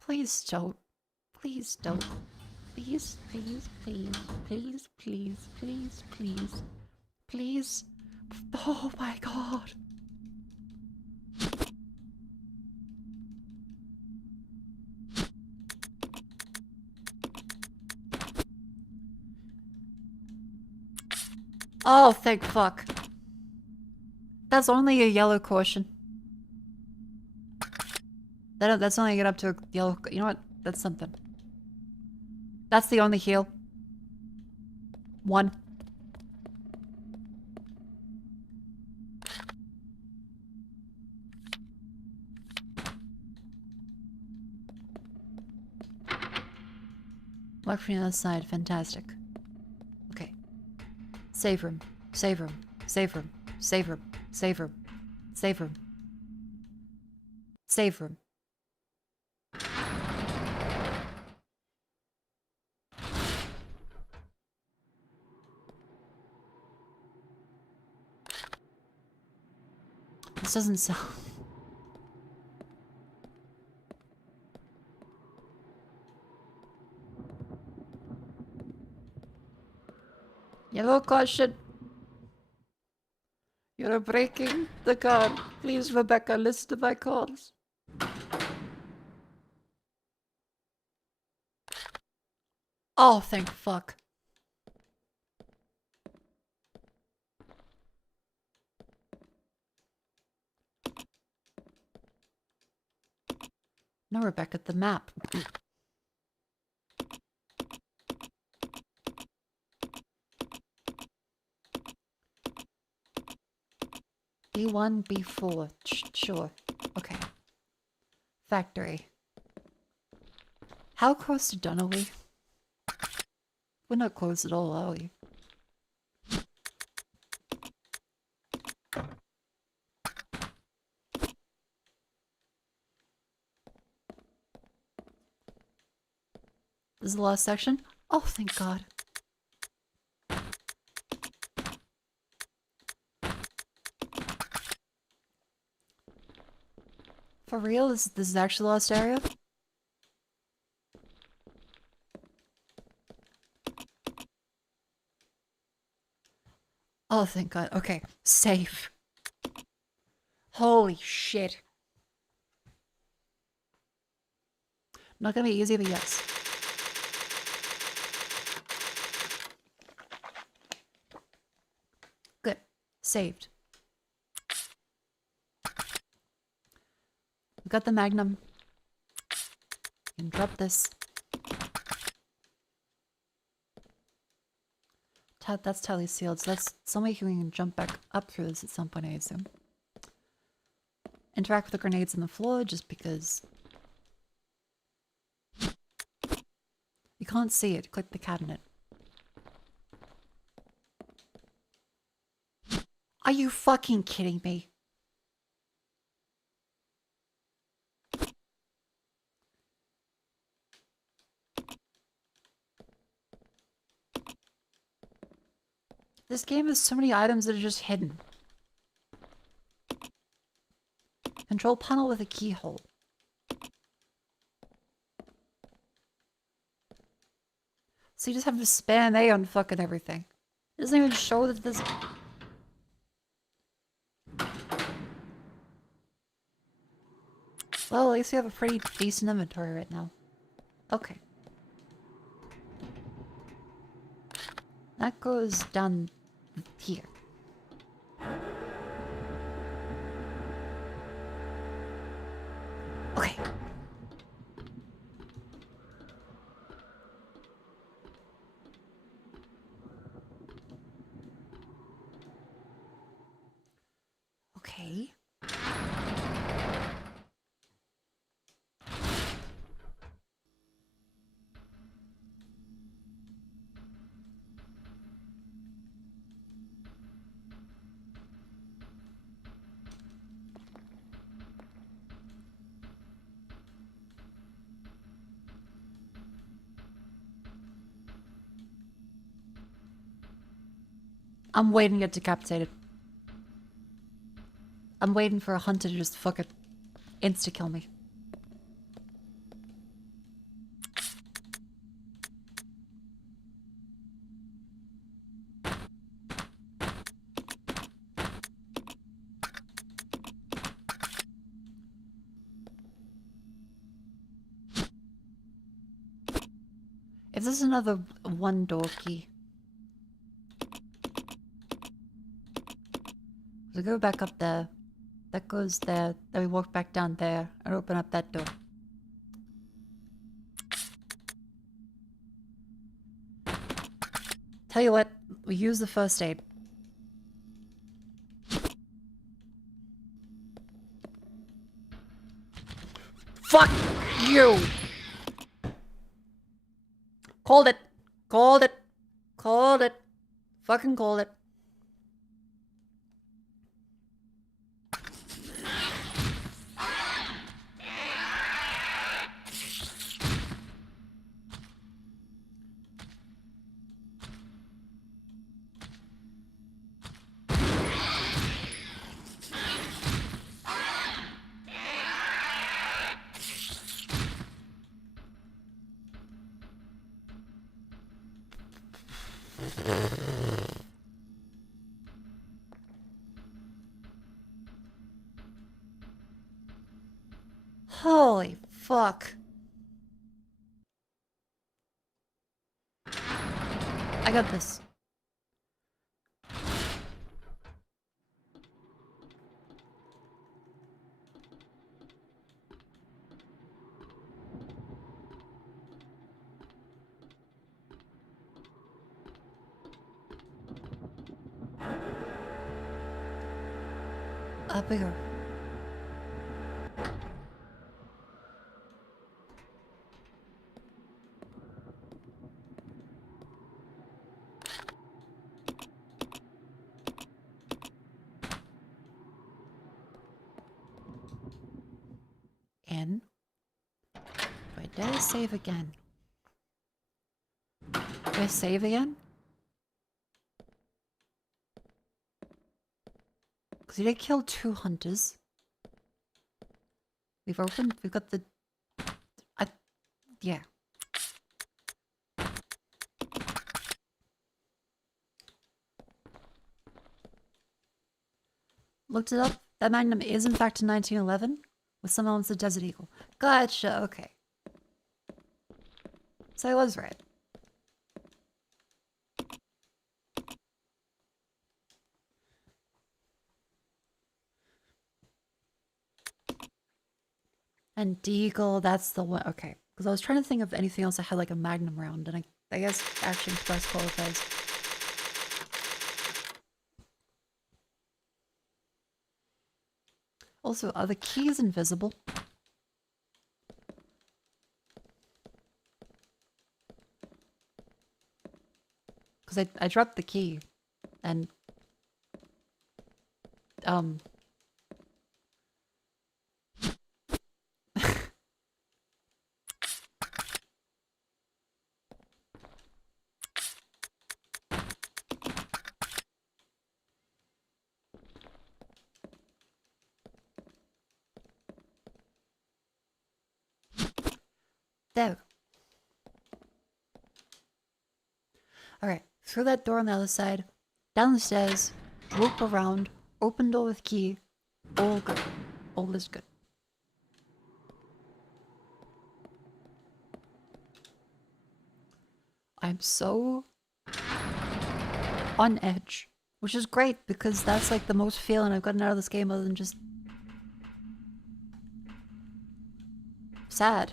Please don't. Please don't. Please. Oh my god. Oh, thank fuck. That's only a yellow caution. That's only get up to a yellow... You know what? That's something. That's the only heal. 1. Walk from the other side. Fantastic. Okay. Save room. Save room. Save room. Save room. Save room. Save room. Save room. This doesn't sound... Yellow caution. You're breaking the card. Please, Rebecca, listen to my calls. Oh, thank fuck. No, Rebecca, the map. B1, B4. Sure. Okay. Factory. How close to done are we? We're not close at all, are we? This is the last section. Oh, thank God. For real? This is actually the last area? Oh, thank God. Okay. Safe. Holy shit. Not gonna be easy, but yes. Good. Saved. We got the magnum. And drop this. That's tally sealed, so that's somebody who can jump back up through this at some point, I assume. Interact with the grenades on the floor just because you can't see it. Click the cabinet. Are you fucking kidding me? This game has so many items that are just hidden. Control panel with a keyhole. So you just have to spam A on fucking everything. It doesn't even show that this... Well, at least we have a pretty decent inventory right now. Okay. That goes down here. Okay. Okay. I'm waiting to get decapitated. I'm waiting for a hunter to just fucking insta-kill me. If this is another one door key. So go back up there. That goes there. Then we walk back down there and open up that door. Tell you what, we use the first aid. Fuck you! Called it. Called it. Called it. Fucking called it. Holy fuck. I got this. Up we go. In. Do I dare save again? Do I save again? Because we did kill 2 hunters. We've got the... yeah. Looked it up. That magnum is in fact a 1911 with some elements of Desert Eagle. Gotcha, okay. So I was right. And Deagle, that's the one. Okay. Because I was trying to think of anything else that had like a magnum round, and I guess Action Express qualifies. Also, are the keys invisible? Because I dropped the key, and there. Alright, through that door on the other side, down the stairs, rope around, open door with key, all good. All is good. I'm so on edge, which is great because that's like the most feeling I've gotten out of this game other than just sad.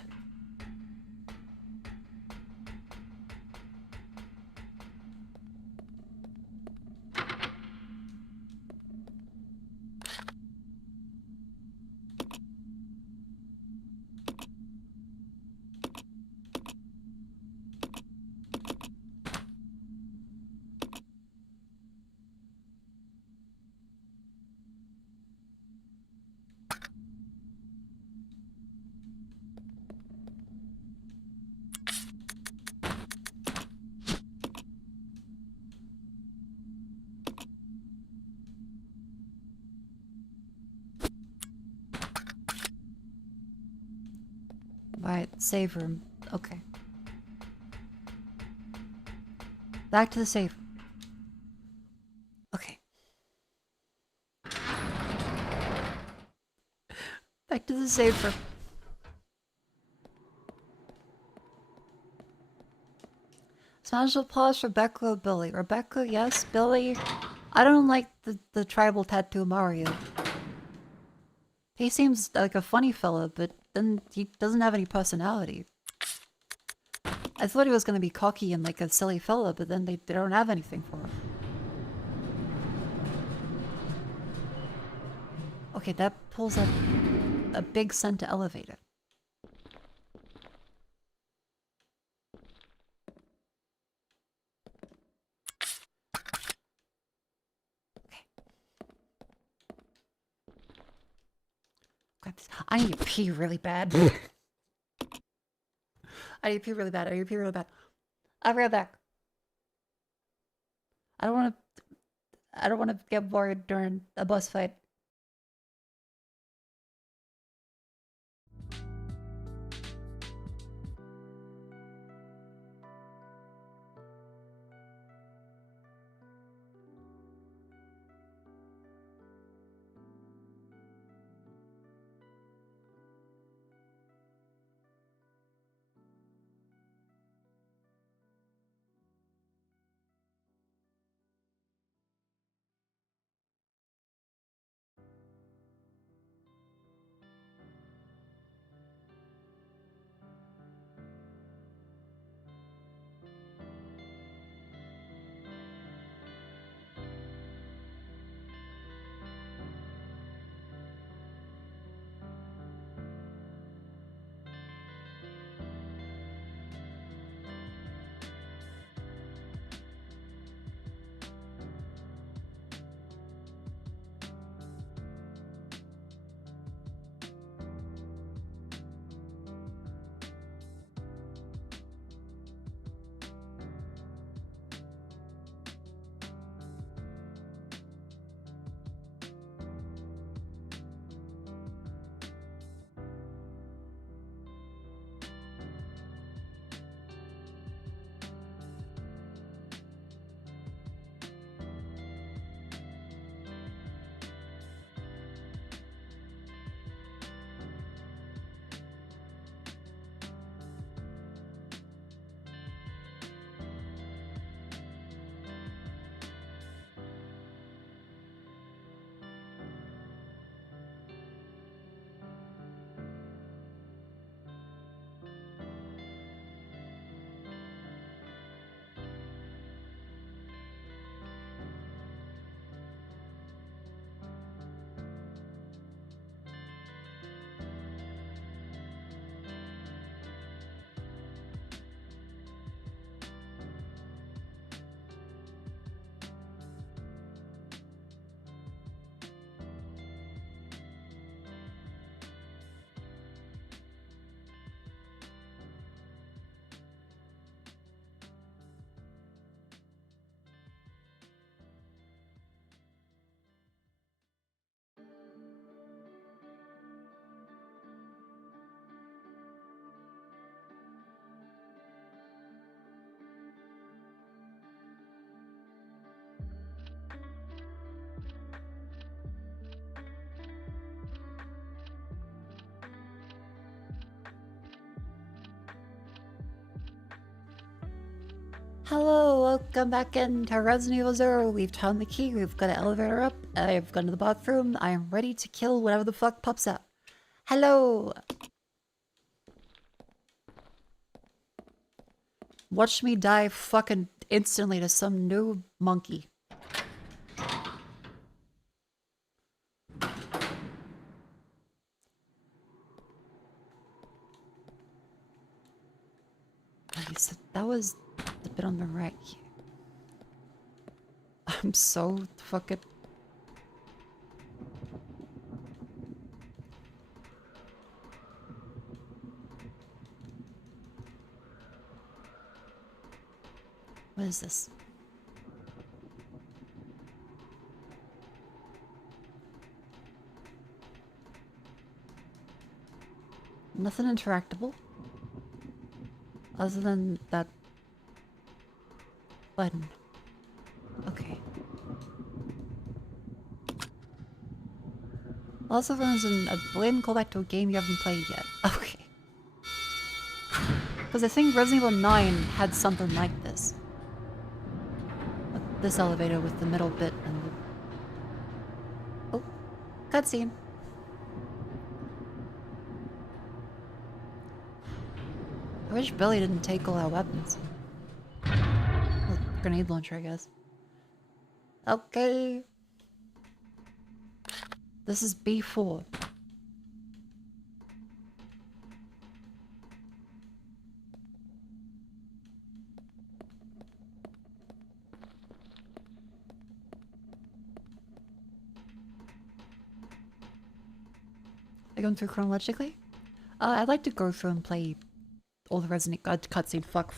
Right, save room. Okay. Back to the save. Okay. Back to the save room. Smash applause for Rebecca or Billy. Rebecca, yes. Billy, I don't like the tribal tattoo Mario. He seems like a funny fella, but then he doesn't have any personality. I thought he was gonna be cocky and like a silly fella, but then they don't have anything for him. Okay, that pulls up a big center elevator. Grab this. I need to pee really bad. I need to pee really bad. I need to pee really bad. I'll be right back. I don't want to get bored during a boss fight. Hello, welcome back into Resident Evil 0. We've found the key, we've got an elevator up, I've gone to the bathroom, I am ready to kill whatever the fuck pops up. Hello! Watch me die fucking instantly to some new monkey. Okay, so that was the bit on the right here. I'm so fucking... What is this? Nothing interactable. Other than that button. Okay. Also runs in a blatant callback to a game you haven't played yet. Okay. Because I think Resident Evil 9 had something like this. This elevator with the middle bit and the... Oh. Cutscene. I wish Billy didn't take all our weapons. Well, grenade launcher, I guess. Okay. This is B4. Are you going through chronologically? I'd like to go through and play all the Resident Evil cutscene. Fuck.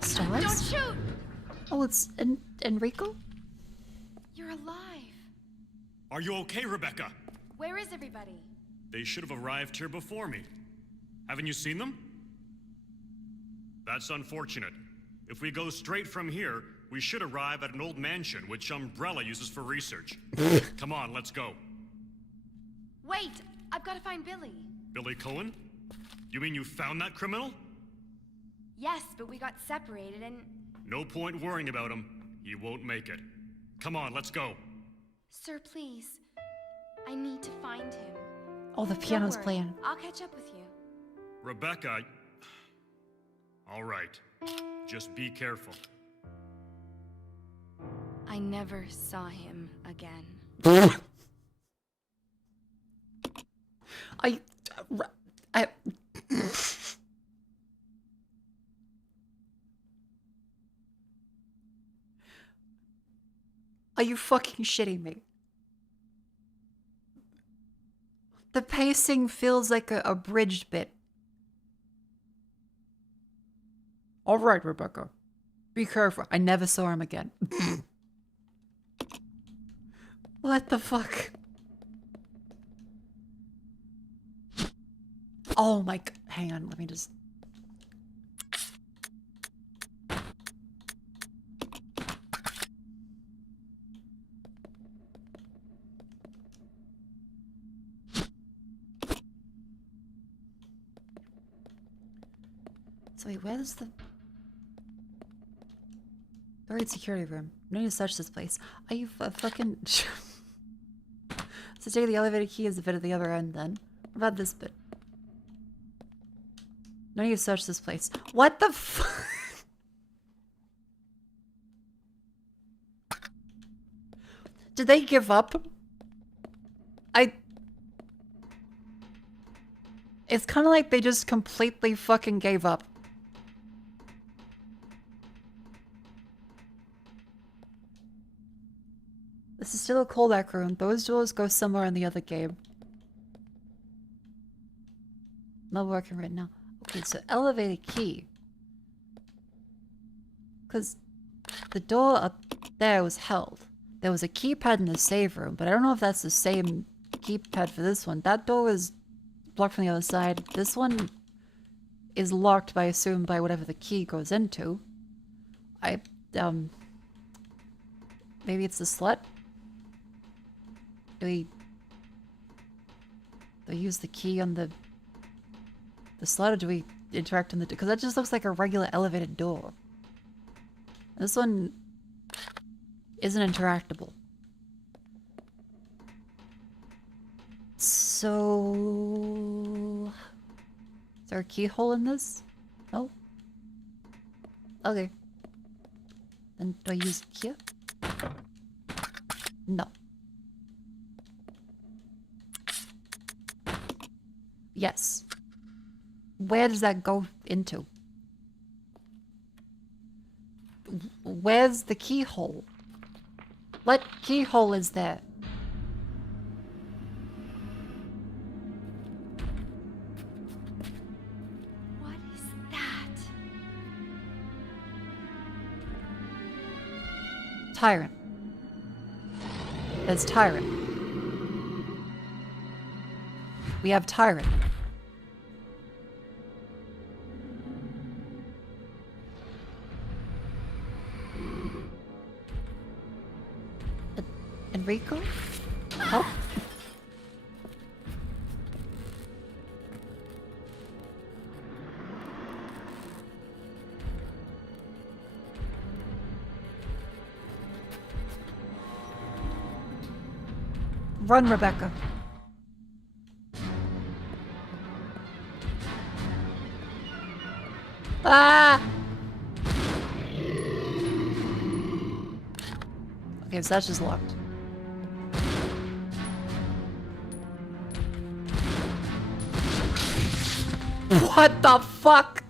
Stars? Don't shoot! Oh, it's Enrico? You're alive. Are you okay, Rebecca? Where is everybody? They should have arrived here before me. Haven't you seen them? That's unfortunate. If we go straight from here, we should arrive at an old mansion which Umbrella uses for research. Come on, let's go. Wait! I've got to find Billy. Billy Cohen? You mean you found that criminal? Yes, but we got separated and... No point worrying about him. He won't make it. Come on, let's go. Sir, please. I need to find him. Oh, the Don't piano's worry. playing. I'll catch up with you. Rebecca... All right. Just be careful. I never saw him again. I... Are you fucking shitting me? The pacing feels like a abridged bit. Alright, Rebecca. Be careful. I never saw him again. What the fuck? Oh my god. Hang on, let me just... So wait, where's the... Buried security room. No need to search this place. Are you fucking... So take the elevator key as the bit at the other end then. What about this bit? No need to search this place. What the fuck? Did they give up? It's kind of like they just completely fucking gave up. This is still a callback room. Those doors go somewhere in the other game. Not working right now. Okay, so elevator key. Because the door up there was held. There was a keypad in the save room, but I don't know if that's the same keypad for this one. That door was blocked from the other side. This one is locked by, assumed by whatever the key goes into. Maybe it's the slut? Do we... Do I use the key on the slide, or do we interact in the... Because that just looks like a regular elevated door. This one isn't interactable. So... Is there a keyhole in this? No? Okay. Then do I use here? No. Yes. Where does that go into? Where's the keyhole? What keyhole is there? What is that? Tyrant. There's Tyrant. We have Tyrant. Enrico? Help? Run, Rebecca. Ah! Okay, so that's just locked. What the fuck?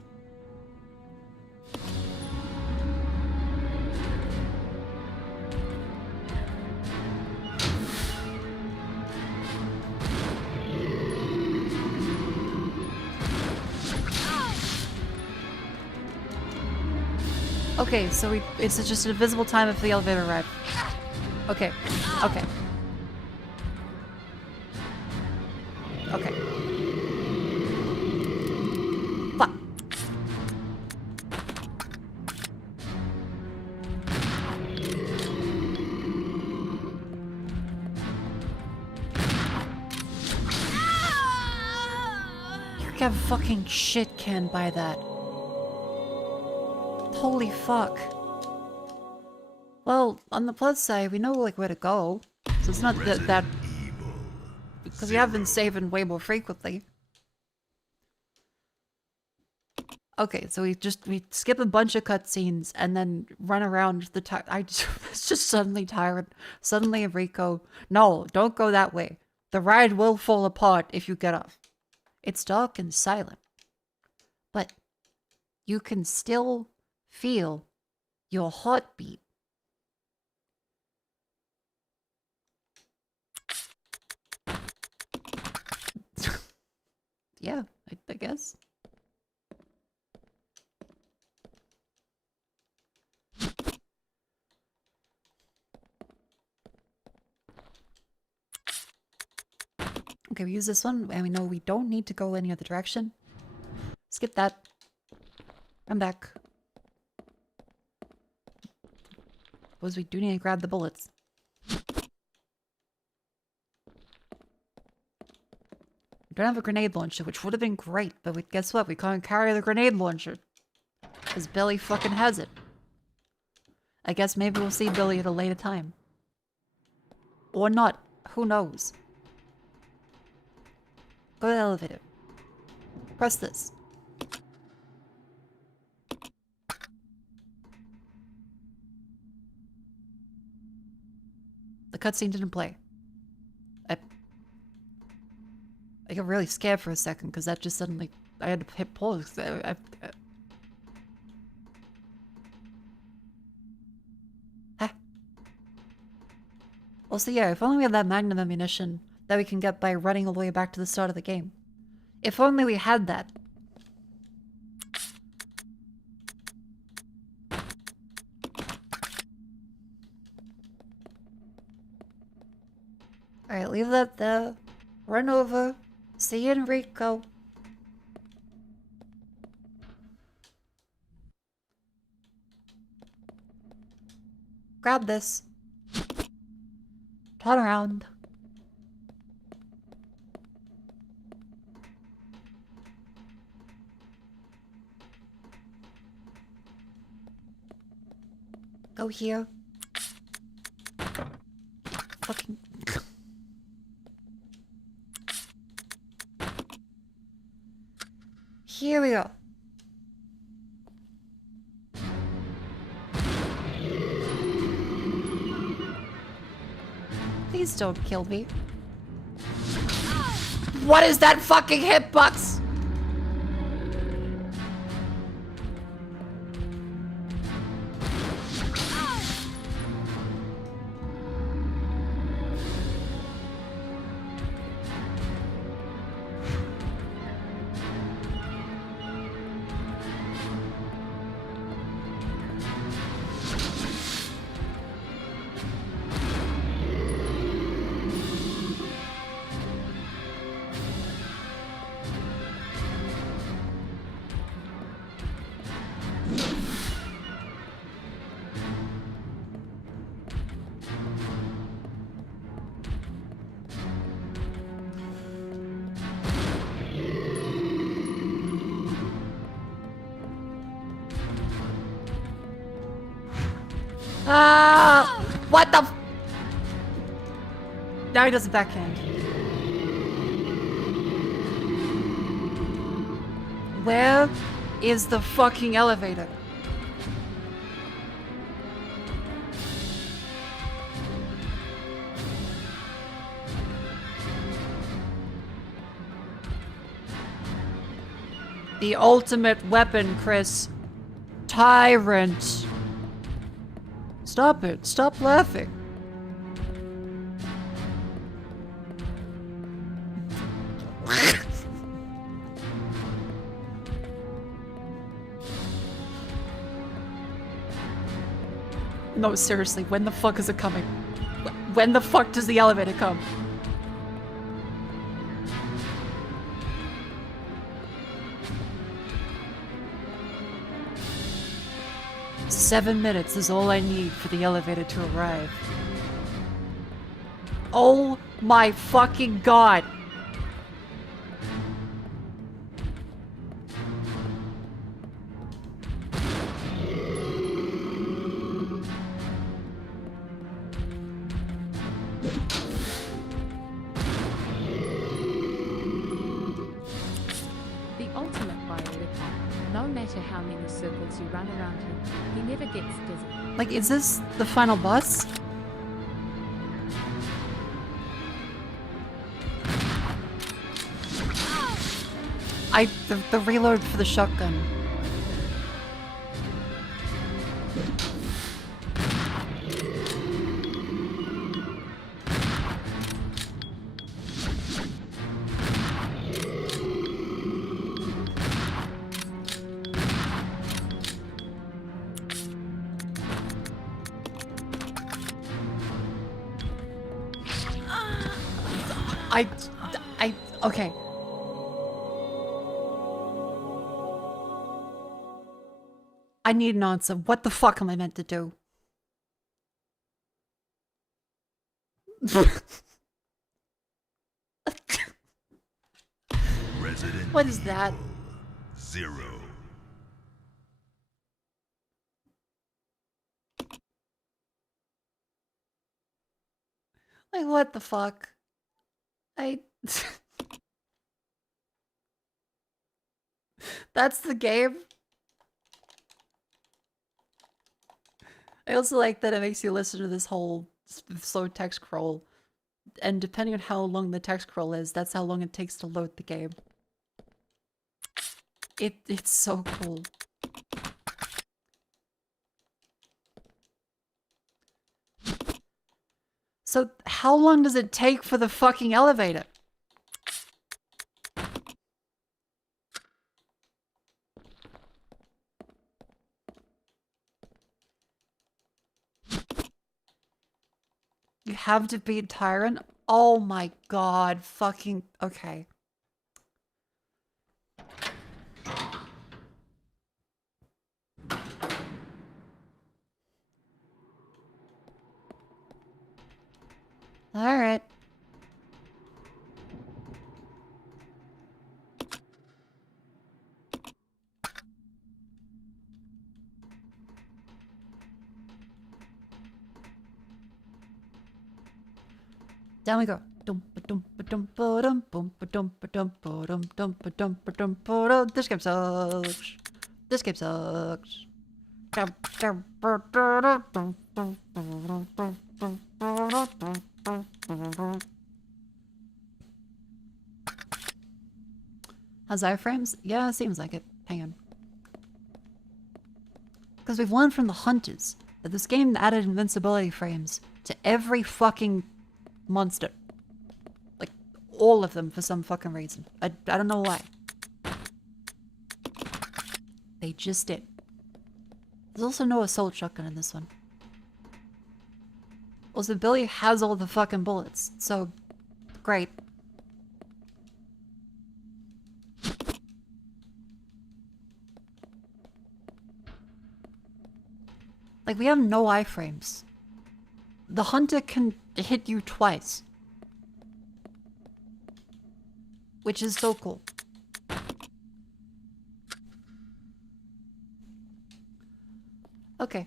Okay, so it's just an invisible time if the elevator arrived. Okay. Okay. Okay. Fuck. You get fucking shit canned by that. Holy fuck. Well, on the plus side, we know like where to go. So it's not that because we have been saving way more frequently. Okay, so we skip a bunch of cutscenes and then run around the it's just suddenly Tyrant, suddenly Enrico. No, don't go that way. The ride will fall apart if you get off. It's dark and silent. But you can still feel your heartbeat. Yeah, I guess. Okay, we use this one, and we know we don't need to go any other direction. Skip that. I'm back. Suppose we do need to grab the bullets. We don't have a grenade launcher, which would have been great, but guess what? We can't carry the grenade launcher. Because Billy fucking has it. I guess maybe we'll see Billy at a later time. Or not. Who knows? Go to the elevator. Press this. The cutscene didn't play. I got really scared for a second because that just suddenly... I had to hit pause. Also, yeah, if only we had that magnum ammunition that we can get by running all the way back to the start of the game. If only we had that. Alright, leave that there. Run over. See you, Enrico. Grab this. Turn around. Go here. Fucking... Here we go. Please don't kill me. What is that fucking hitbox? What the f- Now he does a backhand. Where is the fucking elevator? The ultimate weapon, Chris. Tyrant. Stop it. Stop laughing. No, seriously, when the fuck is it coming? When the fuck does the elevator come? "7 minutes is all I need for the elevator to arrive." Oh my fucking god! The ultimate violator. No matter how many circles you run around him, he never gets dizzy. Like, is this the final boss? The reload for the shotgun. Okay. I need an answer. What the fuck am I meant to do? Resident What is that? 0. Like, what the fuck? That's the game? I also like that it makes you listen to this whole slow text scroll. And depending on how long the text scroll is, that's how long it takes to load the game. It's so cool. So, how long does it take for the fucking elevator? You have to beat Tyrant? Oh my god, fucking... Okay. Alright. Down we go. This game sucks. This game sucks. Has iframes? Yeah, seems like it. Hang on. Because we've learned from the hunters that this game added invincibility frames to every fucking monster. Like, all of them for some fucking reason. I don't know why. They just did. There's also no assault shotgun in this one. Also, Billy has all the fucking bullets, so great. Like, we have no iframes. The hunter can hit you twice. Which is so cool. Okay.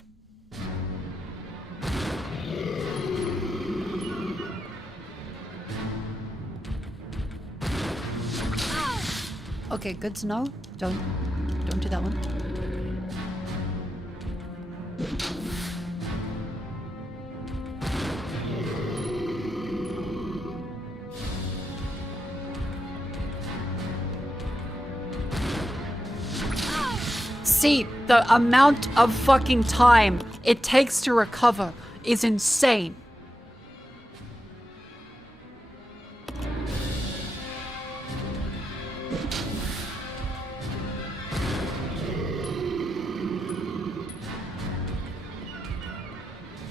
Okay, good to know. Don't do that one. See, the amount of fucking time it takes to recover is insane.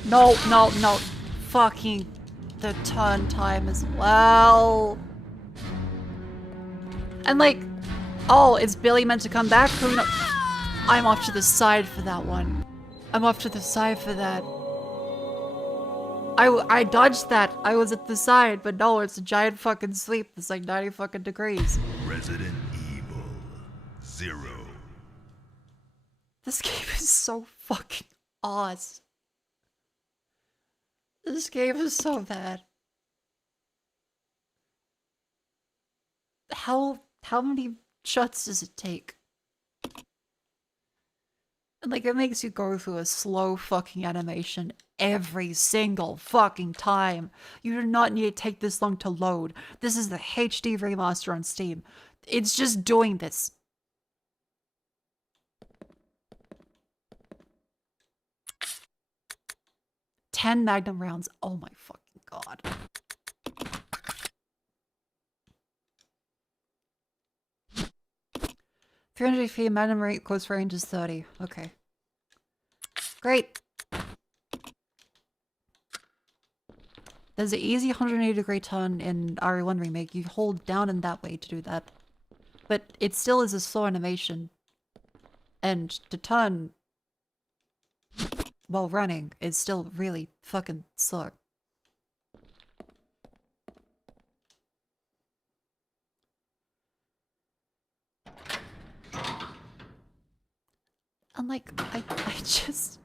No. Fucking the turn time as well. And like, oh, is Billy meant to come back? Who knows? I'm off to the side for that one. I'm off to the side for that. I dodged that. I was at the side, but no, it's a giant fucking sleep. It's like 90 fucking degrees. Resident Evil 0. This game is so fucking awesome. This game is so bad. How many shots does it take? Like, it makes you go through a slow fucking animation every single fucking time. You do not need to take this long to load. This is the HD remaster on Steam. It's just doing this. "10 Magnum rounds." Oh my fucking god. "300 feet, Magnum rate, close range is 30. Okay. Great. There's an easy 180-degree turn in RE1 Remake. You hold down in that way to do that. But it still is a slow animation. And to turn while running is still really fucking slow. And like, I just...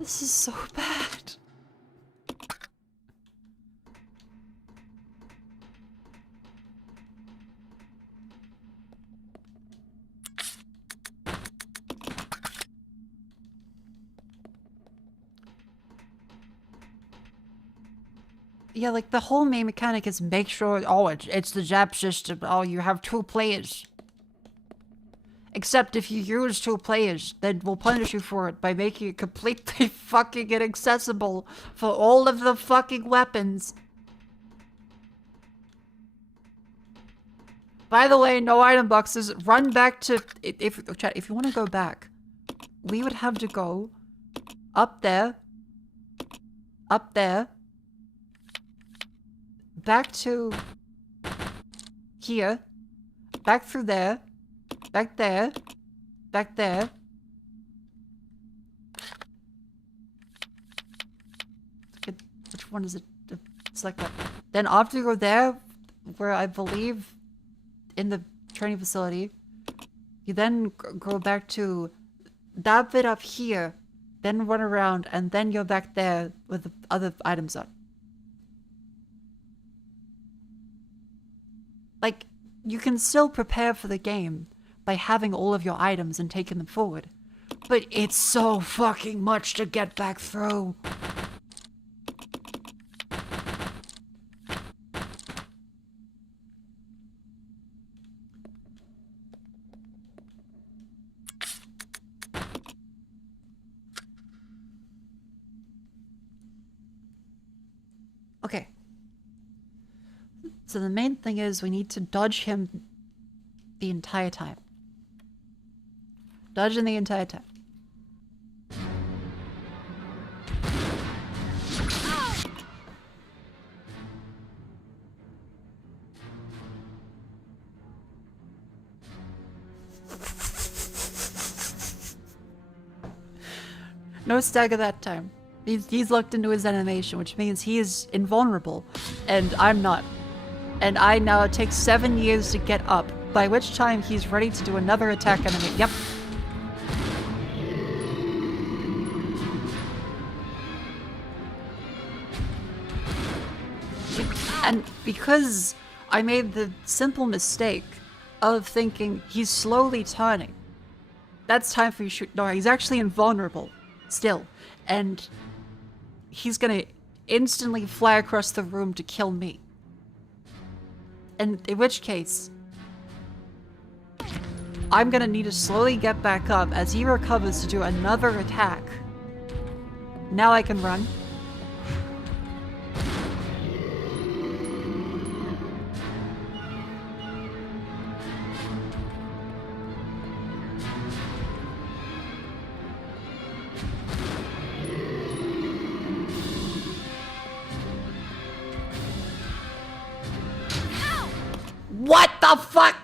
This is so bad. Yeah, like, the whole main mechanic is make sure, oh, it's the Jap system, oh, you have 2 players. Except if you use 2 players, then we'll punish you for it by making it completely fucking inaccessible for all of the fucking weapons. By the way, no item boxes. Run back to... Chat, if you want to go back, we would have to go up there, back to here, back through there, back there, back there. Which one is it? Select that. Then after you go there, where I believe in the training facility, you then go back to that bit up here, then run around, and then you're back there with the other items up. Like, you can still prepare for the game by having all of your items and taking them forward. But it's so fucking much to get back through. Okay. So the main thing is we need to dodge him the entire time. Dodge him the entire time. No stagger that time. He's locked into his animation, which means he is invulnerable, and I'm not. And I now take 7 years to get up, by which time he's ready to do another attack enemy. Yep. And because I made the simple mistake of thinking he's slowly turning, that's time for you to shoot. No, he's actually invulnerable still, and he's gonna instantly fly across the room to kill me. And in which case, I'm gonna need to slowly get back up as he recovers to do another attack. Now I can run. What the fuck?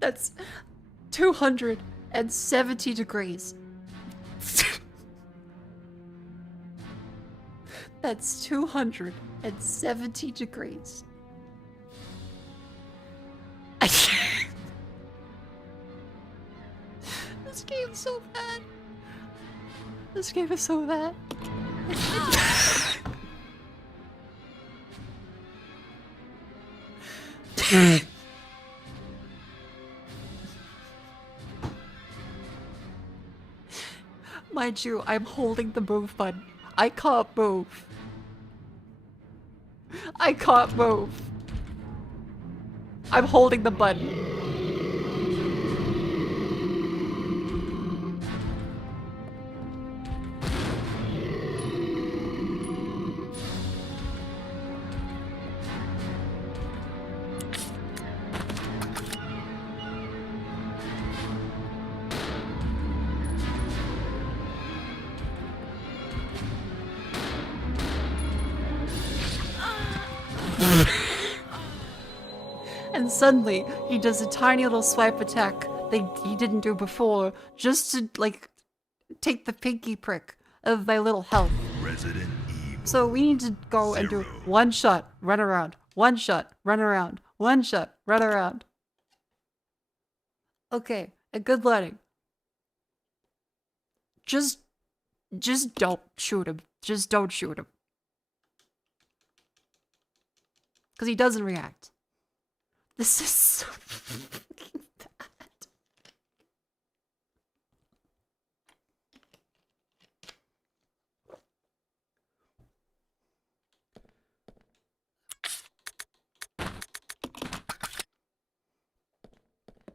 That's 270 degrees. That's 270 degrees. I can't. This game's so bad. This game is so bad. Mind you, I'm holding the move button. I can't move. I can't move. I'm holding the button. And suddenly, he does a tiny little swipe attack that he didn't do before, just to, like, take the pinky prick of my little health. Resident Evil. So we need to go and do 1 shot, run around, 1 shot, run around, 1 shot, run around. Okay, a good learning. Just don't shoot him. Just don't shoot him. Because he doesn't react. This is so fucking bad.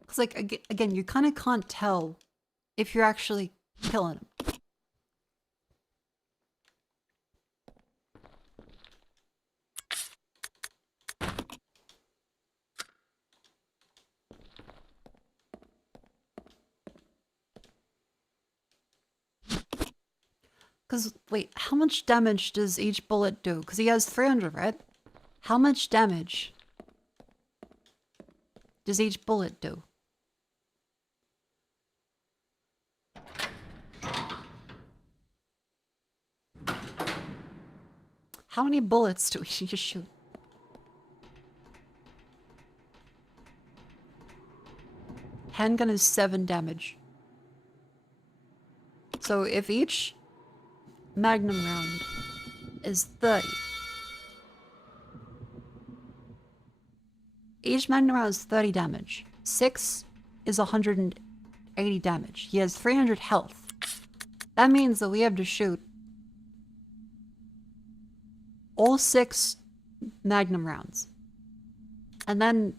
Because, like, again, you kind of can't tell if you're actually killing him. Because, wait, how much damage does each bullet do? Because he has 300, right? How much damage does each bullet do? How many bullets do we shoot? Handgun is 7 damage. So if each magnum round is 30. Each magnum round is 30 damage. 6 is 180 damage. He has 300 health. That means that we have to shoot all 6 magnum rounds. And then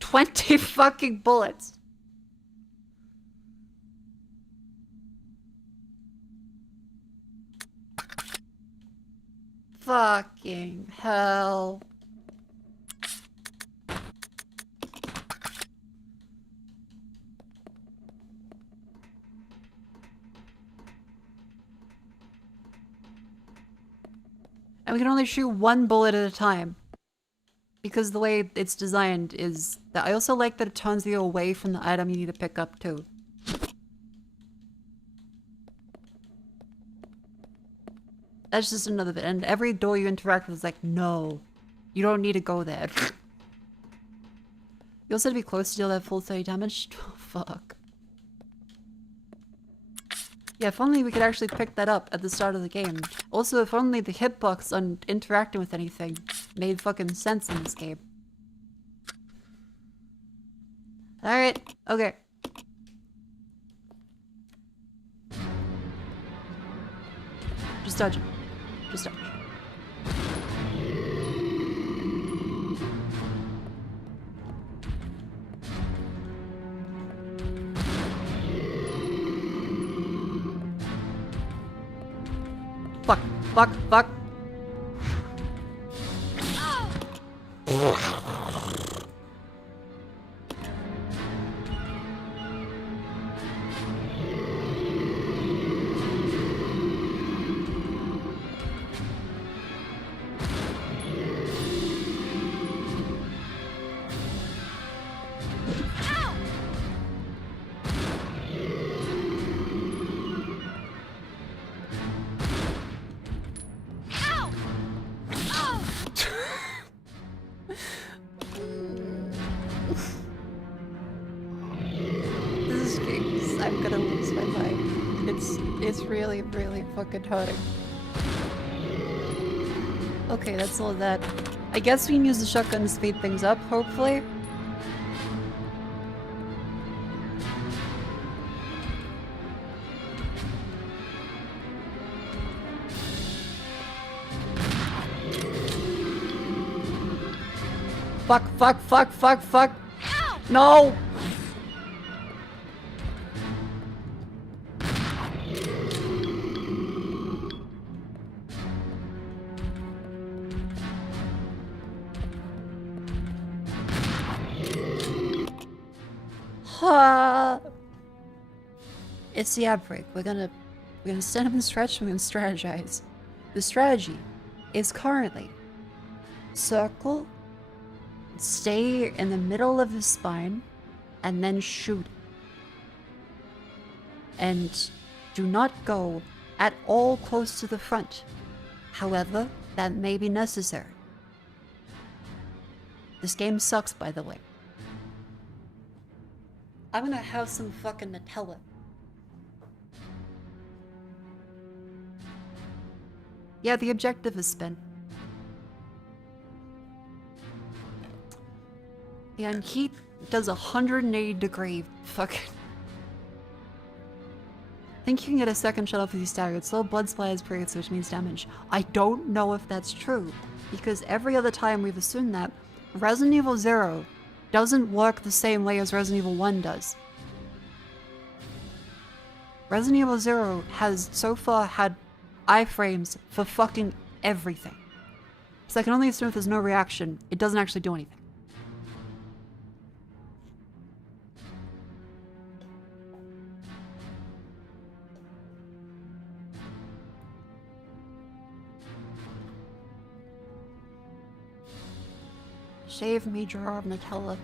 20 fucking bullets. Fucking hell. And we can only shoot 1 bullet at a time. Because the way it's designed is that I also like that it turns you away from the item you need to pick up too. That's just another bit. And every door you interact with is like, no, you don't need to go there. You also have to be close to deal that full 30 damage. Oh, fuck. Yeah, if only we could actually pick that up at the start of the game. Also, if only the hitbox on interacting with anything made fucking sense in this game. Alright, okay. Just dodge him. Just dodge. Fuck, fuck, fuck. Really, really fucking hurting. Okay, that's all of that. I guess we can use the shotgun to speed things up, hopefully. Fuck, fuck, fuck, fuck, fuck. No! It's the outbreak. We're gonna stand up and stretch and we're gonna strategize. The strategy is currently circle, stay in the middle of the spine, and then shoot. And do not go at all close to the front. However, that may be necessary. This game sucks, by the way. I'm gonna have some fucking Nutella. Yeah, the objective is spin. Yeah, and heat does 180-degree fucking... I think you can get a second shot off with these staggered. Slow blood supply is periods, which means damage. I don't know if that's true, because every other time we've assumed that Resident Evil 0 doesn't work the same way as Resident Evil 1 does. Resident Evil 0 has so far had iframes for fucking everything. So I can only assume if there's no reaction, it doesn't actually do anything. Save me jar of Nutella.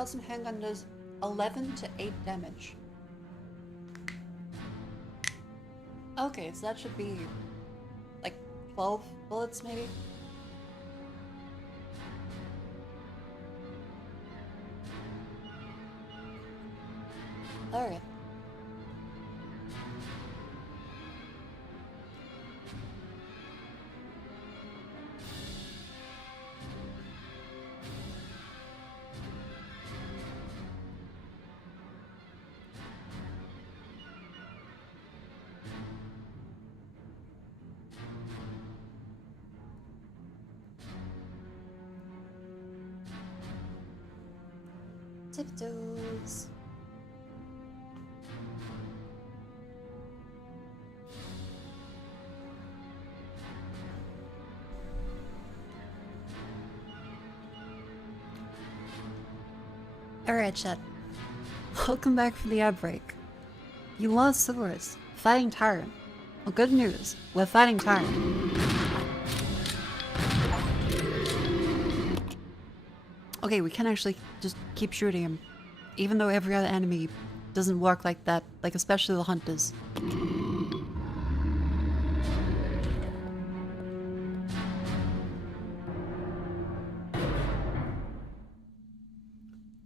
Custom handgun does 11 to 8 damage. Okay, so that should be like 12 bullets maybe? Alright. Tiptoes. Alright, chat. Welcome back from the outbreak. You lost Source, fighting Tyrant. Well, good news. We're fighting Tyrant. Okay, we can actually just keep shooting him. Even though every other enemy doesn't work like that. Like, especially the hunters.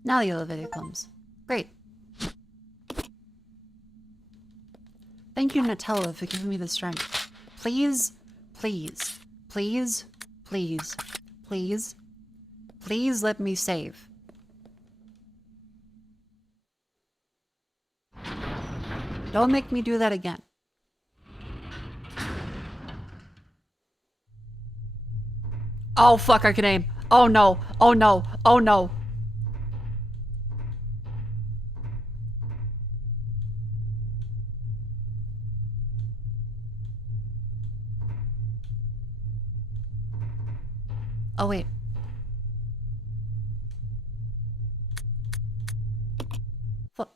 Now the elevator comes. Great. Thank you, Nutella, for giving me the strength. Please, please, please, please, please, please let me save. Don't make me do that again. Oh, fuck, I can aim. Oh no, oh no, oh no. Oh, wait. Fuck.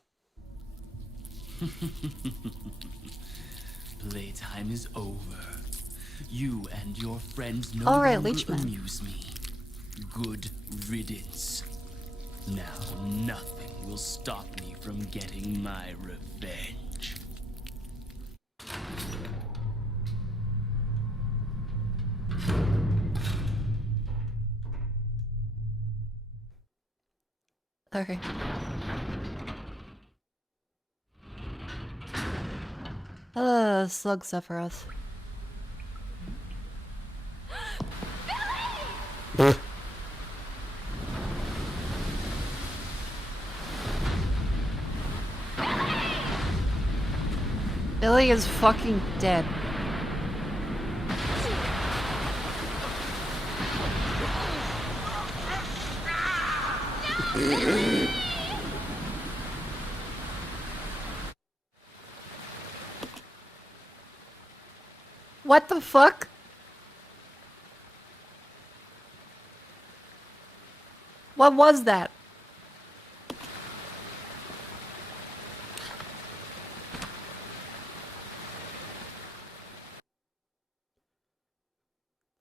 Playtime is over. You and your friends no All right, longer Leechman. amuse me. Good riddance. Now nothing will stop me from getting my revenge. Okay. Slug Sephiroth. Billy is fucking dead. What the fuck? What was that?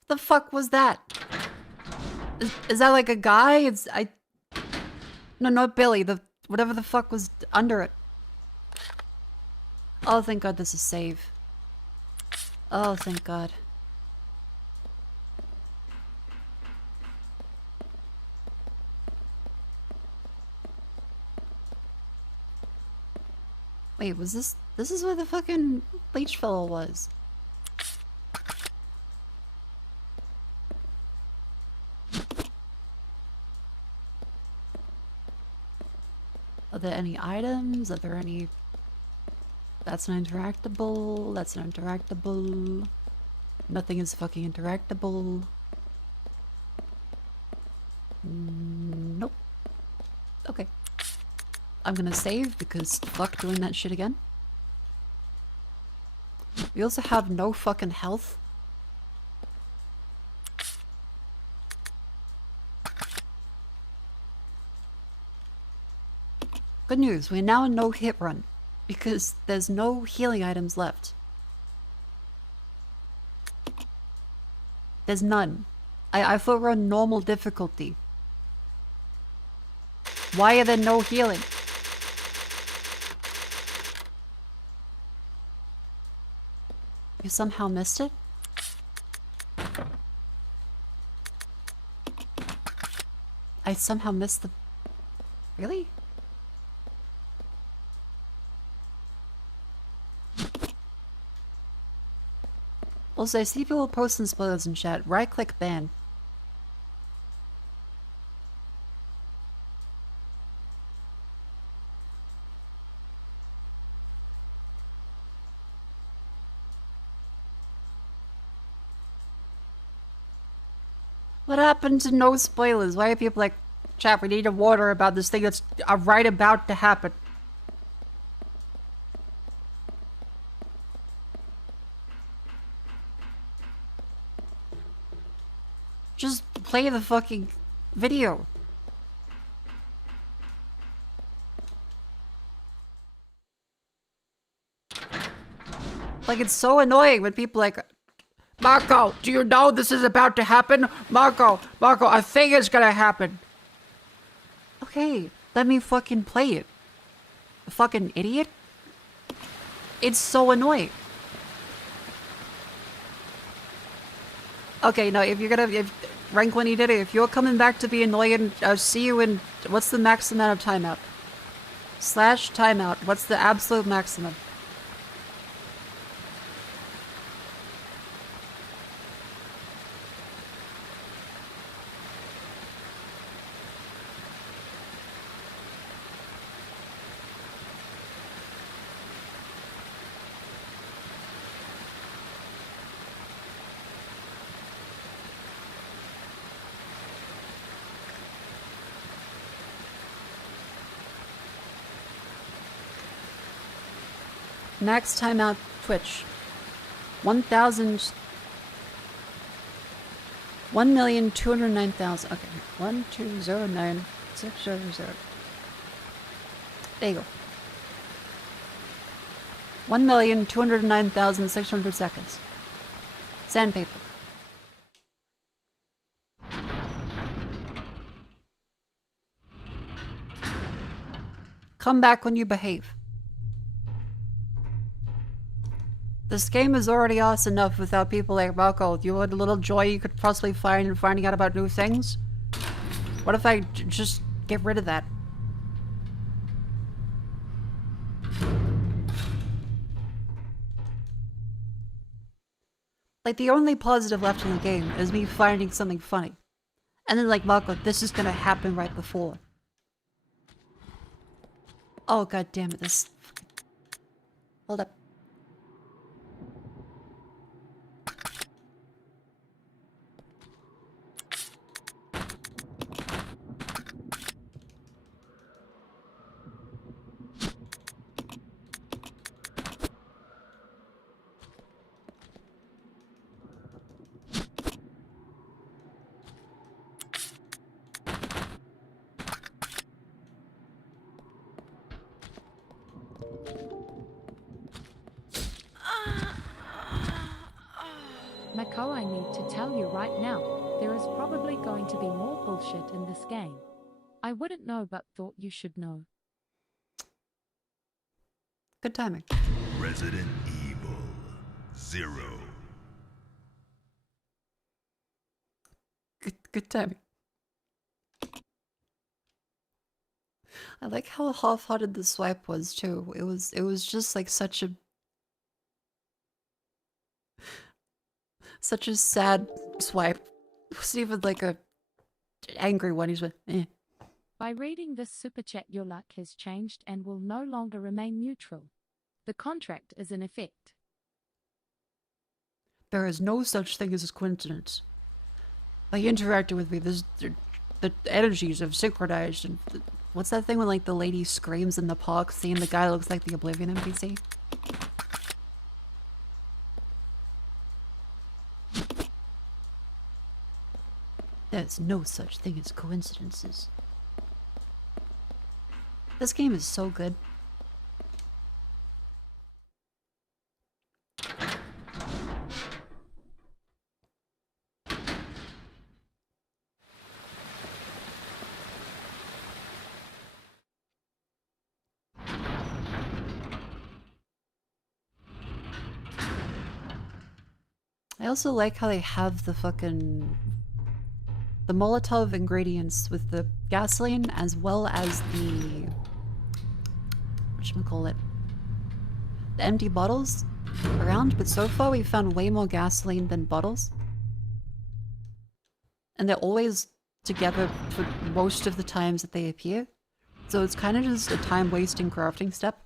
The fuck was that? Is that like a guy? No, not Billy. Whatever the fuck was under it. Oh, thank God this is save. Oh, thank God. Wait, was this is where the fucking leech fellow was? Are there any items? Are there any... That's an interactable. That's an interactable. Nothing is fucking interactable. Nope. Okay. I'm gonna save because fuck doing that shit again. We also have no fucking health. Good news, we're now in no hit run. Because there's no healing items left. There's none. I thought we're on normal difficulty. Why are there no healing? You somehow missed it? I somehow missed the... Really? Also, I see people posting spoilers in chat. Right-click ban. What happened to no spoilers? Why are people like, chat, we need to warn about this thing that's right about to happen? Just play the fucking video. Like, it's so annoying when people like, Mako, do you know this is about to happen? Mako, a thing is gonna happen. Okay, let me fucking play it. Fucking idiot. It's so annoying. Okay, now if you're gonna, rank when you did it, if you're coming back to be annoying, I'll see you in, what's the max amount of timeout? / timeout, what's the absolute maximum? Max timeout Twitch. 1,209,000. Okay, 1209600. There you go. 1,209,600 seconds. Sandpaper. Come back when you behave. This game is already awesome enough without people like Mako. You want a little joy you could possibly find in finding out about new things? What if I just get rid of that? Like, the only positive left in the game is me finding something funny. And then like, Mako, this is gonna happen right before. Oh, god damn it, this... Hold up. Mako, I need to tell you right now, there is probably going to be more bullshit in this game. I wouldn't know but thought you should know. Good timing. Resident Evil 0. Good timing. I like how half-hearted the swipe was too. It was just like such a sad swipe. It wasn't even like a angry one. He's like, eh. By reading this super chat, your luck has changed and will no longer remain neutral. The contract is in effect. There is no such thing as a coincidence. By interacting with me, the energies have synchronized. And what's that thing when like the lady screams in the park, seeing the guy looks like the Oblivion NPC? There's no such thing as coincidences. This game is so good. I also like how they have the Molotov ingredients with the gasoline as well as the whatchamacallit, the empty bottles around, but so far we've found way more gasoline than bottles. And they're always together for most of the times that they appear. So it's kind of just a time-wasting crafting step.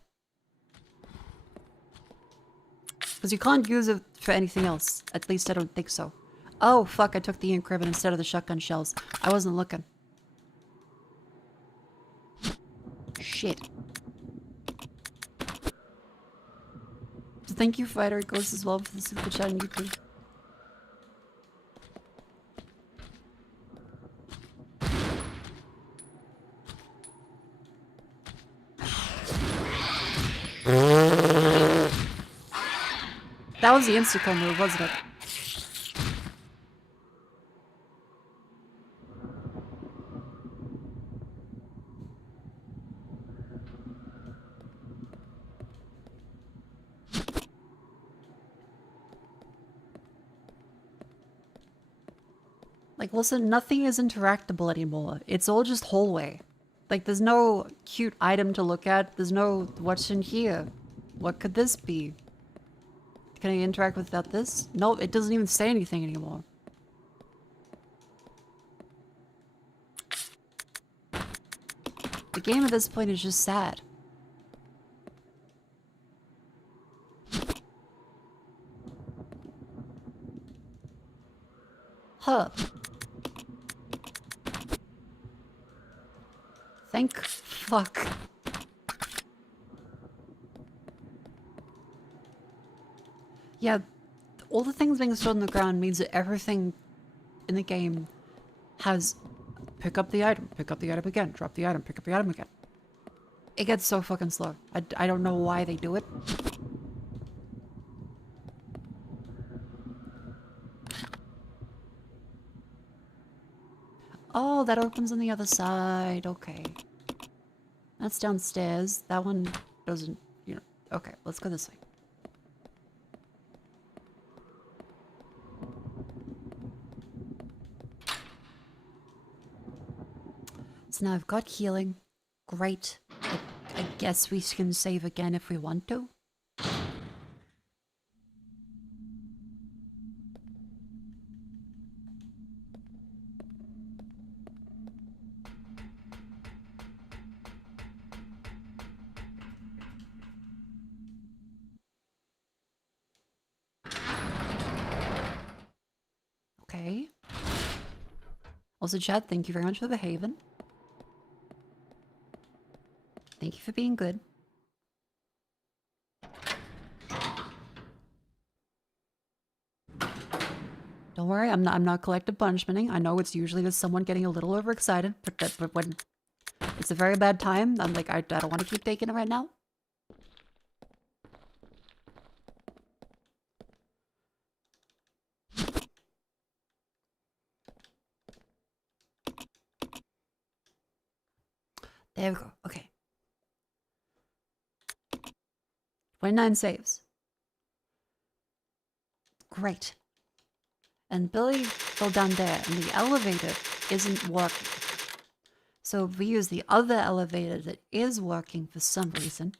Because you can't use it for anything else. At least I don't think so. Oh, fuck, I took the ink ribbon instead of the shotgun shells. I wasn't looking. Shit. So thank you, Fighter Ghost, as well for the super chat on YouTube. That was the insta-kill move, wasn't it? Like, listen, nothing is interactable anymore. It's all just hallway. Like, there's no cute item to look at. There's no, what's in here? What could this be? Can I interact without this? No, it doesn't even say anything anymore. The game at this point is just sad. Huh. Thank fuck. Yeah, all the things being stored on the ground means that everything in the game has pick up the item again, drop the item, pick up the item again. It gets so fucking slow. I don't know why they do it. Oh, that opens on the other side. Okay. That's downstairs. That one doesn't, you know. Okay, let's go this way. So now I've got healing. Great. I guess we can save again if we want to. Okay. Also, chat, thank you very much for behaving. Thank you for being good. Don't worry, I'm not collective punishmenting. I know it's usually just someone getting a little overexcited, but when it's a very bad time, I'm like, I don't want to keep taking it right now. There we go. Okay. 29 saves. Great. And Billy fell down there, and the elevator isn't working. So we use the other elevator that is working for some reason.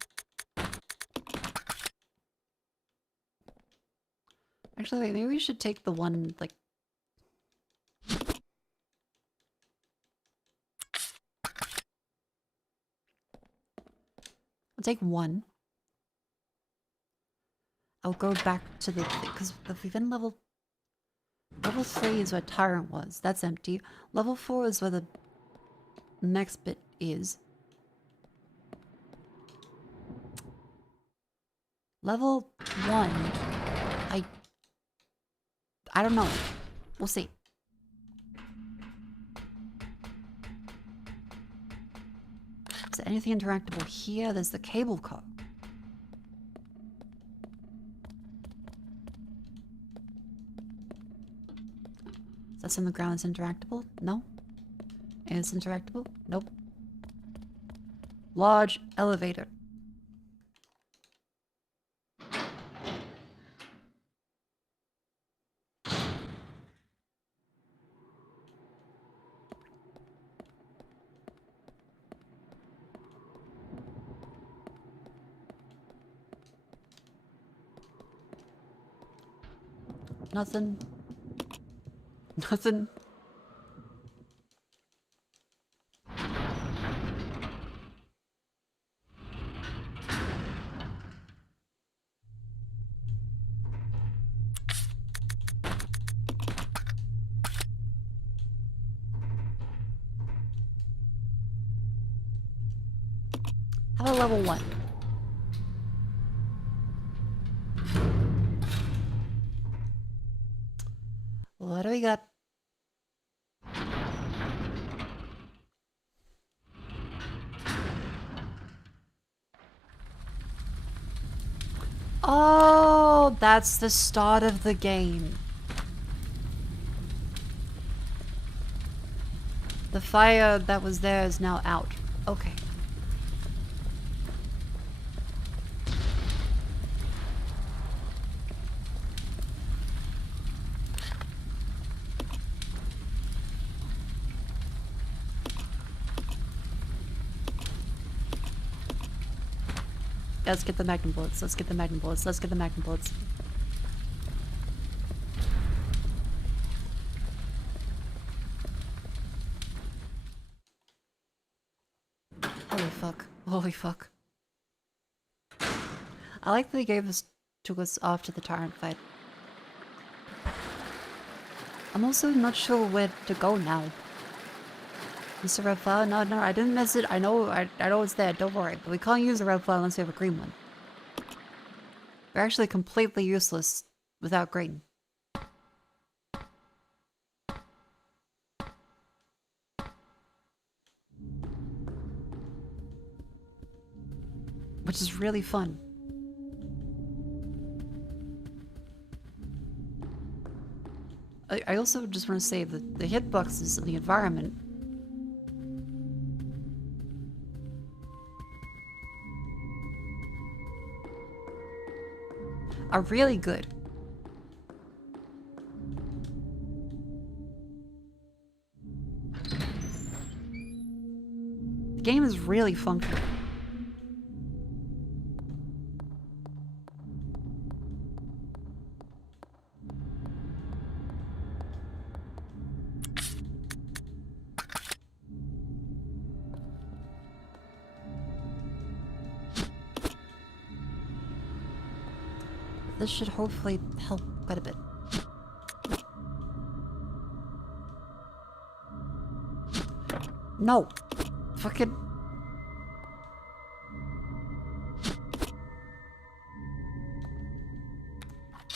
Actually, wait, maybe we should take the one, like... I'll take one. I'll go back to the... Because we've been level 3 is where Tyrant was. That's empty. Level 4 is where the next bit is. Level 1... I don't know. We'll see. Is there anything interactable here? There's the cable car. That's on the ground. Is interactable? No. Is interactable? Nope. Large elevator. Nothing. Nothing. How about level 1? What do we got? Oh, that's the start of the game. The fire that was there is now out. Okay. Let's get the magnum bullets. Let's get the magnum bullets. Let's get the magnum bullets. Holy fuck. Holy fuck. I like that they gave us took us off to the tyrant fight. I'm also not sure where to go now. Mr. Red Flower? No, no, I didn't miss it. I know it's there, don't worry. But we can't use a red flower unless we have a green one. They're actually completely useless without green. Which is really fun. I also just want to say that the hitboxes of the environment are really good. The game is really functional. This should hopefully help quite a bit. No! Fucking...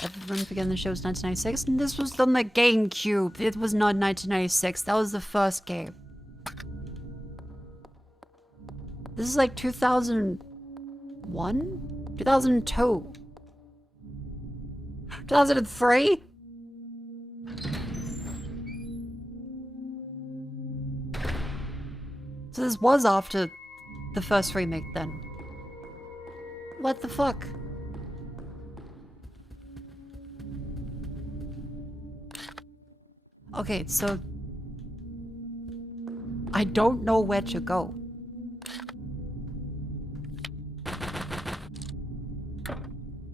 Everyone began the show was 1996, and this was on the GameCube. It was not 1996. That was the first game. This is like 2001? 2002? 2003? So this was after the first remake then. What the fuck? Okay, so I don't know where to go.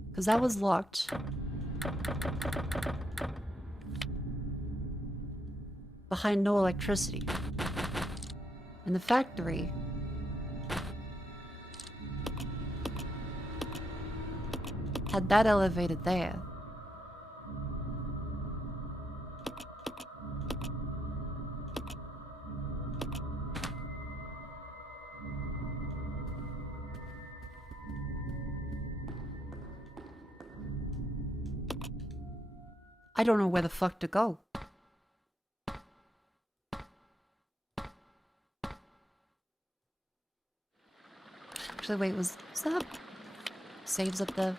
Because that was locked. Behind no electricity. And the factory had that elevated there. I don't know where the fuck to go. Actually, wait, was that saves up there?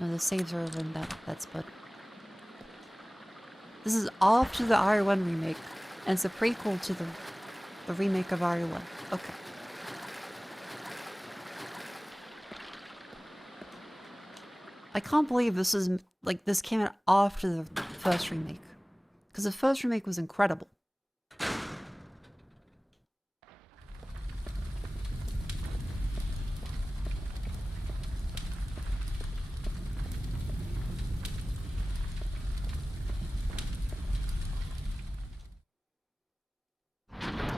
No, the saves are over in that spot. This is after the RE1 remake, and it's a prequel to the remake of RE1. Okay. I can't believe this is, like, this came out after the first remake. Because the first remake was incredible.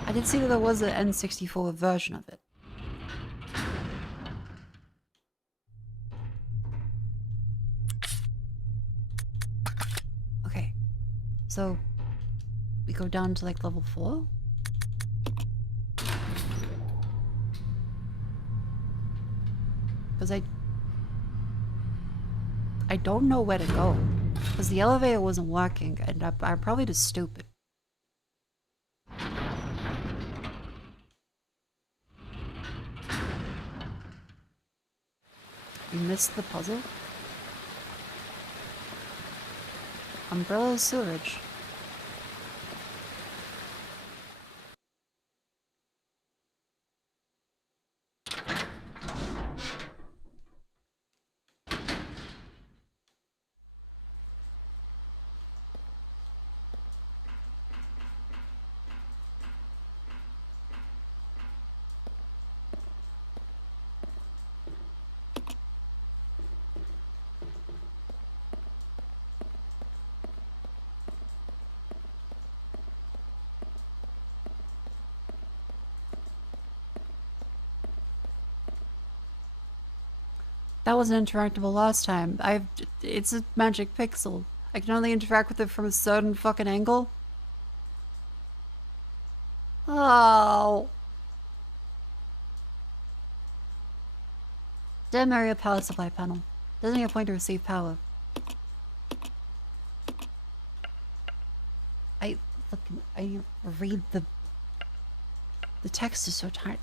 I did see that there was an N64 version of it. Okay, so we go down to like level 4. Because I don't know where to go. Because the elevator wasn't working, and I'm probably just stupid. You missed the puzzle? Umbrella sewage. That wasn't interactable last time. It's a magic pixel. I can only interact with it from a certain fucking angle. Oh. Dim area power supply panel. Doesn't have a point to receive power. I read the text is so tiny.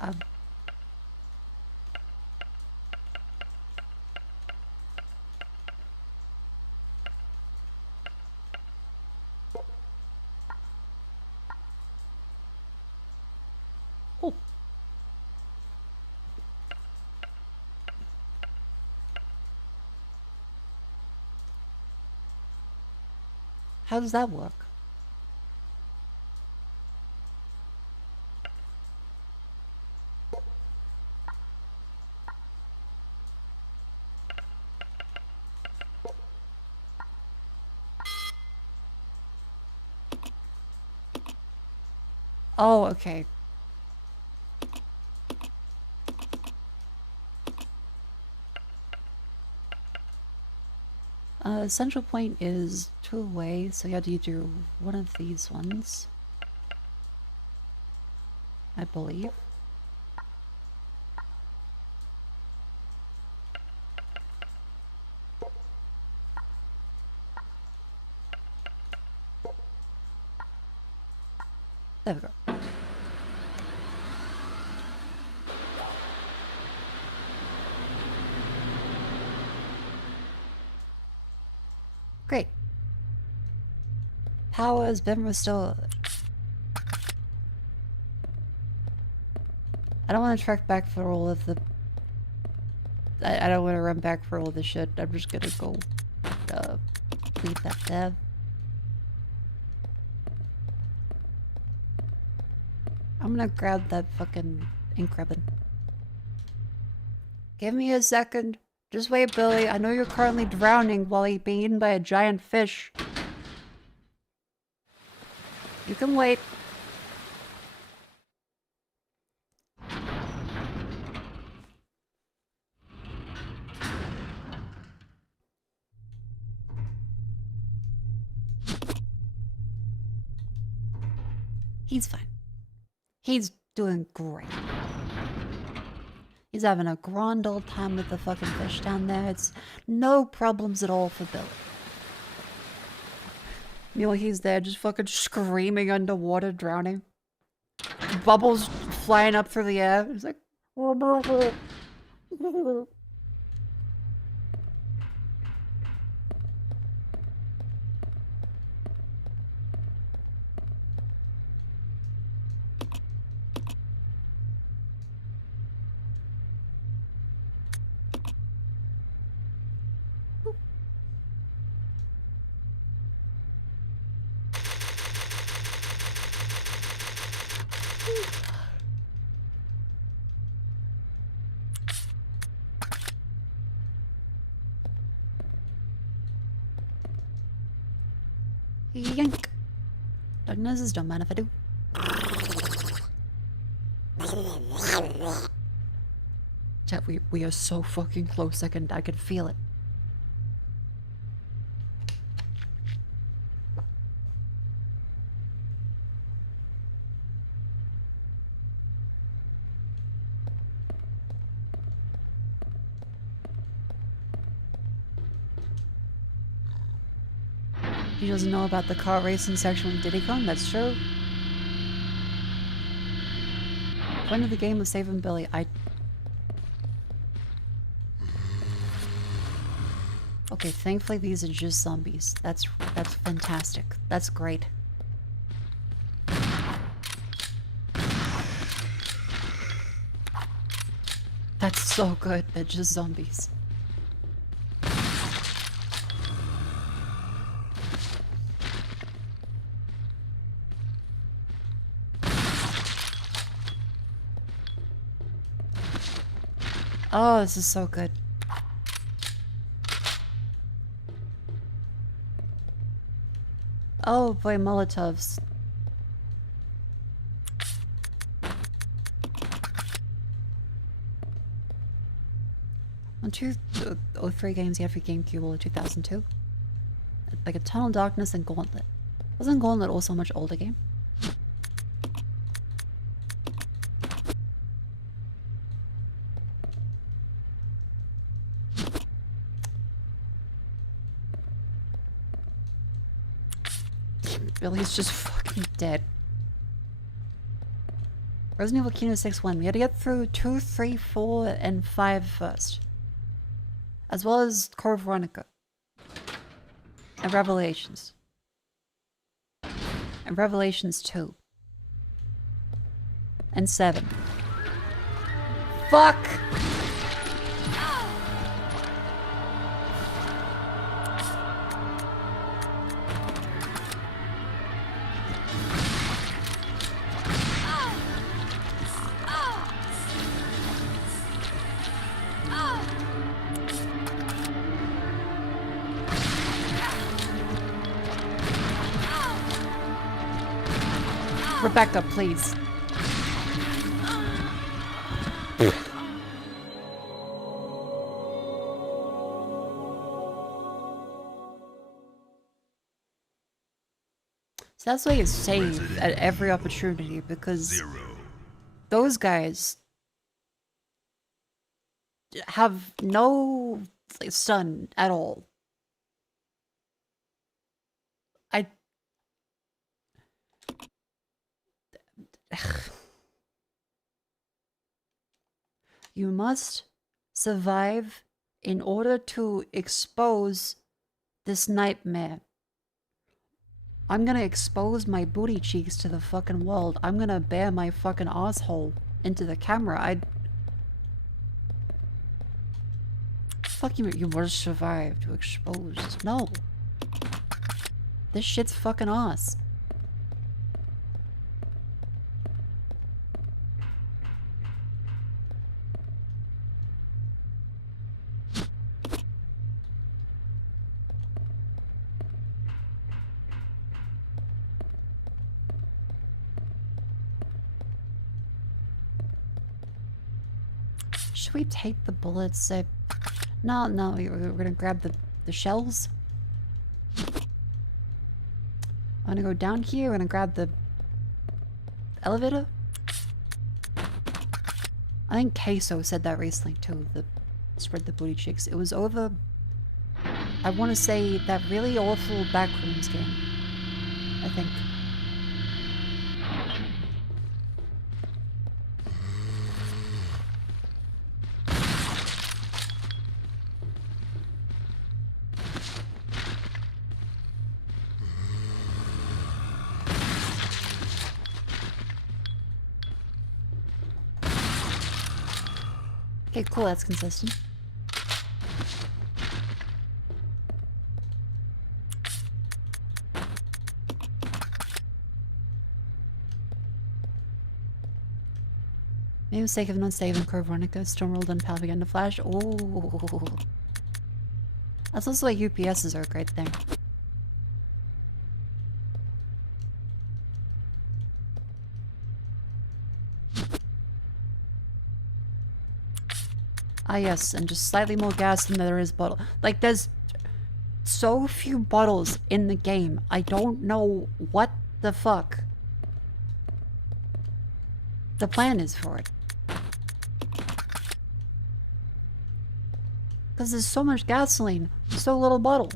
How does that work? Oh, okay. Central point is 2 away, so you have to do one of these ones. I believe. There we go. Great. Power has been restored. I don't want to track back for all of the... I don't want to run back for all the shit. I'm just gonna go... leave that there. I'm gonna grab that fucking ink ribbon. Give me a second. Just wait, Billy. I know you're currently drowning while being eaten by a giant fish. You can wait. He's fine. He's doing great. He's having a grand old time with the fucking fish down there. It's no problems at all for Billy. You know, he's there just fucking screaming underwater, drowning. Bubbles flying up through the air. He's like... Yank. Diagnosis, don't mind if I do. Chat, we are so fucking close. I can feel it. He doesn't know about the car racing section with Diddy Kong, that's true. Point of the game was saving Billy. Okay, thankfully these are just zombies. That's fantastic. That's great. That's so good. They're just zombies. Oh, this is so good. Oh boy, Molotovs. On 3 games, you had for GameCube or 2002. Like Eternal Darkness and Gauntlet. Wasn't Gauntlet also a much older game? Billy's just fucking dead. Resident Evil Kino 6-1. We had to get through 2, 3, 4, and 5 first. As well as Code Veronica. And Revelations. And Revelations 2. And 7. Fuck! Rebecca, please. So that's why you save at every opportunity, because those guys have no stun at all. You must survive in order to expose this nightmare. I'm gonna expose my booty cheeks to the fucking world. I'm gonna bare my fucking asshole into the camera. Fuck you, you must survive to expose. No. This shit's fucking ass. Should we take the bullets? No, we're gonna grab the shells. I'm gonna go down here, we're gonna grab the elevator. I think Queso said that recently too, the spread the booty cheeks. It was over, I want to say, that really awful Backrooms game, I think. Okay, cool, that's consistent. Maybe mistake of not saving Code Veronica, Stormworld and Propaganda Flash. Oh, that's also why UPSs are a great thing. Ah, yes, and just slightly more gas than there is bottle. Like, there's so few bottles in the game. I don't know what the fuck the plan is for it. Because there's so much gasoline, so little bottle.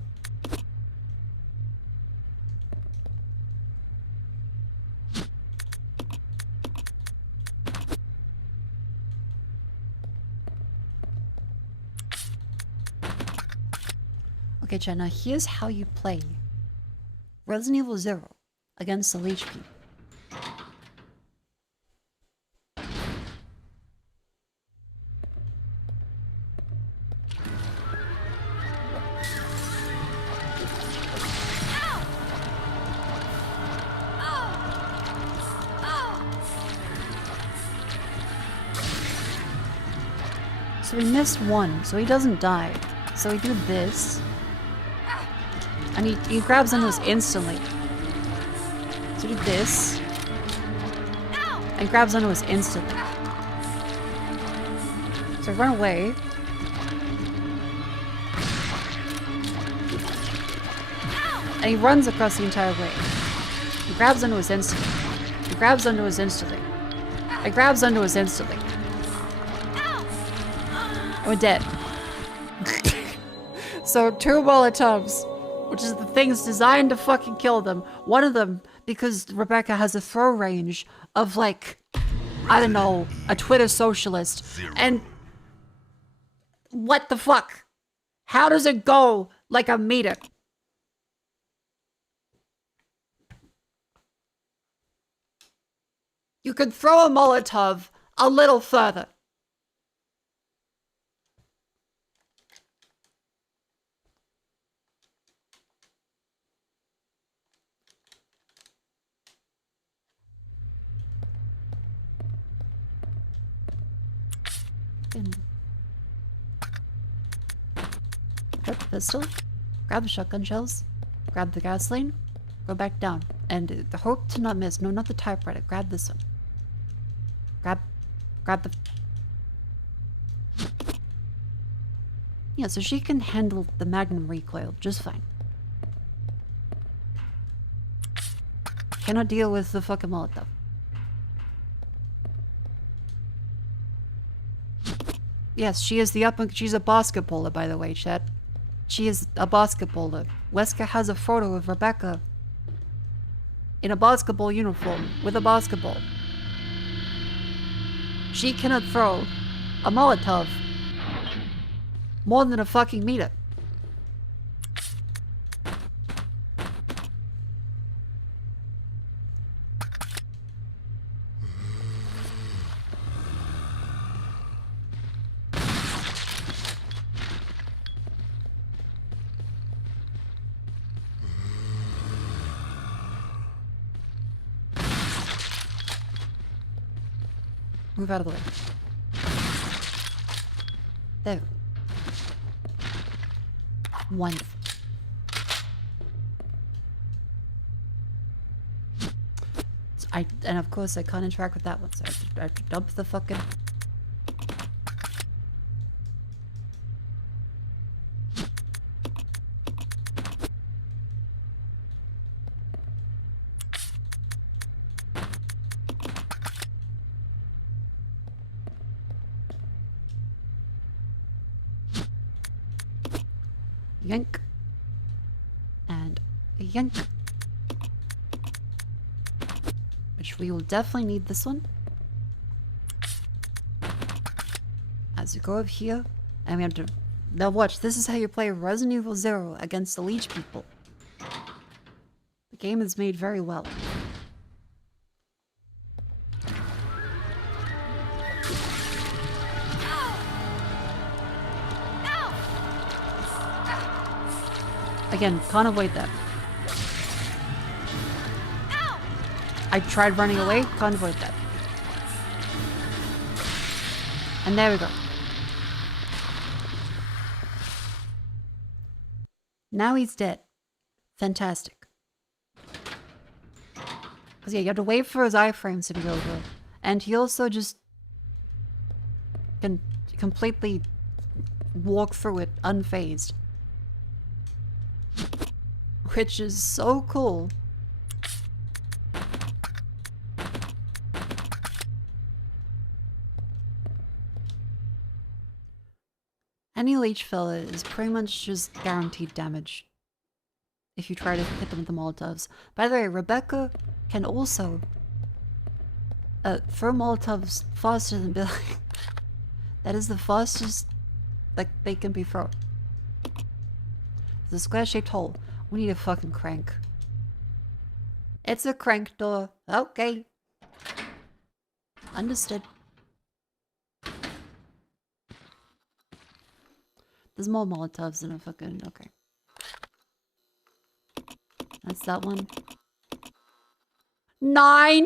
Okay, chat, now here's how you play Resident Evil 0 against the leech people. So we missed one, so he doesn't die. So we do this. And he grabs onto us instantly. So we do this. And grabs onto us instantly. So I run away. And he runs across the entire way. He grabs onto us instantly. He grabs onto us instantly. He grabs onto us instantly. And we're dead. So 2 Molotovs, which is the things designed to fucking kill them. One of them, because Rebecca has a throw range of like, I don't know, a Twitter socialist. And what the fuck? How does it go like a meter? You could throw a Molotov a little further. Grab the pistol, grab the shotgun shells, grab the gasoline, go back down, and hope to not miss. No, not the typewriter. Grab this one. Grab the... Yeah, so she can handle the Magnum recoil just fine. Cannot deal with the fucking Molotov. Yes, she is she's a basketballer, by the way, chat. She is a basketballer. Wesker has a photo of Rebecca in a basketball uniform with a basketball. She cannot throw a Molotov more than a fucking meter. Move out of the way. There. Wonderful. So and of course I can't interact with that one, so I have to dump the fucking... Yank. And yank. Which we will definitely need this one. As we go over here, and we have to... Now watch, this is how you play Resident Evil 0 against the leech people. The game is made very well. Again, can't avoid that. I tried running away, can't avoid that. And there we go. Now he's dead. Fantastic. Because yeah, you have to wait for his iframes to be over. And he also just can completely walk through it unfazed. Which is so cool. Any leech fella is pretty much just guaranteed damage if you try to hit them with the Molotovs. By the way, Rebecca can also throw Molotovs faster than Billy. That is the fastest like they can be thrown. It's a square-shaped hole. We need a fucking crank. It's a crank door. Okay. Understood. There's more Molotovs than a fucking... Okay. That's that one. 9!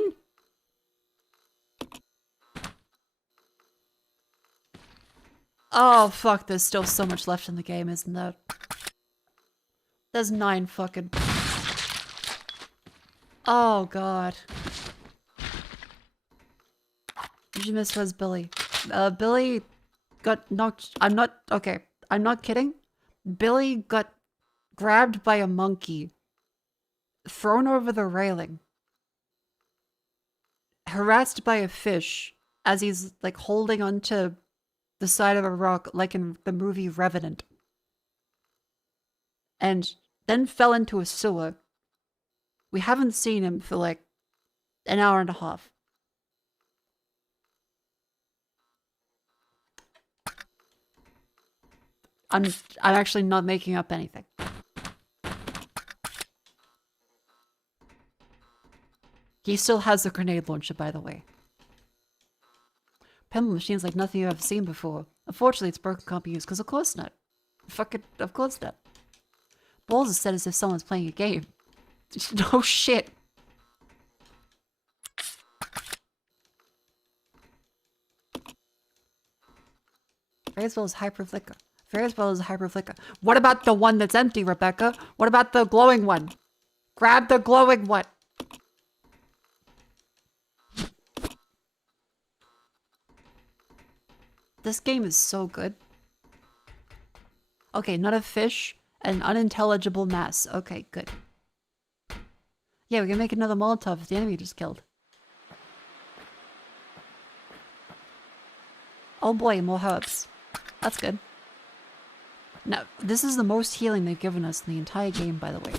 Oh, fuck. There's still so much left in the game, isn't there? There's 9 fucking... Oh, God. Did you miss was Billy? Billy got knocked... I'm not... Okay. I'm not kidding. Billy got grabbed by a monkey, thrown over the railing, harassed by a fish as he's like holding onto the side of a rock like in the movie Revenant, and then fell into a sewer. We haven't seen him for like an hour and a half. I'm actually not making up anything. He still has the grenade launcher, by the way. Pinball machine's like nothing you've ever seen before. Unfortunately, it's broken, can't be used, because of course not. Fuck it, of course not. Balls is said as if someone's playing a game. No shit. As well as hyper flicker. As well as a hyper flicker. What about the one that's empty, Rebecca? What about the glowing one? Grab the glowing one. This game is so good. Okay, not a fish, an unintelligible mass. Okay, good. Yeah, we can make another Molotov if the enemy just killed. Oh boy, more herbs. That's good. Now, this is the most healing they've given us in the entire game, by the way.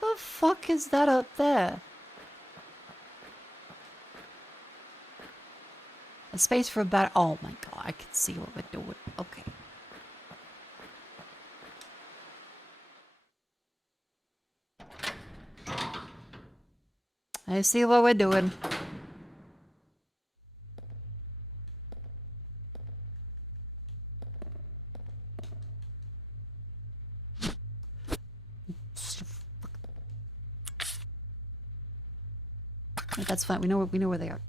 The fuck is that up there? A space for a bat. Oh my god, I can see what we're doing. Okay. I see what we're doing. That's fine. We know where they are.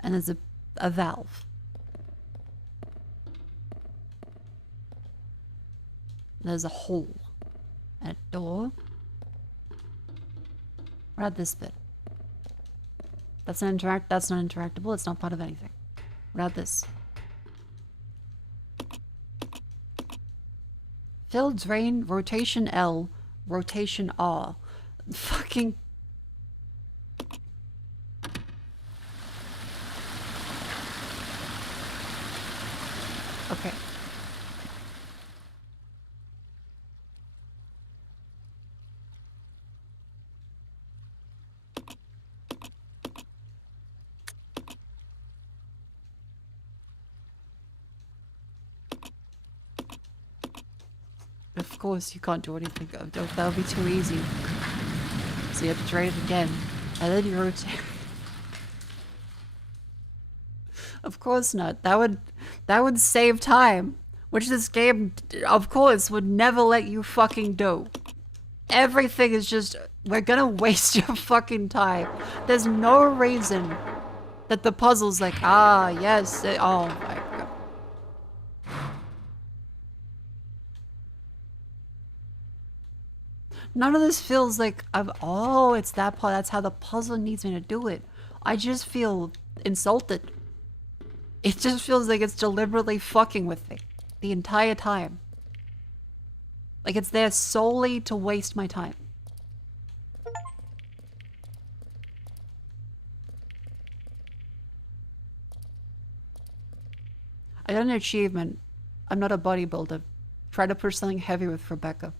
And there's a valve. There's a hole. And a door. What about this bit? That's not interactable. It's not part of anything. What about this? Fill, drain, rotation L, rotation R. Fucking... Okay. Of course you can't do anything. That would be too easy. So you have to drain it again. And then you rotate. Of course not. That would save time. Which this game, of course, would never let you fucking do. Everything is just, we're gonna waste your fucking time. There's no reason that the puzzle's like, ah, yes, oh my god. None of this feels like, oh, it's that part, that's how the puzzle needs me to do it. I just feel insulted. It just feels like it's deliberately fucking with me the entire time. Like it's there solely to waste my time. I got an achievement. I'm not a bodybuilder. Try to push something heavy with Rebecca.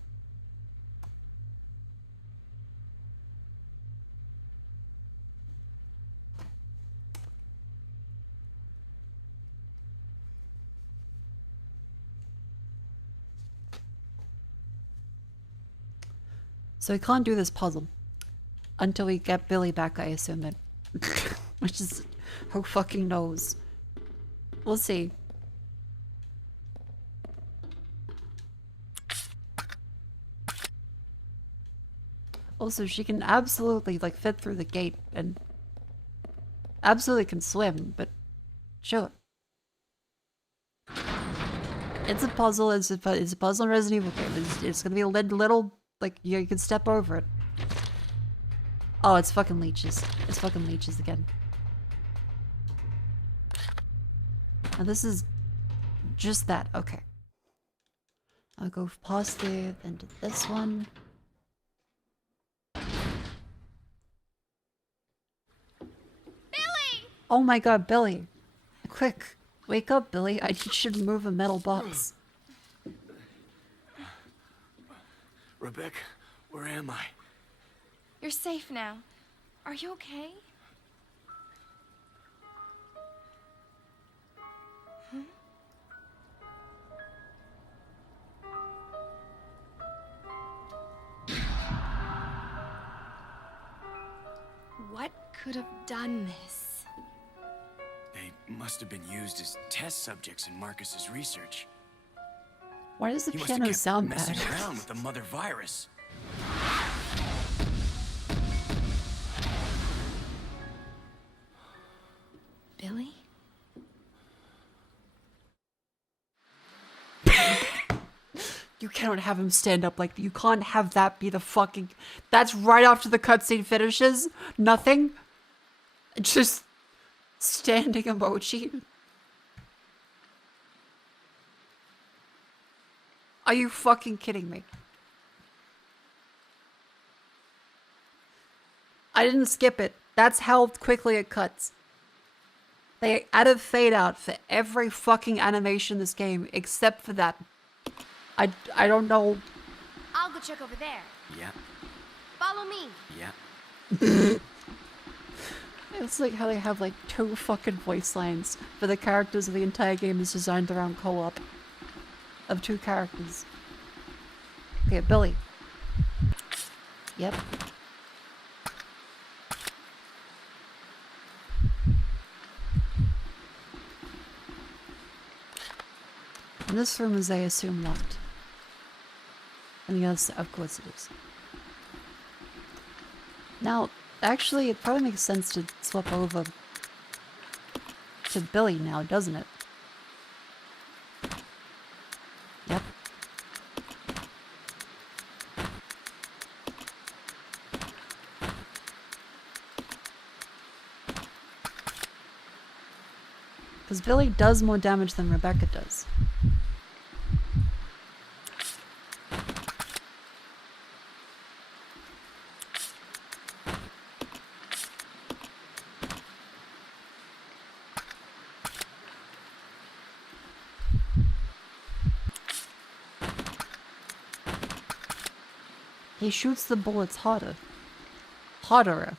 So we can't do this puzzle until we get Billy back, I assume it. Which is, who fucking knows? We'll see. Also, she can absolutely like fit through the gate and absolutely can swim, but sure. It's a puzzle. It's a puzzle in Resident Evil game. It's gonna be a little like you can step over it. Oh, it's fucking leeches. It's fucking leeches again. And this is just that. Okay. I'll go past there, then to this one. Billy! Oh my god, Billy. Quick. Wake up, Billy. I need you to move a metal box. Rebecca, where am I? You're safe now. Are you okay? What could have done this? They must have been used as test subjects in Marcus's research. Why does the He must have piano kept sound messing bad? around with the mother virus. Billy? You cannot have him stand up like you can't have that be the fucking. That's right after the cutscene finishes. Nothing. Just standing emoji. Are you fucking kidding me? I didn't skip it. That's how quickly it cuts. They added fade out for every fucking animation in this game except for that. I don't know. I'll go check over there. Yeah, Follow me. yeah. It's like how they have like 2 fucking voice lines for the characters of the entire game is designed around co-op of 2 characters. Okay, Billy. Yep. And this room is, I assume, locked. And yes, of course it is. Now, actually, it probably makes sense to swap over to Billy now, doesn't it? Yep. Because Billy does more damage than Rebecca does. He shoots the bullets harder. Harder.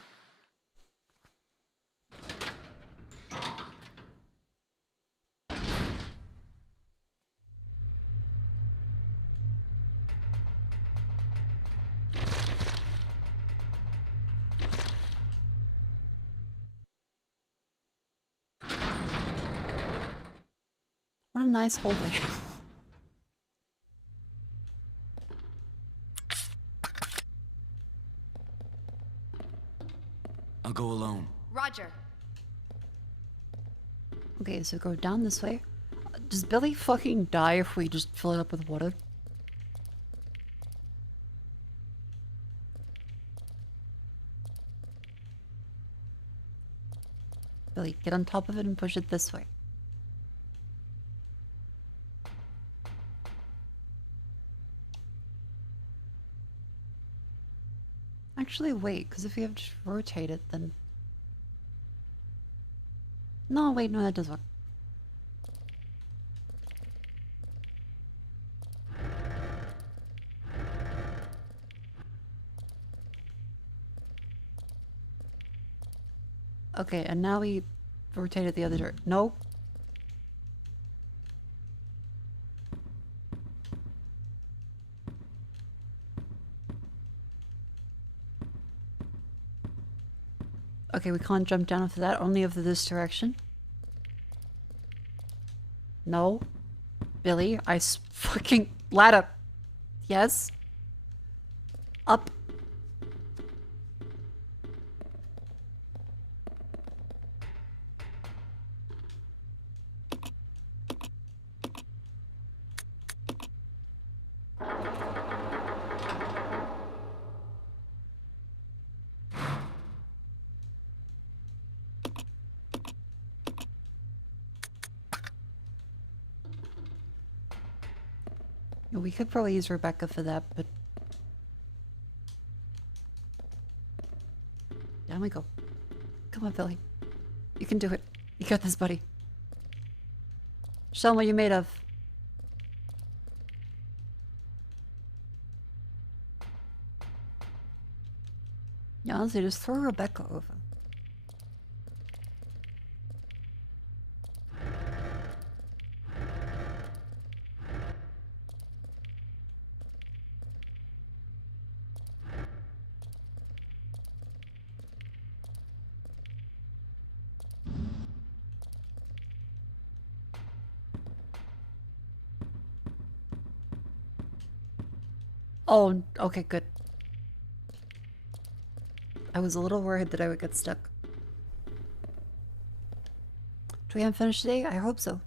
What a nice hole they have. I'll go alone. Roger. Okay, so go down this way. Does Billy fucking die if we just fill it up with water? Billy, get on top of it and push it this way. Actually, wait, because if you have to rotate it, then... No, wait, no, that does work. Okay, and now we rotate it the other direction. No. Okay, we can't jump down after that, only after this direction. No. Billy, fucking ladder. Yes. Up. We could probably use Rebecca for that, but... Down we go. Come on, Billy. You can do it. You got this, buddy. Show 'em what you're made of. Yeah, honestly, just throw Rebecca over. Oh, okay, good. I was a little worried that I would get stuck. Do we have finished today? I hope so.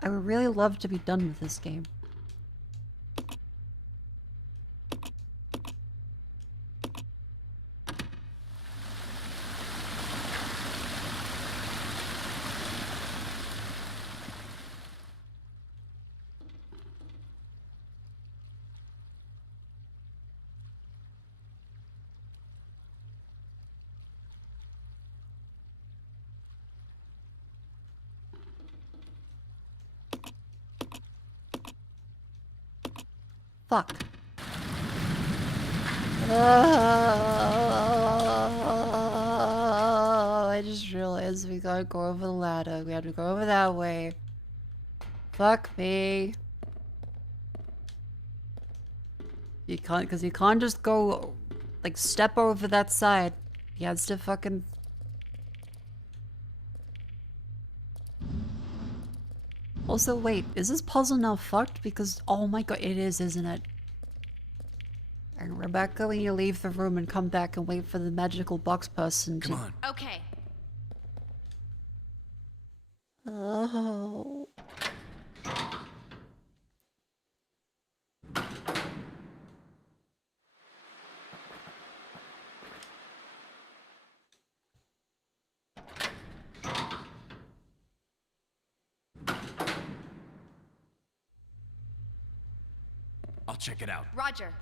I would really love to be done with this game. Fuck. I just realized we gotta go over the ladder. We have to go over that way. Fuck me. You can't, because you can't just go, like, step over that side. He has to fucking... Also, wait, is this puzzle now fucked? Because, oh my god, it is, isn't it? And Rebecca, when you leave the room and come back and wait for the magical box person to... Come on. Okay. Oh. I'll check it out. Roger.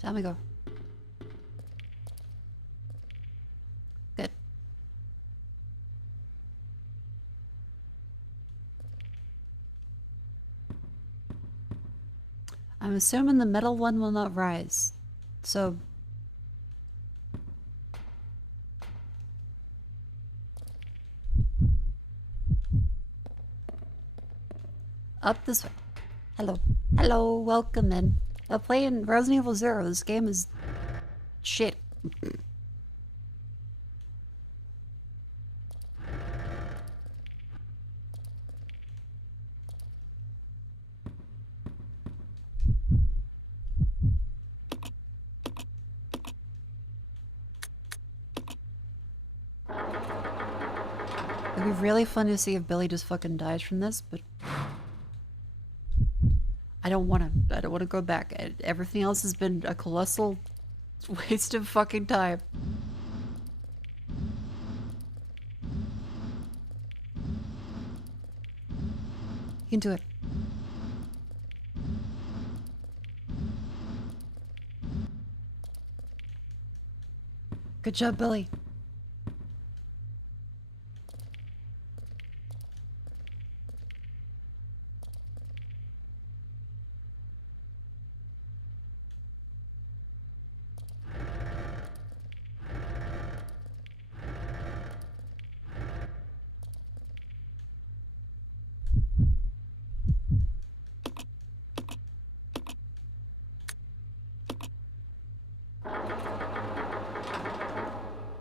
Down we go. Good. I'm assuming the metal one will not rise. So... Up this way. Hello. Hello, welcome in. We're playing Resident Evil 0. This game is... shit. It'd be really fun to see if Billy just fucking dies from this, but I don't want to. I don't want to go back. Everything else has been a colossal waste of fucking time. You can do it. Good job, Billy.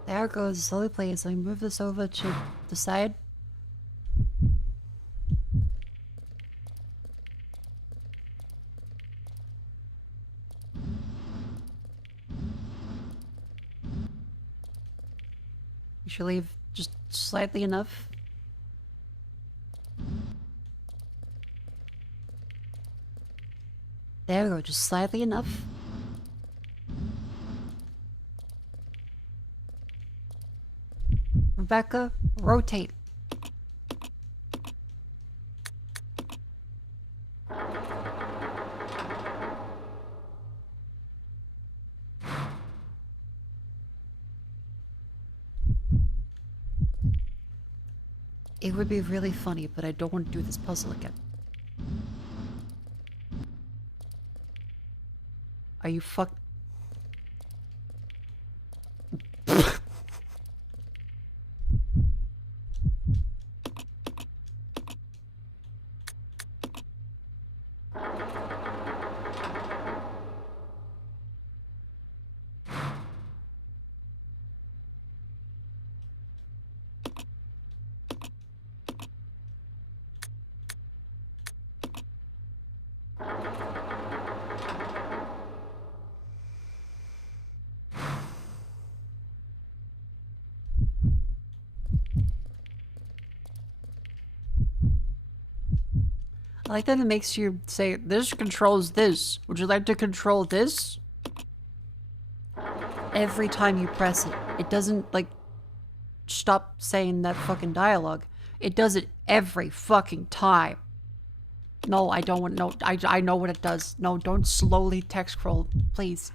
There it goes, slowly please. Let me move this over to the side. You should leave just slightly enough. There we go, just slightly enough. Rebecca, rotate. It would be really funny, but I don't want to do this puzzle again. Are you fuck? I like that it makes you say, this controls this. Would you like to control this? Every time you press it. It doesn't, like, stop saying that fucking dialogue. It does it every fucking time. No, I don't want, no, I know what it does. No, don't slowly text scroll, please.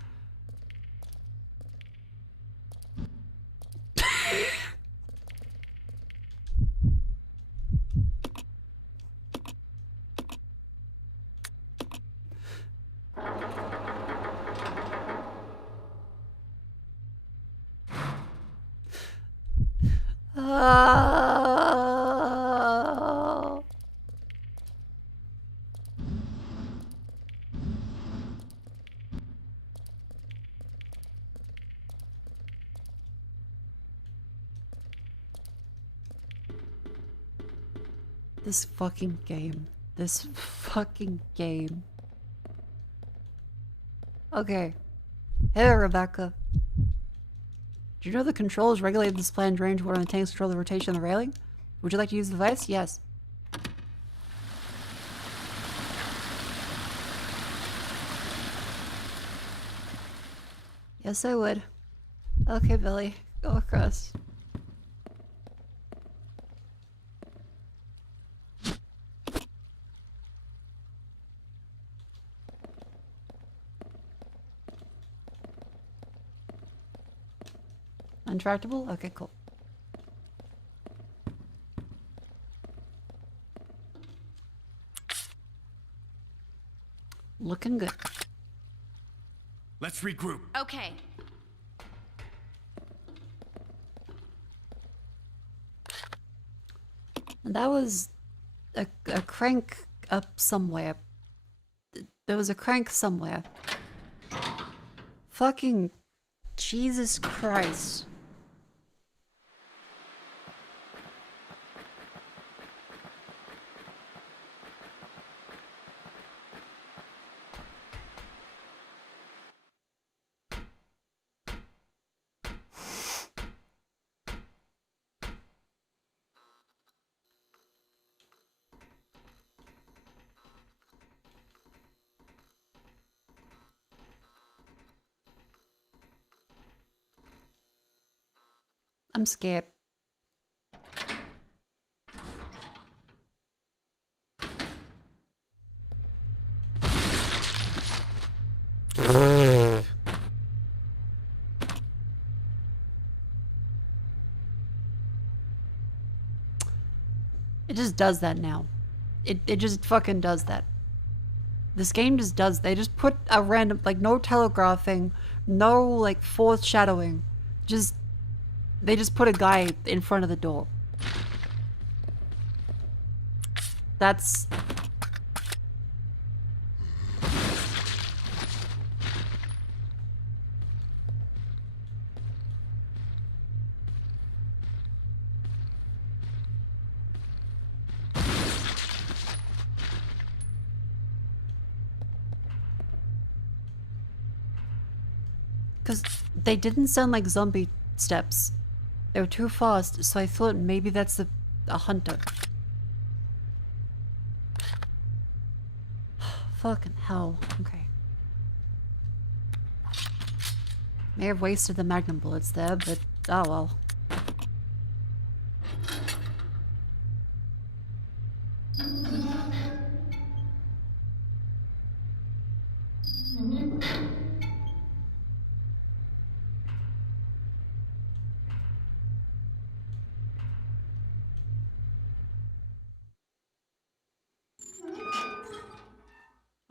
This fucking game. This fucking game. Okay. Hey, Rebecca. Do you know the controls regulate this planned range where the tanks control the rotation of the railing? Would you like to use the device? Yes. Yes, I would. Okay, Billy. Go across. Untractable? Okay, cool. Looking good. Let's regroup. Okay. That was a crank up somewhere. There was a crank somewhere. Fucking Jesus Christ. I'm scared. It just does that now. It just fucking does that. This game just does. They just put a random, like, no telegraphing, no, like, foreshadowing. Just, they just put a guy in front of the door. That's... Because they didn't sound like zombie steps. They were too fast, so I thought maybe that's a hunter. Fucking hell. Okay. May have wasted the magnum bullets there, but oh well.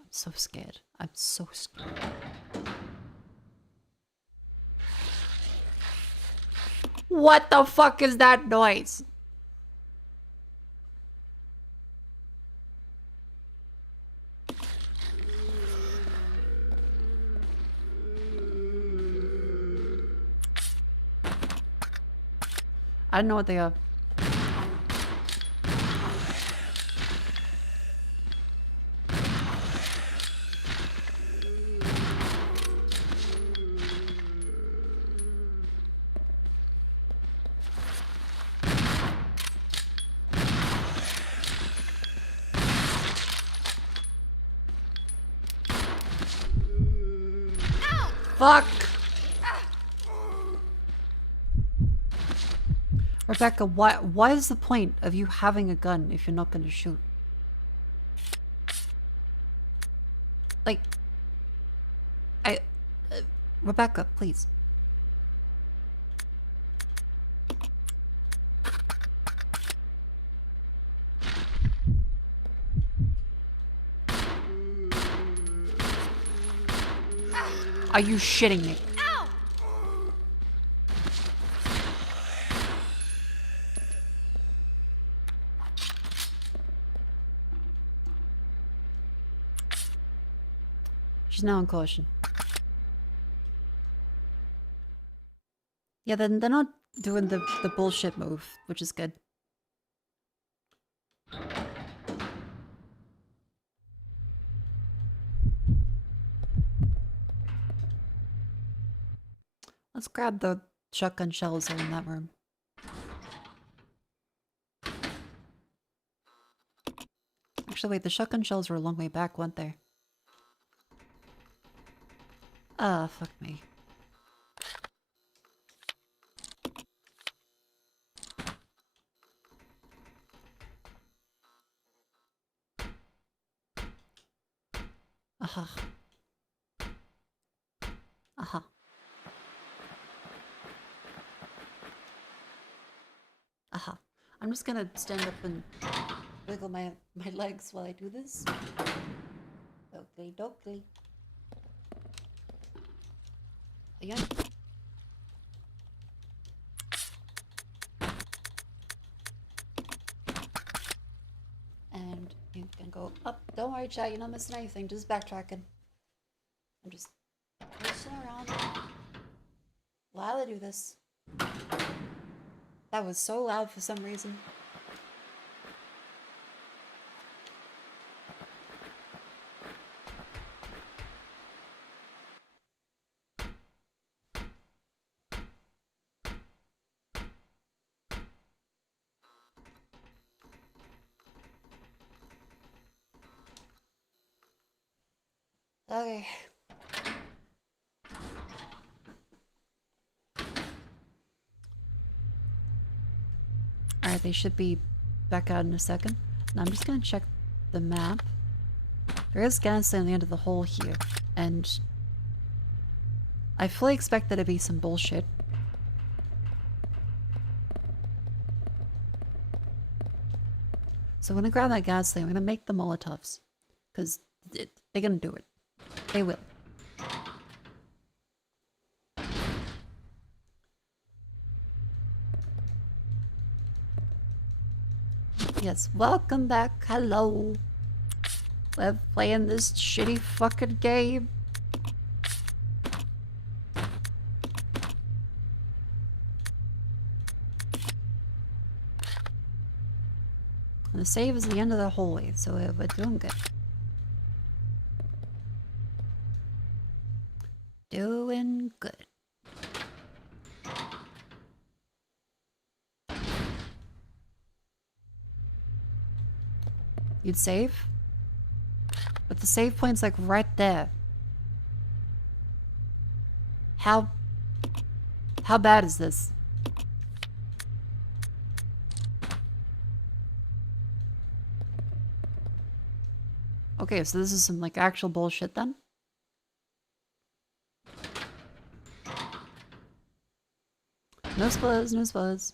I'm so scared. I'm so scared. What the fuck is that noise? I don't know what they are. Fuck! Rebecca, what is the point of you having a gun if you're not gonna shoot? Like... Rebecca, please. Are you shitting me? Ow! She's now on caution. Yeah, then they're not doing the bullshit move, which is good. Let's grab the shotgun shells that are in that room. Actually, wait, the shotgun shells were a long way back, weren't they? Ah, fuck me. Aha. Aha. Aha. I'm just gonna stand up and wiggle my legs while I do this. Dokey dokey. Again. And you can go up. Don't worry, chat, you're not missing anything. Just backtracking. I'm just pushing around while I do this. That was so loud for some reason. Okay. Alright, they should be back out in a second. Now I'm just gonna check the map. There is gas on the end of the hole here, and I fully expect there to be some bullshit. So I'm gonna grab that gas thing, I'm gonna make the Molotovs. Because they're gonna do it. They will. Yes, welcome back. Hello. We're playing this shitty fucking game. And the save is the end of the hallway, so we're doing good. Doing good. You'd save? But the save point's like right there. How bad is this? Okay, so this is some like actual bullshit then? No spoilers, no spoilers.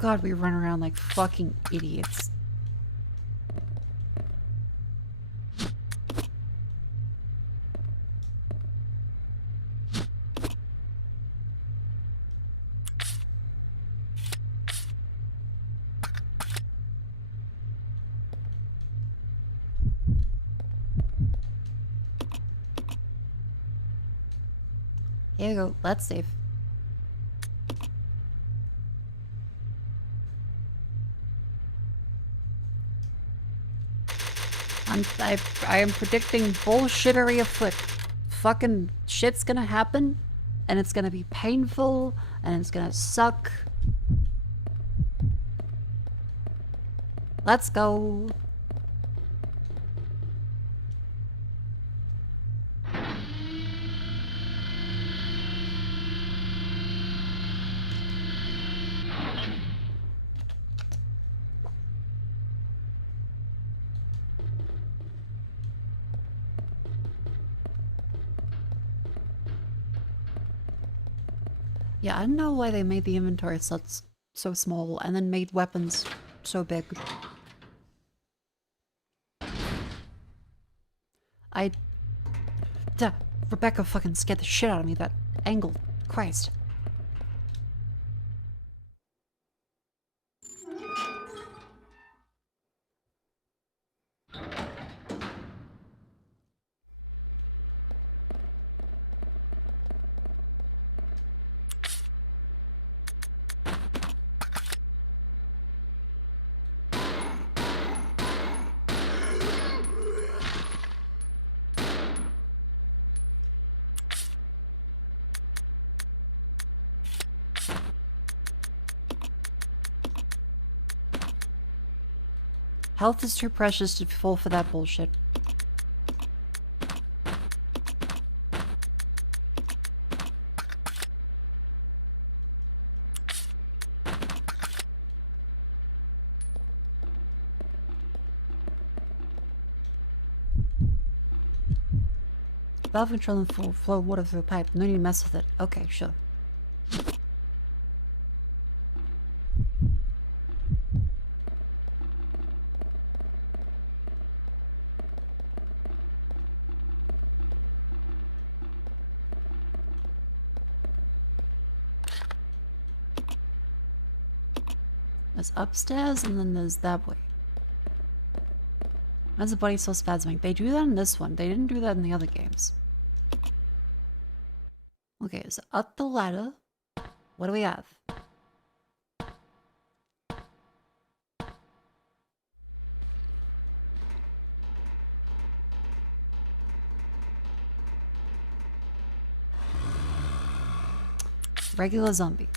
God, we run around like fucking idiots. Here you go, let's save. I am predicting bullshittery afoot. Fucking shit's gonna happen, and it's gonna be painful, and it's gonna suck. Let's go. Yeah, I don't know why they made the inventory slots so small and then made weapons so big. Rebecca fucking scared the shit out of me, that angle. Christ. Health is too precious to fall for that bullshit. Valve control and flow water through a pipe. No need to mess with it. Okay, sure. There's upstairs and then there's that way. When's the body so spasming? They do that in this one. They didn't do that in the other games. Okay, so up the ladder. What do we have? Regular zombie.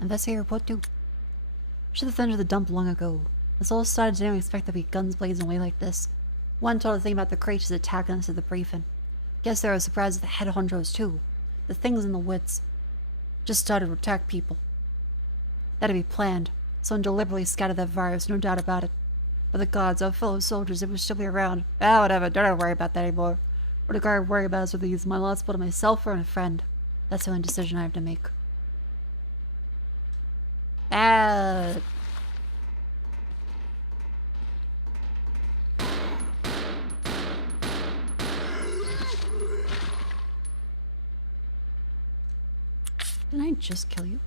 Investigator report 2. Should have entered the dump long ago. This all started, didn't expect there to be guns blazing away like this. One told us thing about the creatures attacking us at the briefing. Guess they were surprised at the head honchos too. The things in the woods just started to attack people. That'd be planned. Someone deliberately scattered that virus, no doubt about it. But the gods, our fellow soldiers, they would still be around. Ah, whatever, don't worry about that anymore. What I gotta worry about is whether use my last blood on myself or on a friend. That's the only decision I have to make. Ah. Didn't I just kill you?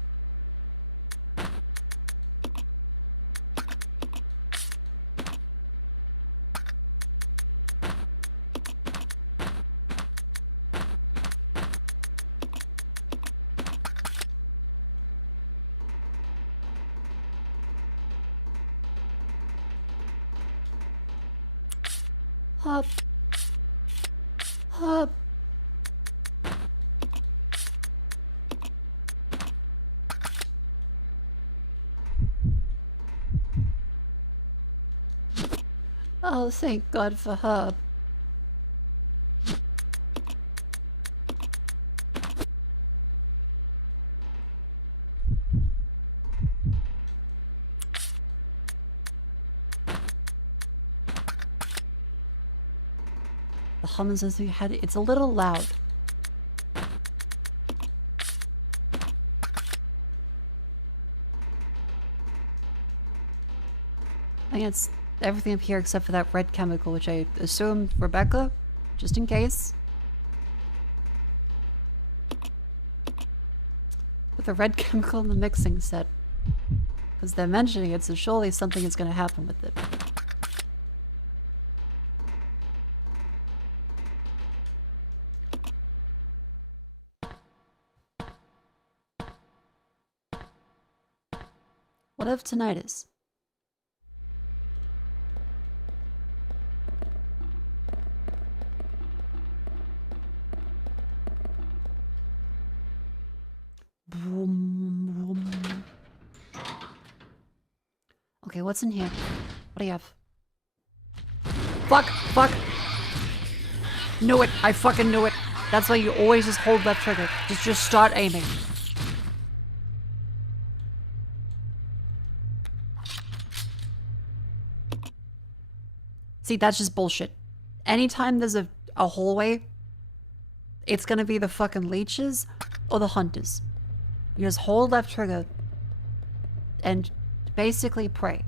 Hop. Hop. Oh, thank God for Hub. The hum says we had it's a little loud. I think it's everything up here except for that red chemical, which I assume Rebecca, just in case. With the red chemical in the mixing set. Because they're mentioning it, so surely something is going to happen with it. What of tinnitus? Okay, what's in here? What do you have? Fuck! Fuck! Knew it! I fucking knew it! That's why you always just hold left trigger. Just start aiming. See, that's just bullshit. Anytime there's a hallway, it's gonna be the fucking leeches or the hunters. You just hold left trigger and basically pray.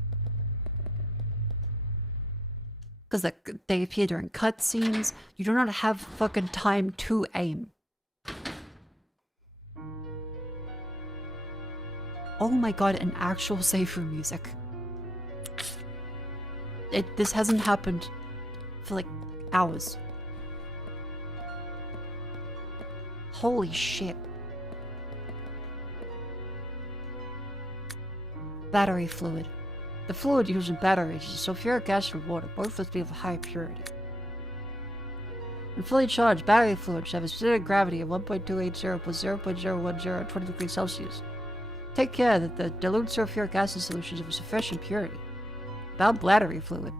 Because they appear during cutscenes. You do not have fucking time to aim. Oh my god, an actual safe room music. This hasn't happened for like hours. Holy shit. Battery fluid. The fluid used in batteries is sulfuric acid and water, both must be of high purity. When fully charged, battery fluid should have a specific gravity of 1.280 plus 0.010 at 20 degrees Celsius. Take care that the dilute sulfuric acid solution is of sufficient purity. About battery fluid.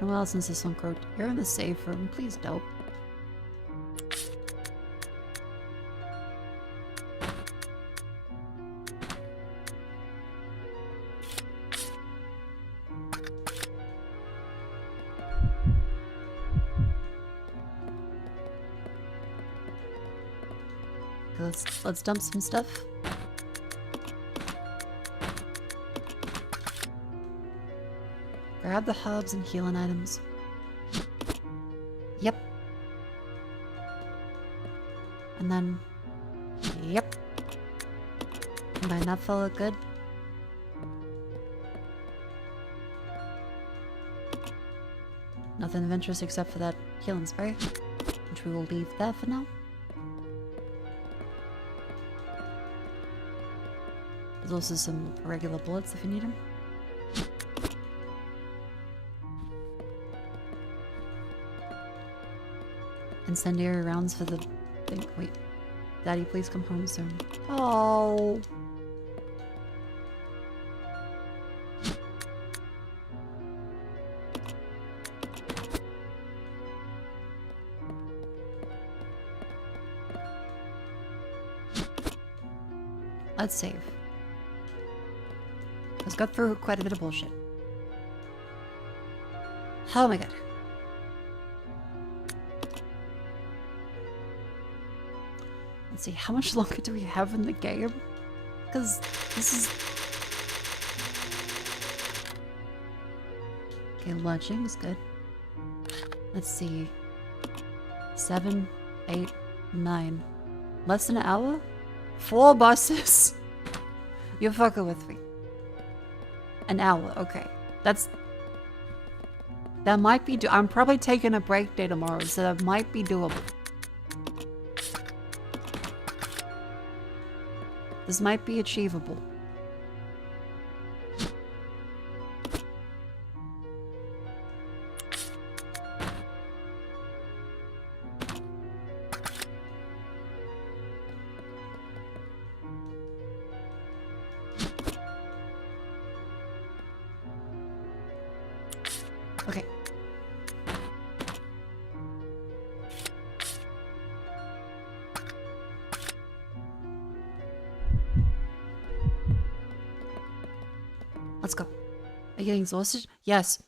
Well, since this one croaked, you're in the safe room. Please don't. Let's dump some stuff. Grab the hubs and healing items. Yep. And then... Yep. Combine that fella good. Nothing of interest except for that healing spray, which we will leave there for now. There's also some regular bullets if you need them. Incendiary rounds for the thing. Wait. Daddy, please come home soon. Oh. Let's save. Let's go through quite a bit of bullshit. Oh my god. Let's see, how much longer do we have in the game? Because this is... Okay, lunching is good. Let's see. 7, 8, 9. Less than an hour? 4 buses? You're fucking with me. An hour, okay. That might be I'm probably taking a break day tomorrow, so that might be doable. This might be achievable. Okay. Let's go. Are you getting exhausted? Yes.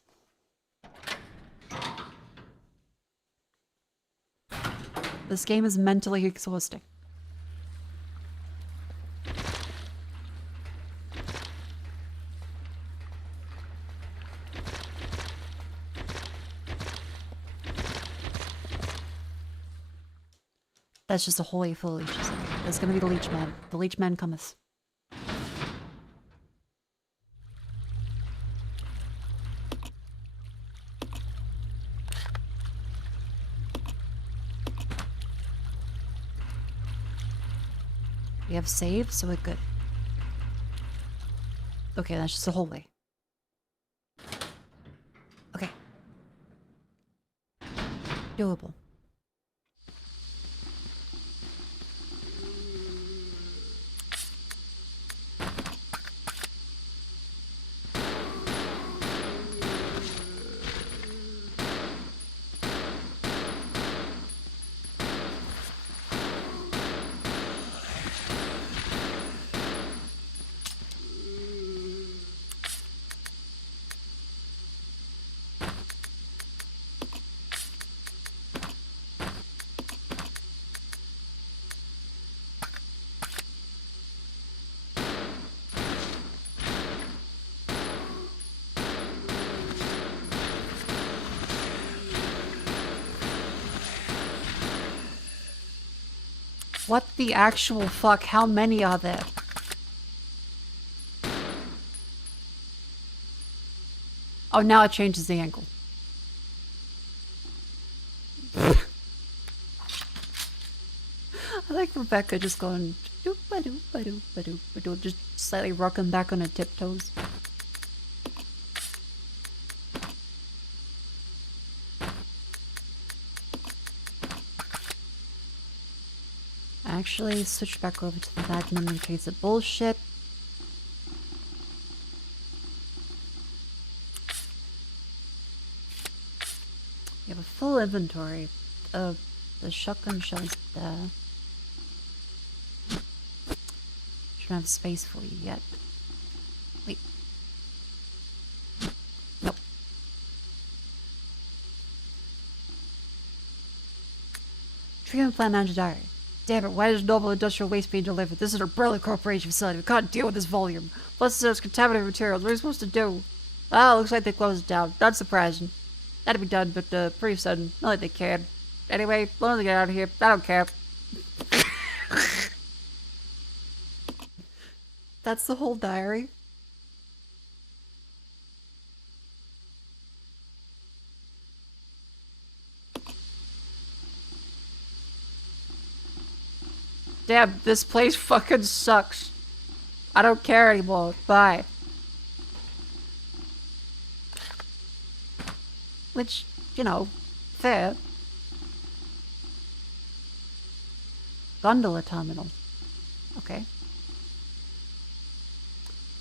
This game is mentally exhausting. That's just a hallway full of leeches. That's gonna be the leech man. The leech man cometh. We have saved, so we're good. Okay, that's just a hallway. Okay. Doable. What the actual fuck? How many are there? Oh, now it changes the angle. I like Rebecca just going doop-ba-doop-ba-doop-ba-doop-ba-doop, just slightly rocking back on her tiptoes. Actually, switch back over to the Magnum in case of bullshit. You have a full inventory. The shotgun shells there. Don't have space for you yet. Wait. Nope. Treatment plant manager diary. Damn it, why does noble industrial waste being delivered? This is an umbrella corporation facility. We can't deal with this volume. Plus, there's contaminated materials. What are we supposed to do? Ah, looks like they closed it down. Not surprising. That'd be done, but pretty sudden. Not like they cared. Anyway, as long as they get out of here, I don't care. That's the whole diary. Damn, this place fucking sucks. I don't care anymore. Bye. Which, you know, fair. Gondola terminal. Okay.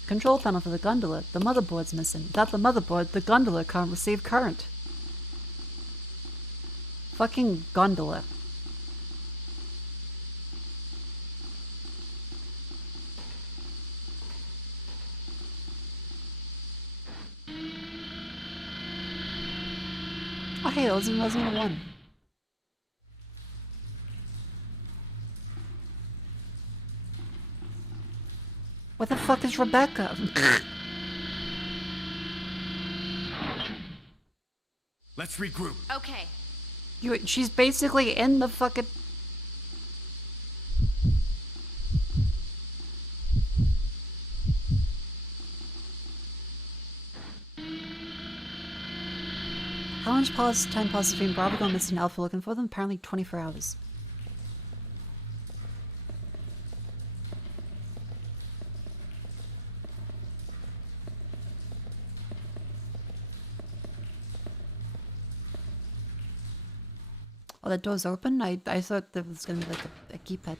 Control panel for the gondola. The motherboard's missing. Without the motherboard, the gondola can't receive current. Fucking gondola. Oh hey, it was in Resident Evil 1. What the fuck is Rebecca? Let's regroup. Okay. She's basically in the fucking... How much time passes between Bravo going missing and Alpha looking for them? Apparently 24 hours. Oh, that door's open? I thought there was gonna be like a keypad.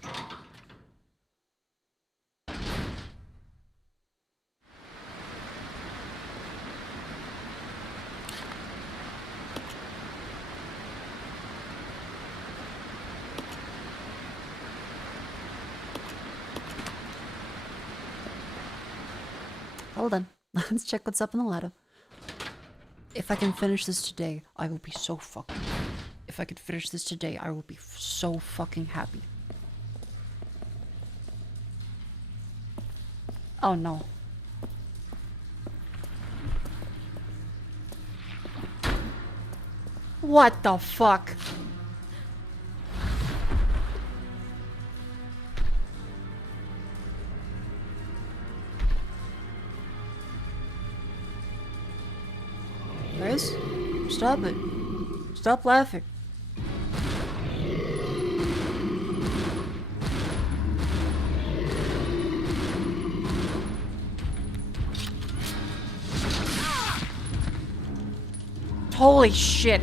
Hold on. Let's check what's up on the ladder. If I can finish this today, I will be so fucking... If I could finish this today, I will be so fucking happy. Oh no. What the fuck? Chris? Stop it. Stop laughing. Holy shit.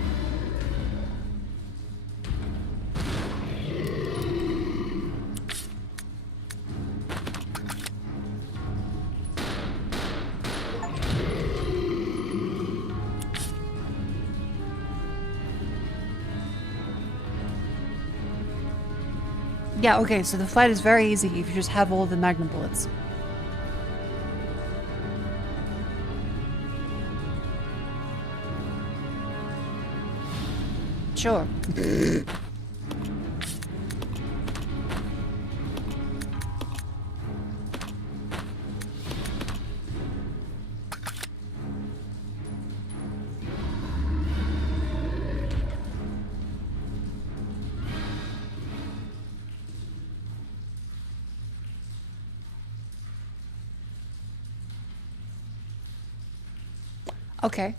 Yeah, okay, so the fight is very easy if you just have all the magnum bullets. Sure. Okay.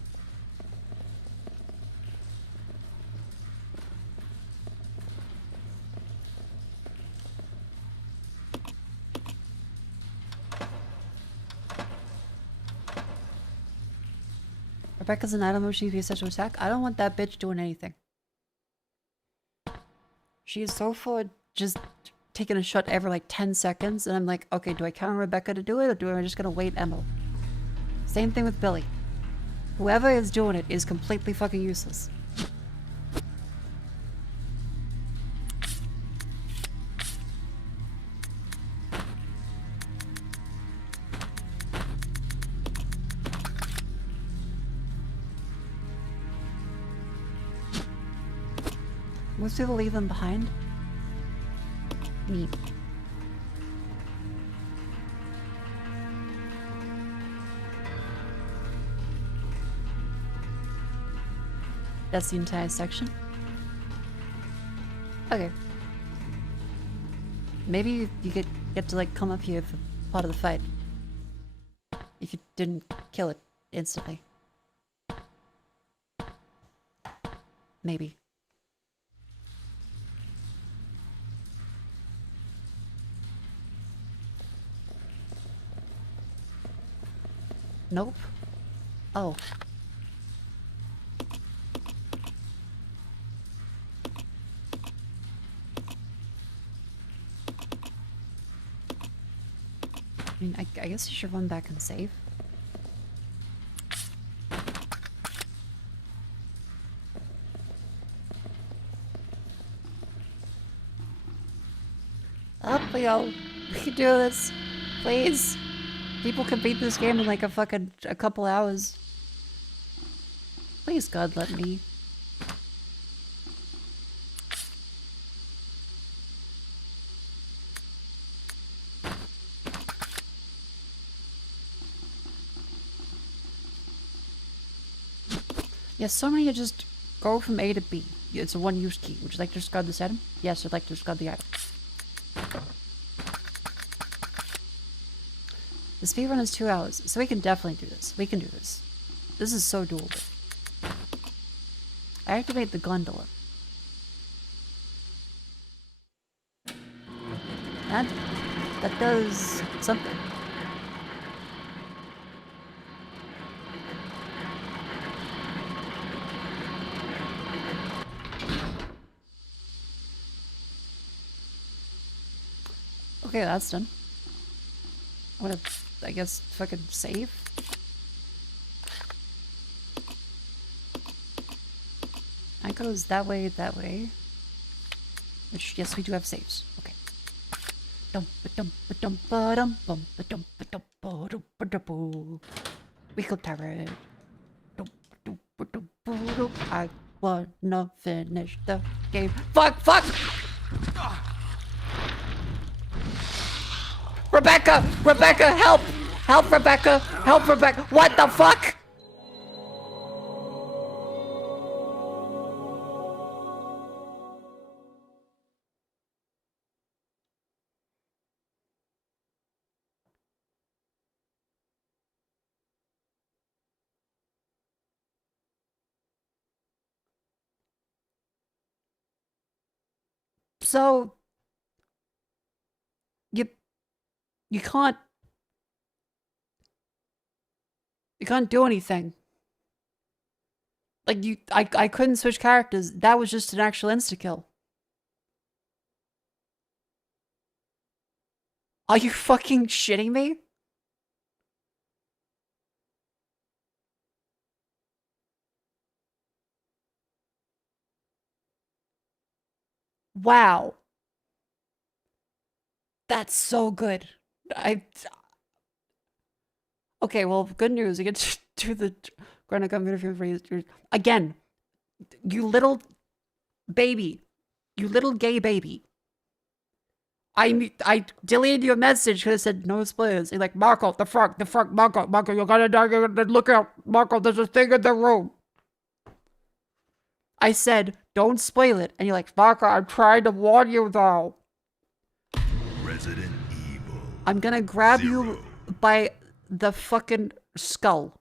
Rebecca's an item she is set to attack. I don't want that bitch doing anything. She is so for just taking a shot every like 10 seconds, and I'm like, okay, do I count on Rebecca to do it, or do I just gonna wait Emma? Same thing with Billy. Whoever is doing it is completely fucking useless. Most people leave them behind. Neat. That's the entire section. Okay. Maybe you get to like come up here for part of the fight. if you didn't kill it instantly. Maybe. Nope. Oh. I mean, I guess you should run back and save. Up we go. We can do this. Please. People can beat this game in like a couple hours. Please, God, let me. Yes, so many just go from A to B. It's a one-use key. Would you like to discard this item? Yes, I'd like to discard the item. The speedrun is 2 hours, so we can definitely do this. We can do this. This is so doable. I activate the gondola. That does something. Okay, that's done. I'm gonna, I guess, fucking save. That goes that way, Which, yes, we do have saves. Okay. We could turret. I wanna finish the game. Fuck! Rebecca, help! Help, Rebecca! What the fuck? So, you can't do anything. Like, I couldn't switch characters. That was just an actual insta-kill. Are you fucking shitting me? Wow. That's so good. Okay, well, good news. You get to do the again. You little baby. You little gay baby. I deleted your message because I said no spoilers. You're like, Marco, the frog, Marco, you're gonna die, you're gonna look out, Marco, there's a thing in the room. I said, don't spoil it. And you're like, Marco, I'm trying to warn you though. Resident Evil. I'm gonna grab you by the fucking skull.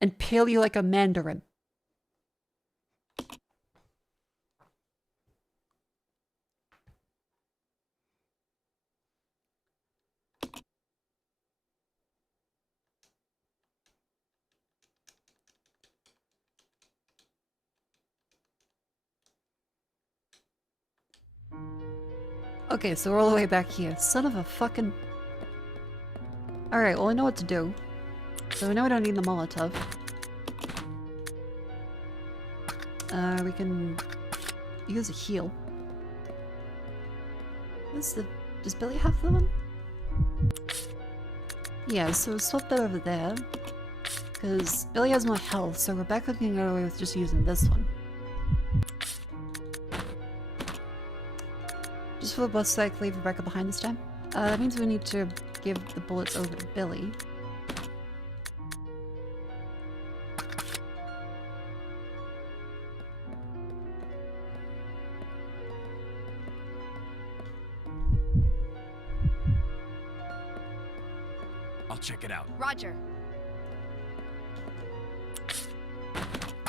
And peel you like a mandarin. Okay, so we're all the way back here. Son of a fucking... Alright, well, I know what to do. So we know we don't need the Molotov. We can use a heal. Does Billy have the one? Yeah, so swap that over there. Because Billy has more health, so Rebecca can get away with just using this one. Just for both sake, leave Rebecca behind this time. That means we need to give the bullets over to Billy. I'll check it out. Roger.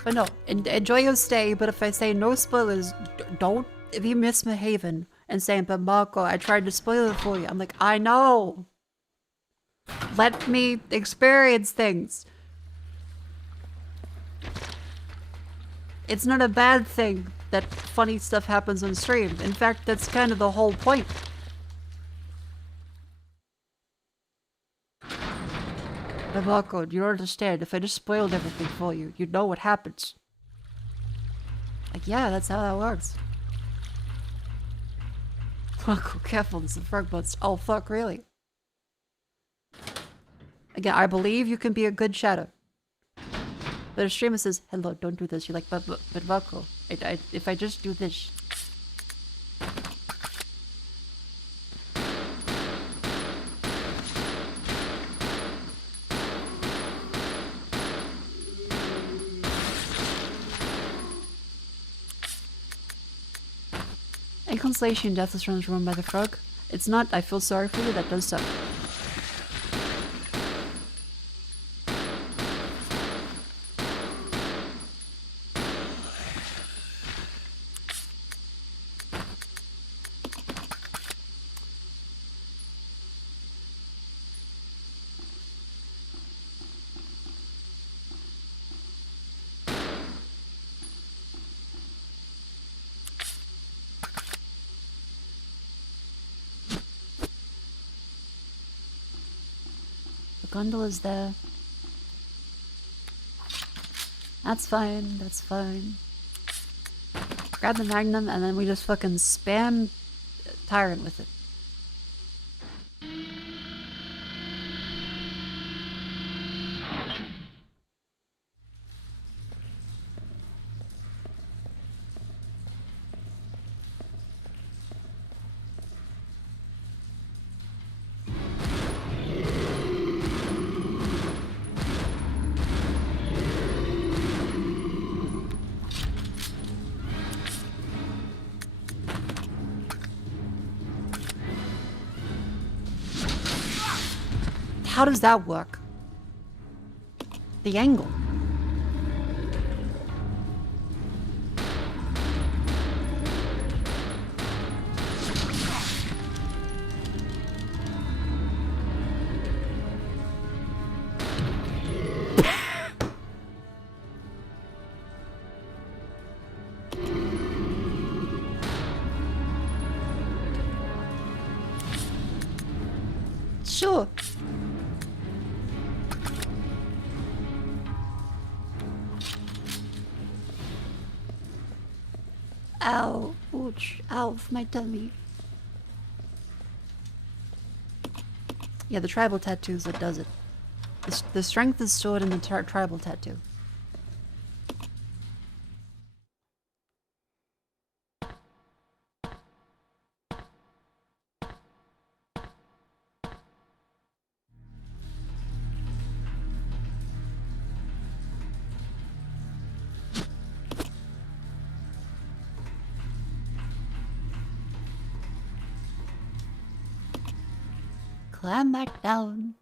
But no, enjoy your stay, but if I say no spoilers, don't be misbehaving and saying, but Mako, I tried to spoil it for you. I'm like, I know. Let me experience things. It's not a bad thing that funny stuff happens on stream. In fact, that's kind of the whole point. But Mako, you don't understand. If I just spoiled everything for you, you'd know what happens. Like, yeah, that's how that works. Mako, careful, this is a frog butts. Oh, fuck, really? Again, I believe you can be a good shadow. But a streamer says, hello, don't do this. You're like, but Mako, if I just do this. A consolation, deathless runs run by the frog. It's not, I feel sorry for you, that does suck. Gondola's there. That's fine, that's fine. Grab the magnum and then we just fucking spam Tyrant with it. How does that work? The angle. Sure. Ow, ouch, ow, my tummy. Yeah, the tribal tattoos that does it. The strength is stored in the tribal tattoo. Climb back down.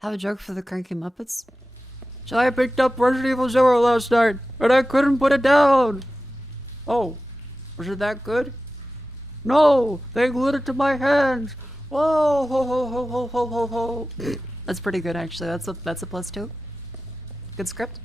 Have a joke for the cranky Muppets? So I picked up Resident Evil 0 last night, and I couldn't put it down. Oh, was it that good? No, they glued it to my hands. Whoa, ho, ho, ho, ho, ho, ho, ho. That's pretty good, actually. That's a +2. Good script.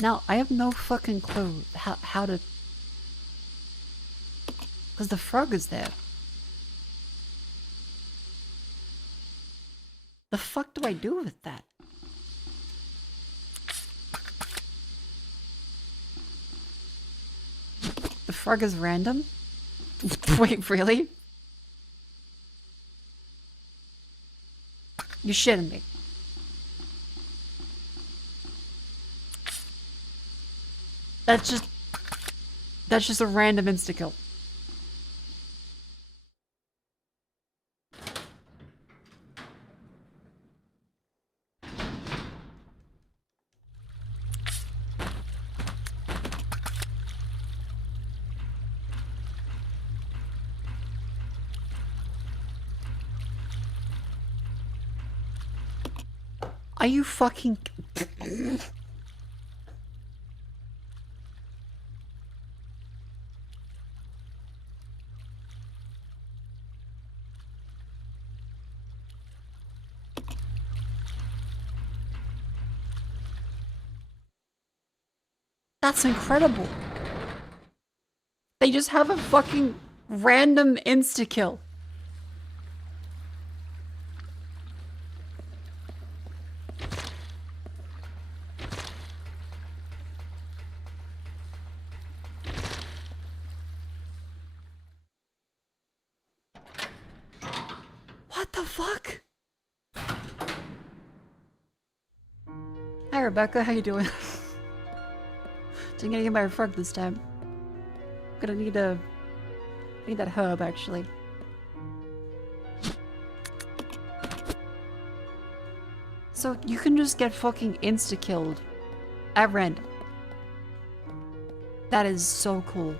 Now, I have no fucking clue how to... Because the frog is there. The fuck do I do with that? The frog is random? Wait, really? You're shitting me. That's just... That's just a random insta-kill. Are you fucking... That's incredible. They just have a fucking random insta-kill. What the fuck? Hi Rebecca, how you doing? Didn't get my frog this time. Gonna need a... I need that herb actually. So you can just get fucking insta-killed at random. That is so cool.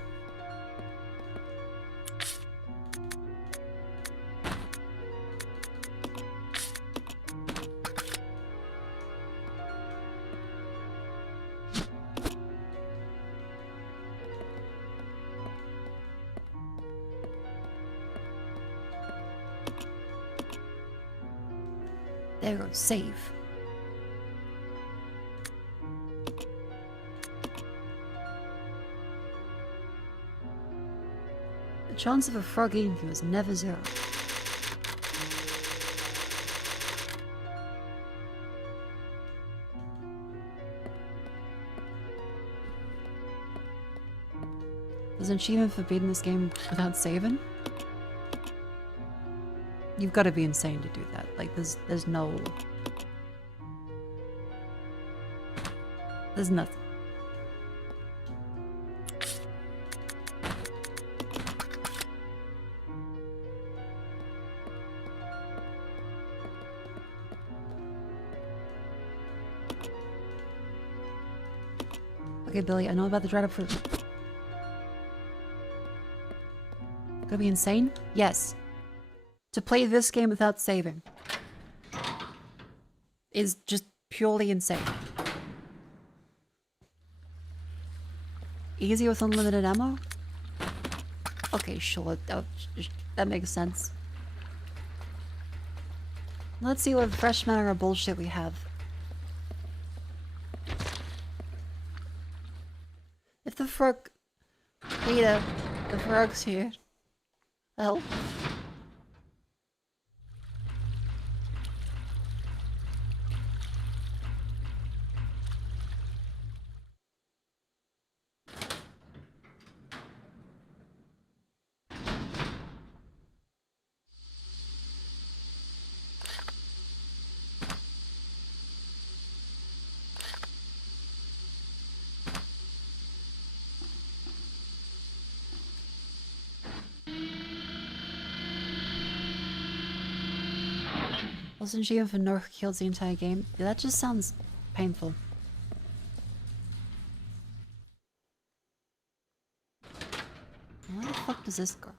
There we go, save. The chance of a frog eating you is never zero. There's an achievement for beating this game without saving? You've got to be insane to do that. Like, there's no... There's nothing. Okay, Billy, I know about the dried up fruit. Gonna be insane? Yes. To play this game without saving is just purely insane. Easy with unlimited ammo? Okay, sure. That makes sense. Let's see what fresh matter of bullshit we have. If the frog... Rita, the frog's here. Help. Wasn't she for no kills the entire game? Yeah, that just sounds painful. Where the fuck does this go?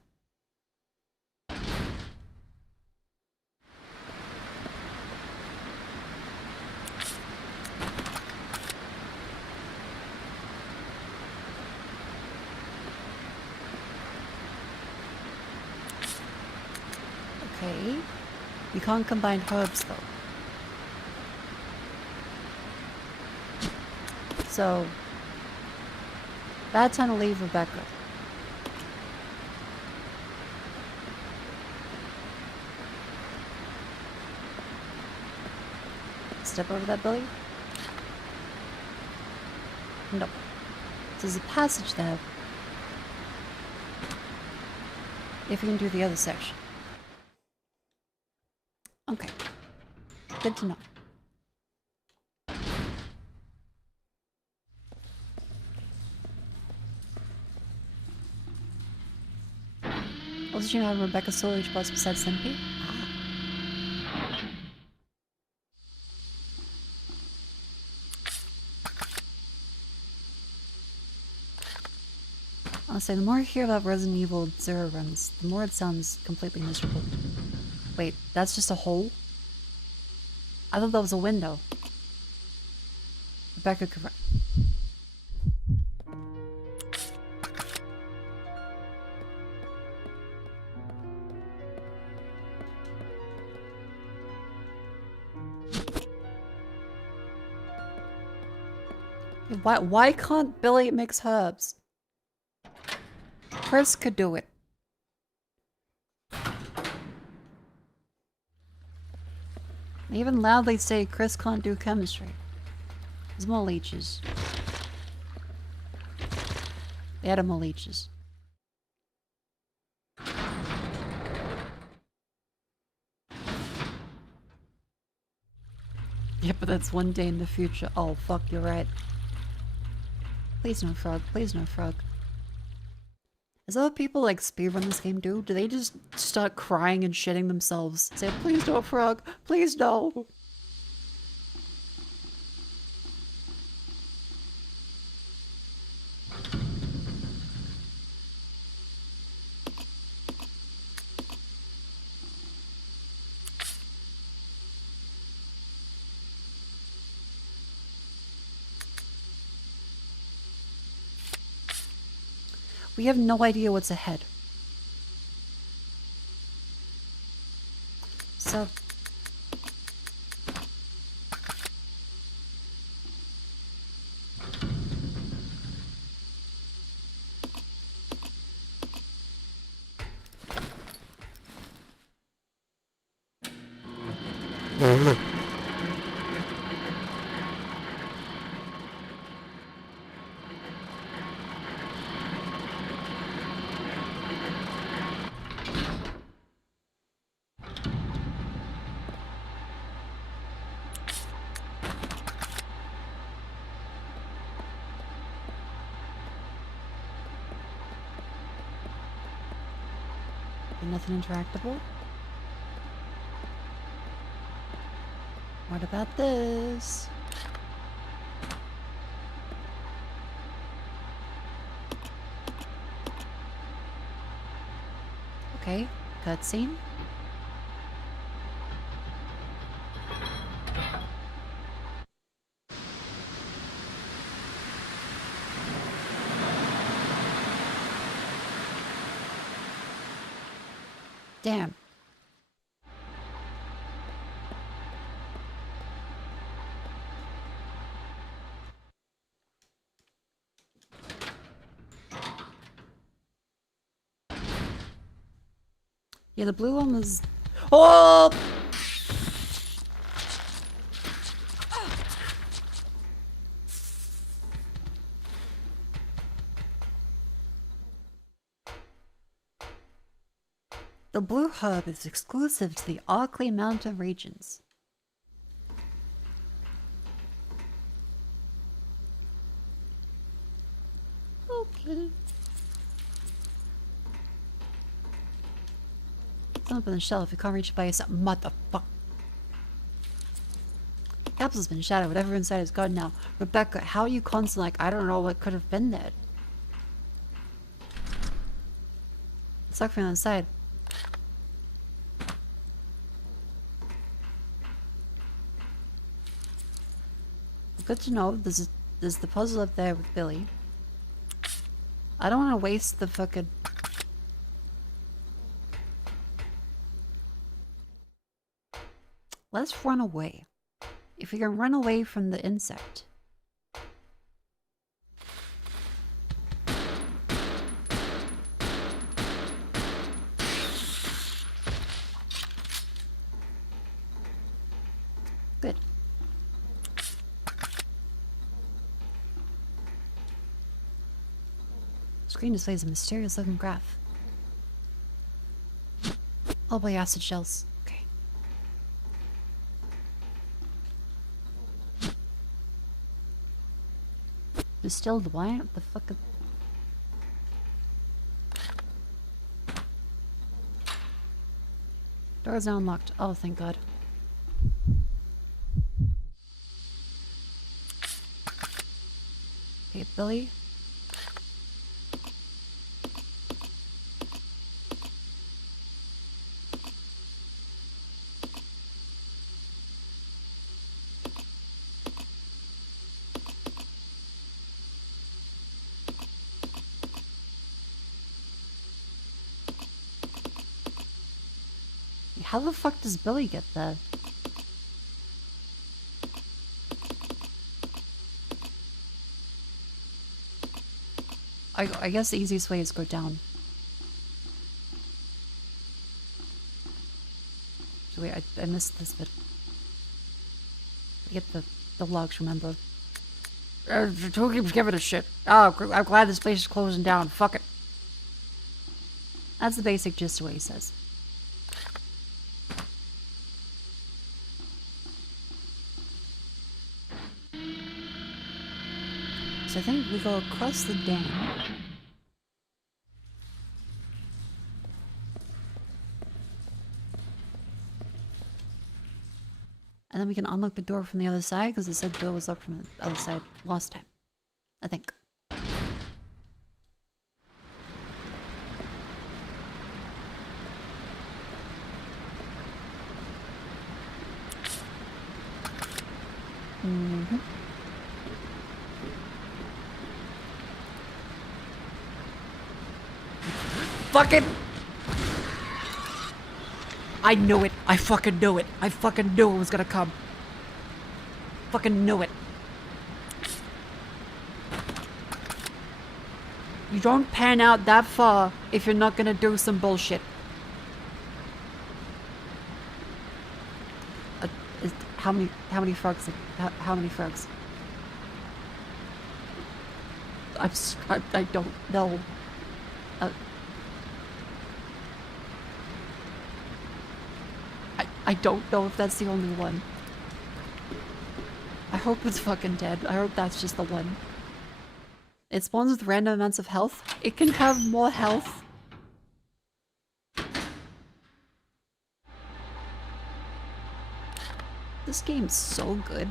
Okay. You can't combine herbs though. So, bad time to leave Rebecca. Step over that, Billy? No. There's a passage there. If you can do the other section. Okay. Good to know. Also, do you know how Rebecca Solage was besides Simpy? I'll say, the more I hear about Resident Evil 0 runs, the more it sounds completely miserable. Wait, that's just a hole? I thought that was a window. Rebecca could... Why can't Billy mix herbs? Chris could do it. They even loudly say Chris can't do chemistry. There's more leeches. They added more leeches. Yeah, but that's one day in the future. Oh, fuck, you're right. Please no frog. Please no frog. Is that what people like speedrun this game do? Do they just start crying and shitting themselves? Say, please no frog. Please no. We have no idea what's ahead. So... Nothing interactable? What about this? Okay, cutscene. Damn. Yeah, the blue one was... Oh! The blue herb is exclusive to the Arkley Mountain regions. Okay. It's up on the shelf. You can't reach it by yourself. Motherfucker. Capsule's been shattered. Whatever inside is gone now. Rebecca, how are you constantly like, I don't know what could have been there? Suck from the inside. Good to know. There's the puzzle up there with Billy. I don't want to waste the fucking... Let's run away. If we can run away from the insect. Good. Screen displays a mysterious looking graph. Oh boy, acid shells. Okay. Distilled wine? What the fuck? Door's now unlocked. Oh, thank God. Okay, Billy. How the fuck does Billy get there? I guess the easiest way is go down. So wait, I missed this bit. I get the logs, remember? Who keeps giving a shit? Oh, I'm glad this place is closing down. Fuck it. That's the basic gist of what he says. So I think we go across the dam. And then we can unlock the door from the other side, because it said the door was locked from the other side last time. I think. Mm-hmm. Fucking... I knew it. I fucking knew it. I fucking knew it was gonna come. Fucking knew it. You don't pan out that far if you're not gonna do some bullshit. How many frogs? How many frogs? I don't know. I don't know if that's the only one. I hope it's fucking dead. I hope that's just the one. It spawns with random amounts of health. It can have more health. This game's so good.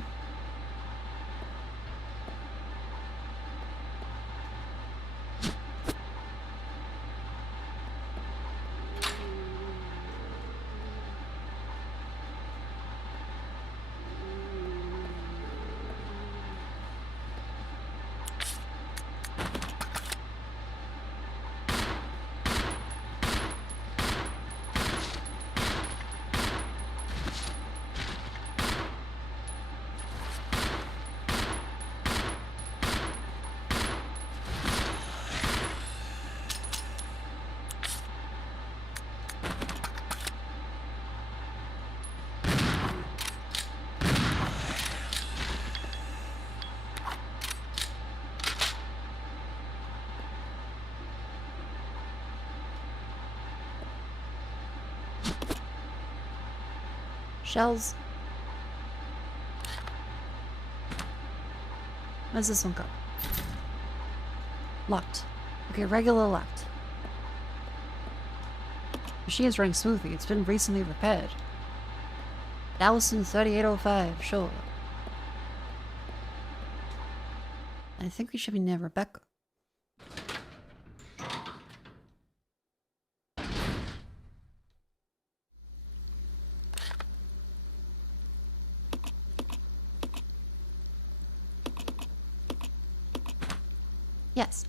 Shells. Where's this one go? Locked. Okay, regular locked. Machine is running smoothly. It's been recently repaired. 3805, sure. I think we should be near Rebecca. Yes.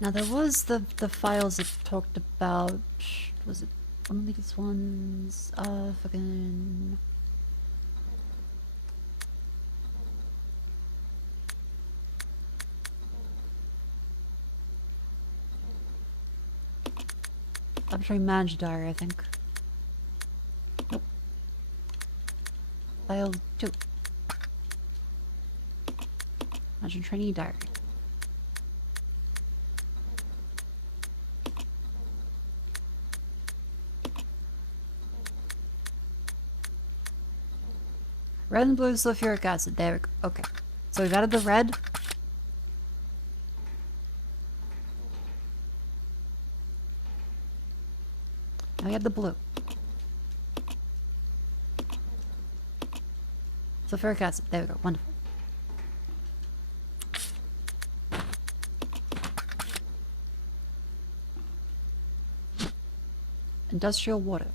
Now there was the files that talked about, was it one of these ones? Fucking... I'm trying Manage Diary, I think. Nope. File 2. Imagine Trainee Diary. Red and blue sulfuric acid. There we go. Okay. So we've added the red. I had the blue. Sulfuric acid. There we go. Wonderful. Industrial water.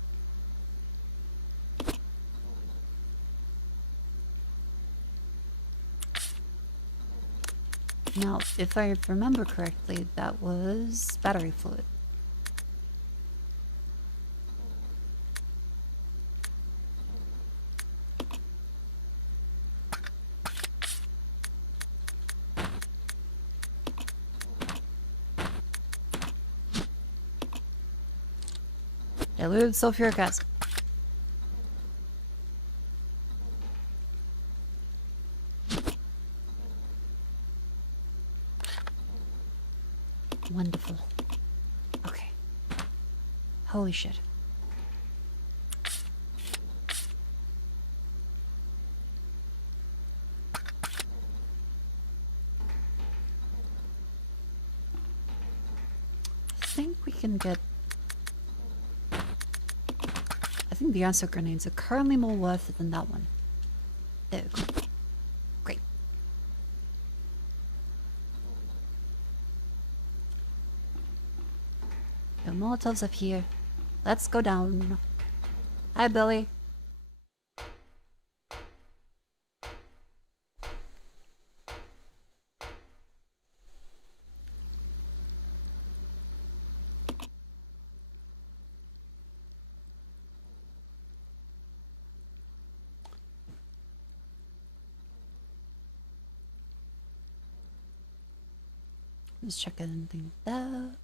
Now, if I remember correctly, that was battery fluid. Diluted sulfuric acid. Wonderful. Okay. Holy shit. I think we can get... I think the acid grenades are currently more worth it than that one. There we go. Great. The Molotovs up here. Let's go down. Hi, Billy. Let's check anything there.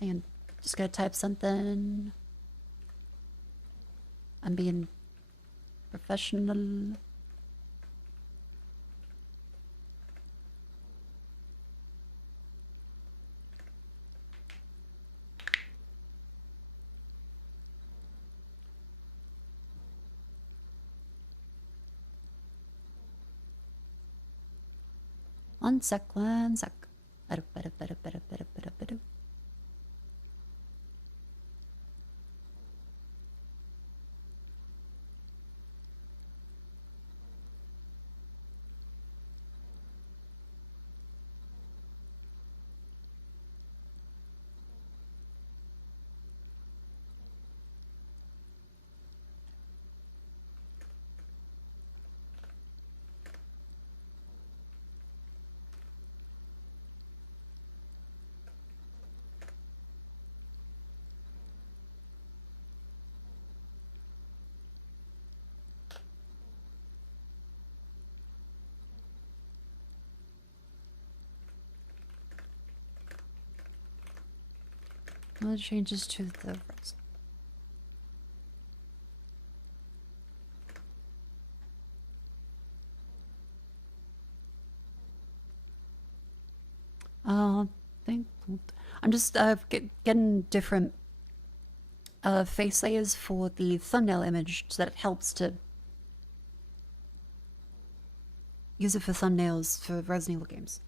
And just gotta type something. I'm being professional. One sec. No changes to the rest. Think I'm just getting different face layers for the thumbnail image so that it helps to use it for thumbnails for Resident Evil games.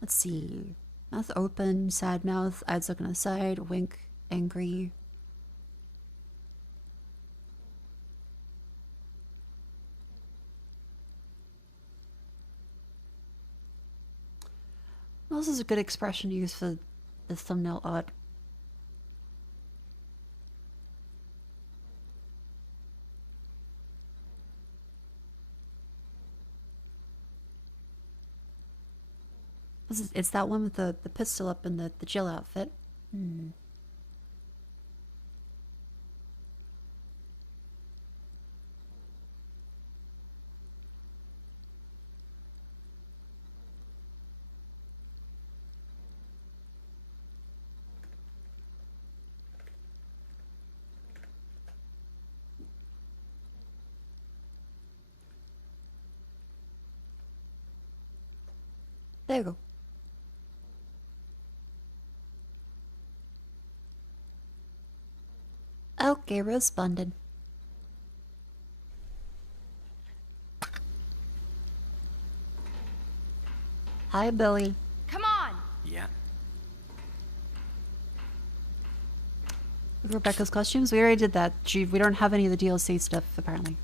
Let's see. Mouth open, sad mouth, eyes looking aside, wink, angry. This is a good expression to use for the thumbnail art. It's that one with the pistol up in the Jill outfit. There you go. Okay, responded. Hi, Billy. Come on! Yeah. With Rebecca's costumes, we already did that. We don't have any of the DLC stuff, apparently.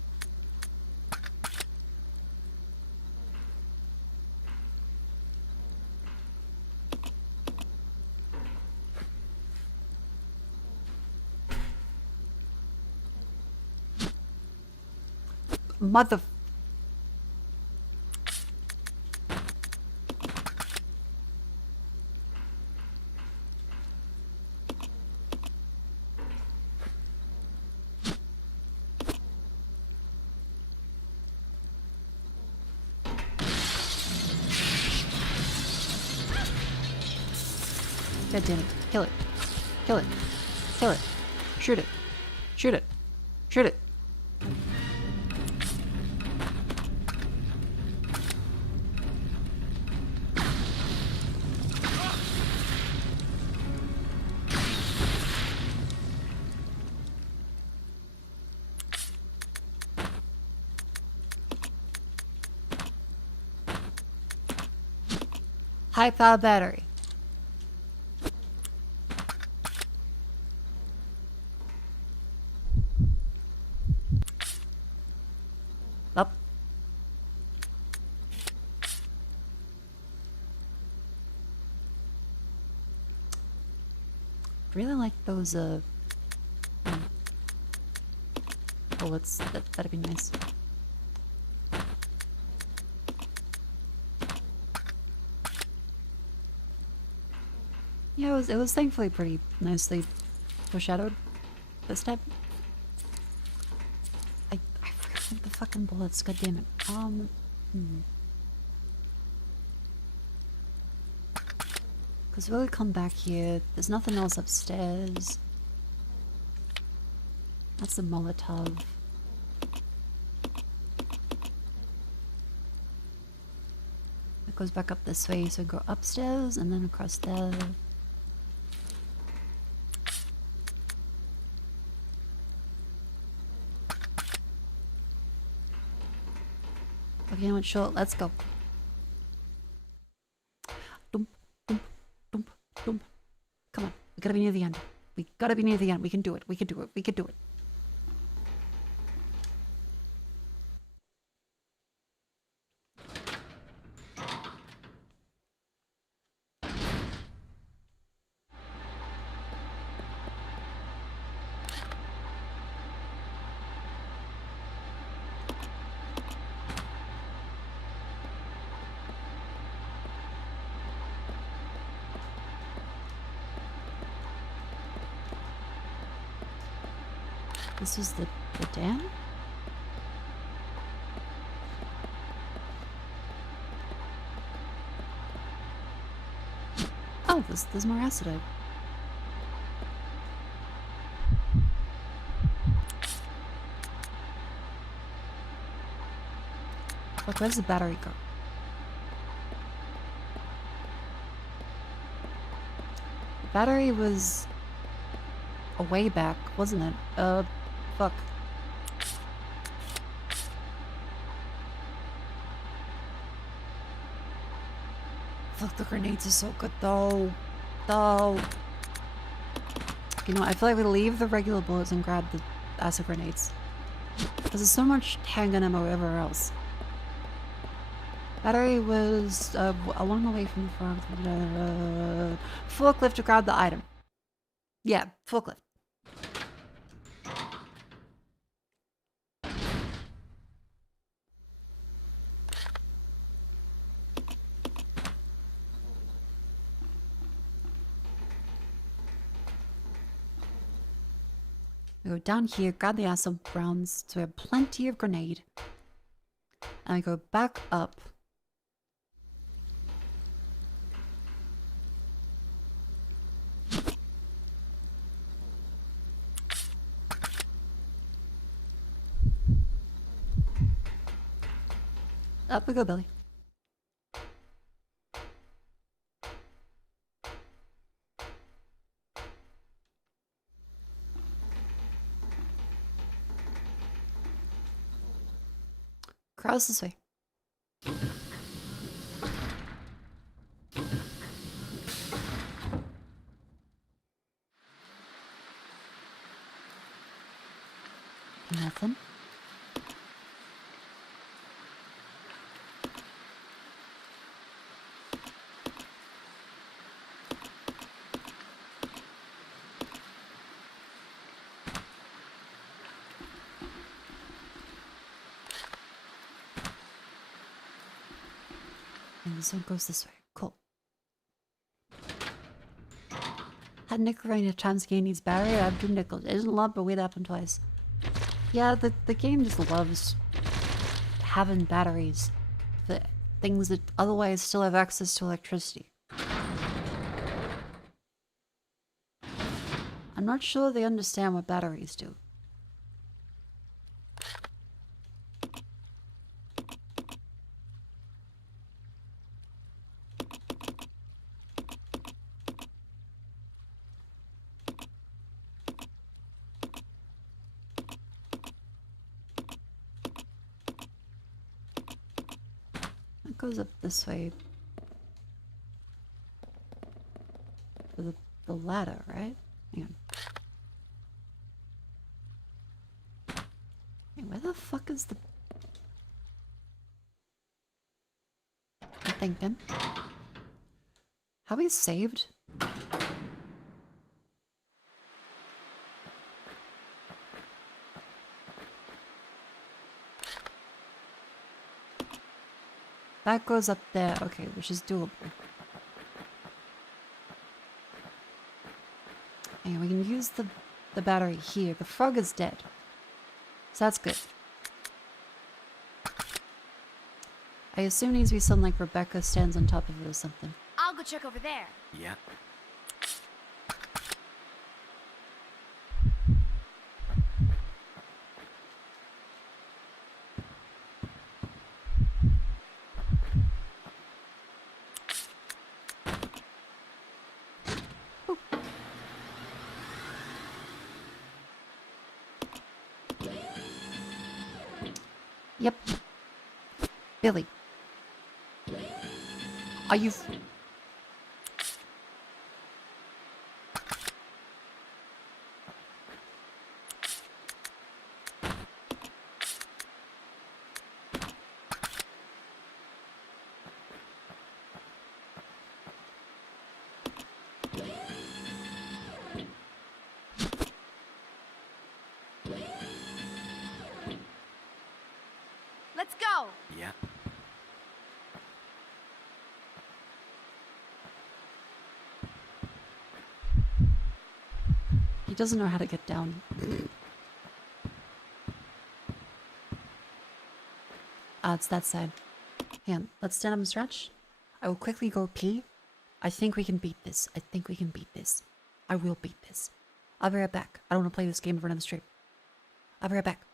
Mother... God damn it. Kill it. Kill it. Kill it. Shoot it. Shoot it. Shoot it. High power battery. Up. Really like those bullets. That'd be nice. Yeah, it was thankfully pretty nicely foreshadowed this time. I forgot the fucking bullets, god damn it. Cause we'll come back here. There's nothing else upstairs. That's the Molotov. It goes back up this way, so go upstairs and then across there. Okay, you know what, sure, let's go. Dump, dump, dump, dump. Come on, we gotta be near the end. We gotta be near the end. We can do it. We can do it. We can do it. This is the dam? Oh, there's more acetate. Look, where's the battery go? The battery was a way back, wasn't it? Fuck. Fuck, the grenades are so good though. You know, I feel like we leave the regular bullets and grab the acid grenades. Because there's so much handgun ammo everywhere else. Battery was along the way from the front. Forklift to grab the item. Yeah, forklift. We go down here, grab the acid rounds, so we have plenty of grenade. And I go back up. Up we go, Billy. Cross this way. Nothing. And this one goes this way. Cool. Had nickel ring at times game needs battery. I have 2 nickels. It isn't a lot, but we'd happen twice. Yeah, the game just loves having batteries for things that otherwise still have access to electricity. I'm not sure they understand what batteries do. It goes up this way. For the ladder, right? Hang on. Hey, where the fuck is the... I'm thinking. Have we saved? That goes up there, okay, which is doable. And we can use the battery here. The frog is dead. So that's good. I assume it needs to be something like Rebecca stands on top of it or something. I'll go check over there. Yeah. Yep. Billy. Are you... Let's go. Yeah. He doesn't know how to get down. Ah, it's that side. Hang on, let's stand up and stretch. I will quickly go pee. I think we can beat this. I think we can beat this. I will beat this. I'll be right back. I don't want to play this game for another stream. I'll be right back.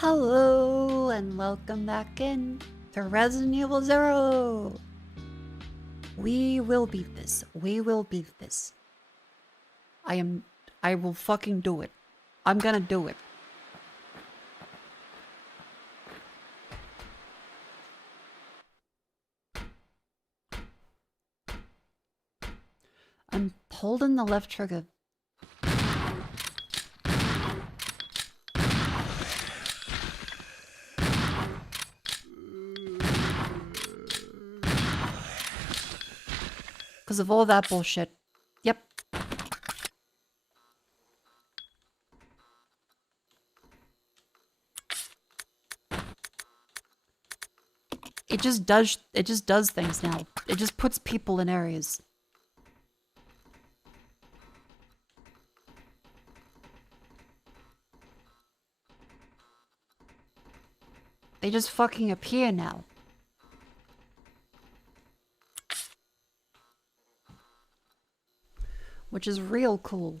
Hello and welcome back in to Resident Evil 0. We will beat this. We will beat this. I will fucking do it. I'm gonna do it. I'm holding the left trigger. Because of all that bullshit. Yep. It just does things now. It just puts people in areas. They just fucking appear now. Which is real cool.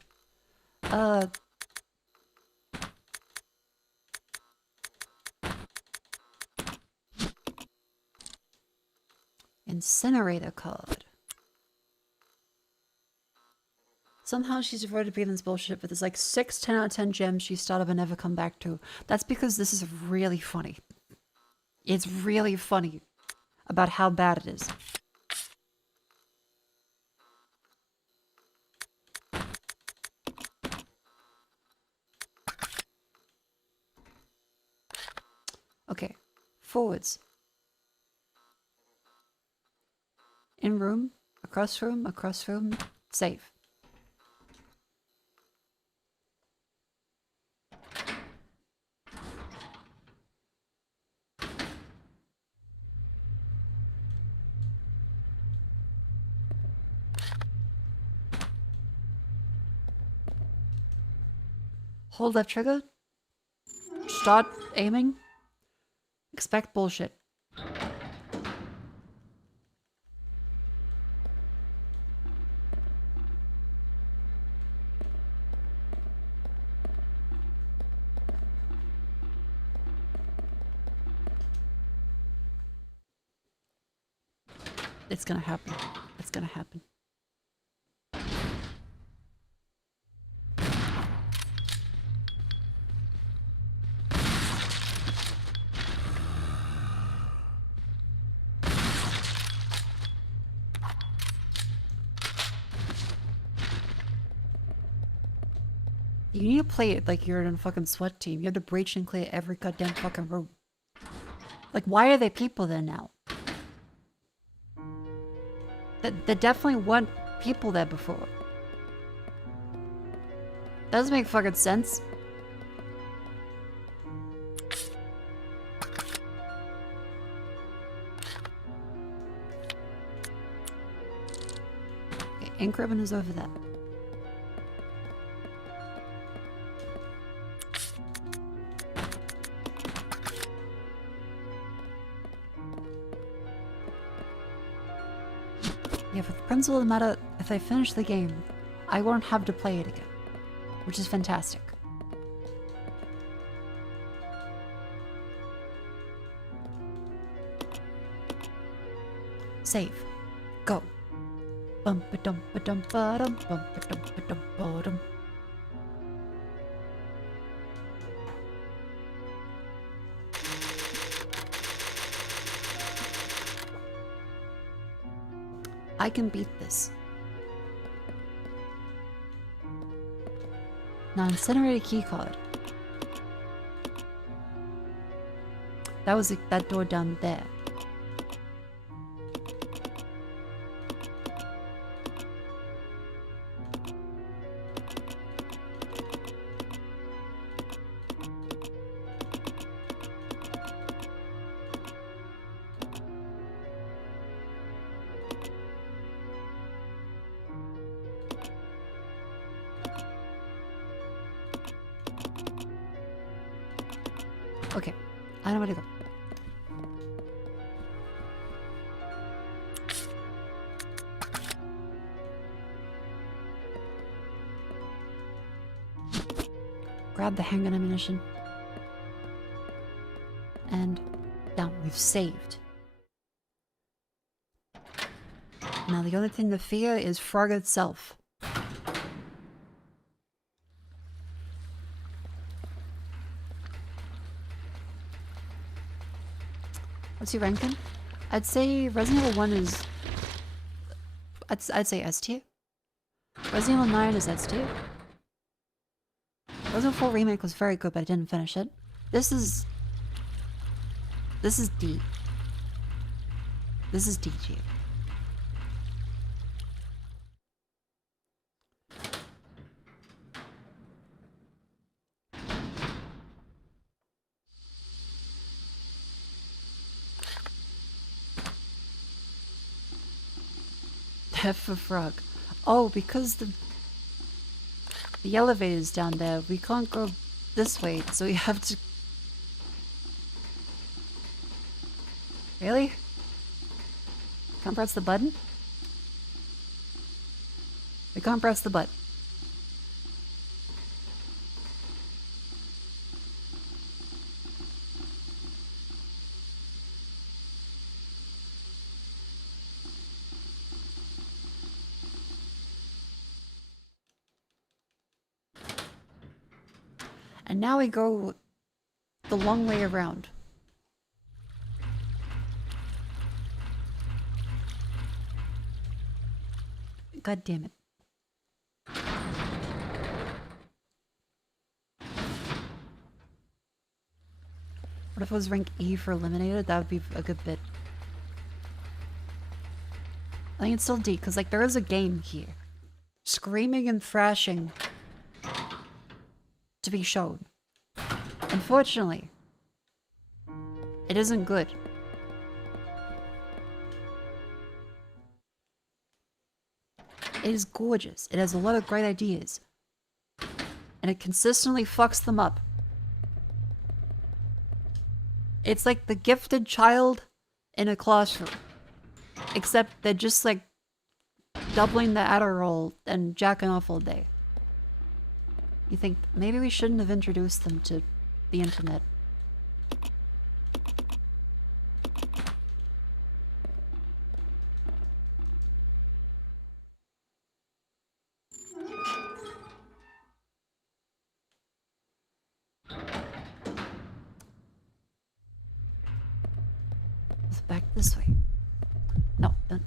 Incinerator card. Somehow she's avoided being this bullshit, but there's like 6 10 out of 10 gems she started but never come back to. That's because this is really funny. It's really funny about how bad it is. Okay, forwards. In room, across room, save. Hold left trigger. Start aiming. Expect bullshit. It's gonna happen. It's gonna happen. You need to play it like you're in a fucking SWAT team. You have to breach and clear every goddamn fucking room. Like, why are there people there now? There definitely weren't people there before. Doesn't make fucking sense. Okay, ink ribbon is over there. Yeah, for the principle of the matter, if I finish the game, I won't have to play it again. Which is fantastic. Save. Go. Bum-ba-dum-ba-dum-ba-dum, bum-ba-dum-ba-dum-ba-dum. I can beat this. Now incinerate a key card. That was that door down there. Okay, I know where to go. Grab the handgun ammunition. And down, we've saved. Now the only thing to fear is Frog itself. What's your ranking? I'd say Resident Evil 1 is... I'd say S tier. Resident Evil 9 is S tier. Resident Evil 4 Remake was very good, but I didn't finish it. This is D. This is D tier. F for frog. Oh, because the elevator's down there, we can't go this way, so we have to... Really? Can't press the button? We can't press the button. And now we go the long way around. God damn it. What if it was rank E for eliminated? That would be a good bit. I think it's still D, because like there is a game here. Screaming and thrashing to be shown. Unfortunately, it isn't good. It is gorgeous. It has a lot of great ideas. And it consistently fucks them up. It's like the gifted child in a classroom. Except they're just like doubling the Adderall and jacking off all day. You think maybe we shouldn't have introduced them to the internet. Let's back this way. No, don't.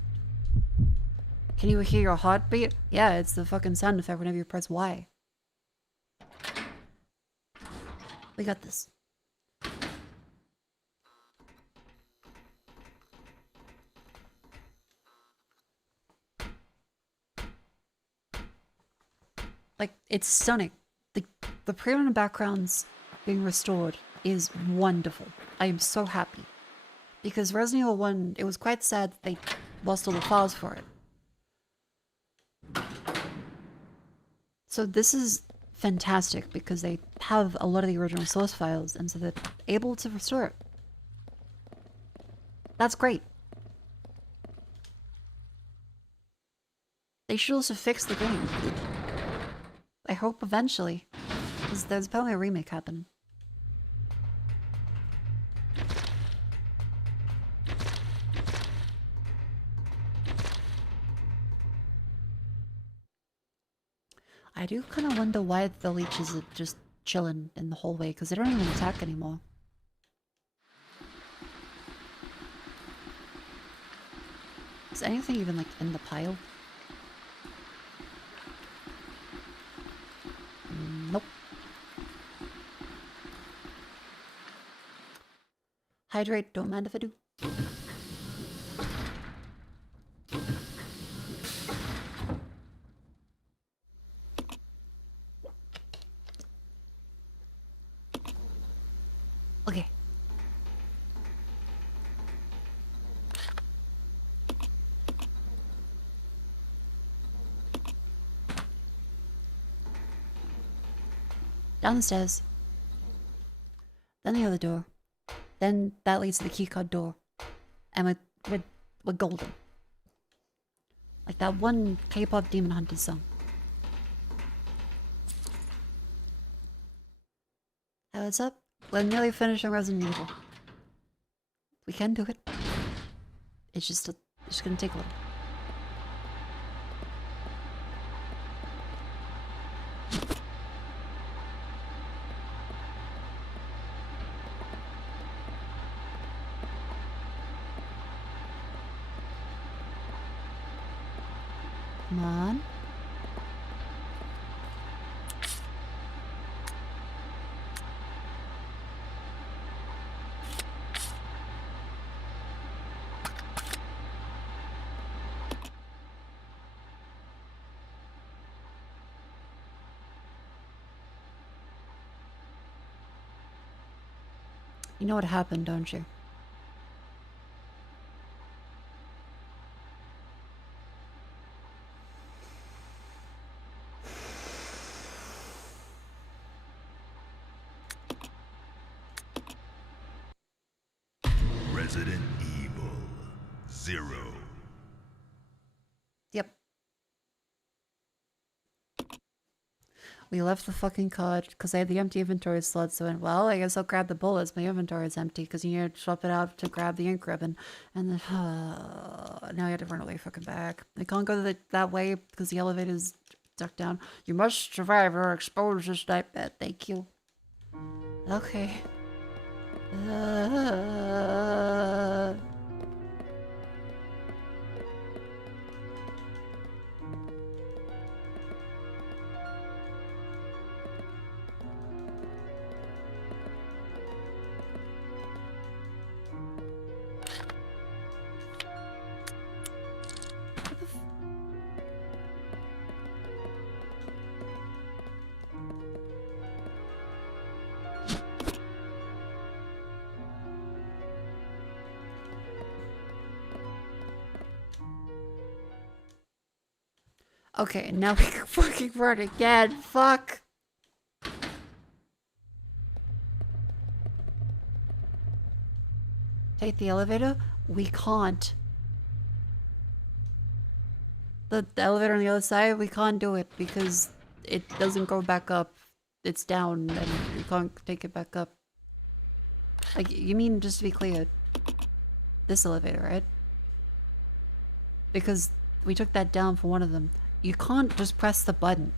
Can you hear your heartbeat? Yeah, it's the fucking sound effect whenever you press Y. We got this. Like, it's stunning. The permanent backgrounds being restored is wonderful. I am so happy. Because Resident Evil 1, it was quite sad that they lost all the files for it. So this is fantastic because they have a lot of the original source files and so they're able to restore it. That's great. They should also fix the game. I hope eventually, because there's probably a remake happening. I do kind of wonder why the leeches are just chilling in the hallway, because they don't even attack anymore. Is anything even, like, in the pile? Nope. Hydrate, don't mind if I do. Okay. Down the stairs. Then the other door. Then that leads to the keycard door. And we're golden. Like that one K-pop Demon Hunter song. Hey, what's up? We're nearly finished on Resident Evil. We can do it. It's just gonna take a little. Come on. You know what happened, don't you? Resident Evil 0. Yep. We left the fucking COD because I had the empty inventory slot, so I went, well, I guess I'll grab the bullets. My inventory is empty because you need to swap it out to grab the ink ribbon. And then, now I had to run away fucking back. I can't go that way because the elevator is stuck down. You must survive or expose this nightmare. Thank you. Okay. Okay, now we can fucking run again. Fuck. Take the elevator? We can't. The elevator on the other side, we can't do it because it doesn't go back up. It's down and we can't take it back up. Like, you mean, just to be clear, this elevator, right? Because we took that down for one of them. You can't just press the button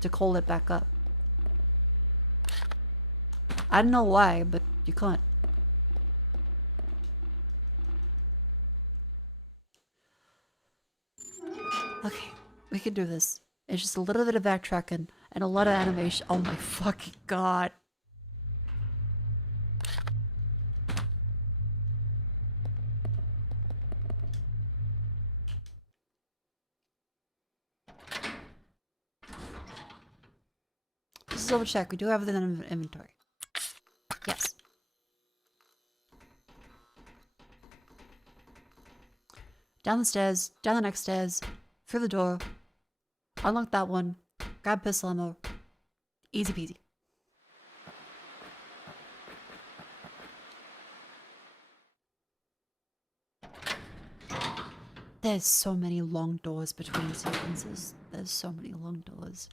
to call it back up. I don't know why, but you can't. Okay, we can do this. It's just a little bit of backtracking and a lot of animation. Oh my fucking god. Just double check. We do have it in inventory. Yes. Down the stairs, down the next stairs, through the door, unlock that one, grab pistol ammo. Easy peasy. There's so many long doors between sequences. There's so many long doors.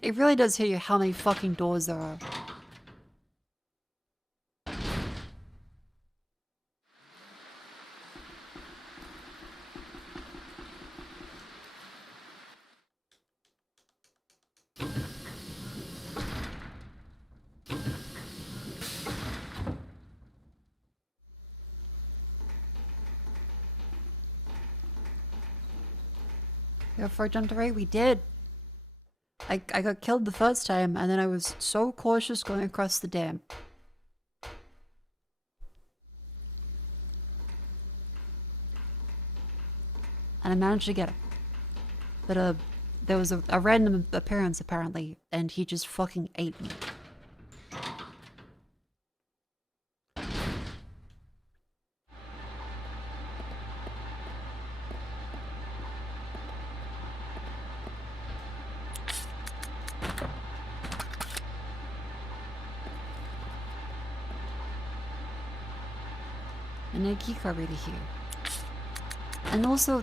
It really does hit you how many fucking doors there are. Go for a jump to right? We did. I got killed the first time, and then I was so cautious going across the dam. And I managed to get him. But there was a random appearance apparently, and he just fucking ate me. and a keycard reader here. And also,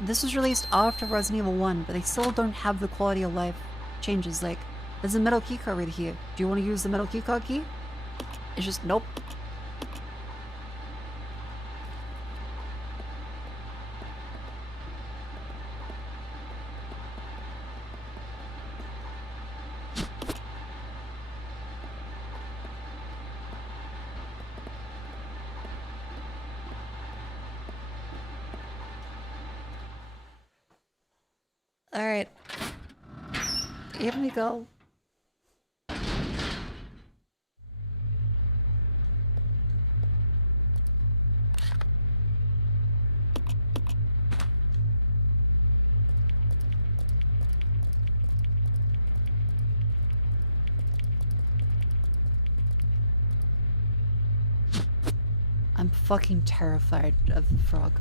this was released after Resident Evil 1, but they still don't have the quality of life changes. Like, there's a metal keycard reader here. Do you want to use the metal keycard key? It's just, nope. Alright. Here we go. I'm fucking terrified of the frog.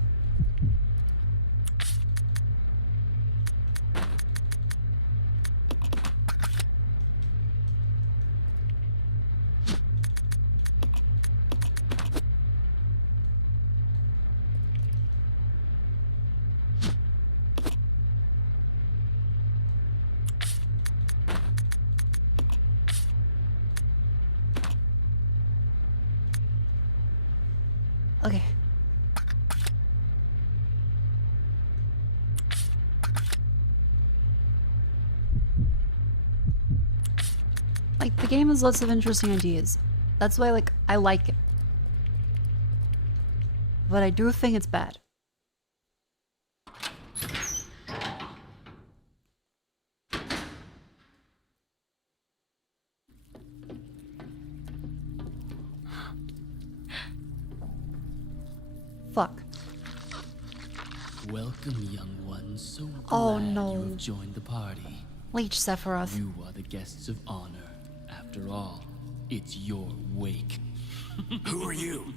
Okay. Like, the game has lots of interesting ideas. That's why, like, I like it. But I do think it's bad. Fuck. Welcome, young ones. So glad Oh, no. you have joined the party. Leech Sephiroth. You are the guests of honor. After all, it's your wake. Who are you?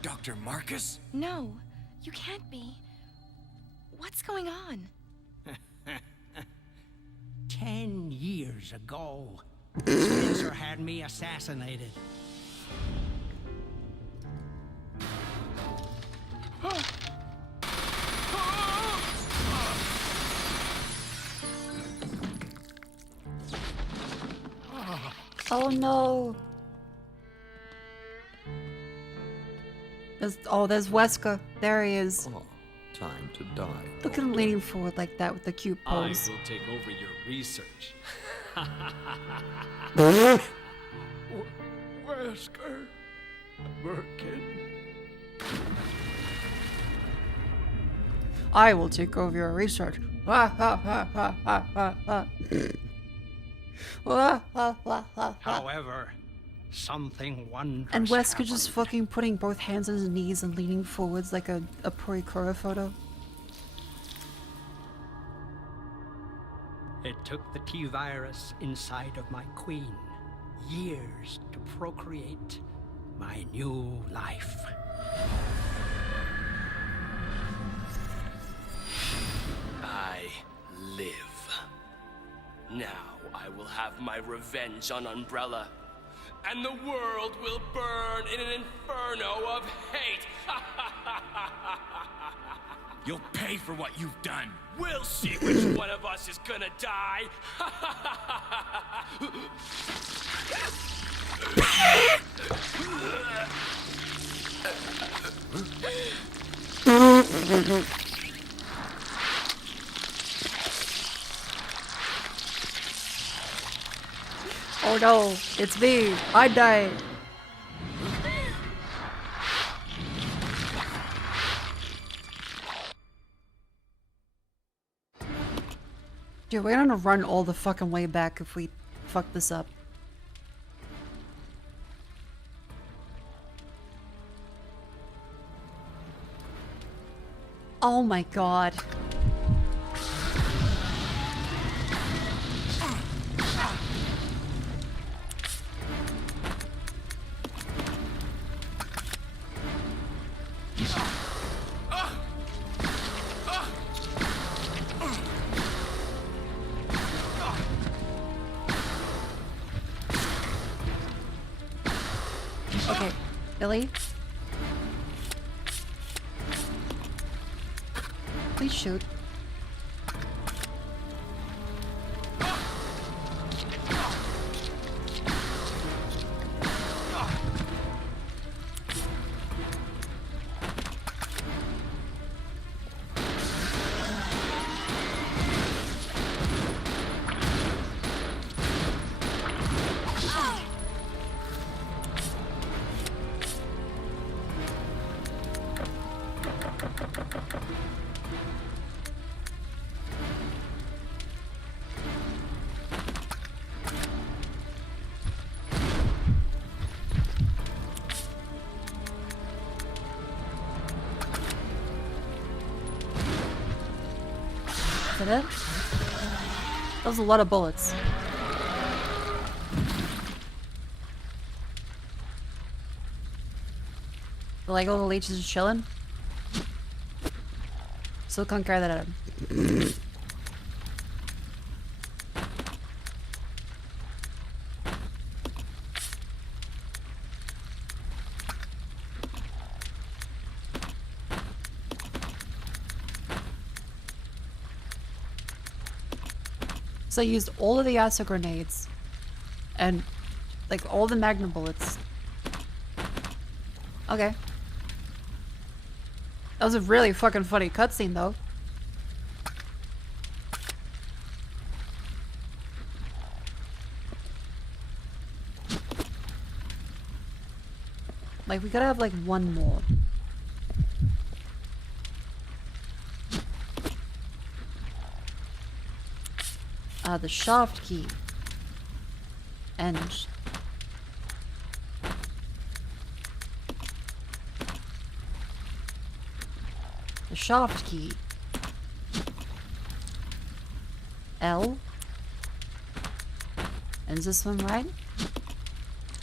Dr. Marcus? No, you can't be. What's going on? 10 years ago, Spencer had me assassinated. Oh no. There's Wesker. There he is. Oh, time to die. Look at him leaning forward like that with the cute pose. I will take over your research. Wesker, working. I will take over your research. Ha ha ha ha ha ha ha. However, something wondrous And Wesker happened. just fucking putting both hands on his knees and leaning forwards like a Porikura photo. It took the T-virus inside of my queen years to procreate my new life. I live. Now I will have my revenge on Umbrella. And the world will burn in an inferno of hate. You'll pay for what you've done. We'll see which one of us is gonna die. Oh no, it's me. I died. Dude, we're gonna run all the fucking way back if we fuck this up. Oh my god. Okay, Billy. Please shoot. Is that it? That was a lot of bullets. Like all the leeches are chilling. Still can't carry that at him. So I used all of the acid grenades and like all the magnum bullets. Okay. That was a really fucking funny cutscene though. Like we gotta have like one more. The shaft key. And the shaft key. L. And is this one right?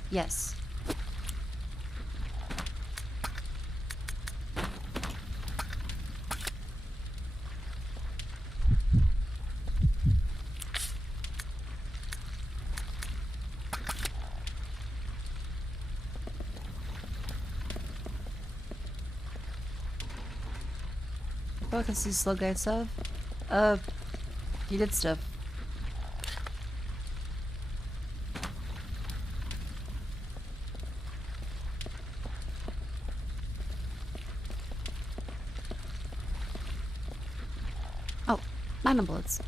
Yes. I can see slow guy stuff. He did stuff. Oh, magnum bullets.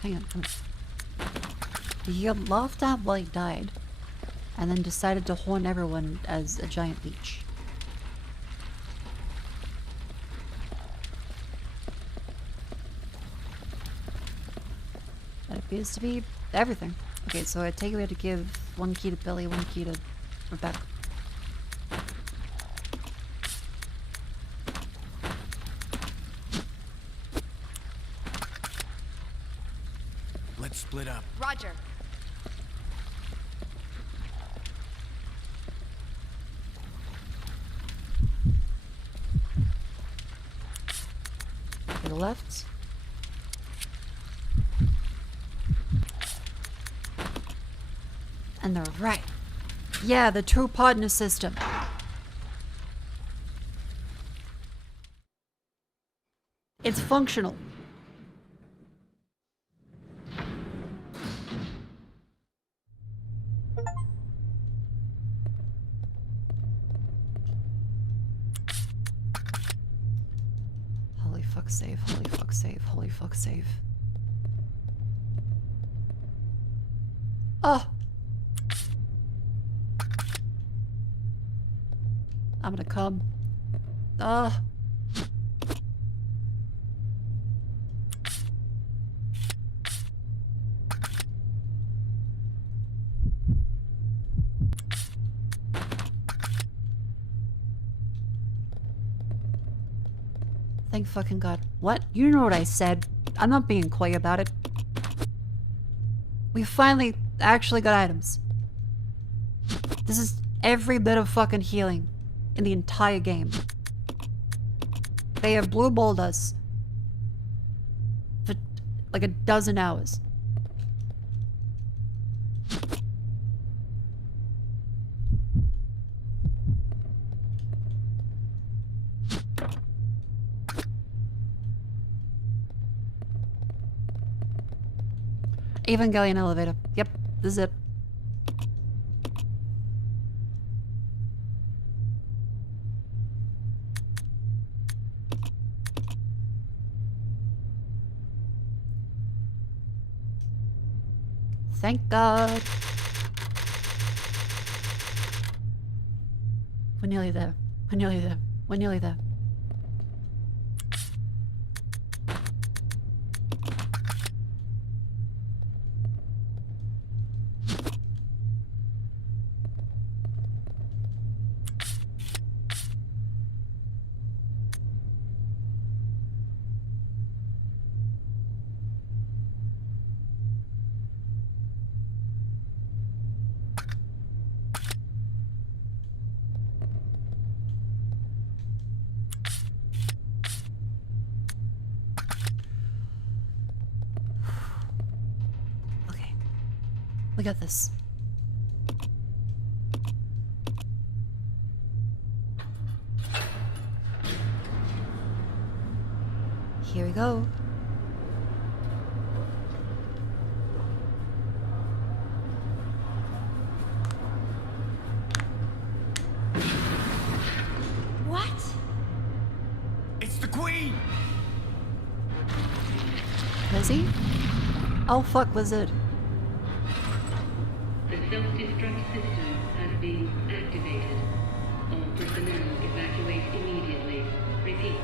Hang on, come on. He got laughed at while he died, and then decided to horn everyone as a giant leech. That appears to be everything. Okay, so I take it we have to give one key to Billy, one key to Rebecca. Let's split up. Roger. To the left. And the right. Yeah, the true partner system. It's functional. Holy fuck save, holy fuck save, holy fuck save. Oh! I'm gonna come. Ah! Thank fucking God. What? You know what I said. I'm not being coy about it. We finally actually got items. This is every bit of fucking healing in the entire game. They have blue balled us for like a dozen hours. Evangelion elevator. Yep, this is it. Thank God. We're nearly there. We're nearly there. We're nearly there. We got this. Here we go. What? It's the Queen! Lizzie? Oh fuck, Wizard. Self-destruct system has been activated. All personnel evacuate immediately. Repeat.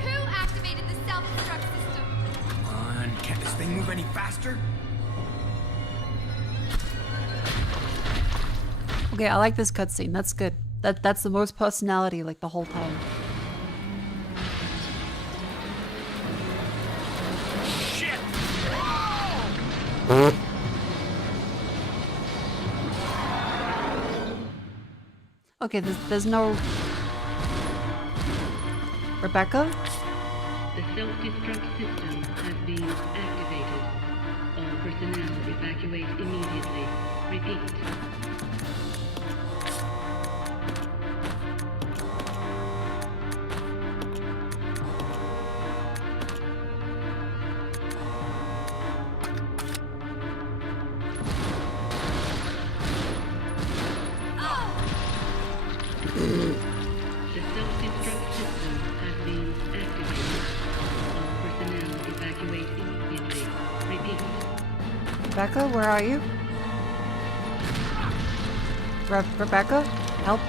Who activated the self-destruct system? Come on, can't this thing move any faster? Okay, I like this cutscene. That's good. That's the most personality like the whole time. Shit! Okay, there's no... Rebecca? The self-destruct system has been activated. All personnel evacuate immediately. Repeat. The self-destruct system has been activated. All personnel evacuate immediately. Repeat. Rebecca, where are you? Rebecca? Help.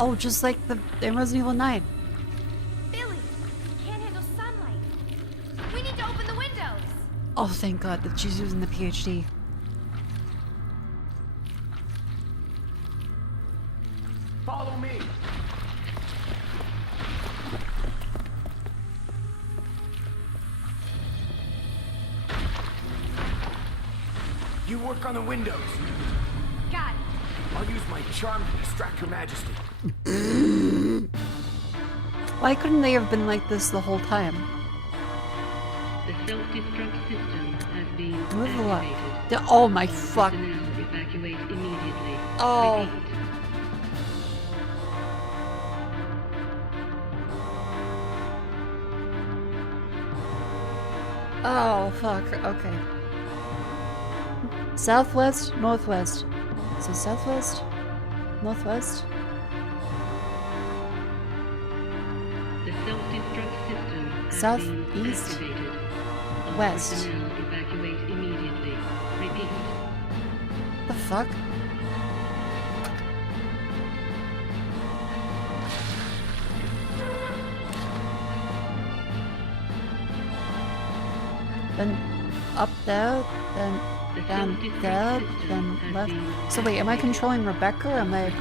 Oh, just like the in Resident Evil 9. Billy, can't handle sunlight. We need to open the windows. Oh, thank God that she's using the PhD. Follow me! You work on the windows. Got it. I'll use my charm to distract Her Majesty. Why couldn't they have been like this the whole time? The self-destruct system has been Move a lot. activated. Oh my All fuck. personnel evacuate immediately. Oh. Repeat. Oh fuck. Okay. Southwest, northwest. So southwest, northwest. The self-destruct system has South, been east, activated. All west. personnel evacuate immediately. Repeat. The fuck? then up there, then down there, then left. So wait, am I controlling Rebecca or am I...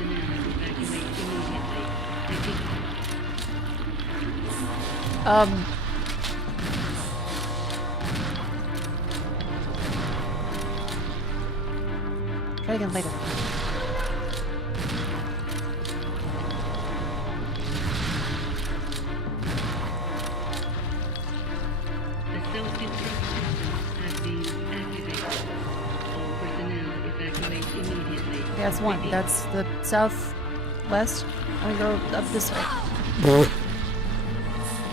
Try again later. The self-destruct system has been activated. All personnel evacuate immediately. Okay, that's one. That's the southwest. And we go up this way.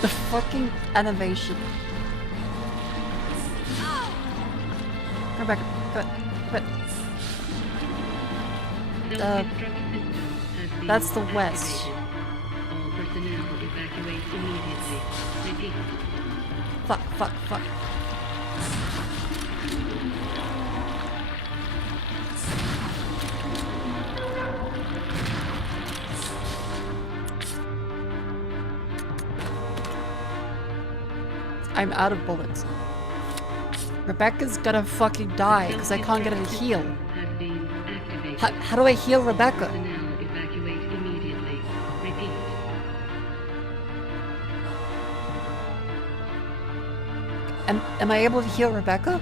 The fucking animation. Rebecca, quit. That's the west. All personnel evacuate immediately. Repeat. Fuck. I'm out of bullets. Rebecca's gonna fucking die because I can't get her to heal. How do I heal Rebecca? Evacuate immediately. Repeat. Am I able to heal Rebecca?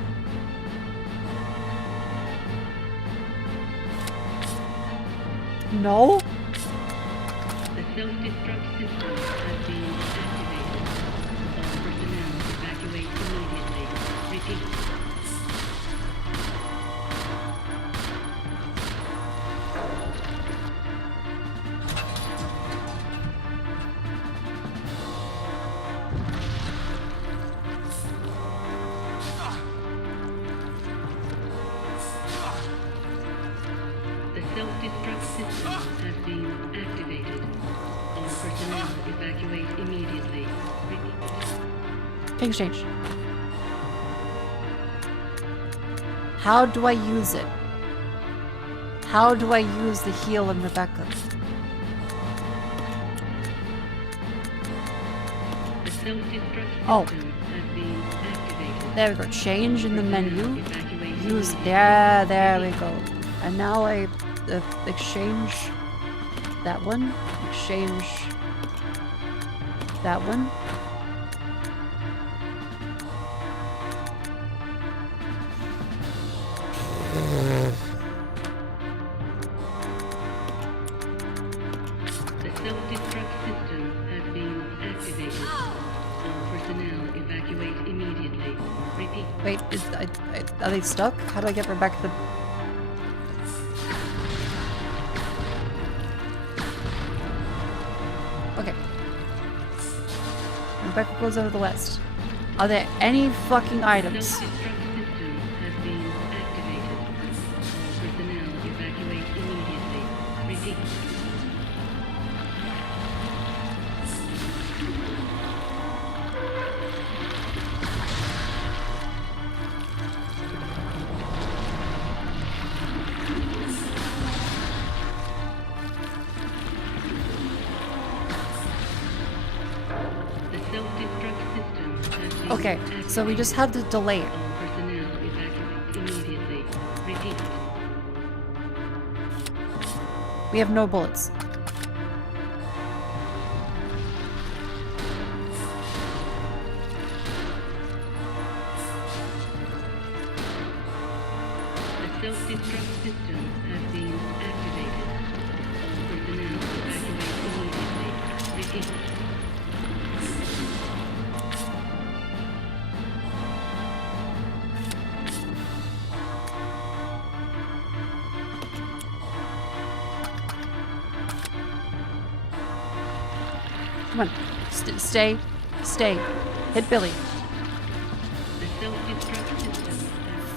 No? The self-destruct system has been activated. All personnel evacuate immediately. Repeat. The self-destruct system has been activated. All personnel evacuate immediately. Repeat. Things change. How do I use it? How do I use the heal in Rebecca? The self-destruct Oh. system has been activated. There we go. Change in the menu. Evacuate Use immediately. there we go. And now I exchange that one. Exchange that one. The self-destruct system has been activated. All personnel evacuate immediately. Repeat. Wait, are they stuck? How do I get Rebecca to... Okay. Rebecca goes over to the west. Are there any fucking items? Self-destruct system has been activated. All personnel evacuate immediately. Repeat. The self-destruct system has been Okay, so we just have to delay it. All personnel evacuate immediately. Repeat. We have no bullets. The self-destruct system has been activated. All personnel evacuate immediately. Repeat. Come on. Stay. Hit Billy. The self-destruct system has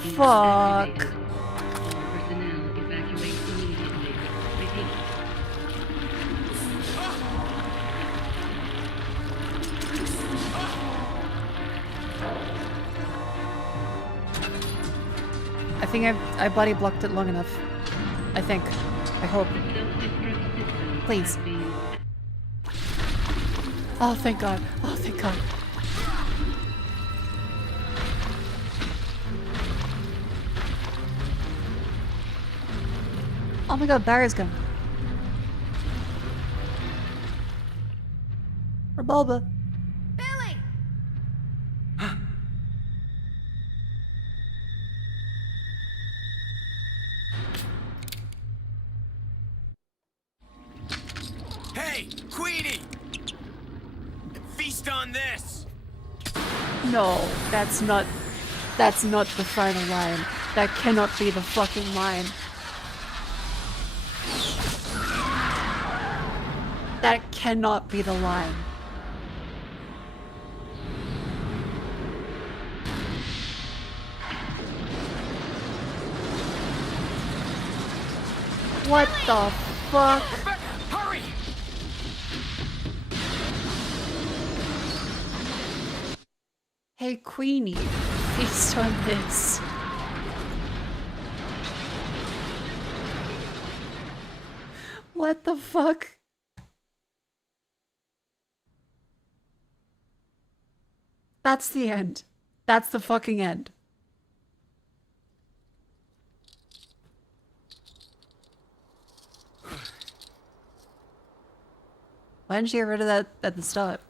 been Fuck. activated. All personnel evacuate immediately. Repeat. I think I body blocked it long enough. I think. I hope. The self-destruct system Please. has been Oh, thank God. Oh, thank God. Oh my god, Barry's coming. Revolver. Billy! Hey, Queenie! Feast on this! No, that's not the final line. That cannot be the fucking line. That cannot be the line. What the fuck? Rebecca, hurry! Hey, Queenie, feast on this. What the fuck? That's the end. That's the fucking end. Why didn't you get rid of that at the start?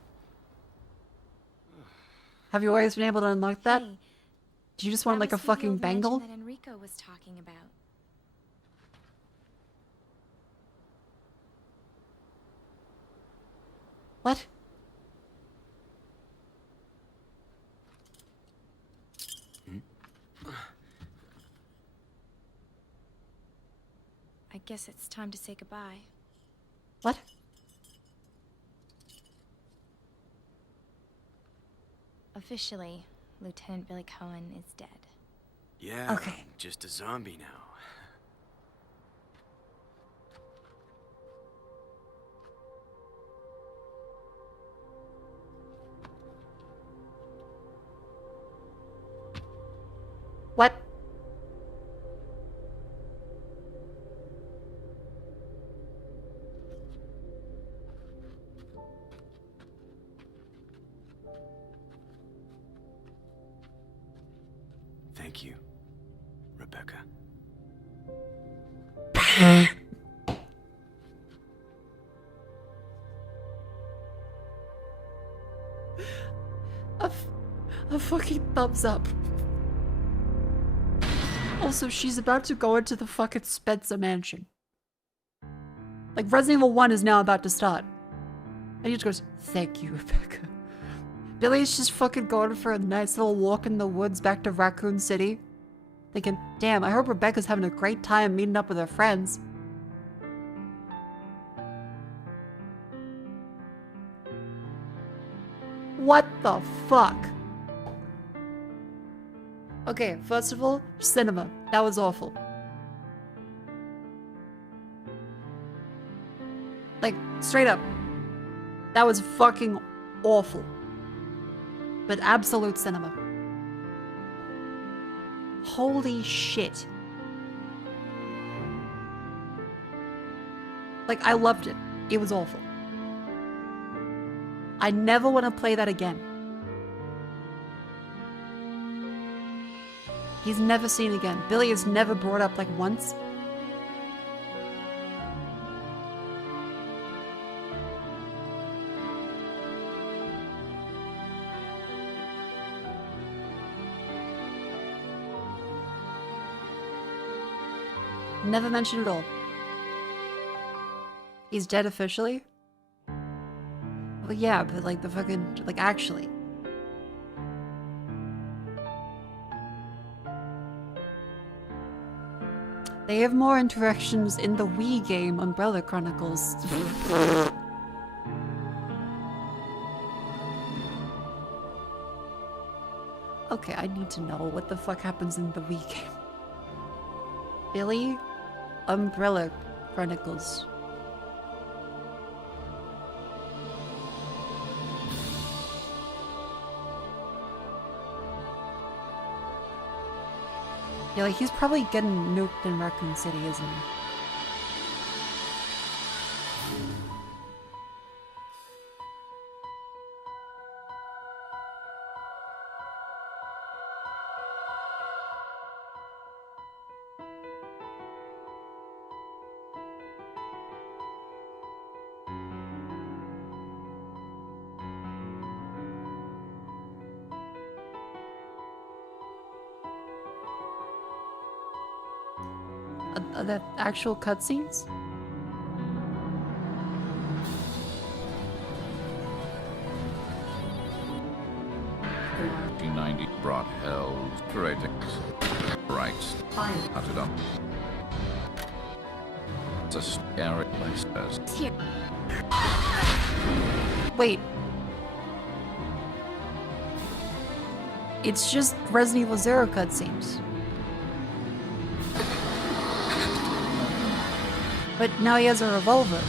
Have you always been able to unlock that? Hey, Do you just want like a must be the fucking old mansion bangle? that Enrico was talking about. What? I guess it's time to say goodbye. What? Officially, Lieutenant Billy Cohen is dead. Yeah, Okay. just a zombie now. What? Thank you, Rebecca. A fucking thumbs up. Also, she's about to go into the fucking Spencer mansion. Like, Resident Evil 1 is now about to start. And he just goes, thank you, Rebecca. Billy's just fucking going for a nice little walk in the woods back to Raccoon City. Thinking, damn, I hope Rebecca's having a great time meeting up with her friends. What the fuck? Okay, first of all, cinema. That was awful. Like, straight up. That was fucking awful. But absolute cinema. Holy shit. Like, I loved it. It was awful. I never want to play that again. He's never seen again. Billy is never brought up like once. Never mentioned at all. He's dead officially? Well, yeah, but like the fucking, like actually. They have more interactions in the Wii game Umbrella Chronicles. Okay, I need to know what the fuck happens in the Wii game. Billy Umbrella Chronicles. Yeah, like he's probably getting nuked in Raccoon City, isn't he? Are the actual cutscenes? P90 brought hell straight rights. Hunted up. It's a scary place. Here. Wait. It's just Resident Evil 0 cutscenes. But now he has a revolver.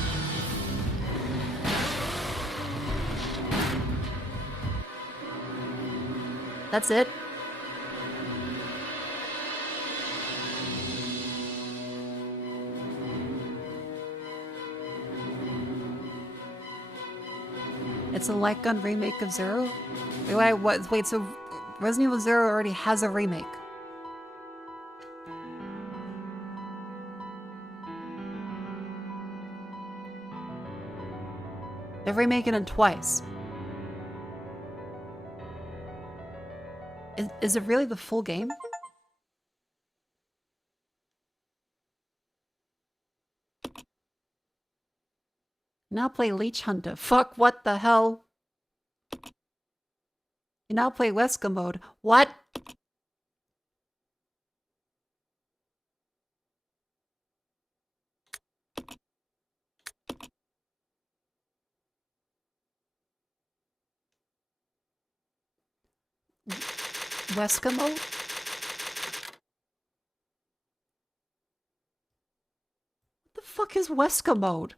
That's it? It's a light gun remake of Zero? Wait, so Resident Evil 0 already has a remake? They're remaking it twice. Is it really the full game? Now play Leech Hunter. Fuck, what the hell? You now play Wesker mode. What? Wesker mode? What the fuck is Wesker mode?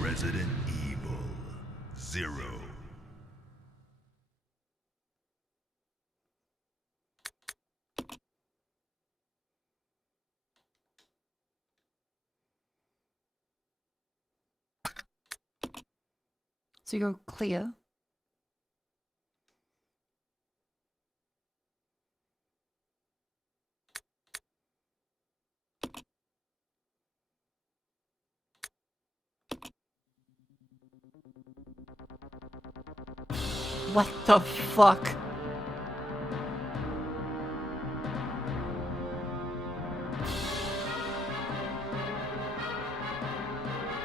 Resident Evil 0. So you're clear. What the fuck?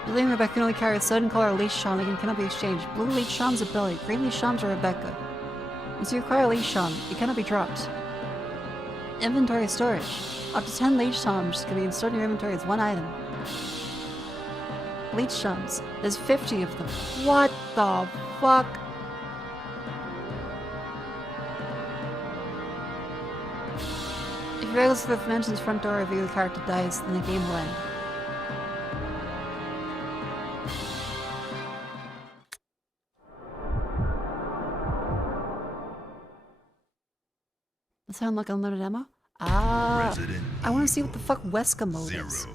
Billy and Rebecca can only carry a certain color leash charm and cannot be exchanged. Blue leash charms are Billy, green leash charms are Rebecca. Once you acquire a leash charm, it cannot be dropped. Inventory storage. Up to 10 leash charms can be stored in your inventory as one item. Leech charms. There's 50 of them. What the fuck? If you regular through the dimension's front door reveal the character dies, then the game will end. That sound like unlimited ammo? Ah, I want to see what the fuck Wesker mode is.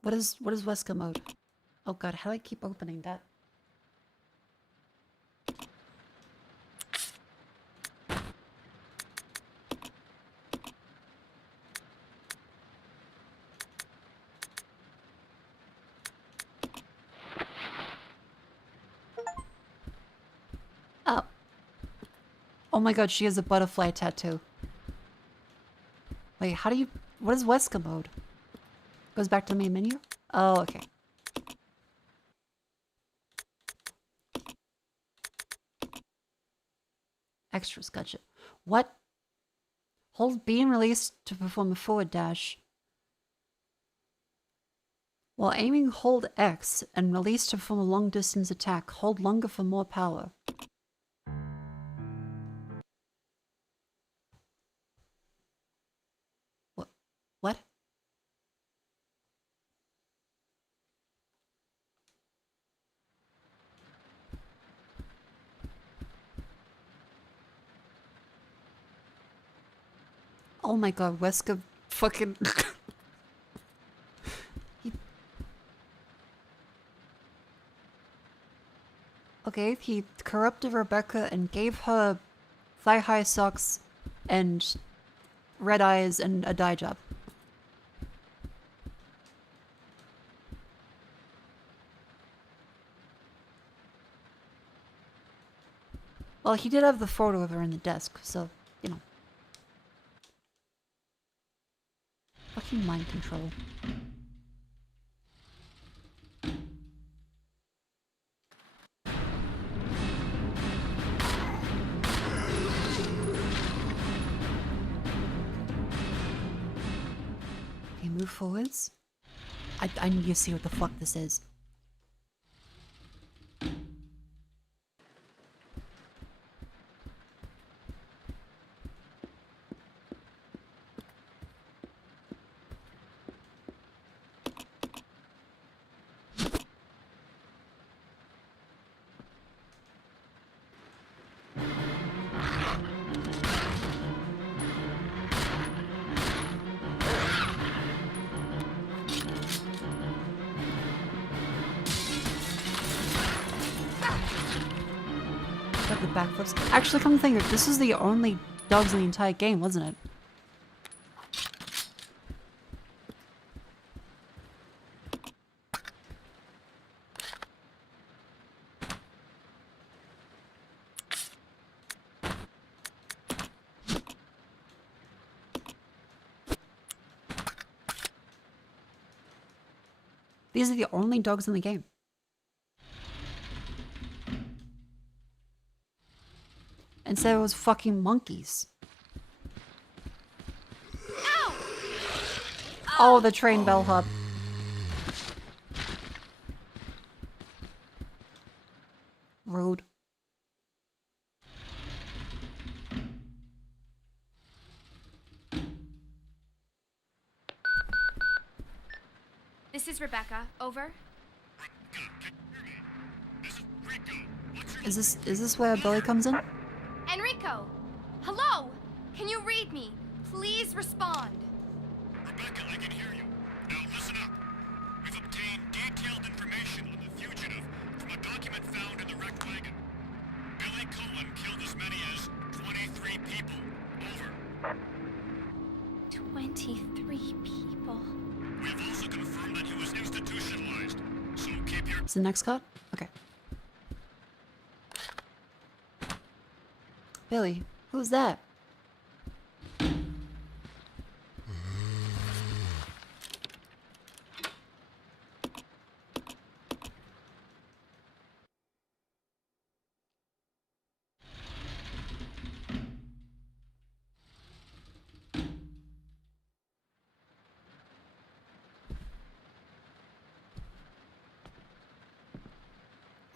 What is Wesker mode? Oh god, how do I keep opening that? Oh. Oh my god, she has a butterfly tattoo. Wait, how do you... What is Wesker mode? Goes back to the main menu? Oh, okay. Extras, gotcha. What? Hold B and release to perform a forward dash. While aiming, hold X and release to perform a long distance attack. Hold longer for more power. What? Oh my god, Wesker fucking... Okay, he corrupted Rebecca and gave her thigh-high socks and red eyes and a dye job. Well, he did have the photo of her in the desk, so, you know. Fucking mind control. Okay, move forwards. I need to see what the fuck this is. The backflips. Actually, come to think of it, this is the only dogs in the entire game, wasn't it? These are the only dogs in the game. Instead it was fucking monkeys. Ow! Oh, the train bellhop. Rude. This is Rebecca. Over. Is this where Billy comes in? Enrico! Hello! Can you read me? Please respond. Rebecca, I can hear you. Now listen up. We've obtained detailed information on the fugitive from a document found in the wrecked wagon. Billy Cohen killed as many as 23 people. Over. 23 people. We have also confirmed that he was institutionalized. So keep your... Is the next cut? Okay. Billy, who's that?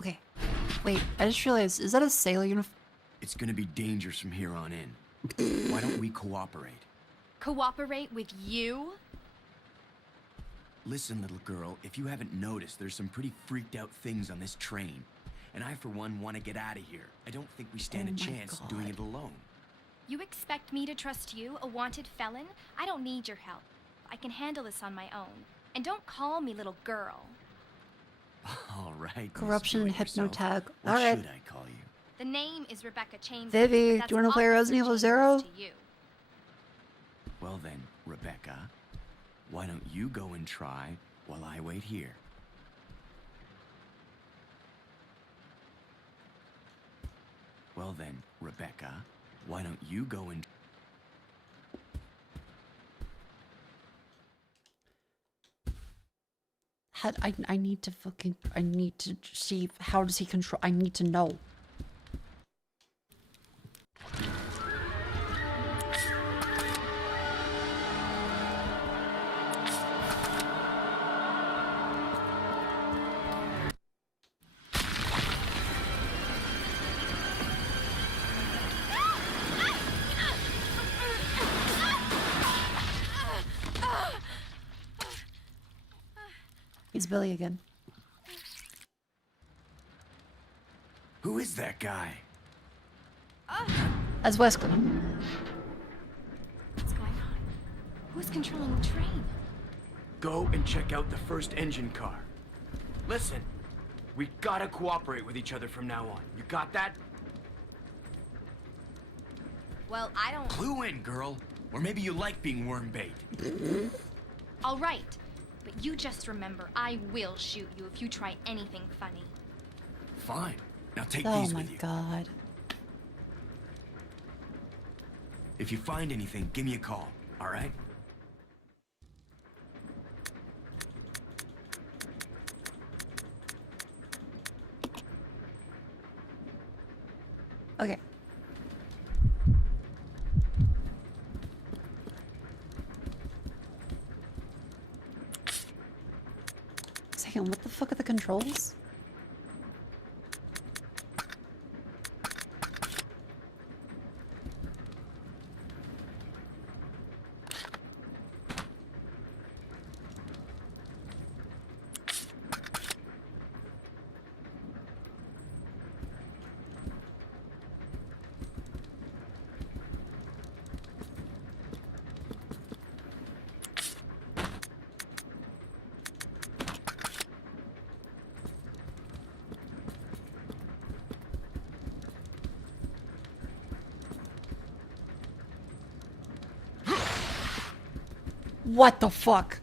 Okay. Wait, I just realized, is that a sailor uniform? It's gonna be dangerous from here on in. Why don't we cooperate? Cooperate with you? Listen, little girl, if you haven't noticed, there's some pretty freaked out things on this train. And I, for one, want to get out of here. I don't think we stand a chance doing it alone. You expect me to trust you, a wanted felon? I don't need your help. I can handle this on my own. And don't call me little girl. All right. Corruption, hypnotag. What Alright. should I call you? The name is Rebecca Chambers. Vivi, do That's you want to play Officer Resident Evil Chambers 0? to you. Well then, Rebecca, why don't you go and try while I wait here? Well then, Rebecca, why don't you go and... I need to fucking... I need to see... How does he control... I need to know. It's Billy again. Who is that guy? As Wesker. What's going Who's controlling the train? Go and check out the first engine car. Listen, we gotta cooperate with each other from now on. You got that? Well, I don't... Clue in, girl. Or maybe you like being worm bait. All right. But you just remember, I will shoot you if you try anything funny. Fine. Now take Oh these my with you. god. If you find anything, give me a call, all right? Okay. Second, what the fuck are the controls? What the fuck?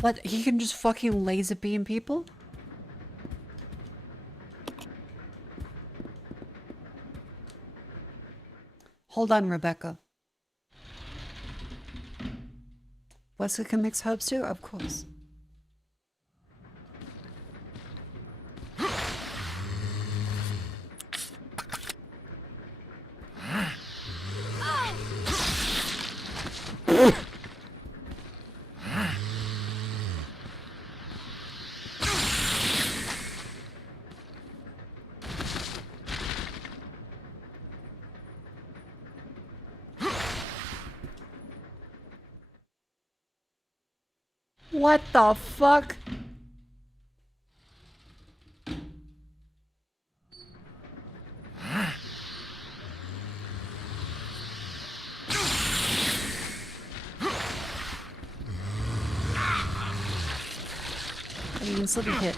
What? He can just fucking laser beam people? Hold on, Rebecca. Wesley can mix herbs too? Of course. What the fuck? You can still be hit.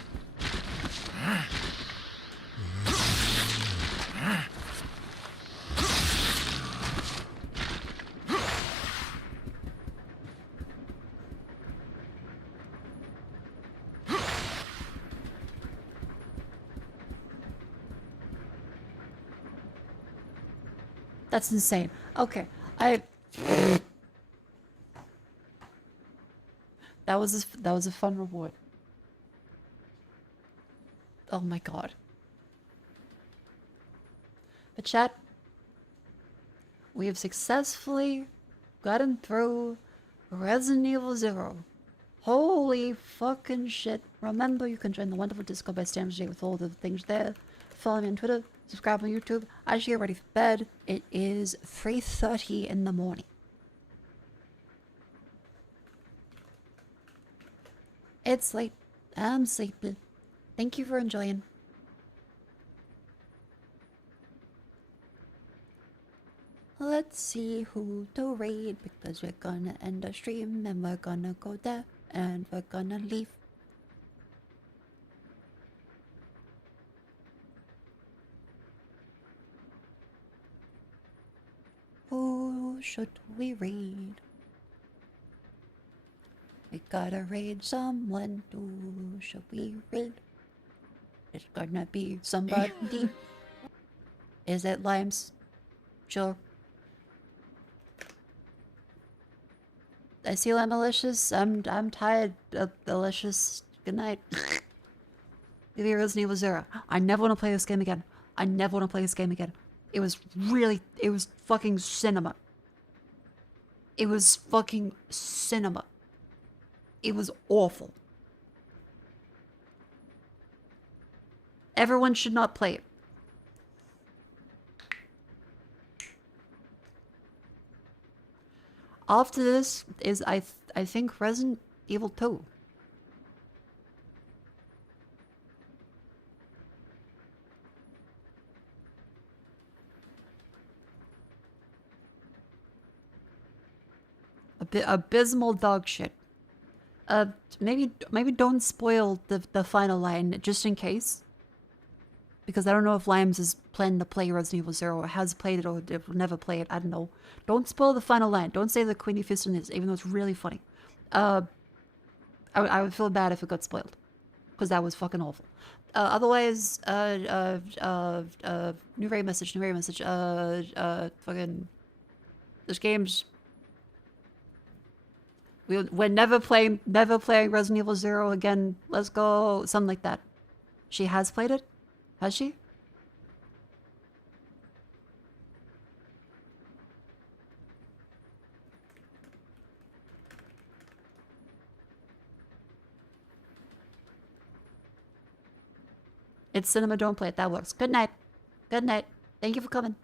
That's insane. Okay, that was a fun reward. Oh my god. But chat, we have successfully gotten through Resident Evil 0. Holy fucking shit. Remember, you can join the wonderful Discord by staying with all the things there. Follow me on Twitter, subscribe on YouTube. I should get ready for bed. It is 3:30 in the morning. It's late. I'm sleepy. Thank you for enjoying. Let's see who to raid, because we're gonna end the stream and we're gonna go there and we're gonna leave. Who should we raid? We gotta raid someone. Who should we raid? It's gonna be somebody. Is it Limes? Sure. I see that, Malicious. I'm tired of Delicious. Good night. Resident Evil 0. I never want to play this game again. I never want to play this game again. It was fucking cinema. It was fucking cinema. It was awful. Everyone should not play it. After this is, I think, Resident Evil 2. Abysmal dog shit. Maybe don't spoil the final line, just in case. Because I don't know if Limes is planning to play Resident Evil 0, or has played it, or will never play it, I don't know. Don't spoil the final line. Don't say the Queenie Fist in this, even though it's really funny. I would feel bad if it got spoiled. Because that was fucking awful. Otherwise, new raid message, fucking... This game's... We're never playing Resident Evil 0 again. Let's go. Something like that. She has played it? Has she? It's cinema, don't play it. That works. Good night. Good night. Thank you for coming.